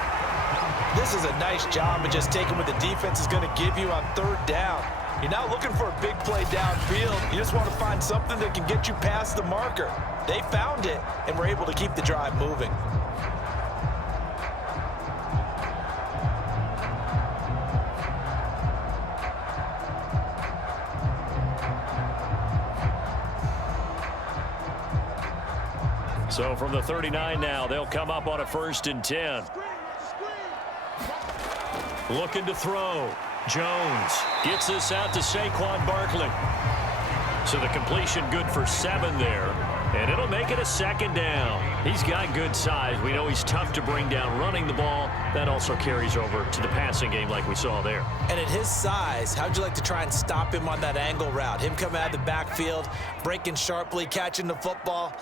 This is a nice job of just taking what the defense is going to give you on third down. You're not looking for a big play downfield. You just want to find something that can get you past the marker. They found it and were able to keep the drive moving. So from the 39 now, they'll come up on a 1st and 10. Looking to throw. Jones gets this out to Saquon Barkley. So the completion good for 7 there. And it'll make it a 2nd down. He's got good size. We know he's tough to bring down running the ball. That also carries over to the passing game like we saw there. And at his size, how'd you like to try and stop him on that angle route? Him coming out of the backfield, breaking sharply, catching the football.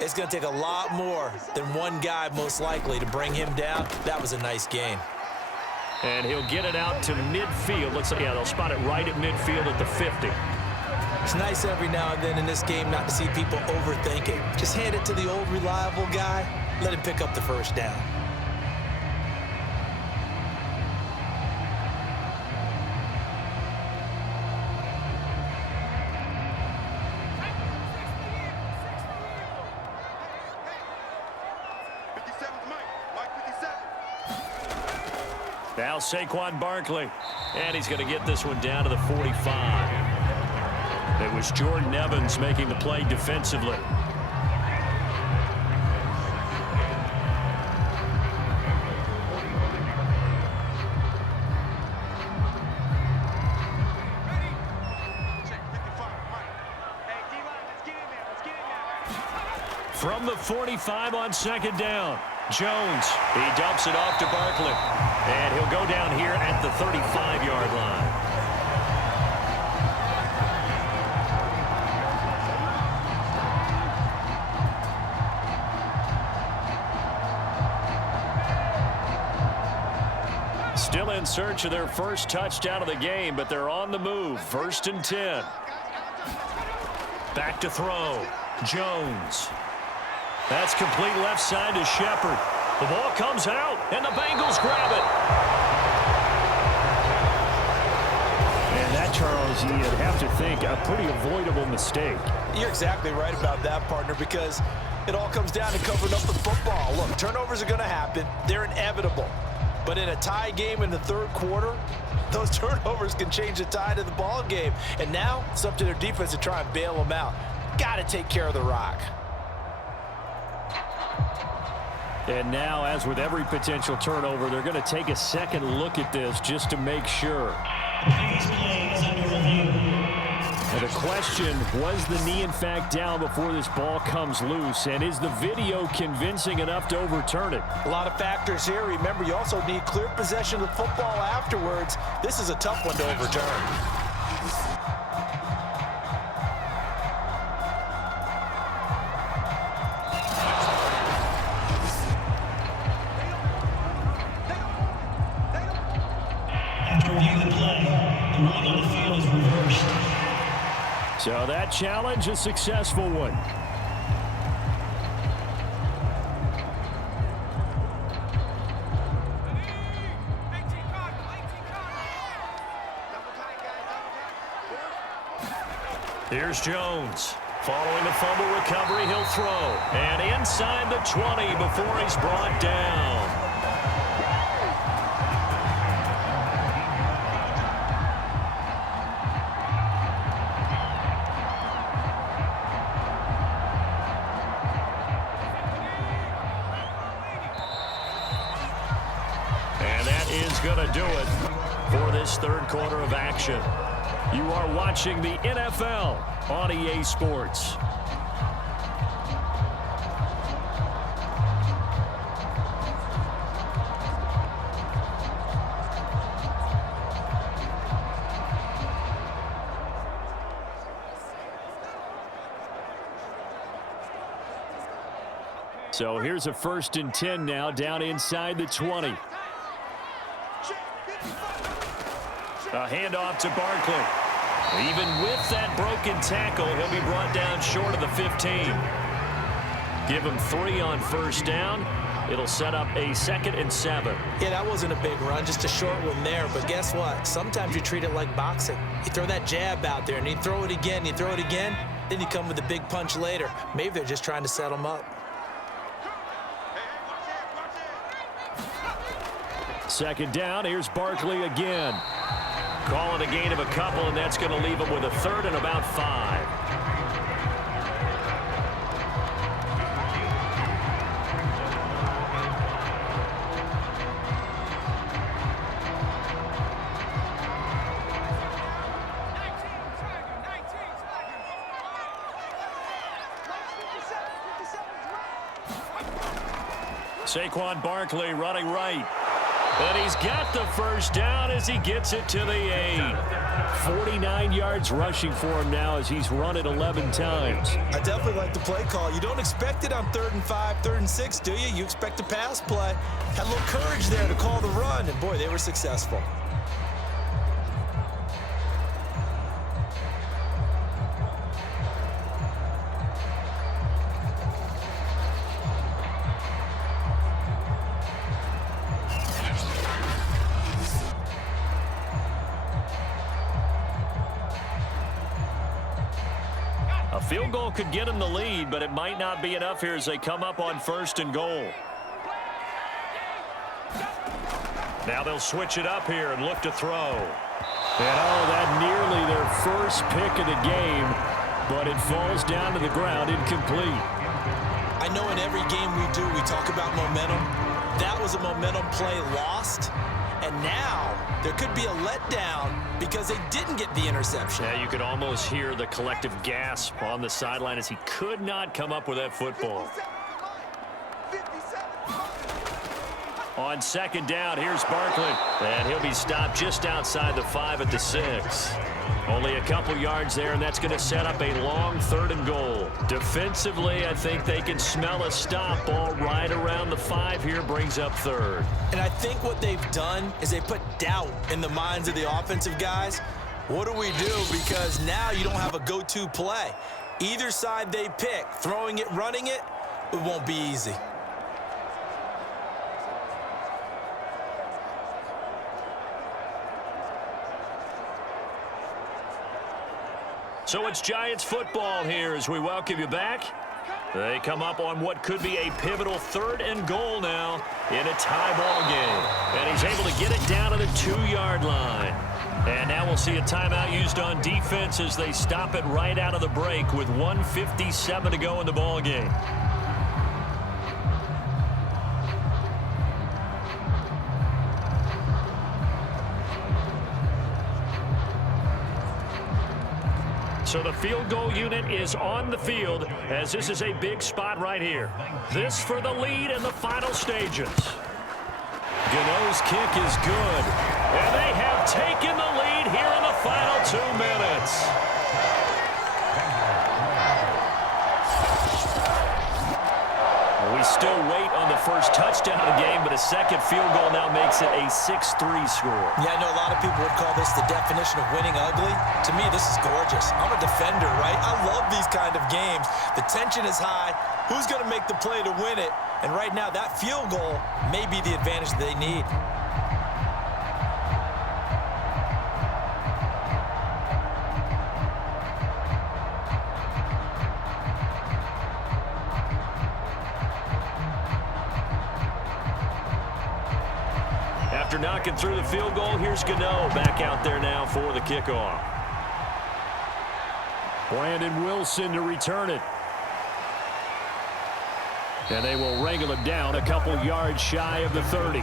It's going to take a lot more than one guy, most likely, to bring him down. That was a nice gain. And he'll get it out to midfield. Looks like, yeah, they'll spot it right at midfield at the 50. It's nice every now and then in this game not to see people overthink it. Just hand it to the old reliable guy. Let him pick up the first down. Now Saquon Barkley, and he's going to get this one down to the 45. It was Jordan Evans making the play defensively. From the 45 on second down. Jones, he dumps it off to Barkley. And he'll go down here at the 35-yard line. Still in search of their first touchdown of the game, but they're on the move. 1st and 10. Back to throw. Jones. That's complete left side to Shepard. The ball comes out, and the Bengals grab it. And that, Charles, you'd have to think a pretty avoidable mistake. You're exactly right about that, partner, because it all comes down to covering up the football. Look, turnovers are going to happen. They're inevitable. But in a tie game in the third quarter, those turnovers can change the tide of the ball game. And now it's up to their defense to try and bail them out. Got to take care of the rock. And now, as with every potential turnover, they're going to take a second look at this just to make sure. This play is under review. And the question, was the knee in fact down before this ball comes loose? And is the video convincing enough to overturn it? A lot of factors here. Remember, you also need clear possession of the football afterwards. This is a tough one to overturn. After reviewing the play, the ruling on the field is reversed. So that challenge, a successful one. Here's Jones. Following the fumble recovery, he'll throw. And inside the 20 before he's brought down. And that is going to do it for this third quarter of action. You are watching the NFL on EA Sports. So here's a 1st and 10 now, down inside the 20. A handoff to Barkley. Even with that broken tackle, he'll be brought down short of the 15. Give him 3 on 1st down. It'll set up a 2nd and 7. Yeah, that wasn't a big run, just a short one there. But guess what? Sometimes you treat it like boxing. You throw that jab out there, and you throw it again, you throw it again, then you come with a big punch later. Maybe they're just trying to set them up. 2nd down, here's Barkley again. Call it a gain of a couple, and that's going to leave him with a 3rd and about 5. Saquon Barkley running right. But he's got the 1st down as he gets it to the 8. 49 yards rushing for him now as he's run it 11 times. I definitely like the play call. You don't expect it on 3rd and 5, 3rd and 6, do you? You expect a pass play. Had a little courage there to call the run, and boy, they were successful. Field goal could get him the lead, but it might not be enough here as they come up on 1st and goal. Now they'll switch it up here and look to throw. And that nearly their first pick of the game, but it falls down to the ground incomplete. I know in every game we do, we talk about momentum. That was a momentum play lost. And now there could be a letdown because they didn't get the interception. Yeah, you could almost hear the collective gasp on the sideline as he could not come up with that football. On second down, here's Barkley. And he'll be stopped just outside the 5 at the 6. Only a couple yards there, and that's going to set up a long 3rd and goal. Defensively, I think they can smell a stop. Ball right around the 5 here, brings up 3rd. And I think what they've done is they put doubt in the minds of the offensive guys. What do we do? Because now you don't have a go-to play. Either side they pick, throwing it, running it, it won't be easy. So it's Giants football here as we welcome you back. They come up on what could be a pivotal 3rd and goal now in a tie ball game. And he's able to get it down to the 2-yard line. And now we'll see a timeout used on defense as they stop it right out of the break with 1:57 to go in the ball game. So the field goal unit is on the field as this is a big spot right here. This for the lead in the final stages. Gano's kick is good. And they have taken the lead here in the final 2 minutes. We still wait on the first touchdown of the game, but a second field goal now makes it a 6-3 score. Yeah, I know a lot of people would call this the definition of winning ugly. To me, this is gorgeous. I'm a defender, right? I love these kind of games. The tension is high. Who's going to make the play to win it? And right now, that field goal may be the advantage they need. After knocking through the field goal, here's Gano back out there now for the kickoff. Brandon Wilson to return it. And they will wrangle him down a couple yards shy of the 30.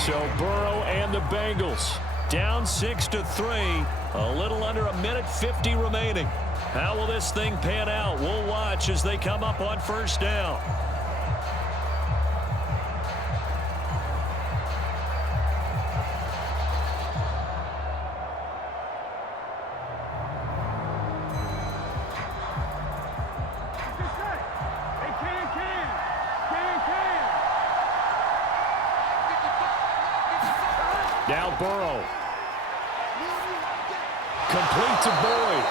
So Burrow and the Bengals down 6-3. A little under 1:50 remaining. How will this thing pan out? We'll watch as they come up on first down. Now Burrow. Complete to Boyd.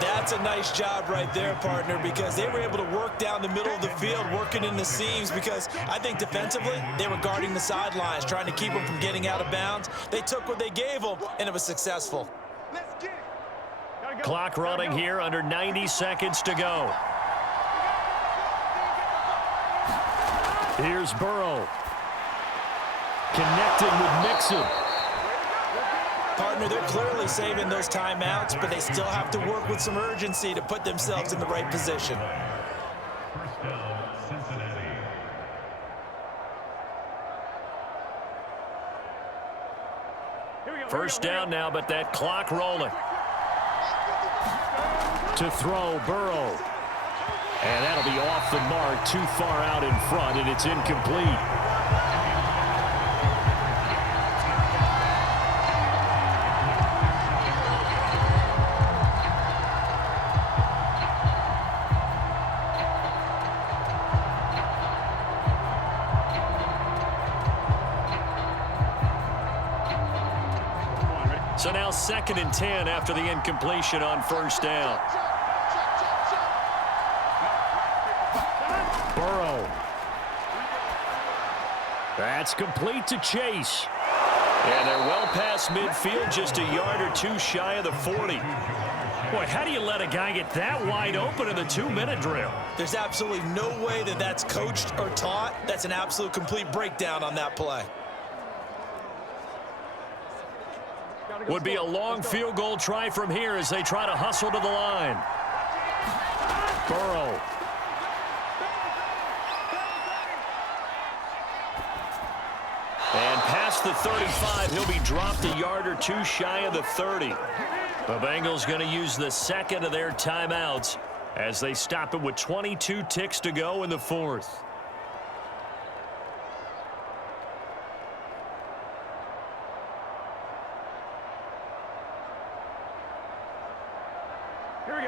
That's a nice job right there, partner, because they were able to work down the middle of the field, working in the seams, because I think defensively they were guarding the sidelines, trying to keep them from getting out of bounds. They took what they gave them, and it was successful. Clock running here, under 90 seconds to go. Here's Burrow. Connected with Mixon. Partner, they're clearly saving those timeouts, but they still have to work with some urgency to put themselves in the right position. First down, Cincinnati. First down now, but that clock rolling. To throw, Burrow. And that'll be off the mark, too far out in front, and it's incomplete. So now 2nd and 10 after the incompletion on first down. Burrow. That's complete to Chase. And they're well past midfield, just a yard or two shy of the 40. Boy, how do you let a guy get that wide open in the 2-minute drill? There's absolutely no way that that's coached or taught. That's an absolute complete breakdown on that play. Would be a long field goal try from here as they try to hustle to the line. Burrow. the 35. He'll be dropped a yard or two shy of the 30. The Bengals going to use the second of their timeouts as they stop it with 22 ticks to go in the fourth.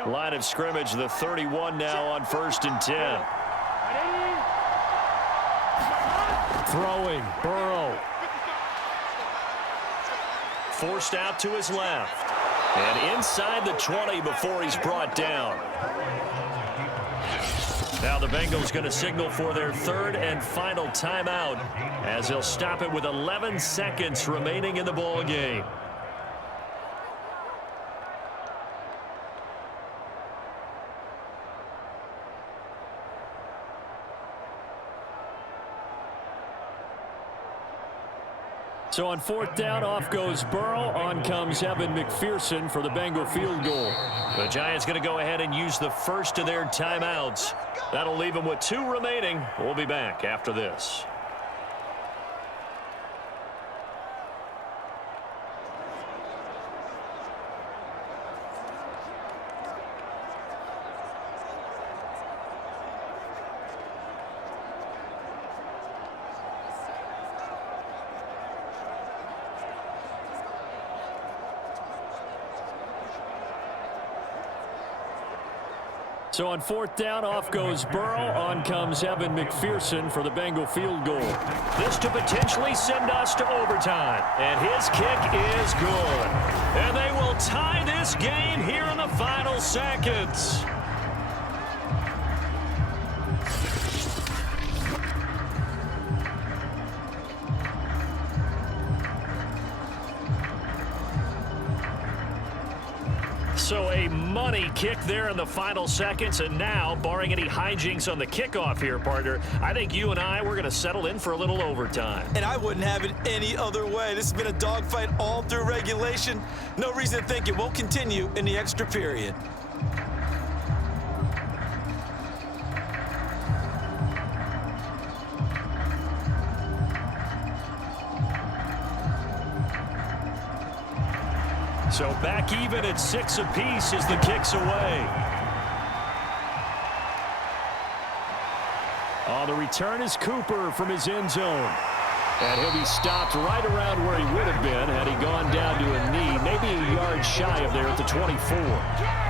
Line of scrimmage, the 31 now on 1st and 10. Throwing, Burrow. Forced out to his left. And inside the 20 before he's brought down. Now the Bengals going to signal for their third and final timeout as they'll stop it with 11 seconds remaining in the ball game. So on 4th down, off goes Burrow. On comes Evan McPherson for the Bengal field goal. The Giants going to go ahead and use the first of their timeouts. That'll leave them with 2 remaining. We'll be back after this. So on 4th down, off goes Burrow. On comes Evan McPherson for the Bengal field goal. This to potentially send us to overtime. And his kick is good. And they will tie this game here in the final seconds. So a money kick there in the final seconds, and now, barring any hijinks on the kickoff here, partner, I think you and we're going to settle in for a little overtime. And I wouldn't have it any other way. This has been a dogfight all through regulation. No reason to think it won't continue in the extra period. So back even at 6 apiece as the kick's away. On the return is Cooper from his end zone. And he'll be stopped right around where he would have been had he gone down to a knee, maybe a yard shy of there at the 24.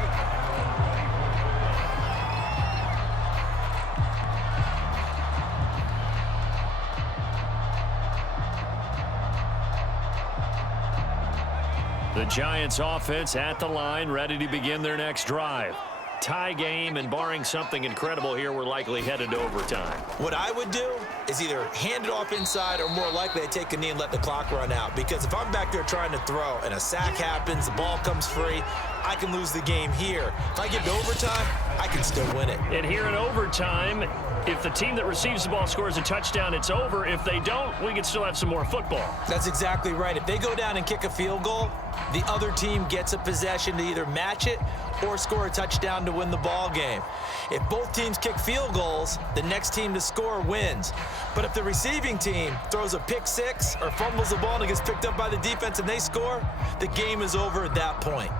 The Giants offense at the line, ready to begin their next drive. Tie game, and barring something incredible here, we're likely headed to overtime. What I would do is either hand it off inside or more likely I take a knee and let the clock run out. Because if I'm back there trying to throw and a sack happens, the ball comes free, I can lose the game here. If I get to overtime, I can still win it. And here in overtime, if the team that receives the ball scores a touchdown, it's over. If they don't, we can still have some more football. That's exactly right. If they go down and kick a field goal, the other team gets a possession to either match it or score a touchdown to win the ball game. If both teams kick field goals, the next team to score wins. But if the receiving team throws a pick six or fumbles the ball and it gets picked up by the defense and they score, the game is over at that point.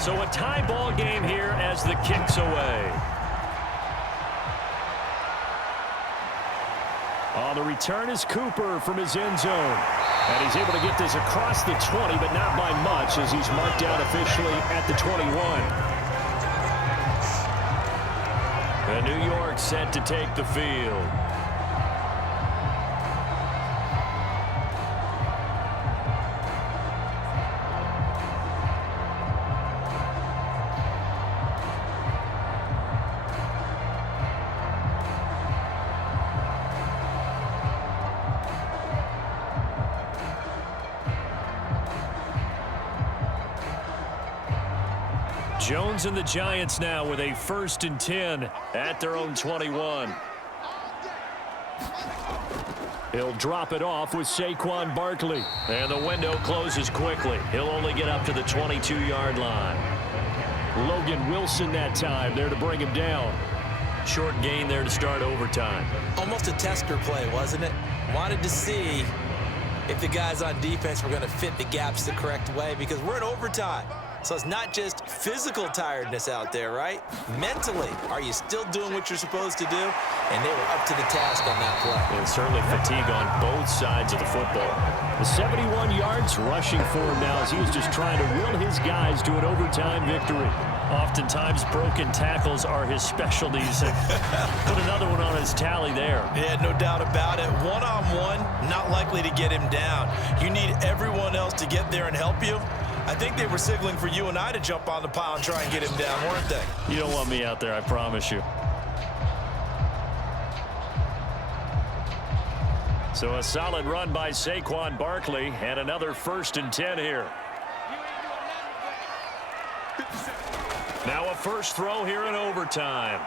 So a tie ball game here as the kick's away. On the return is Cooper from his end zone. And he's able to get this across the 20, but not by much as he's marked down officially at the 21. And New York set to take the field. Jones and the Giants now with a 1st and 10 at their own 21. He'll drop it off with Saquon Barkley. And the window closes quickly. He'll only get up to the 22-yard line. Logan Wilson that time there to bring him down. Short gain there to start overtime. Almost a tester play, wasn't it? Wanted to see if the guys on defense were going to fit the gaps the correct way, because we're in overtime. So it's not just physical tiredness out there, right? Mentally, are you still doing what you're supposed to do? And they were up to the task on that play. And certainly fatigue on both sides of the football. The 71 yards rushing for him now as he was just trying to will his guys to an overtime victory. Oftentimes, broken tackles are his specialties. Put another one on his tally there. Yeah, no doubt about it. One-on-one, not likely to get him down. You need everyone else to get there and help you. I think they were signaling for you and I to jump on the pile and try and get him down, weren't they? You don't want me out there, I promise you. So a solid run by Saquon Barkley and another 1st and 10 here. Now a first throw here in overtime.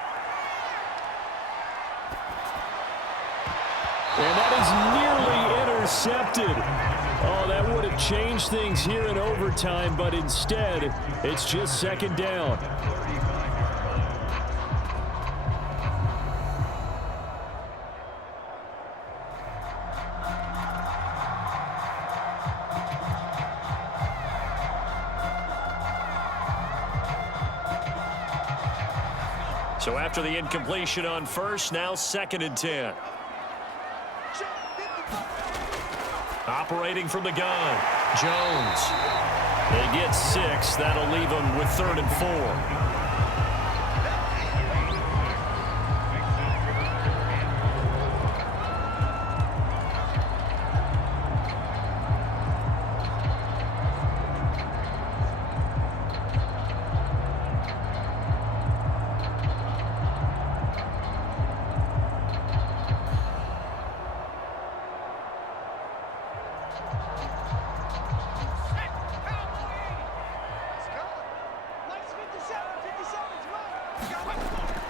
And that is nearly intercepted. Oh, that would have changed things here in overtime, but instead, it's just 2nd down. So after the incompletion on first, now 2nd and 10. Operating from the gun, Jones. They get 6. That'll leave them with 3rd and 4.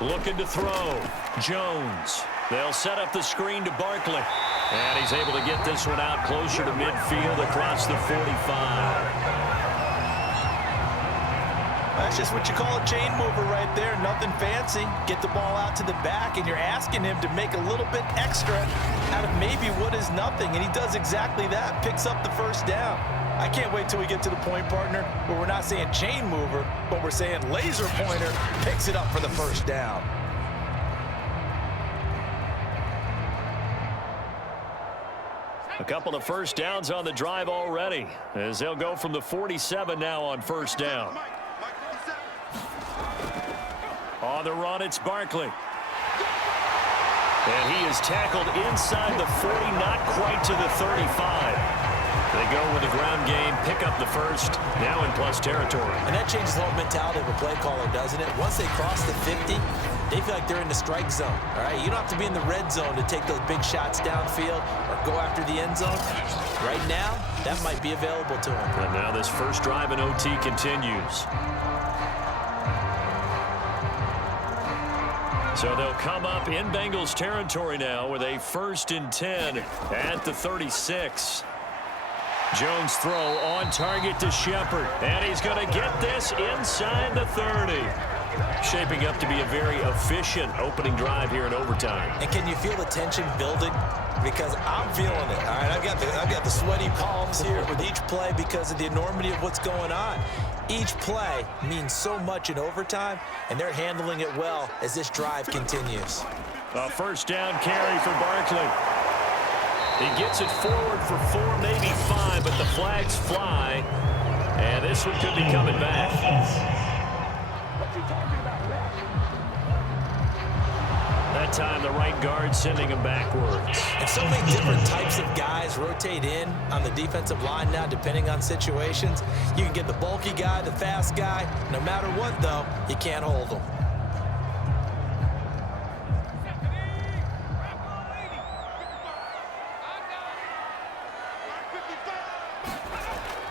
Looking to throw. Jones. They'll set up the screen to Barkley. And he's able to get this one out closer to midfield across the 45. That's just what you call a chain mover right there. Nothing fancy. Get the ball out to the back, and you're asking him to make a little bit extra out of maybe what is nothing. And he does exactly that. Picks up the 1st down. I can't wait till we get to the point, partner, where we're not saying chain mover, but we're saying laser pointer picks it up for the 1st down. A couple of 1st downs on the drive already, as they'll go from the 47 now on 1st down. On the run, it's Barkley. And he is tackled inside the 40, not quite to the 35. They go with the ground game, pick up the 1st, now in plus territory. And that changes the whole mentality of a play caller, doesn't it? Once they cross the 50, they feel like they're in the strike zone, all right? You don't have to be in the red zone to take those big shots downfield or go after the end zone. Right now, that might be available to them. And now this first drive in OT continues. So they'll come up in Bengals territory now with a 1st and 10 at the 36. Jones throw on target to Shepard. And he's going to get this inside the 30. Shaping up to be a very efficient opening drive here in overtime. And can you feel the tension building? Because I'm feeling it. All right, I've got the sweaty palms here with each play because of the enormity of what's going on. Each play means so much in overtime, and they're handling it well as this drive continues. A 1st down carry for Barkley. He gets it forward for 4, maybe 5, but the flags fly. And this one could be coming back. That time the right guard sending him backwards. And so many different types of guys rotate in on the defensive line now, depending on situations. You can get the bulky guy, the fast guy. No matter what, though, you can't hold them.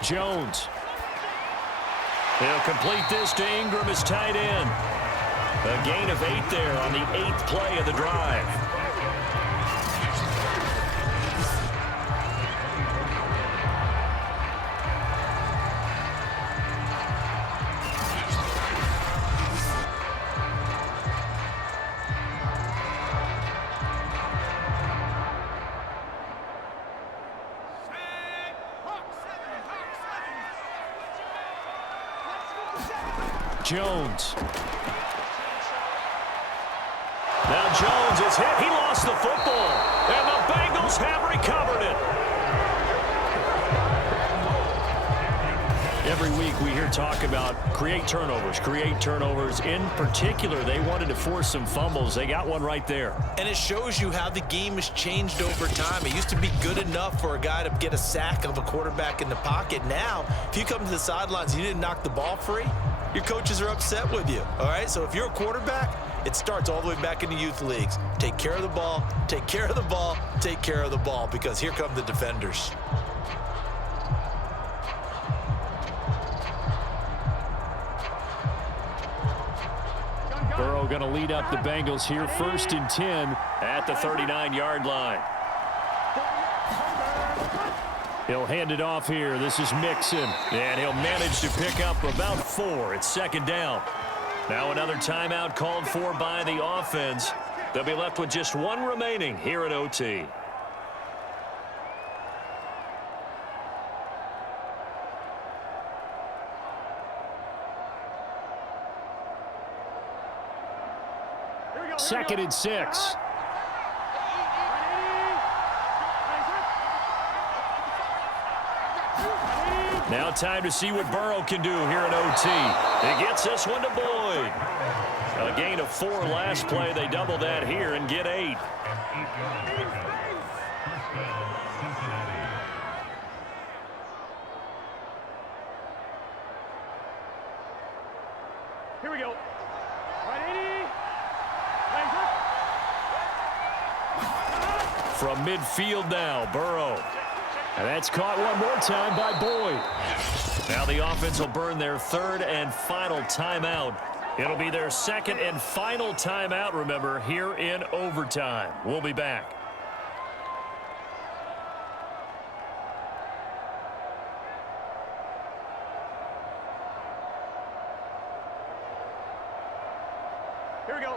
Jones. He'll complete this to Ingram as tight end. A gain of 8 there on the 8th play of the drive. Jones. Now Jones is hit. He lost the football. And the Bengals have recovered it. Every week we hear talk about create turnovers. In particular, they wanted to force some fumbles. They got one right there. And it shows you how the game has changed over time. It used to be good enough for a guy to get a sack of a quarterback in the pocket. Now, if you come to the sidelines and you didn't knock the ball free, your coaches are upset with you. All right? So if you're a quarterback, it starts all the way back in the youth leagues. Take care of the ball, take care of the ball, take care of the ball, because here come the defenders. Burrow going to lead up the Bengals here, 1st and 10 at the 39-yard line. He'll hand it off here. This is Mixon, and he'll manage to pick up about 4. It's 2nd down. Now another timeout called for by the offense. They'll be left with just 1 remaining here at OT. Second and 6. Now time to see what Burrow can do here at OT. He gets this one to Boyd. A gain of 4 last play. They double that here and get 8. Here we go. From midfield now, Burrow. And that's caught one more time by Boyd. Now the offense will burn their 3rd and final timeout. It'll be their 2nd and final timeout, remember, here in overtime. We'll be back. Here we go.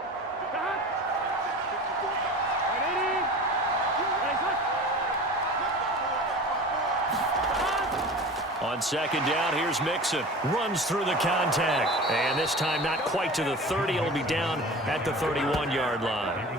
On 2nd down, here's Mixon. Runs through the contact. And this time not quite to the 30. It'll be down at the 31-yard line.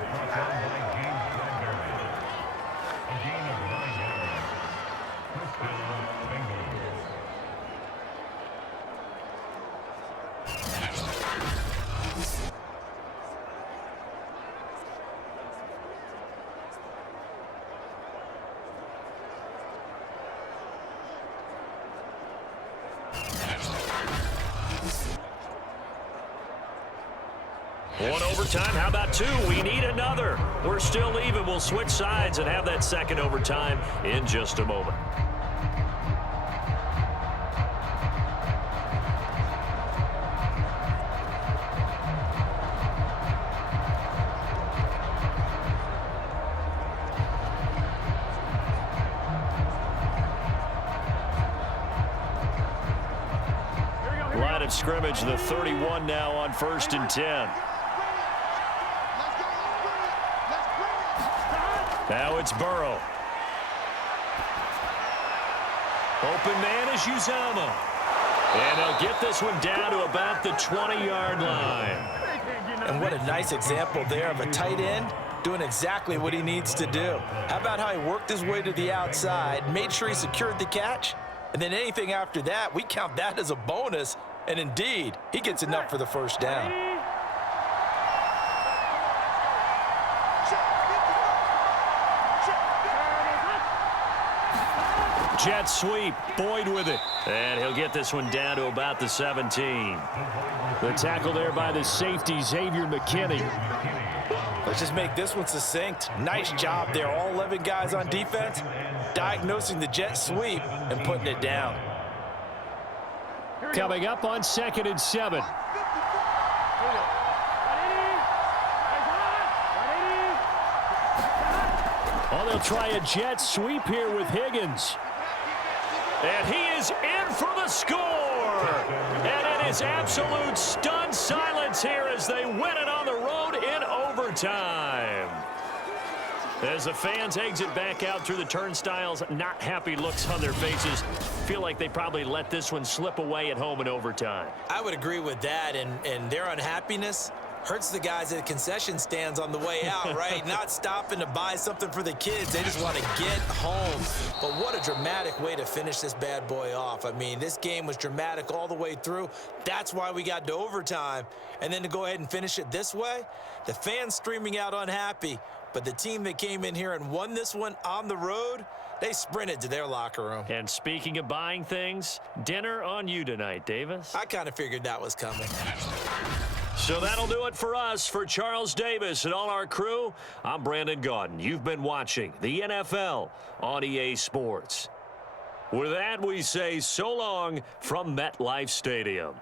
One overtime. How about 2? We need another. We're still even. We'll switch sides and have that 2nd overtime in just a moment. Line of scrimmage, the 31 now on 1st and 10. Now it's Burrow. Open man is Uzama. And they'll get this one down to about the 20-yard line. And what a nice example there of a tight end doing exactly what he needs to do. How about how he worked his way to the outside, made sure he secured the catch, and then anything after that, we count that as a bonus. And indeed, he gets enough for the 1st down. Jet sweep, Boyd with it. And he'll get this one down to about the 17. The tackle there by the safety, Xavier McKinney. Let's just make this one succinct. Nice job there. All 11 guys on defense, diagnosing the jet sweep and putting it down. Coming up on 2nd and 7. Oh, they'll try a jet sweep here with Higgins. And he is in for the score. And it is absolute stunned silence here as they win it on the road in overtime. As the fans exit back out through the turnstiles, not happy looks on their faces. feel like they probably let this one slip away at home in overtime. I would agree with that, and their unhappiness hurts the guys at concession stands on the way out, right? Not stopping to buy something for the kids. They just want to get home. But what a dramatic way to finish this bad boy off. I mean, this game was dramatic all the way through. That's why we got to overtime. And then to go ahead and finish it this way, the fans streaming out unhappy. But the team that came in here and won this one on the road, they sprinted to their locker room. And speaking of buying things, dinner on you tonight, Davis. I kind of figured that was coming. So that'll do it for us. For Charles Davis and all our crew, I'm Brandon Gaudin. You've been watching the NFL on EA Sports. With that, we say so long from MetLife Stadium.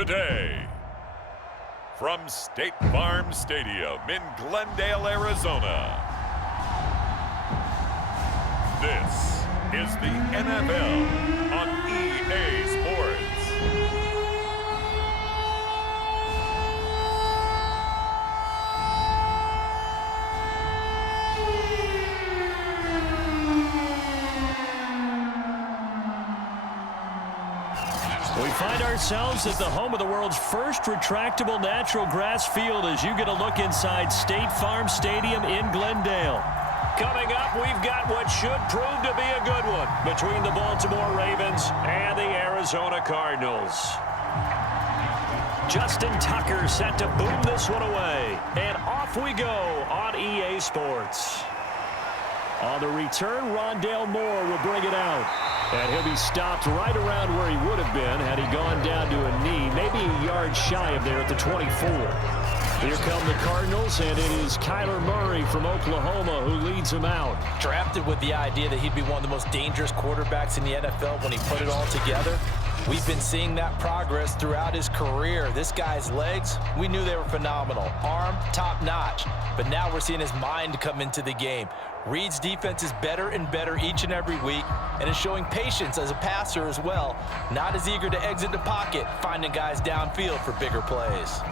Today, from State Farm Stadium in Glendale, Arizona, this is the NFL on EA Sports. We find ourselves at the home of the world's first retractable natural grass field as you get a look inside State Farm Stadium in Glendale. Coming up, we've got what should prove to be a good one between the Baltimore Ravens and the Arizona Cardinals. Justin Tucker set to boom this one away. And off we go on EA Sports. On the return, Rondale Moore will bring it out. And he'll be stopped right around where he would have been had he gone down to a knee, maybe a yard shy of there at the 24. Here come the Cardinals, and it is Kyler Murray from Oklahoma who leads them out. Drafted with the idea that he'd be one of the most dangerous quarterbacks in the NFL when he put it all together. We've been seeing that progress throughout his career. This guy's legs, we knew they were phenomenal. Arm, top-notch. But now we're seeing his mind come into the game. Reed's defense is better and better each and every week, and is showing patience as a passer as well. Not as eager to exit the pocket, finding guys downfield for bigger plays.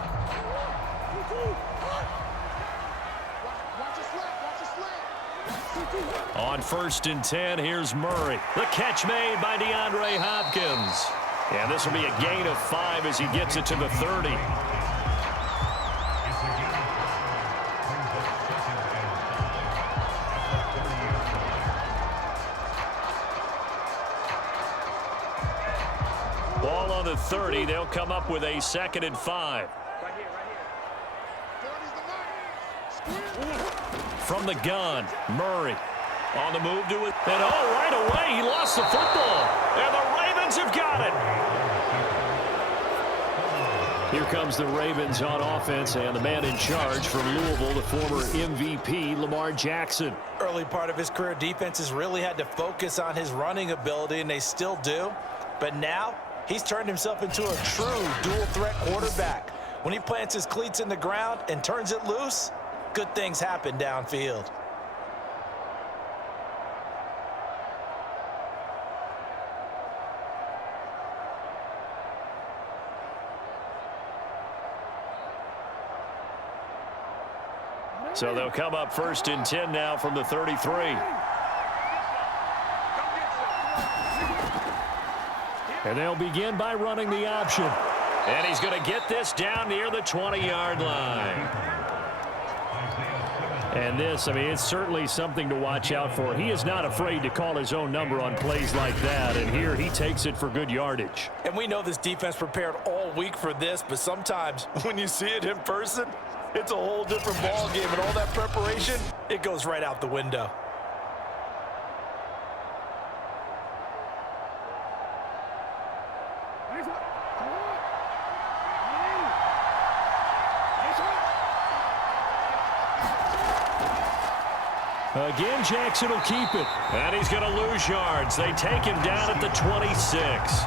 On 1st and 10, here's Murray. The catch made by DeAndre Hopkins. And this will be a gain of 5 as he gets it to the 30. Ball on the 30. They'll come up with a 2nd and 5. From the gun, Murray on the move to it. And right away, he lost the football. And the Ravens have got it. Here comes the Ravens on offense, and the man in charge from Louisville, the former MVP, Lamar Jackson. Early part of his career, defenses really had to focus on his running ability, and they still do. But now, he's turned himself into a true dual-threat quarterback. When he plants his cleats in the ground and turns it loose, good things happen downfield. So they'll come up 1st and 10 now from the 33. And they'll begin by running the option. And he's going to get this down near the 20-yard line. And this, I mean, it's certainly something to watch out for. He is not afraid to call his own number on plays like that. And here he takes it for good yardage. And we know this defense prepared all week for this, but sometimes when you see it in person, it's a whole different ball game, and all that preparation, it goes right out the window. Again, Jackson will keep it. And he's going to lose yards. They take him down at the 26.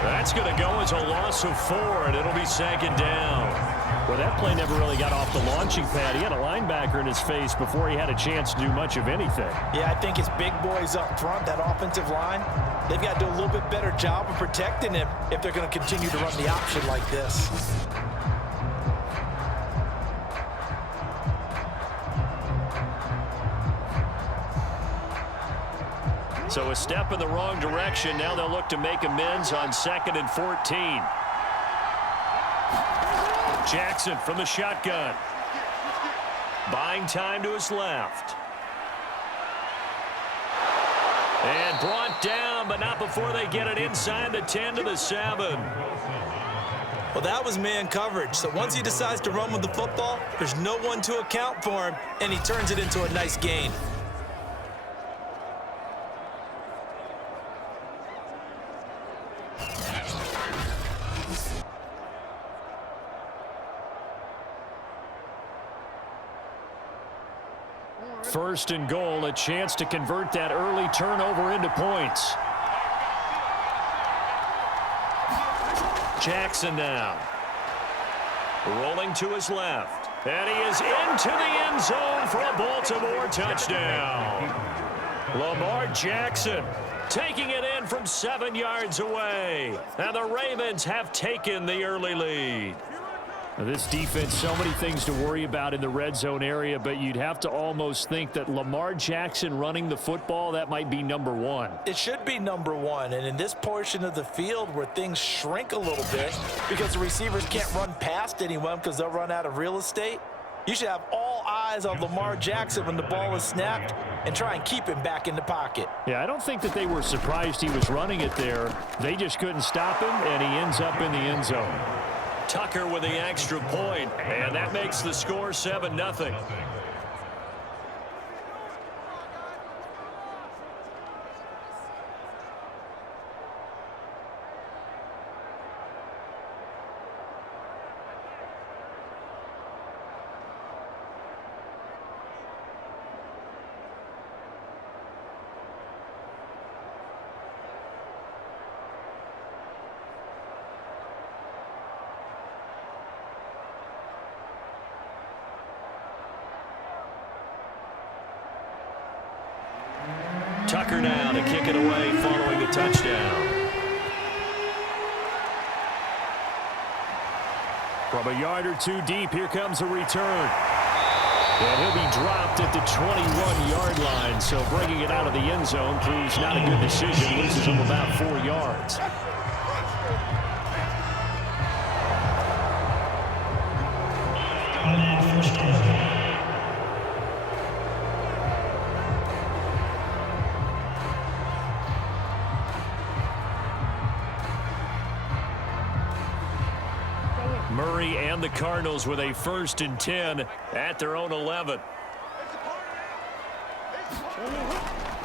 That's going to go as a loss of 4, and it'll be 2nd down. Well, that play never really got off the launching pad. He had a linebacker in his face before he had a chance to do much of anything. Yeah, I think his big boys up front, that offensive line, they've got to do a little bit better job of protecting him if they're going to continue to run the option like this. So a step in the wrong direction. Now they'll look to make amends on 2nd and 14. Jackson from the shotgun. Buying time to his left. And brought down, but not before they get it inside the 10 to the 7. Well, that was man coverage. So once he decides to run with the football, there's no one to account for him, and he turns it into a nice gain. First and goal, a chance to convert that early turnover into points. Jackson now. Rolling to his left. And he is into the end zone for a Baltimore touchdown. Lamar Jackson taking it in from 7 yards away. And the Ravens have taken the early lead. Now this defense, so many things to worry about in the red zone area, but you'd have to almost think that Lamar Jackson running the football, that might be number one. It should be number one, and in this portion of the field where things shrink a little bit because the receivers can't run past anyone because they'll run out of real estate, you should have all eyes on Lamar Jackson when the ball is snapped and try and keep him back in the pocket. Yeah, I don't think that they were surprised he was running it there. They just couldn't stop him, and he ends up in the end zone. Tucker with the extra point, and that makes the score 7-0. Tucker now to kick it away following a touchdown. From a yard or two deep, here comes a return. And he'll be dropped at the 21-yard line, so bringing it out of the end zone proves not a good decision. Loses him about 4 yards. First down. Murray and the Cardinals with a 1st and 10 at their own 11.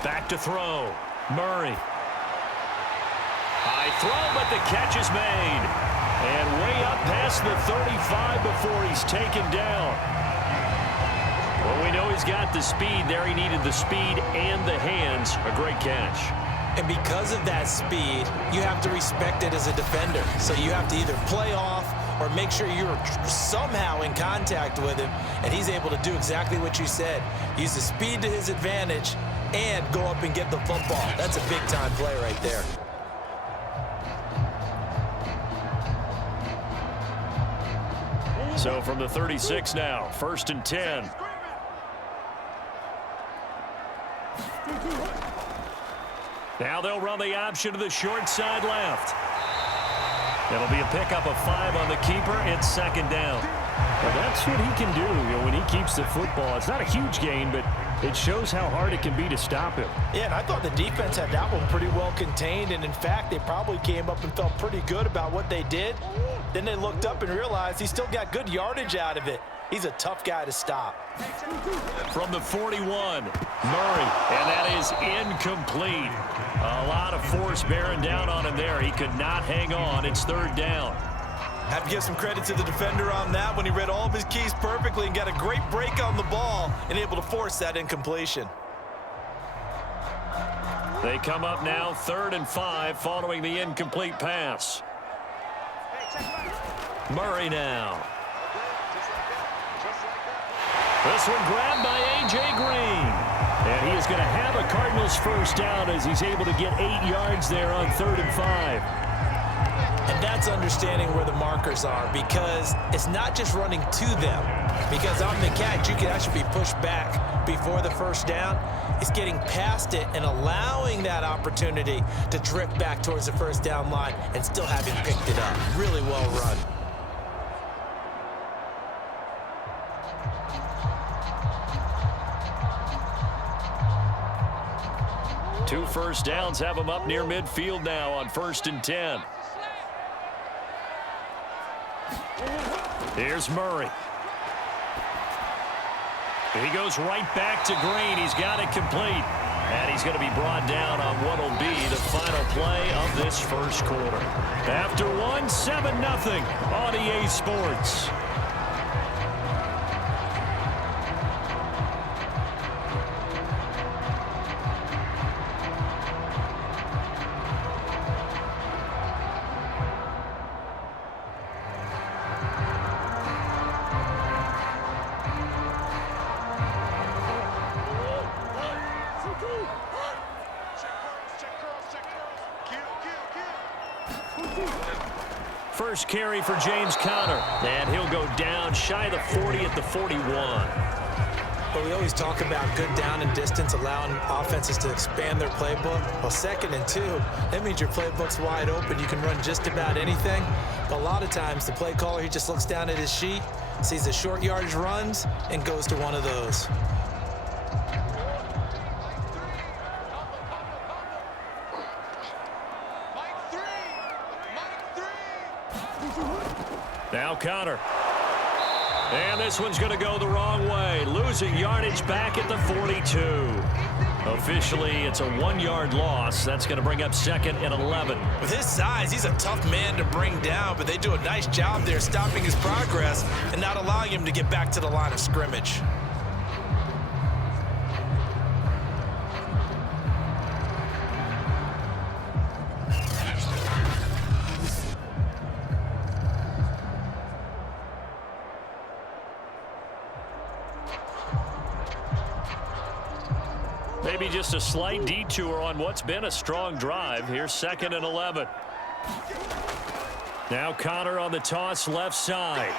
Back to throw. Murray. High throw, but the catch is made. And way up past the 35 before he's taken down. Well, we know he's got the speed there. He needed the speed and the hands. A great catch. And because of that speed, you have to respect it as a defender. So you have to either play off or make sure you're somehow in contact with him, and he's able to do exactly what you said. Use the speed to his advantage and go up and get the football. That's a big-time play right there. So from the 36 now, 1st and 10. Now they'll run the option to the short side left. It'll be a pickup of 5 on the keeper. It's 2nd down. Well, that's what he can do, when he keeps the football. It's not a huge gain, but it shows how hard it can be to stop him. Yeah, and I thought the defense had that one pretty well contained, and in fact, they probably came up and felt pretty good about what they did. Then they looked up and realized he still got good yardage out of it. He's a tough guy to stop. From the 41, Murray, and that is incomplete. A lot of force bearing down on him there. He could not hang on. It's 3rd down. Have to give some credit to the defender on that when he read all of his keys perfectly and got a great break on the ball and able to force that incompletion. They come up now 3rd and 5 following the incomplete pass. Murray now. This one grabbed by A.J. Green. And he is going to have a Cardinals 1st down as he's able to get 8 yards there on 3rd and 5. And that's understanding where the markers are, because it's not just running to them. Because on the catch, you can actually be pushed back before the 1st down. It's getting past it and allowing that opportunity to drift back towards the 1st down line and still having picked it up. Really well run. Two 1st downs have him up near midfield now on 1st and 10. Here's Murray. He goes right back to Green. He's got it complete. And he's going to be brought down on what will be the final play of this 1st quarter. After one, 7-0 on EA Sports. first carry for James Conner. And he'll go down shy of the 40 at the 41. But we always talk about good down and distance, allowing offenses to expand their playbook. Well, 2nd and 2, that means your playbook's wide open. You can run just about anything. But a lot of times, the play caller, he just looks down at his sheet, sees the short yardage runs, and goes to one of those. Now Conner. And this one's going to go the wrong way. Losing yardage back at the 42. Officially, it's a 1-yard loss. That's going to bring up 2nd and 11. With his size, he's a tough man to bring down, but they do a nice job there stopping his progress and not allowing him to get back to the line of scrimmage. Maybe just a slight detour on what's been a strong drive. Here's 2nd and 11. Now Conner on the toss left side.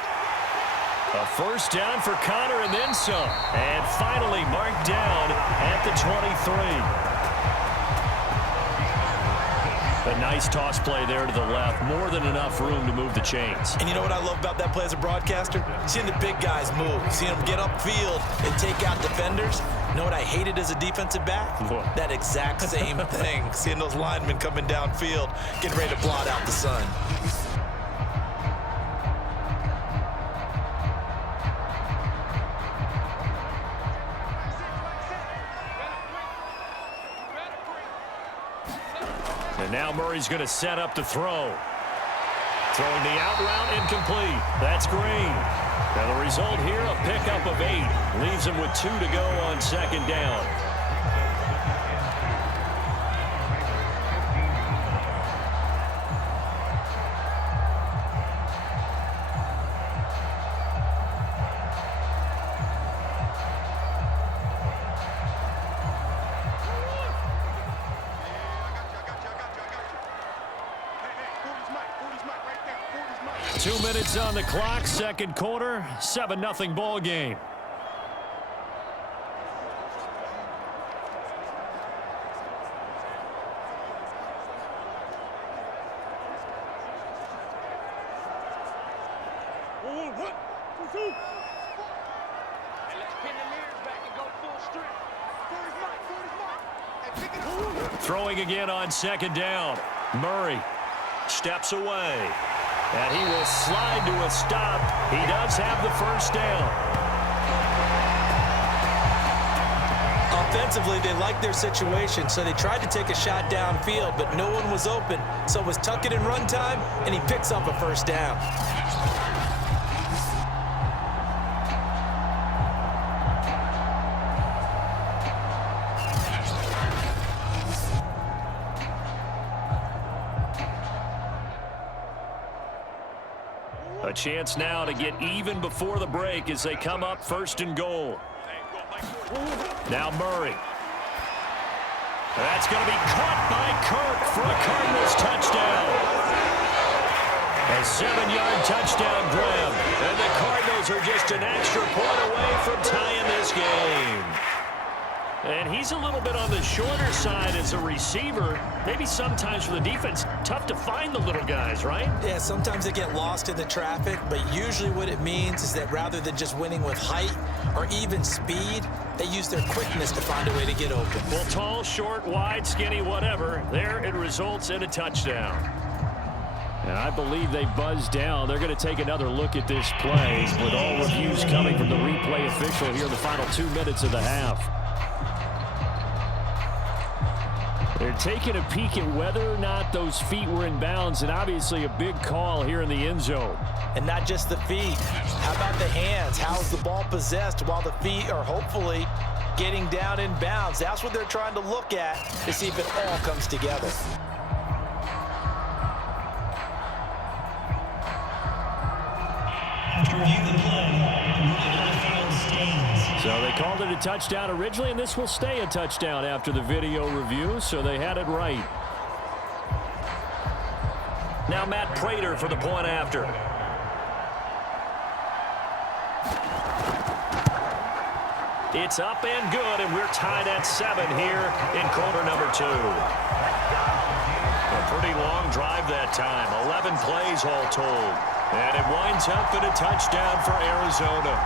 A first down for Conner and then some. And finally marked down at the 23. A nice toss play there to the left. More than enough room to move the chains. And you know what I love about that play as a broadcaster? Seeing the big guys move. Seeing them get upfield and take out defenders. You know what I hated as a defensive back? What? That exact same thing. Seeing those linemen coming downfield, getting ready to blot out the sun. And now Murray's going to set up to throw. Throwing the out route incomplete. That's Green. And the result here, a pickup of 8. Leaves him with 2 to go on 2nd down. Two minutes on the clock, 2nd quarter, 7-0 ball game. Throwing again on 2nd down. Murray steps away. And he will slide to a stop. He does have the first down. Offensively, they liked their situation, so they tried to take a shot downfield, but no one was open. So it was tuck it in run time, and he picks up a first down. A chance now to get even before the break as they come up 1st and goal. Now Murray. That's going to be caught by Kirk for a Cardinals touchdown. A 7-yard touchdown grab. And the Cardinals are just an extra point away from tying this game. And he's a little bit on the shorter side as a receiver. Maybe sometimes for the defense, tough to find the little guys, right? Yeah, sometimes they get lost in the traffic, but usually what it means is that rather than just winning with height or even speed, they use their quickness to find a way to get open. Well, tall, short, wide, skinny, whatever, there it results in a touchdown. And I believe they buzzed down. They're going to take another look at this play with all reviews coming from the replay official here in the final 2 minutes of the half. They're taking a peek at whether or not those feet were in bounds, and obviously a big call here in the end zone. And not just the feet. How about the hands? How's the ball possessed while the feet are hopefully getting down in bounds? That's what they're trying to look at to see if it all comes together. After reviewing the play, the ruling on the field stands. So they called it a touchdown originally, and this will stay a touchdown after the video review, so they had it right. Now now Matt Prater for the point after. It's up and good, and we're tied at 7 here in quarter number 2. A pretty long drive that time, 11 plays all told. And it winds up in a touchdown for Arizona.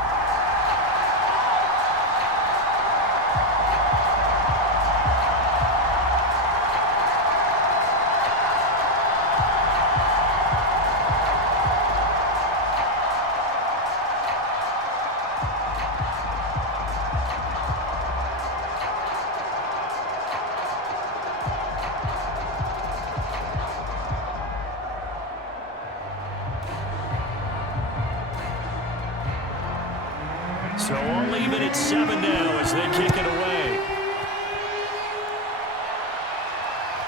So all even at 7 now as they kick it away.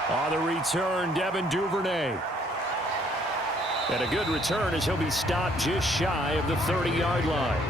On the return, Devin Duvernay. And a good return as he'll be stopped just shy of the 30-yard line.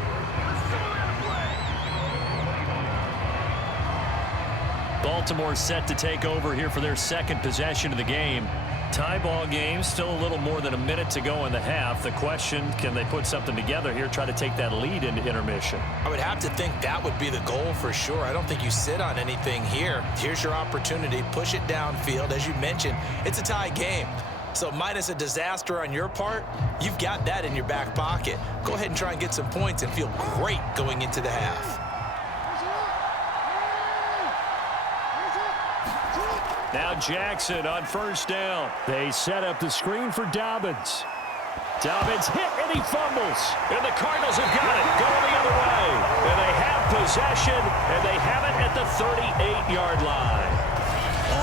Baltimore set to take over here for their second possession of the game. Tie ball game, still a little more than a minute to go in the half. The question, can they put something together here, try to take that lead into intermission? I would have to think that would be the goal for sure. I don't think you sit on anything here. Here's your opportunity. Push it downfield. As you mentioned, it's a tie game. So minus a disaster on your part, you've got that in your back pocket. Go ahead and try and get some points and feel great going into the half. Now Jackson on first down. They set up the screen for Dobbins. Dobbins hit and he fumbles. And the Cardinals have got it going the other way. And they have possession, and they have it at the 38-yard line.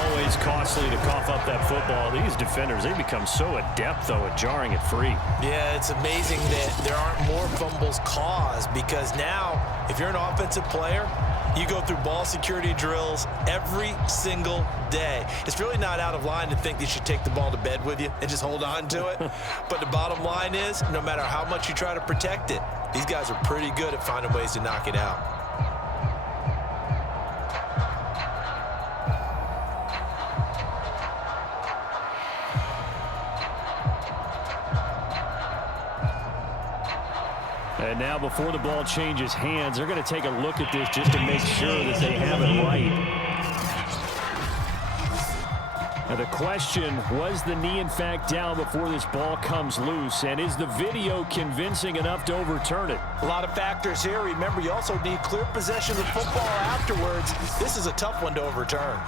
Always costly to cough up that football. These defenders, they become so adept, though, at jarring it free. Yeah, it's amazing that there aren't more fumbles caused, because now, if you're an offensive player, you go through ball security drills every single day. It's really not out of line to think you should take the ball to bed with you and just hold on to it. But the bottom line is, no matter how much you try to protect it, these guys are pretty good at finding ways to knock it out. And now before the ball changes hands, they're going to take a look at this just to make sure that they have it right. Now the question, was the knee in fact down before this ball comes loose? And is the video convincing enough to overturn it? A lot of factors here. Remember, you also need clear possession of the football afterwards. This is a tough one to overturn.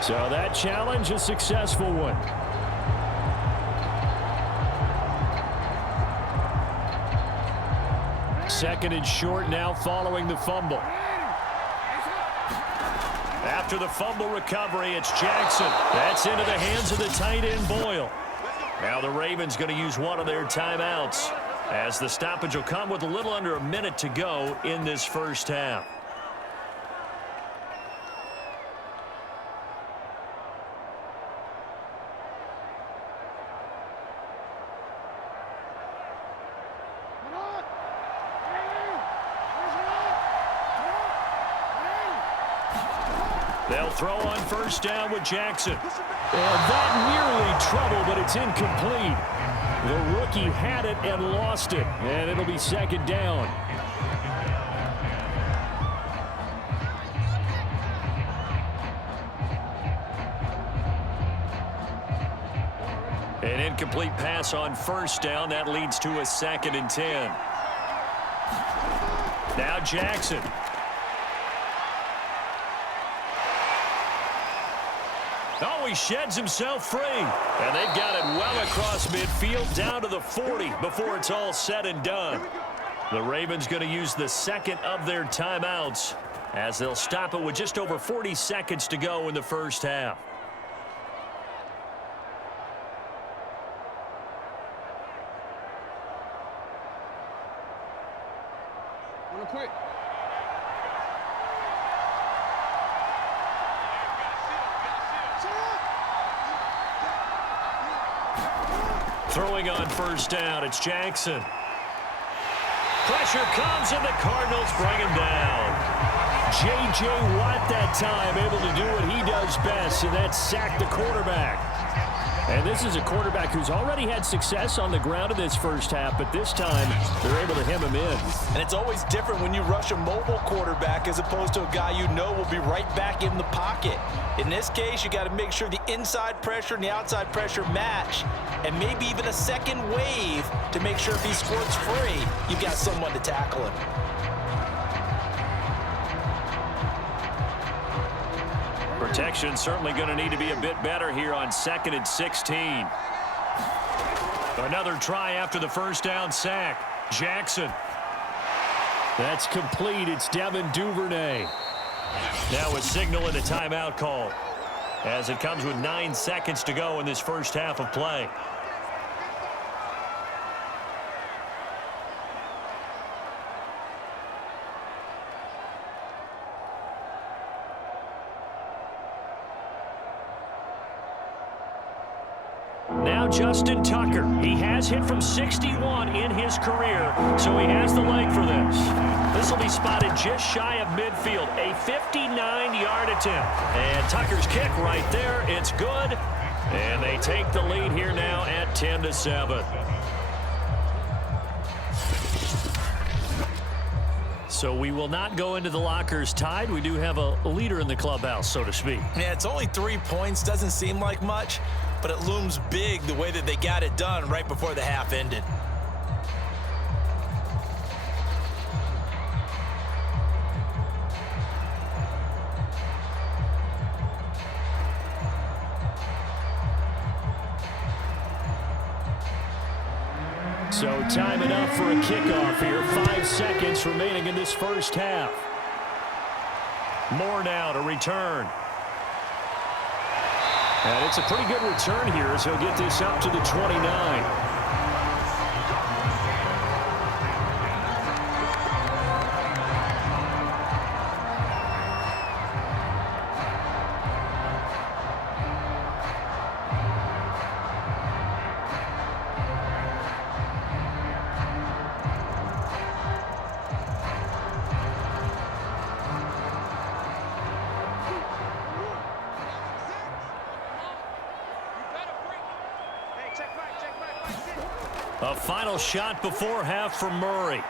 So that challenge, a successful one. Second and short now following the fumble. After the fumble recovery, it's Jackson. That's into the hands of the tight end, Boyle. Now the Ravens going to use one of their timeouts, as the stoppage will come with a little under a minute to go in this first half. They'll throw on first down with Jackson. And that nearly trouble, but it's incomplete. The rookie had it and lost it, and it'll be second down. An incomplete pass on first down. That leads to a 2nd and 10. Now Jackson. Oh, he sheds himself free. And they've got it well across midfield down to the 40 before it's all said and done. The Ravens going to use the second of their timeouts, as they'll stop it with just over 40 seconds to go in the first half. Real quick. Throwing on first down, it's Jackson. Pressure comes, and the Cardinals bring him down. J.J. Watt that time able to do what he does best, and that's sack the quarterback. And this is a quarterback who's already had success on the ground in this first half, but this time they're able to hem him in. And it's always different when you rush a mobile quarterback as opposed to a guy you know will be right back in the pocket. In this case, you got to make sure the inside pressure and the outside pressure match, and maybe even a second wave to make sure if he squirts free, you've got someone to tackle him. Protection certainly going to need to be a bit better here on 2nd and 16. Another try after the first down sack. Jackson. That's complete. It's Devin Duvernay. Now a signal and a timeout call as it comes with 9 seconds to go in this first half of play. Now Justin Tucker. He has hit from 61 in his career, so he has the leg for this. This will be spotted just shy of midfield, a 59-yard attempt. And Tucker's kick right there, it's good. And they take the lead here now at 10-7. So we will not go into the lockers tied. We do have a leader in the clubhouse, so to speak. Yeah, it's only 3 points. Doesn't seem like much, but it looms big the way that they got it done right before the half ended. So time enough for a kickoff here. 5 seconds remaining in this first half. Moore now to return. And it's a pretty good return here as he'll get this up to the 29. A final shot before half for Murray.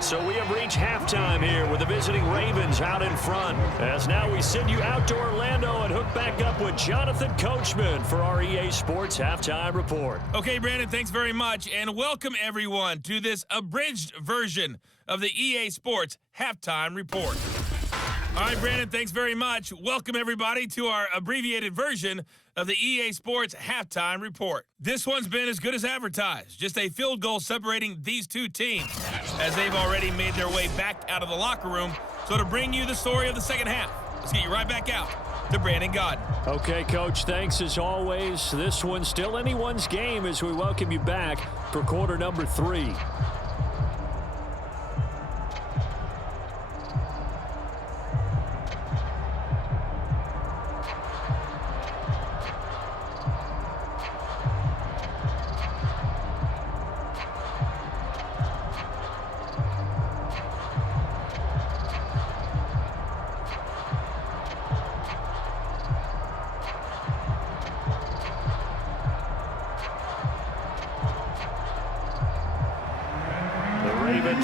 So we have reached halftime here with the visiting Ravens out in front. As now we send you out to Orlando and hook back up with Jonathan Coachman for our EA Sports Halftime Report. Okay, Brandon, thanks very much. And welcome, everyone, to this abridged version of the EA Sports Halftime Report. All right, Brandon, thanks very much. Welcome, everybody, to our abbreviated version of the EA Sports Halftime Report. This one's been as good as advertised. Just a field goal separating these two teams as they've already made their way back out of the locker room. So to bring you the story of the second half, let's get you right back out to Brandon Godden. Okay, Coach, thanks as always. This one's still anyone's game as we welcome you back for quarter number 3.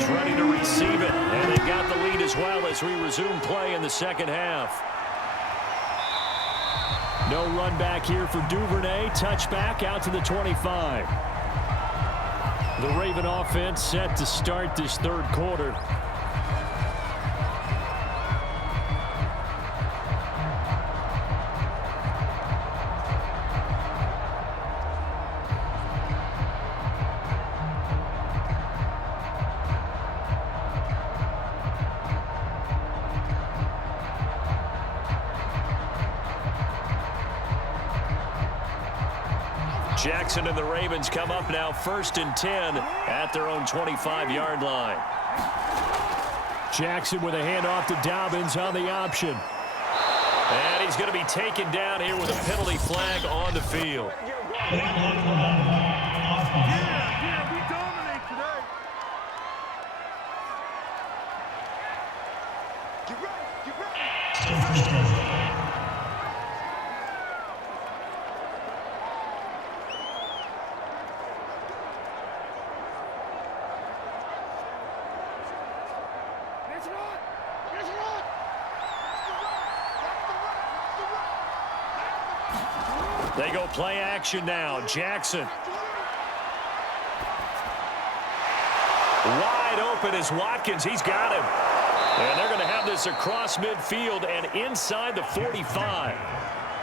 Ready to receive it, and they got the lead as well as we resume play in the second half. No run back here for Duvernay. Touchback out to the 25. The Raven offense set to start this third quarter. Jackson and the Ravens come up now 1st and 10 at their own 25-yard line. Jackson with a handoff to Dobbins on the option. And he's going to be taken down here with a penalty flag on the field. We dominate today. Get ready, get ready. Still first down. They go play action now. Jackson. Wide open is Watkins. He's got him. And they're going to have this across midfield and inside the 45.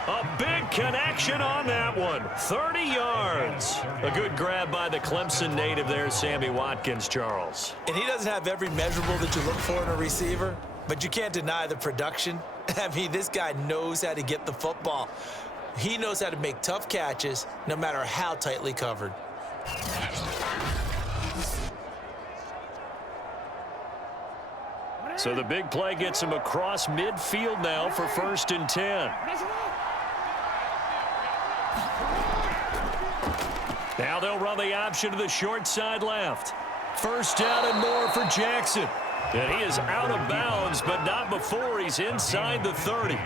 A big connection on that one. 30 yards. A good grab by the Clemson native there, Sammy Watkins, Charles. And he doesn't have every measurable that you look for in a receiver, but you can't deny the production. I mean, this guy knows how to get the football. He knows how to make tough catches, no matter how tightly covered. So the big play gets him across midfield now for 1st and 10. Now they'll run the option to the short side left. 1st down and more for Jackson. And he is out of bounds, but not before he's inside the 30.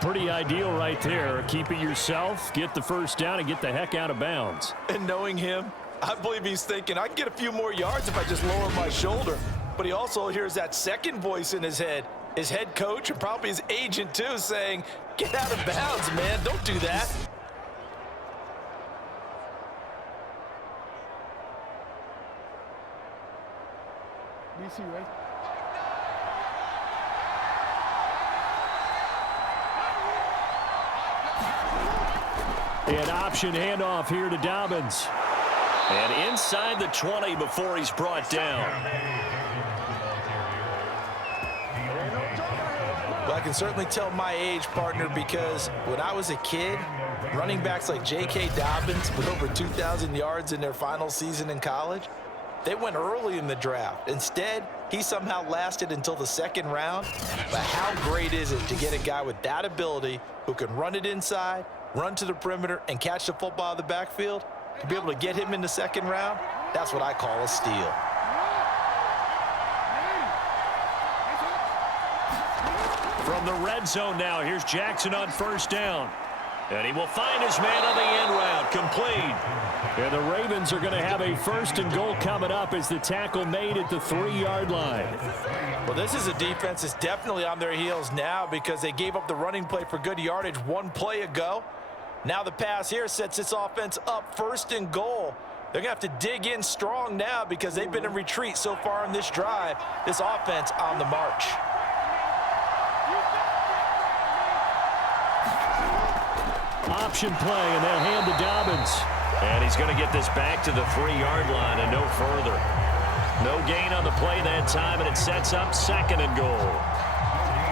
Pretty ideal right there. Keep it yourself, get the 1st down, and get the heck out of bounds. And knowing him, I believe he's thinking, I can get a few more yards if I just lower my shoulder. But he also hears that second voice in his head coach, and probably his agent too, saying, get out of bounds, man. Don't do that. DC, right? An option handoff here to Dobbins. And inside the 20 before he's brought down. Well, I can certainly tell my age, partner, because when I was a kid, running backs like J.K. Dobbins with over 2,000 yards in their final season in college, they went early in the draft. Instead, he somehow lasted until the 2nd round. But how great is it to get a guy with that ability who can run it inside, run to the perimeter, and catch the football out of the backfield? To be able to get him in the 2nd round, that's what I call a steal. From the red zone now, here's Jackson on 1st down. And he will find his man on the end route, complete. And the Ravens are going to have a 1st and goal coming up as the tackle made at the 3-yard line. Well, this is a defense that's definitely on their heels now because they gave up the running play for good yardage one play ago. Now the pass here sets this offense up 1st and goal. They're going to have to dig in strong now because they've been in retreat so far in this drive. This offense on the march. Option play, and they'll hand to Dobbins. And he's going to get this back to the 3-yard line and no further. No gain on the play that time, and it sets up 2nd and goal.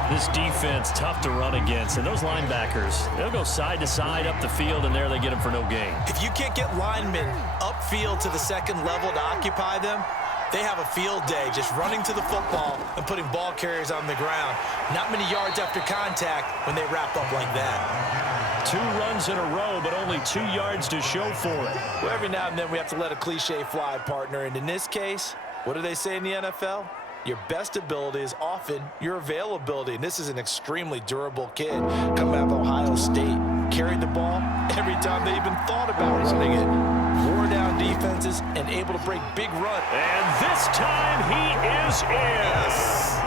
This defense, tough to run against. And those linebackers, they'll go side to side up the field, and there they get them for no gain. If you can't get linemen upfield to the 2nd level to occupy them, they have a field day just running to the football and putting ball carriers on the ground. Not many yards after contact when they wrap up like that. 2 runs in a row, but only 2 yards to show for it. Well, every now and then we have to let a cliche fly, partner. And in this case, what do they say in the NFL? Your best ability is often your availability. And this is an extremely durable kid coming out of Ohio State. Carried the ball every time they even thought about running it. Wore down defenses and able to break big runs. And this time he is in. Yes.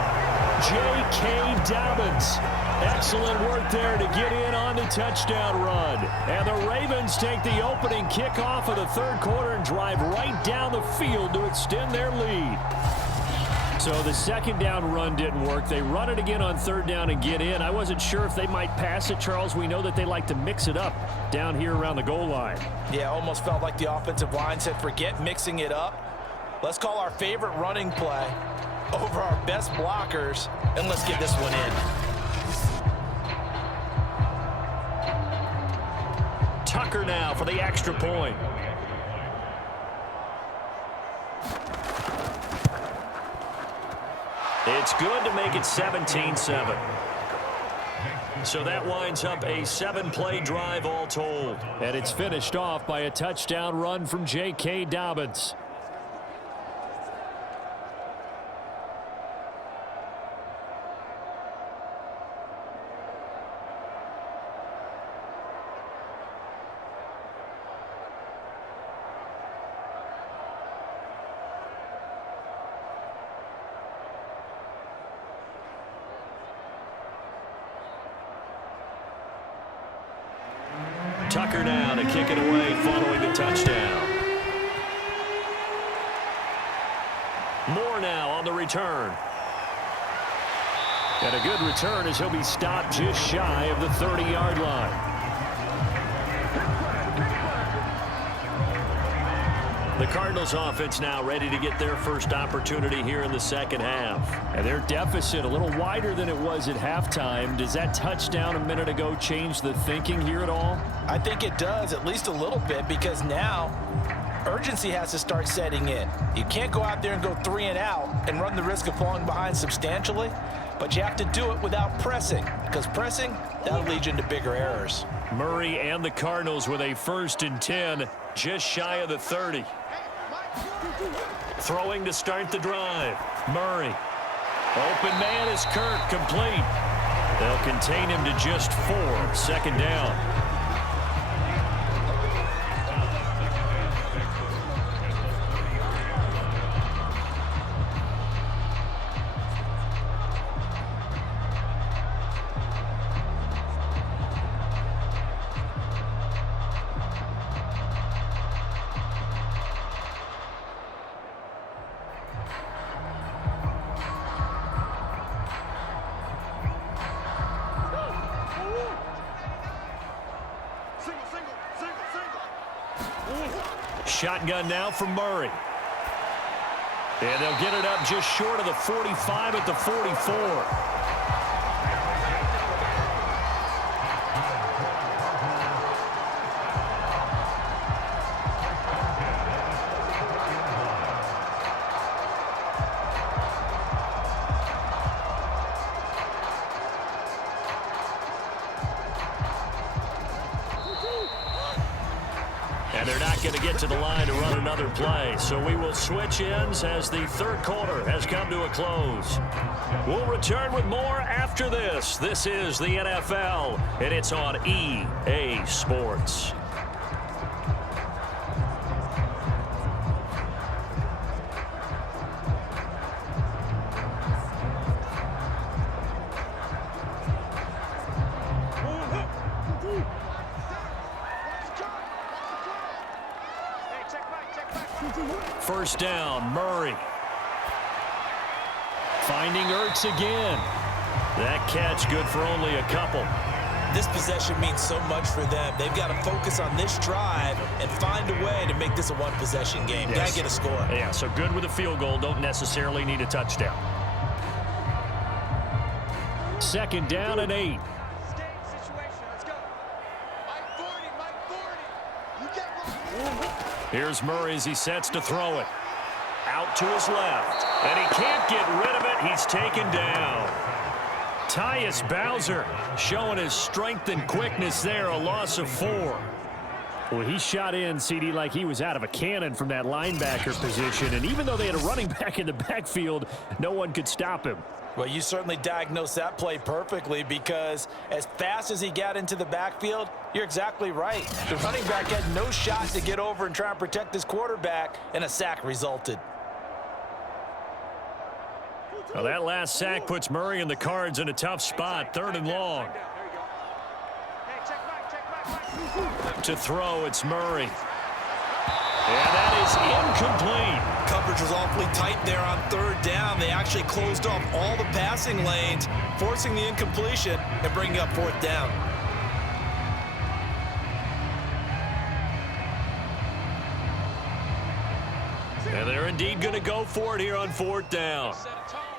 J.K. Dobbins. Excellent work there to get in on the touchdown run. And the Ravens take the opening kickoff of the 3rd quarter and drive right down the field to extend their lead. So the 2nd down run didn't work. They run it again on 3rd down and get in. I wasn't sure if they might pass it, Charles. We know that they like to mix it up down here around the goal line. Yeah, almost felt like the offensive line said, forget mixing it up. Let's call our favorite running play over our best blockers, and let's get this one in. Tucker now for the extra point. It's good to make it 17-7. So that winds up a 7-play drive all told. And it's finished off by a touchdown run from J.K. Dobbins. Tucker now to kick it away following the touchdown. Moore now on the return. And a good return as he'll be stopped just shy of the 30-yard line. The Cardinals offense now ready to get their first opportunity here in the second half. And their deficit a little wider than it was at halftime. Does that touchdown a minute ago change the thinking here at all? I think it does, at least a little bit, because now urgency has to start setting in. You can't go out there and go 3 and out and run the risk of falling behind substantially, but you have to do it without pressing, because pressing, that'll lead you into bigger errors. Murray and the Cardinals with a 1st and 10, just shy of the 30. Throwing to start the drive. Murray. Open man is Kirk, complete. They'll contain him to just 4, 2nd down. Shotgun now from Murray. And they'll get it up just short of the 45 at the 44. And they're not going to get to the line to run another play. So we will switch ends as the 3rd quarter has come to a close. We'll return with more after this. This is the NFL, and it's on EA Sports. First down, Murray. Finding Ertz again. That catch good for only a couple. This possession means so much for them. They've got to focus on this drive and find a way to make this a one-possession game. Yes. Got to get a score. Yeah, so good with a field goal. Don't necessarily need a touchdown. 2nd down and 8. Here's Murray as he sets to throw it. Out to his left. And he can't get rid of it. He's taken down. Tyus Bowser showing his strength and quickness there. A loss of 4. Well, he shot in, CD, like he was out of a cannon from that linebacker position. And even though they had a running back in the backfield, no one could stop him. Well, you certainly diagnosed that play perfectly, because as fast as he got into the backfield, you're exactly right. The running back had no shot to get over and try and protect his quarterback, and a sack resulted. Well, that last sack puts Murray and the Cards in a tough spot. 3rd and long. To throw, it's Murray. And that is incomplete. Coverage was awfully tight there on 3rd down. They actually closed off all the passing lanes, forcing the incompletion and bringing up 4th down. And they're indeed going to go for it here on 4th down.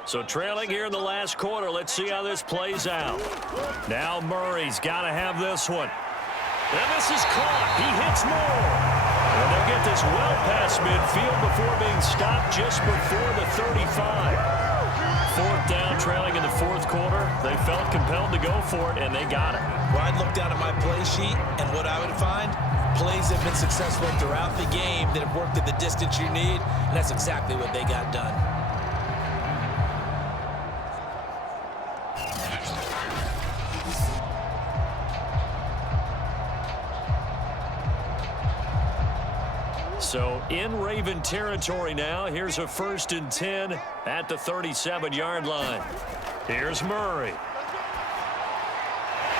So trailing here in the last quarter. Let's see how this plays out. Now Murray's got to have this one. And this is caught. He hits Moore. And they'll get this well past midfield before being stopped just before the 35. 4th down, trailing in the 4th quarter. They felt compelled to go for it, and they got it. Well, I'd look down at my play sheet, and what I would find, plays have been successful throughout the game that have worked at the distance you need, and that's exactly what they got done. So in Raven territory now. Here's a 1st and 10 at the 37-yard line. Here's Murray.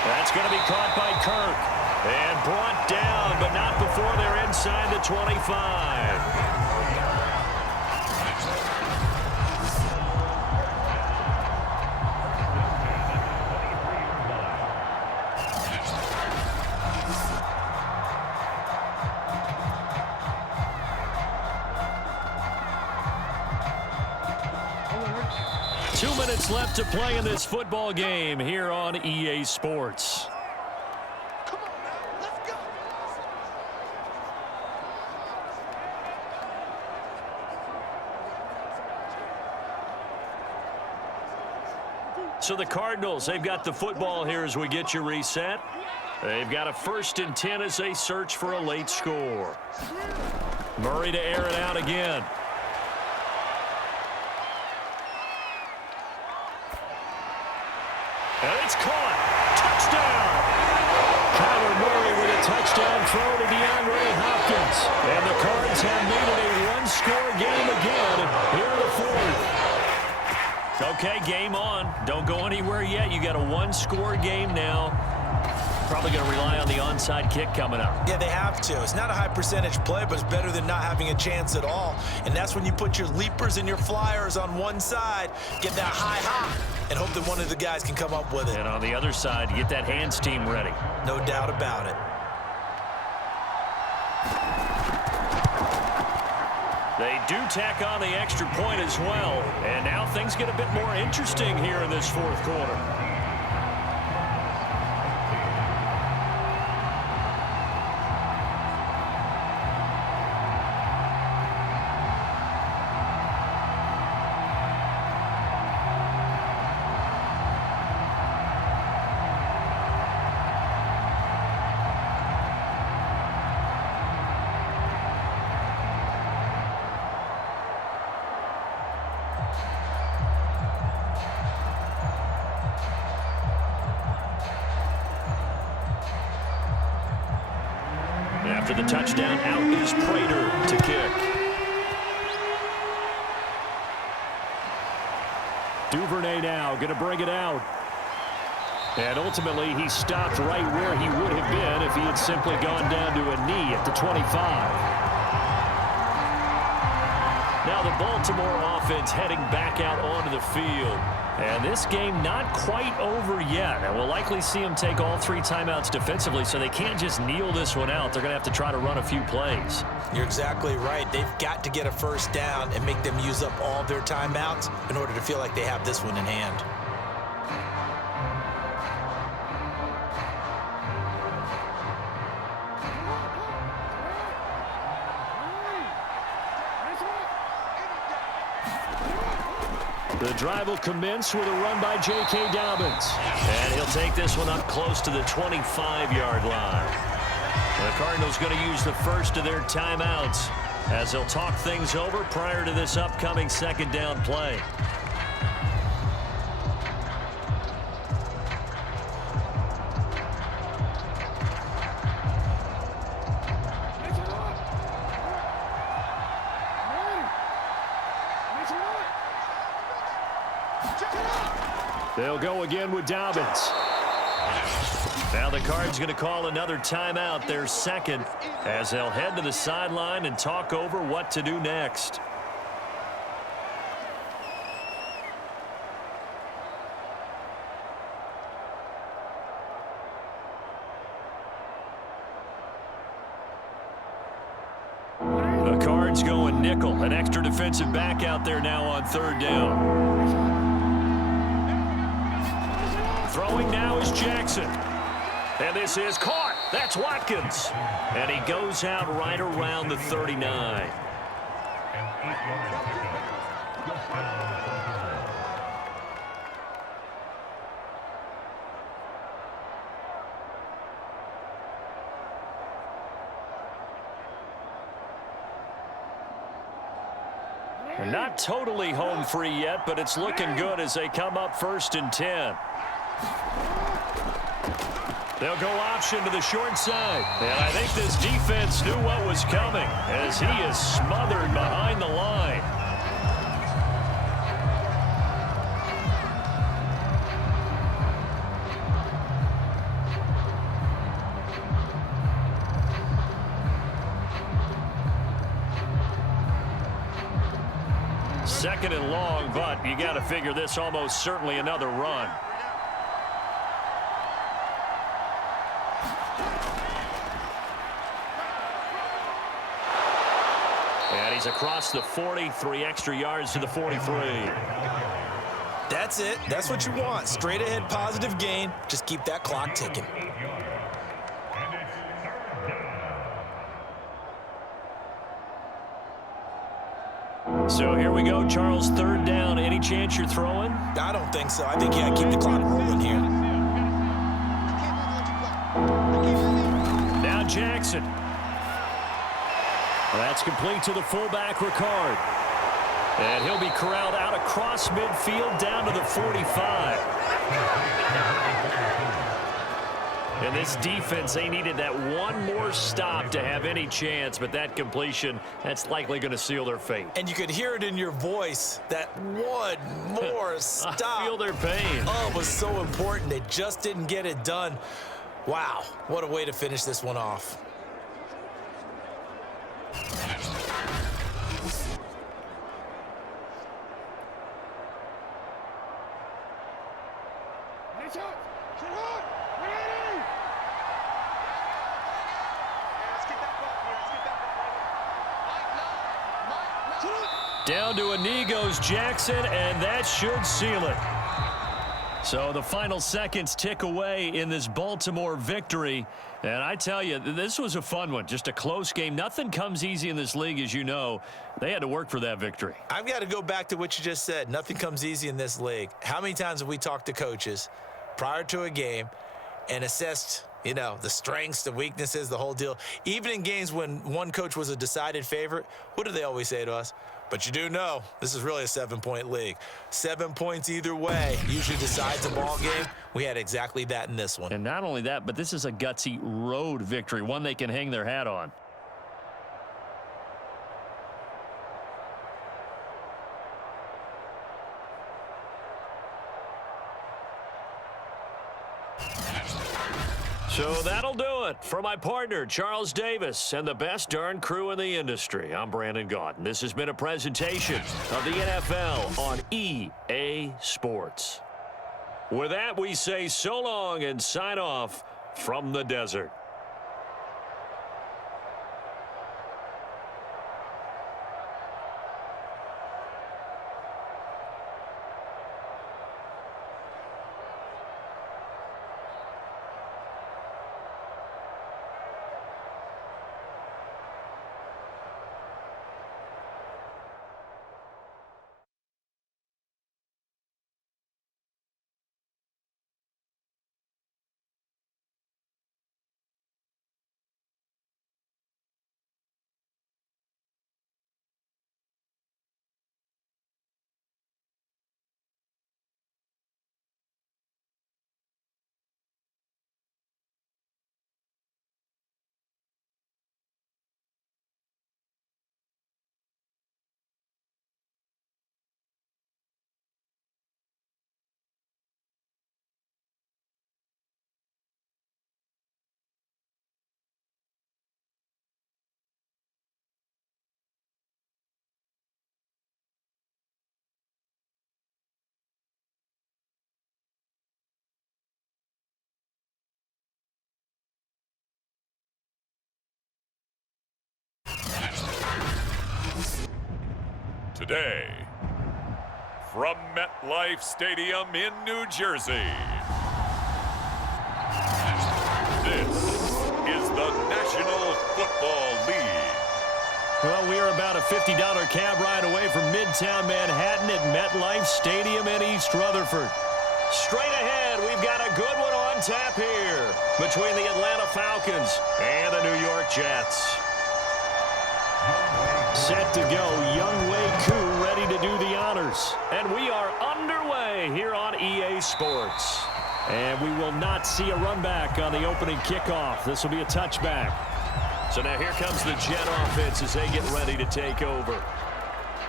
That's going to be caught by Kirk. And brought down, but not before they're inside the 25. 2 minutes left to play in this football game here on EA Sports. Come on now, let's go. So the Cardinals, they've got the football here as we get you reset. They've got a 1st and 10 as they search for a late score. Murray to air it out again. And it's caught. Touchdown! Kyler Murray with a touchdown throw to DeAndre Hopkins. And the Cards have made it a one-score game again here in the 4th. Okay, game on. Don't go anywhere yet. You got a one-score game now. Probably going to rely on the onside kick coming up. Yeah, they have to. It's not a high percentage play, but it's better than not having a chance at all. And that's when you put your leapers and your flyers on one side, get that high hop, and hope that one of the guys can come up with it. And on the other side, you get that hands team ready. No doubt about it. They do tack on the extra point as well. And now things get a bit more interesting here in this 4th quarter. After the touchdown, out is Prater to kick. Duvernay now going to bring it out. And ultimately, he stopped right where he would have been if he had simply gone down to a knee at the 25. Now the Baltimore offense heading back out onto the field. And this game not quite over yet. And we'll likely see them take all 3 timeouts defensively, so they can't just kneel this one out. They're going to have to try to run a few plays. You're exactly right. They've got to get a 1st down and make them use up all their timeouts in order to feel like they have this one in hand. The drive will commence with a run by J.K. Dobbins. And he'll take this one up close to the 25-yard line. The Cardinals going to use the first of their timeouts as they'll talk things over prior to this upcoming 2nd down play. They'll go again with Dobbins. Now the Cards going to call another timeout, their 2nd, as they'll head to the sideline and talk over what to do next. The Cards going nickel, an extra defensive back out there now on 3rd down. Throwing now is Jackson. And this is caught. That's Watkins. And he goes out right around the 39. They're not totally home free yet, but it's looking good as they come up 1st and 10. They'll go option to the short side. And I think this defense knew what was coming as he is smothered behind the line. Second and long, but you got to figure this almost certainly another run. And he's across the 40, 3 extra yards to the 43. That's it. That's what you want. Straight ahead positive gain. Just keep that clock ticking. So here we go, Charles, 3rd down. Any chance you're throwing? I don't think so. I think you got to keep the clock rolling here. Now Jackson. Well, that's complete to the fullback, Ricard. And he'll be corralled out across midfield down to the 45. And this defense, they needed that one more stop to have any chance, but that completion, that's likely going to seal their fate. And you could hear it in your voice, that one more stop. I feel their pain. Oh, it was so important. They just didn't get it done. Wow, what a way to finish this one off. Down to a knee goes Jackson, and that should seal it. So the final seconds tick away in this Baltimore victory. And I tell you, this was a fun one. Just a close game. Nothing comes easy in this league, as you know. They had to work for that victory. I've got to go back to what you just said. Nothing comes easy in this league. How many times have we talked to coaches prior to a game and assessed, you know, the strengths, the weaknesses, the whole deal? Even in games when one coach was a decided favorite, what do they always say to us? But you do know this is really a 7-point league. 7 points either way usually decides a ball game. We had exactly that in this one. And not only that, but this is a gutsy road victory, one they can hang their hat on. So that'll do it for my partner, Charles Davis, and the best darn crew in the industry. I'm Brandon Gaudin. This has been a presentation of the NFL on EA Sports. With that, we say so long and sign off from the desert. Today, from MetLife Stadium in New Jersey, this is the National Football League. Well, we are about a $50 cab ride away from Midtown Manhattan at MetLife Stadium in East Rutherford. Straight ahead, we've got a good one on tap here between the Atlanta Falcons and the New York Jets. set to go. Young Wei Koo ready to do the honors. And we are underway here on EA Sports. And we will not see a run back on the opening kickoff. This will be a touchback. So now here comes the Jet offense as they get ready to take over.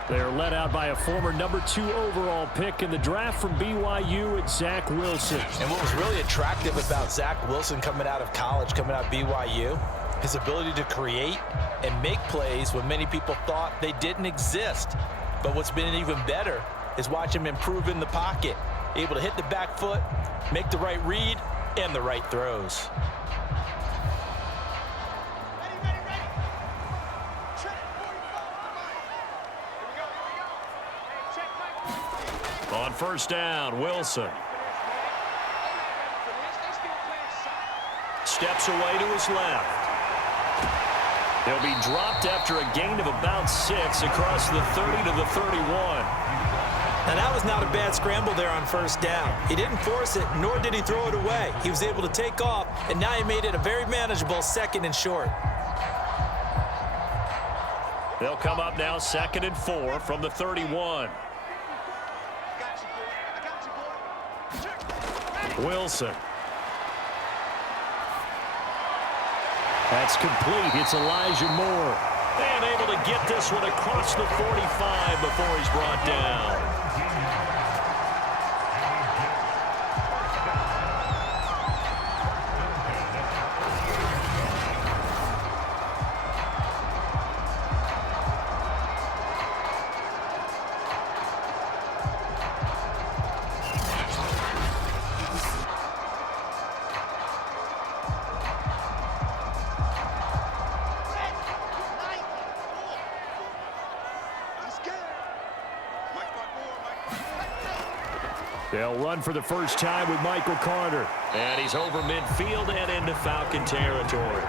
They're led out by a former #2 overall pick in the draft from BYU, it's Zach Wilson. And what was really attractive about Zach Wilson coming out of college, coming out of BYU, his ability to create and make plays when many people thought they didn't exist. But what's been even better is watch him improve in the pocket, able to hit the back foot, make the right read, and the right throws. On first down, Wilson. Steps away to his left. He'll be dropped after a gain of about 6 across the 30 to the 31. Now, that was not a bad scramble there on first down. He didn't force it, nor did he throw it away. He was able to take off, and now he made it a very manageable 2nd and short. They'll come up now 2nd and 4 from the 31. Wilson. That's complete. It's Elijah Moore. And able to get this one across the 45 before he's brought down. They'll run for the first time with Michael Carter. And he's over midfield and into Falcon territory.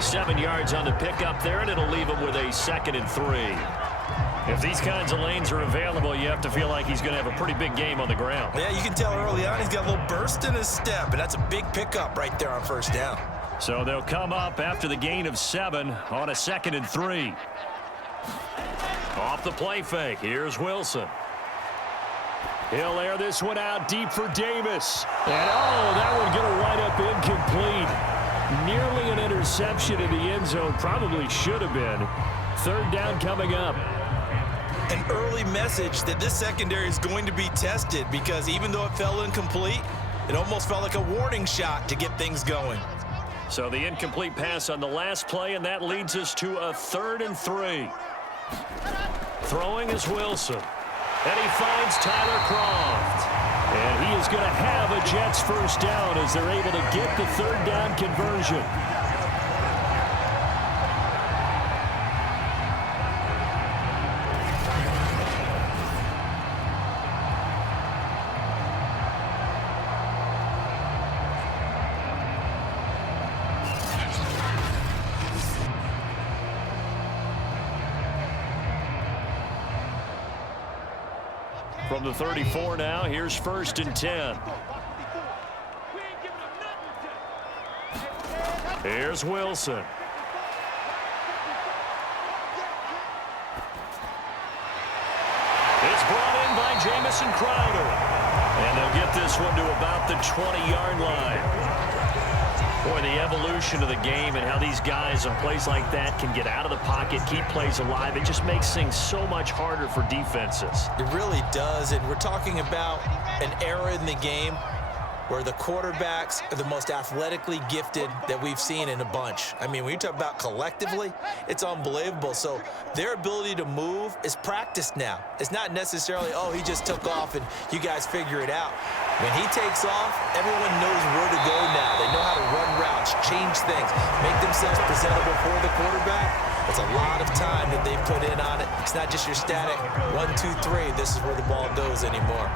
7 yards on the pickup there, and it'll leave him with a 2nd and 3. If these kinds of lanes are available, you have to feel like he's going to have a pretty big game on the ground. Yeah, you can tell early on he's got a little burst in his step, and that's a big pickup right there on first down. So they'll come up after the gain of 7 on a 2nd and 3. Off the play fake, here's Wilson. He'll air this one out deep for Davis. And, oh, that one going to wind up incomplete. Nearly an interception in the end zone. Probably should have been. 3rd down coming up. An early message that this secondary is going to be tested because even though it fell incomplete, it almost felt like a warning shot to get things going. So the incomplete pass on the last play, and that leads us to a 3rd and 3. Throwing is Wilson. And he finds Tyler Croft. And he is going to have a Jets first down as they're able to get the 3rd down conversion. From the 34 now, here's 1st and 10. Here's Wilson. It's brought in by Jamison Crowder. And they'll get this one to about the 20-yard line. Boy, the evolution of the game and how these guys on plays like that can get out of the pocket, keep plays alive, it just makes things so much harder for defenses. It really does, and we're talking about an era in the game where the quarterbacks are the most athletically gifted that we've seen in a bunch. I mean, when you talk about collectively, it's unbelievable. So their ability to move is practiced now. It's not necessarily, oh, he just took off and you guys figure it out. When he takes off, everyone knows where to go now. They know how to run routes, change things, make themselves presentable for the quarterback. It's a lot of time that they put in on it. It's not just your static 1, 2, 3. This is where the ball goes anymore.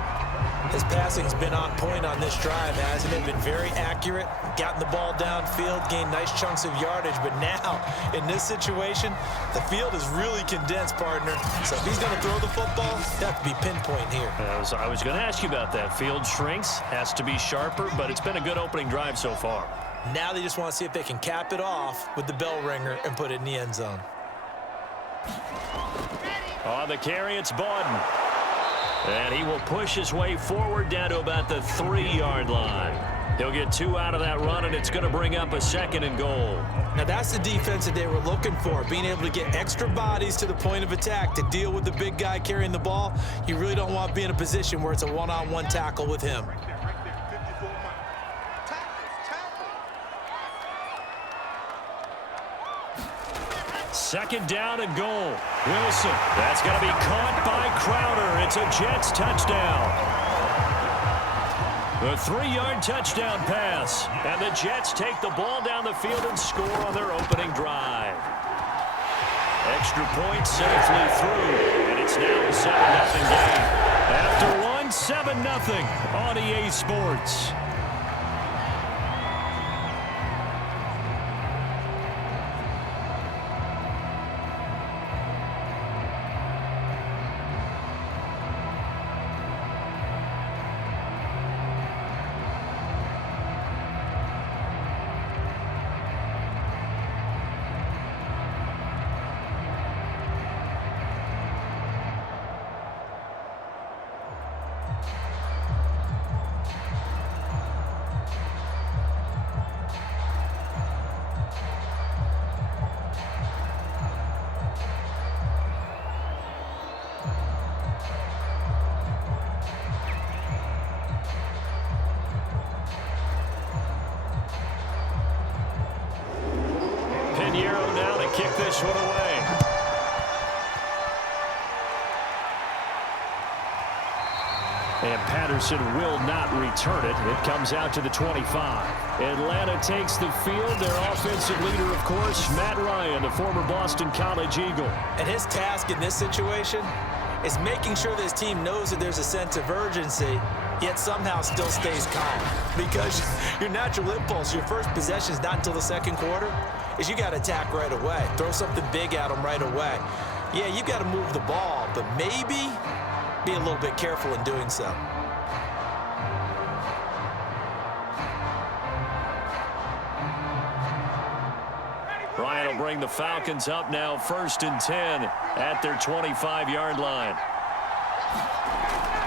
His passing's been on point on this drive, hasn't it? Been very accurate, gotten the ball downfield, gained nice chunks of yardage. But now, in this situation, the field is really condensed, partner. So if he's going to throw the football, he'll have to be pinpoint here. I was going to ask you about that. Field shrinks, has to be sharper, but it's been a good opening drive so far. Now they just want to see if they can cap it off with the bell ringer and put it in the end zone. On the carry, it's Bawden. And he will push his way forward down to about the 3-yard line. He'll get 2 out of that run, and it's going to bring up a 2nd and goal. Now, that's the defense that they were looking for, being able to get extra bodies to the point of attack to deal with the big guy carrying the ball. You really don't want to be in a position where it's a one-on-one tackle with him. Right there, 54 miles. Tackle. 2nd down and goal. Wilson. That's going to be caught by Crowder. It's a Jets touchdown. The 3-yard touchdown pass. And the Jets take the ball down the field and score on their opening drive. Extra point safely through. And it's now a 7-0 game. After one, 7-0 on EA Sports. Now to kick this one away. And Patterson will not return it. It comes out to the 25. Atlanta takes the field. Their offensive leader, of course, Matt Ryan, the former Boston College Eagle. And his task in this situation is making sure this team knows that there's a sense of urgency, yet somehow still stays calm. Because your natural impulse, your first possession is not until the 2nd quarter, is you got to attack right away. Throw something big at them right away. Yeah, you got to move the ball, but maybe be a little bit careful in doing so. Ryan will bring the Falcons up now 1st and 10 at their 25-yard line.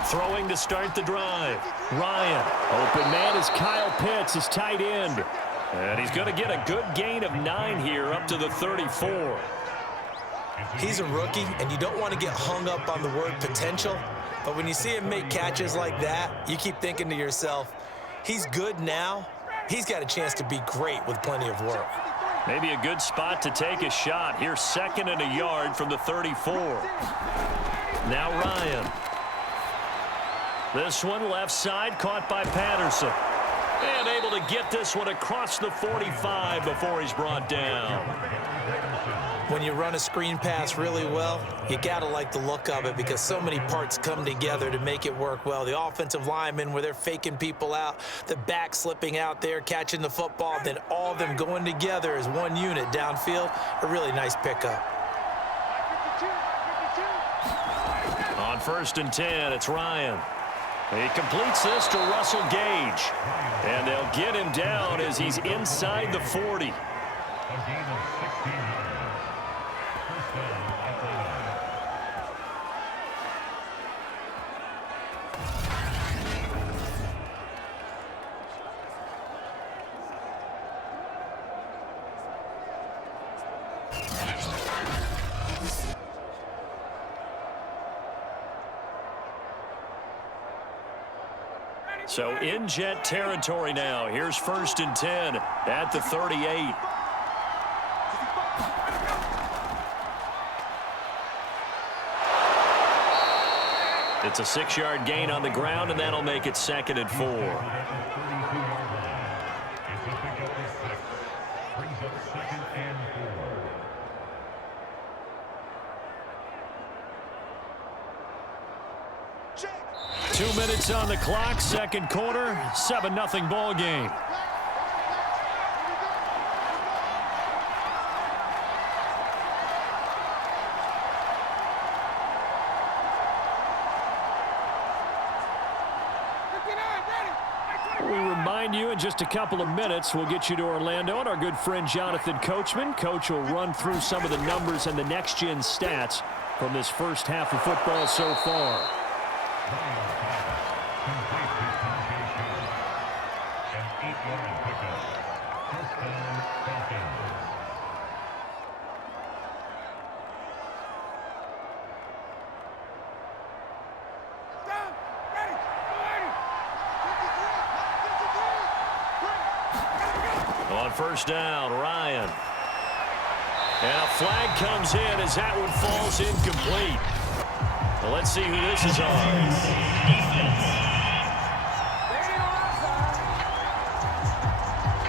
Throwing to start the drive. Ryan. Open man is Kyle Pitts, his tight end. And he's going to get a good gain of 9 here up to the 34. He's a rookie, and you don't want to get hung up on the word potential. But when you see him make catches like that, you keep thinking to yourself, he's good now. He's got a chance to be great with plenty of work. Maybe a good spot to take a shot. Here's 2nd and a yard from the 34. Now Ryan. This one left side, caught by Patterson. And able to get this one across the 45 before he's brought down. When you run a screen pass really well, you got to like the look of it because so many parts come together to make it work well. The offensive linemen, where they're faking people out, the back slipping out there, catching the football, then all of them going together as one unit downfield. A really nice pickup. On 1st and 10, it's Ryan. He completes this to Russell Gage. And they'll get him down as he's inside the 40. A gain of 16 yards. First down at the line. So in Jet territory now. Here's 1st and 10 at the 38. It's a 6-yard gain on the ground, and that'll make it 2nd and 4. It's a pickup of 6. Brings up 2nd and 4. 2 minutes on the clock, 2nd quarter, 7-0 ball game. remind you, in just a couple of minutes, we'll get you to Orlando, and our good friend Jonathan Coachman. Coach will run through some of the numbers and the next-gen stats from this first half of football so far. An 8-yard pickup. First down, Falcons. On first down, Ryan. And a flag comes in as that one falls incomplete. Well, let's see who this is on.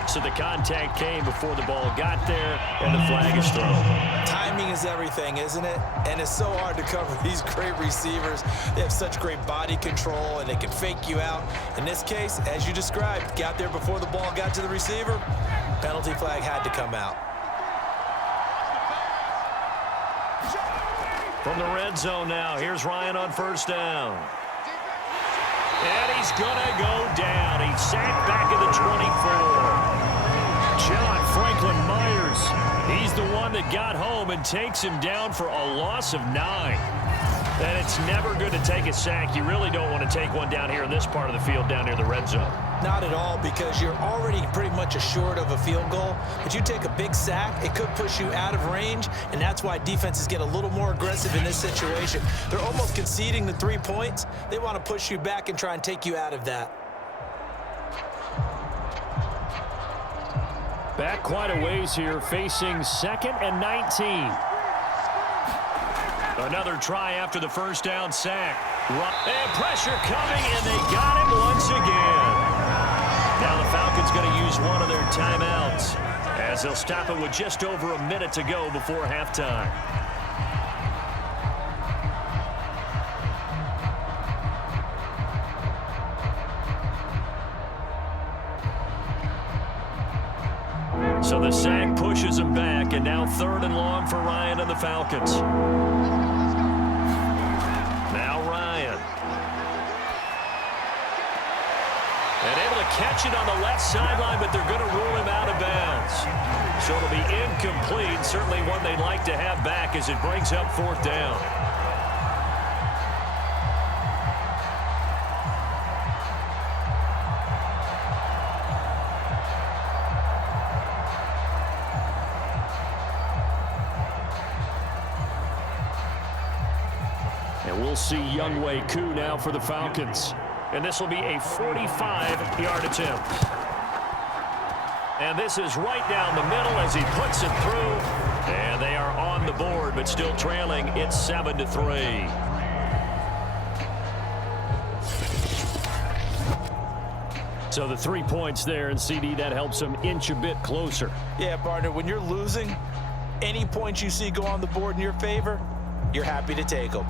So the contact came before the ball got there, and the flag is thrown. Timing is everything, isn't it? And it's so hard to cover these great receivers. They have such great body control, and they can fake you out. In this case, as you described, got there before the ball got to the receiver. Penalty flag had to come out. From the red zone now, here's Ryan on first down. And he's going to go down. He's sacked back at the 24. John Franklin Myers, he's the one that got home and takes him down for a loss of 9. And it's never good to take a sack. You really don't want to take one down here in this part of the field down near the red zone. Not at all, because you're already pretty much assured of a field goal. But you take a big sack, it could push you out of range, and that's why defenses get a little more aggressive in this situation. They're almost conceding the 3 points. They want to push you back and try and take you out of that. Back quite a ways here, facing 2nd and 19. Another try after the first down sack. And pressure coming, and they got him once again. Now the Falcons going to use one of their timeouts as they'll stop it with just over a minute to go before halftime. So the sack pushes him back, and now 3rd and long for Ryan and the Falcons. Now Ryan. And able to catch it on the left sideline, but they're going to rule him out of bounds. So it'll be incomplete, certainly one they'd like to have back as it brings up 4th down. And we'll see Younghoe Koo now for the Falcons. And this will be a 45-yard attempt. And this is right down the middle as he puts it through. And they are on the board, but still trailing. It's 7-3. So the 3 points there, and CD, that helps them inch a bit closer. Yeah, partner, when you're losing, any points you see go on the board in your favor, you're happy to take them.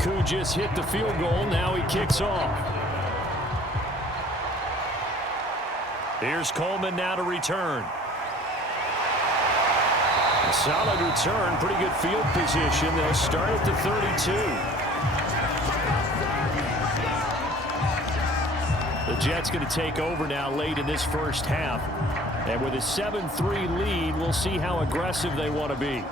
Koo just hit the field goal. Now he kicks off. Here's Coleman now to return. A solid return. Pretty good field position. They'll start at the 32. The Jets going to take over now late in this first half. And with a 7-3 lead, we'll see how aggressive they want to be.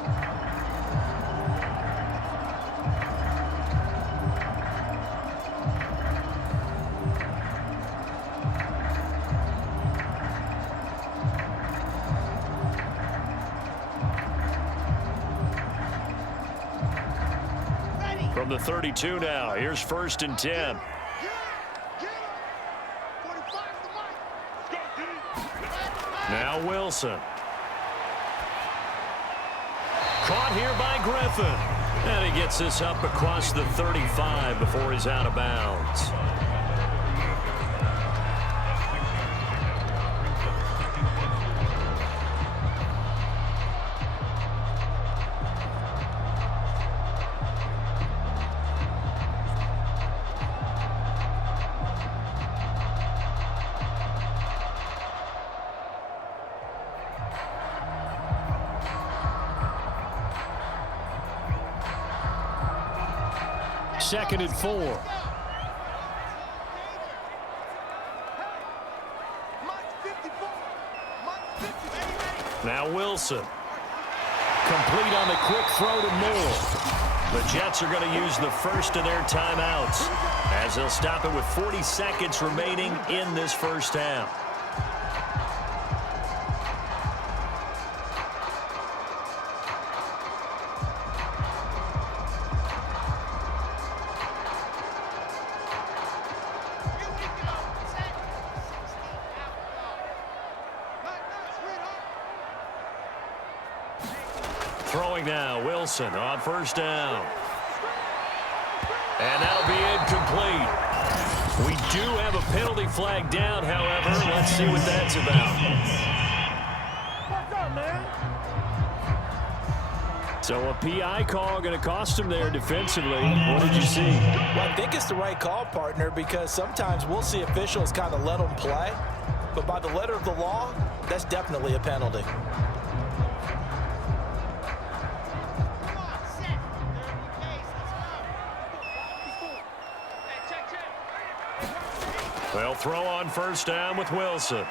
From the 32 now, here's 1st and 10. Now Wilson. Caught here by Griffin. And he gets this up across the 35 before he's out of bounds. 2nd and 4. Now Wilson. Complete on the quick throw to Moore. The Jets are going to use the first of their timeouts as they'll stop it with 40 seconds remaining in this first half. Throwing now, Wilson on first down. And that'll be incomplete. We do have a penalty flag down, however. Let's see what that's about. What's up, man? So a PI call going to cost him there defensively. What did you see? Well, I think it's the right call, partner, because sometimes we'll see officials kind of let them play. But by the letter of the law, that's definitely a penalty. They'll throw on first down with Wilson.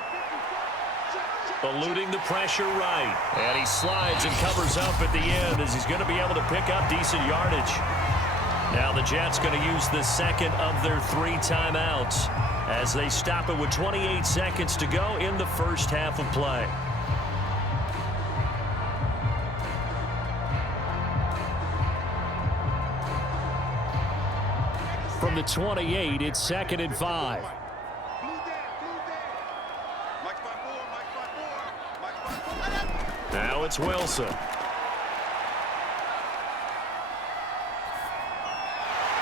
Eluding the pressure right. And he slides and covers up at the end as he's going to be able to pick up decent yardage. Now the Jets going to use the second of their 3 timeouts as they stop it with 28 seconds to go in the first half of play. From the 28, it's 2nd and 5. Now it's Wilson.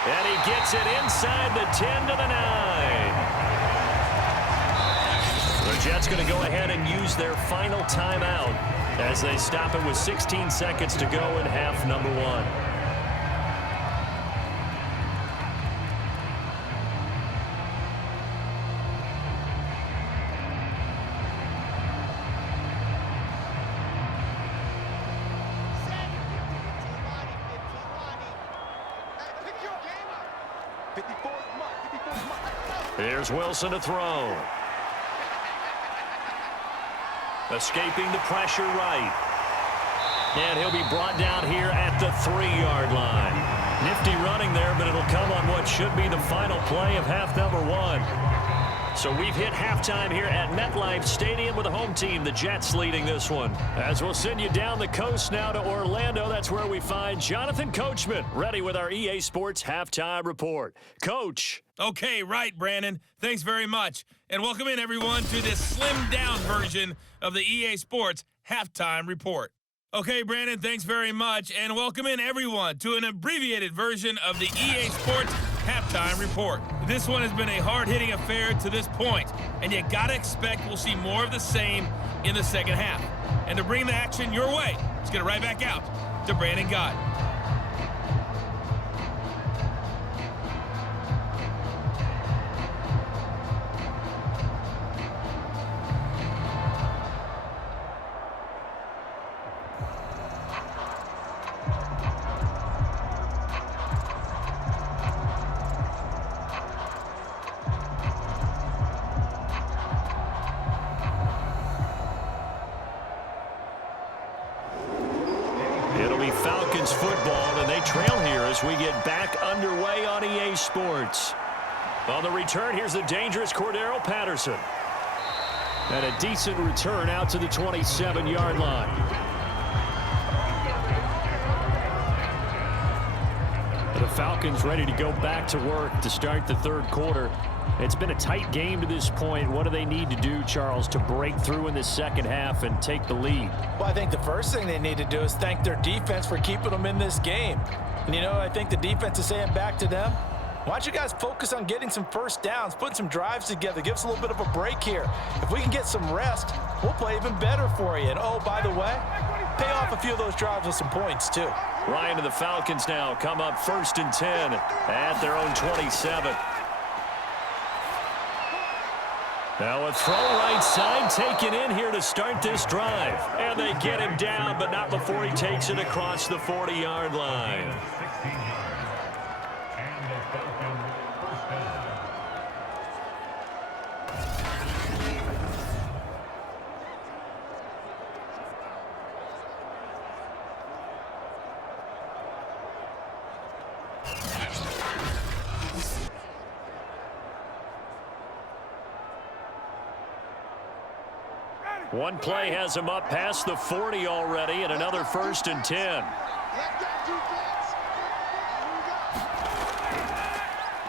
And he gets it inside the 10 to the 9. The Jets going to go ahead and use their final timeout as they stop it with 16 seconds to go in half number 1. Here's Wilson to throw. Escaping the pressure right. And he'll be brought down here at the 3-yard line. Nifty running there, but it'll come on what should be the final play of half number 1. So we've hit halftime here at MetLife Stadium with the home team, the Jets, leading this one. As we'll send you down the coast now to Orlando, that's where we find Jonathan Coachman, ready with our EA Sports Halftime Report. Coach. Okay, right, Brandon. Thanks very much. And welcome in, everyone, to this slimmed-down version of the EA Sports Halftime Report. Okay, Brandon, thanks very much. And welcome in, everyone, to an abbreviated version of the EA Sports Halftime Report. This one has been a hard-hitting affair to this point, and you gotta expect we'll see more of the same in the second half. And to bring the action your way, let's get it right back out to Brandon Gott. Football, and they trail here as we get back underway on EA Sports. On the return, here's the dangerous Cordero Patterson. And a decent return out to the 27-yard line. The Falcons ready to go back to work to start the third quarter. It's been a tight game to this point. What do they need to do, Charles, to break through in the second half and take the lead? Well, I think the first thing they need to do is thank their defense for keeping them in this game. And, you know, I think the defense is saying back to them, why don't you guys focus on getting some first downs, putting some drives together, give us a little bit of a break here. If we can get some rest, we'll play even better for you. And, oh, by the way, pay off a few of those drives with some points, too. Ryan and the Falcons now come up 1st and 10 at their own 27. Now a throw right side taken in here to start this drive. And they get him down, but not before he takes it across the 40-yard line. One play has him up past the 40 already, and another 1st and 10.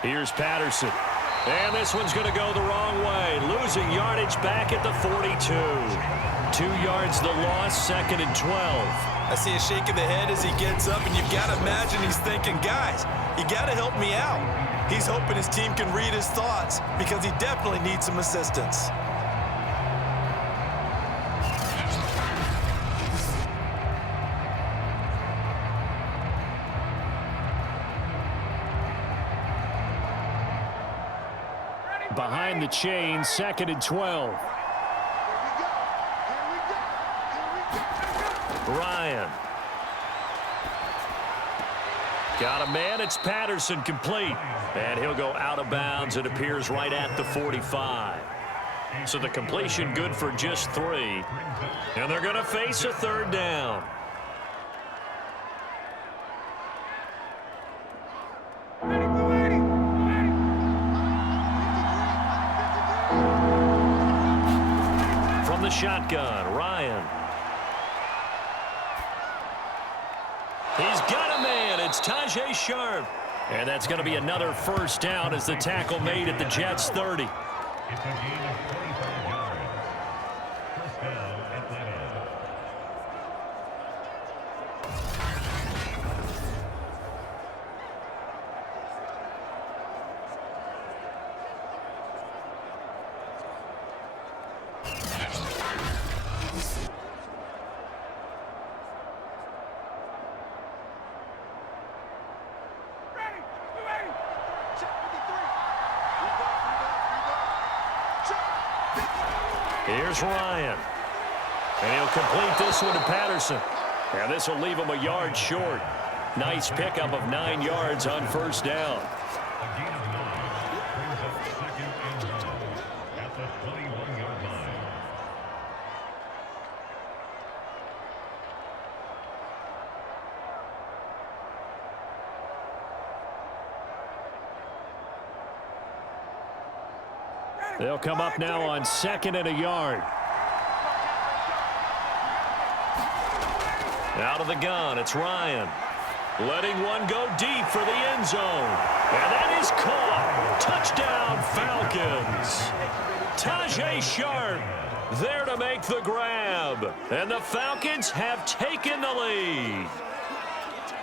Here's Patterson. And this one's going to go the wrong way. Losing yardage back at the 42. 2 yards the loss, 2nd and 12. I see a shake of the head as he gets up, and you've got to imagine he's thinking, guys, you got to help me out. He's hoping his team can read his thoughts because he definitely needs some assistance. Behind the chain, 2nd and 12. Ryan. Got a man. It's Patterson, complete. And he'll go out of bounds. It appears right at the 45. So the completion good for just 3. And they're going to face a 3rd down. From the shotgun, Ryan. He's got a man. It's Tajay Sharp. And that's going to be another 1st down as the tackle made at the Jets' 30. It's a gain of 25 yards. 1st down, Atlanta. Here's Ryan. And he'll complete this one to Patterson. And this will leave him a yard short. Nice pickup of 9 yards on 1st down. A gain of 9 brings up 2nd and 1 at the 21-yard line. They'll come up now on 2nd and a yard. Out of the gun, it's Ryan. Letting one go deep for the end zone. And that is caught. Touchdown, Falcons. Tajay Sharp there to make the grab. And the Falcons have taken the lead.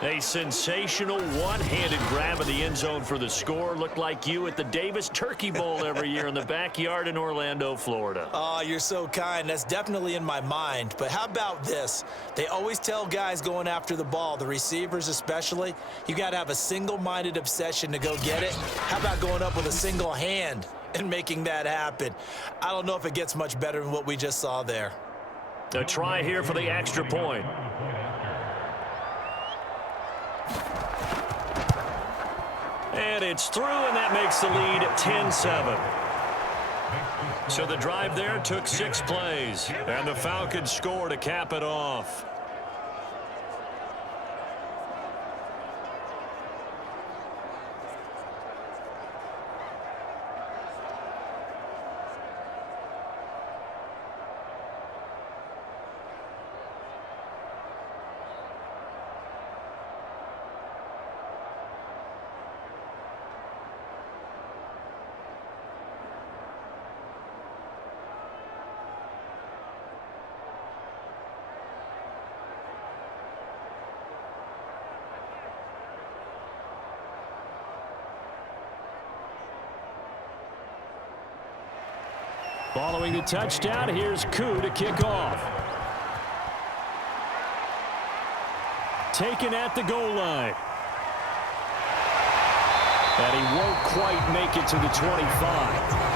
A sensational one-handed grab of the end zone for the score. Looked like you at the Davis Turkey Bowl every year in the backyard in Orlando, Florida. Oh, you're so kind. That's definitely in my mind. But how about this? They always tell guys going after the ball, the receivers especially, you got to have a single-minded obsession to go get it. How about going up with a single hand and making that happen? I don't know if it gets much better than what we just saw there. A try here for the extra point. And it's through, and that makes the lead 10-7. So the drive there took 6 plays, and the Falcons score to cap it off. Following the touchdown, here's Koo to kick off. Taken at the goal line. And he won't quite make it to the 25.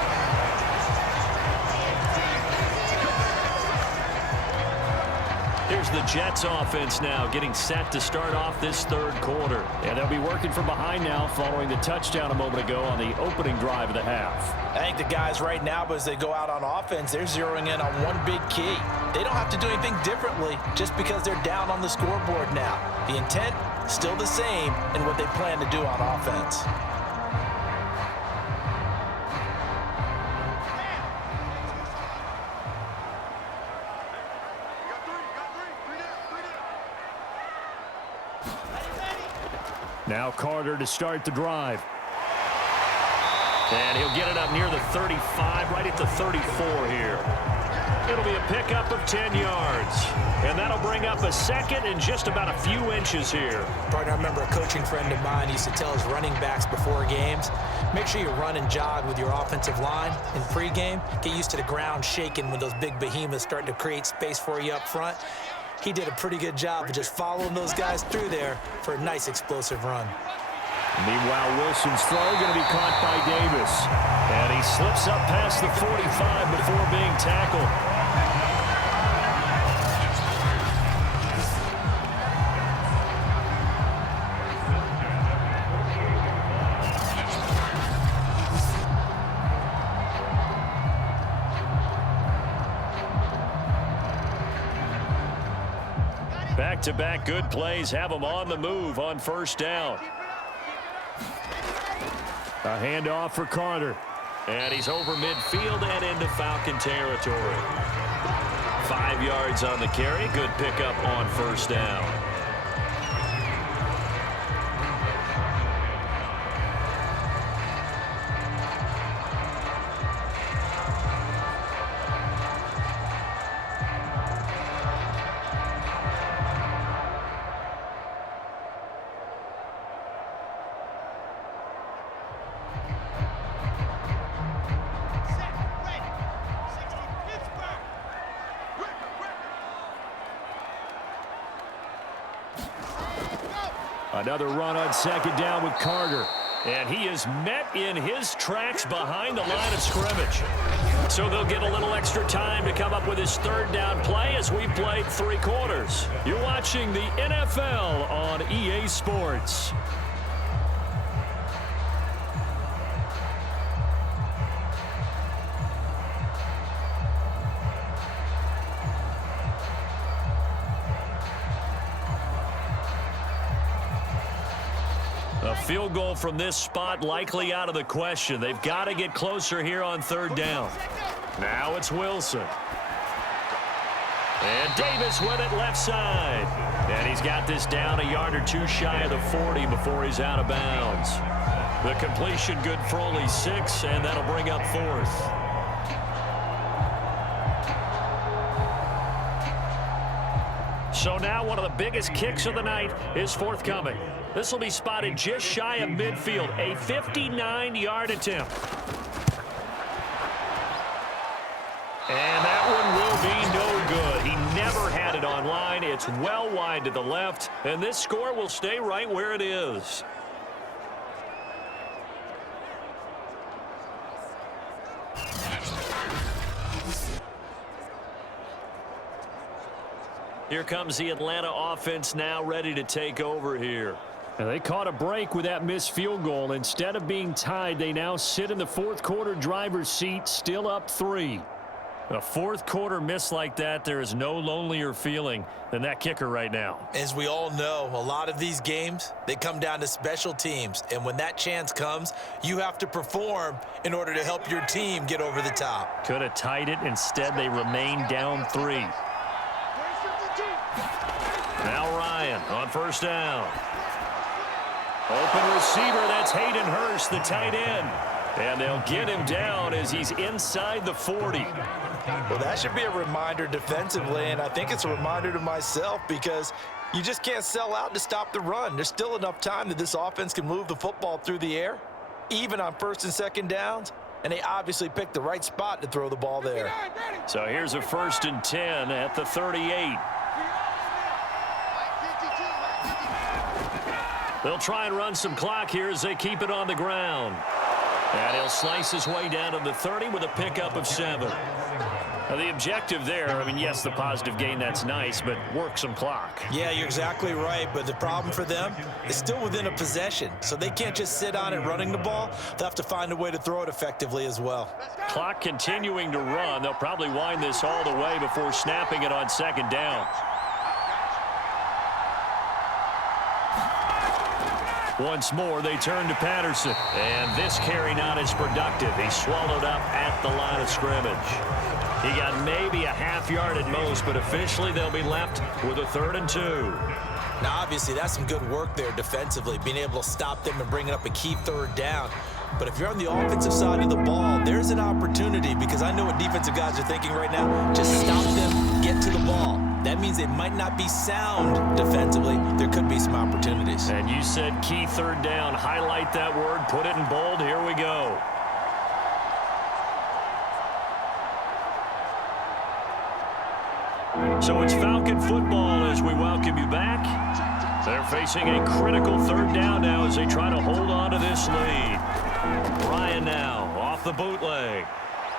Here's the Jets offense now getting set to start off this 3rd quarter. And they'll be working from behind now following the touchdown a moment ago on the opening drive of the half. I think the guys right now, as they go out on offense, they're zeroing in on one big key. They don't have to do anything differently just because they're down on the scoreboard now. The intent, still the same in what they plan to do on offense. Now Carter to start the drive. And he'll get it up near the 35, right at the 34 here. It'll be a pickup of 10 yards. And that'll bring up a second and just about a few inches here. Partner, I remember a coaching friend of mine used to tell his running backs before games, make sure you run and jog with your offensive line in pregame. Get used to the ground shaking when those big behemoths starting to create space for you up front. He did a pretty good job of just following those guys through there for a nice explosive run. Meanwhile, Wilson's throw going to be caught by Davis. And he slips up past the 45 before being tackled. Back-to-back good plays have them on the move on first down. A handoff for Carter. And he's over midfield and into Falcon territory. 5 yards on the carry. Good pickup on first down. Another run on second down with Carter. And he is met in his tracks behind the line of scrimmage. So they'll get a little extra time to come up with his third down play as we've played 3 quarters. You're watching the NFL on EA Sports. A field goal from this spot likely out of the question. They've got to get closer here on third down. Now it's Wilson. And Davis with it left side. And he's got this down a yard or two shy of the 40 before he's out of bounds. The completion good for only 6, and that'll bring up 4th. So now one of the biggest kicks of the night is forthcoming. This will be spotted just shy of midfield, a 59-yard attempt. And that one will be no good. He never had it on line. It's well wide to the left, and this score will stay right where it is. Here comes the Atlanta offense now ready to take over here. And they caught a break with that missed field goal. Instead of being tied, they now sit in the fourth quarter driver's seat, still up 3. A fourth quarter miss like that, there is no lonelier feeling than that kicker right now. As we all know, a lot of these games, they come down to special teams. And when that chance comes, you have to perform in order to help your team get over the top. Could have tied it. Instead, they remain down 3. Now Ryan on first down. Open receiver, that's Hayden Hurst, the tight end. And they'll get him down as he's inside the 40. Well, that should be a reminder defensively, and I think it's a reminder to myself because you just can't sell out to stop the run. There's still enough time that this offense can move the football through the air, even on first and second downs, and they obviously picked the right spot to throw the ball there. So here's a 1st and 10 at the 38. They'll try and run some clock here as they keep it on the ground. And he'll slice his way down to the 30 with a pickup of 7. Now the objective there, I mean, yes, the positive gain, that's nice, but work some clock. Yeah, you're exactly right, but the problem for them is still within a possession, so they can't just sit on it running the ball. They'll have to find a way to throw it effectively as well. Clock continuing to run. They'll probably wind this all the way before snapping it on second down. Once more, they turn to Patterson. And this carry not as productive. He's swallowed up at the line of scrimmage. He got maybe a half yard at most, but officially they'll be left with a 3rd and 2. Now, obviously, that's some good work there defensively, being able to stop them and bringing up a key third down. But if you're on the offensive side of the ball, there's an opportunity, because I know what defensive guys are thinking right now. Just stop them, get to the ball. That means they might not be sound defensively. There could be some opportunities. And you said key third down. Highlight that word, put it in bold. Here we go. So it's Falcon football as we welcome you back. They're facing a critical third down now as they try to hold on to this lead. Ryan now off the bootleg.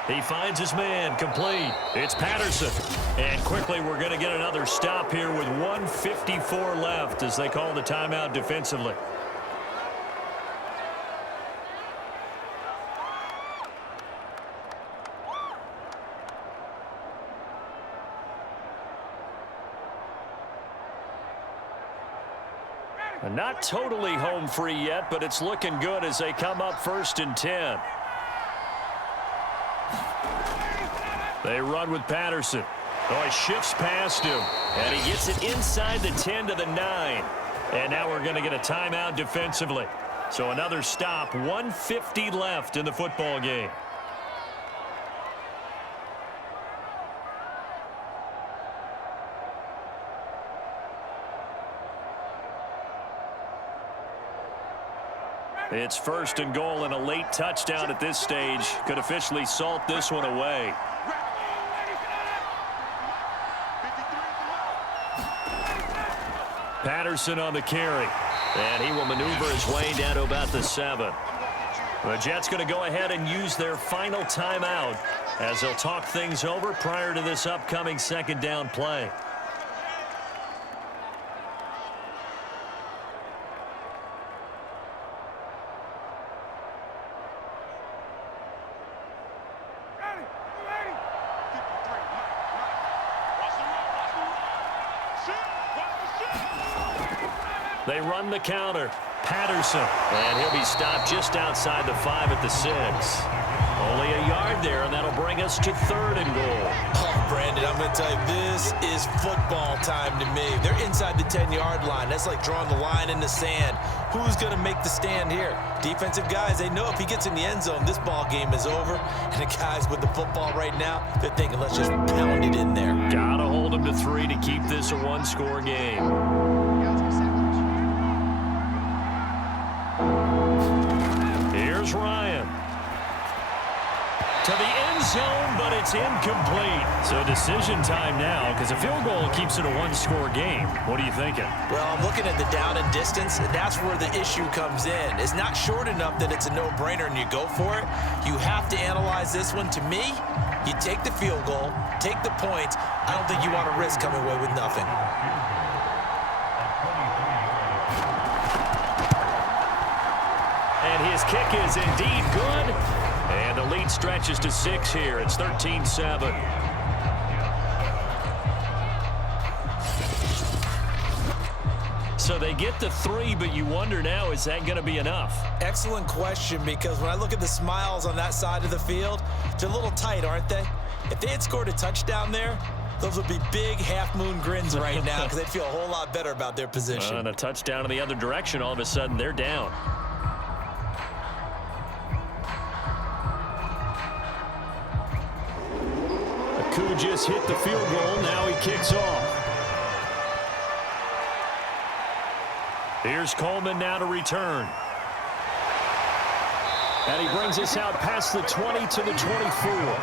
He finds his man, complete. It's Patterson. And quickly we're going to get another stop here with 1:54 left as they call the timeout defensively. Not totally home free yet, but it's looking good as they come up 1st and 10. They run with Patterson. Oh, he shifts past him, and he gets it inside the 10 to the 9. And now we're going to get a timeout defensively. So another stop, 1:50 left in the football game. It's 1st and goal, and a late touchdown at this stage could officially salt this one away. Patterson on the carry, and he will maneuver his way down to about the 7. The Jets going to go ahead and use their final timeout as they'll talk things over prior to this upcoming 2nd down play. They run the counter. Patterson. And he'll be stopped just outside the 5 at the 6. Only a yard there, and that'll bring us to 3rd and goal. Oh, Brandon, I'm going to tell you, this is football time to me. They're inside the 10-yard line. That's like drawing the line in the sand. Who's going to make the stand here? Defensive guys, they know if he gets in the end zone, this ball game is over. And the guys with the football right now, they're thinking, let's just pound it in there. Got to hold him to 3 to keep this a one-score game. Here's Ryan. To the end zone, but it's incomplete. So decision time now, because a field goal keeps it a one-score game. What are you thinking? Well, I'm looking at the down and distance, and that's where the issue comes in. It's not short enough that it's a no-brainer and you go for it. You have to analyze this one. To me, you take the field goal, take the points. I don't think you want to risk coming away with nothing. And his kick is indeed good. And the lead stretches to 6 here. It's 13-7. So they get the 3, but you wonder now, is that going to be enough? Excellent question, because when I look at the smiles on that side of the field, they're a little tight, aren't they? If they had scored a touchdown there, those would be big half-moon grins right now because they'd feel a whole lot better about their position. And a touchdown in the other direction, all of a sudden they're down. Aku just hit the field goal. Now he kicks off. Here's Coleman now to return. And he brings us out past the 20 to the 24.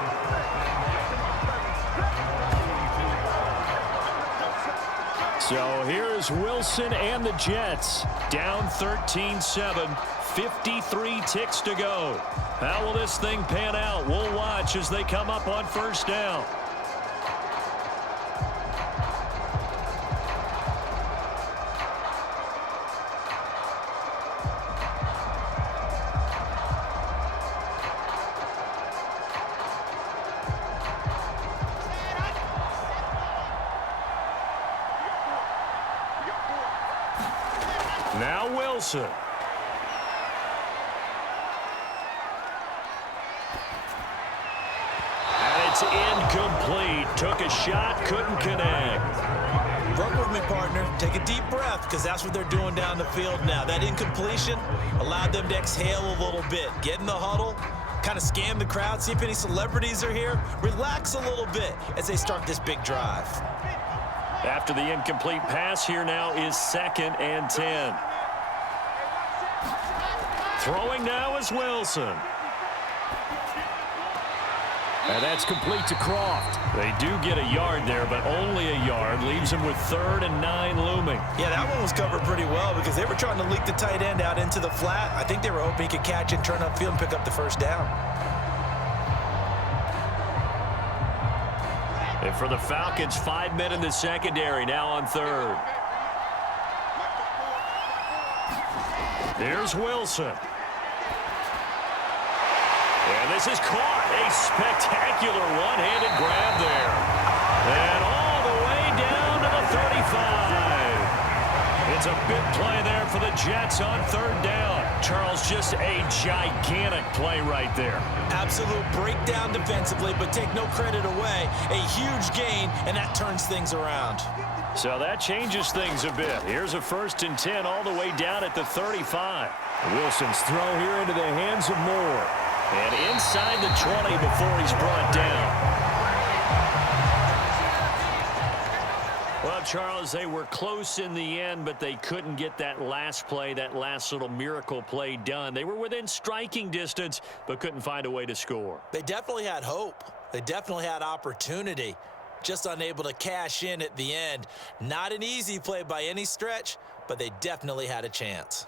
So here's Wilson and the Jets down 13-7, 53 ticks to go. How will this thing pan out? We'll watch as they come up on 1st down. Now Wilson. And it's incomplete. Took a shot, couldn't connect. Run with me, partner. Take a deep breath, because that's what they're doing down the field now. That incompletion allowed them to exhale a little bit. Get in the huddle, kind of scan the crowd, see if any celebrities are here. Relax a little bit as they start this big drive. After the incomplete pass, here now is 2nd and 10. Throwing now is Wilson. And that's complete to Croft. They do get a yard there, but only a yard. Leaves him with 3rd and 9 looming. Yeah, that one was covered pretty well because they were trying to leak the tight end out into the flat. I think they were hoping he could catch and turn upfield and pick up the first down. And for the Falcons, 5 men in the secondary, now on 3rd. Here's Wilson. And this is caught. A spectacular one-handed grab there. And all the way down to the 35. It's a big play there for the Jets on 3rd down. Charles, just a gigantic play right there. Absolute breakdown defensively, but take no credit away. A huge gain, and that turns things around. So that changes things a bit. Here's a 1st and 10 all the way down at the 35. Wilson's throw here into the hands of Moore. And inside the 20 before he's brought down. Well, Charles, they were close in the end, but they couldn't get that last play, that last little miracle play done. They were within striking distance, but couldn't find a way to score. They definitely had hope. They definitely had opportunity. Just unable to cash in at the end. Not an easy play by any stretch, but they definitely had a chance.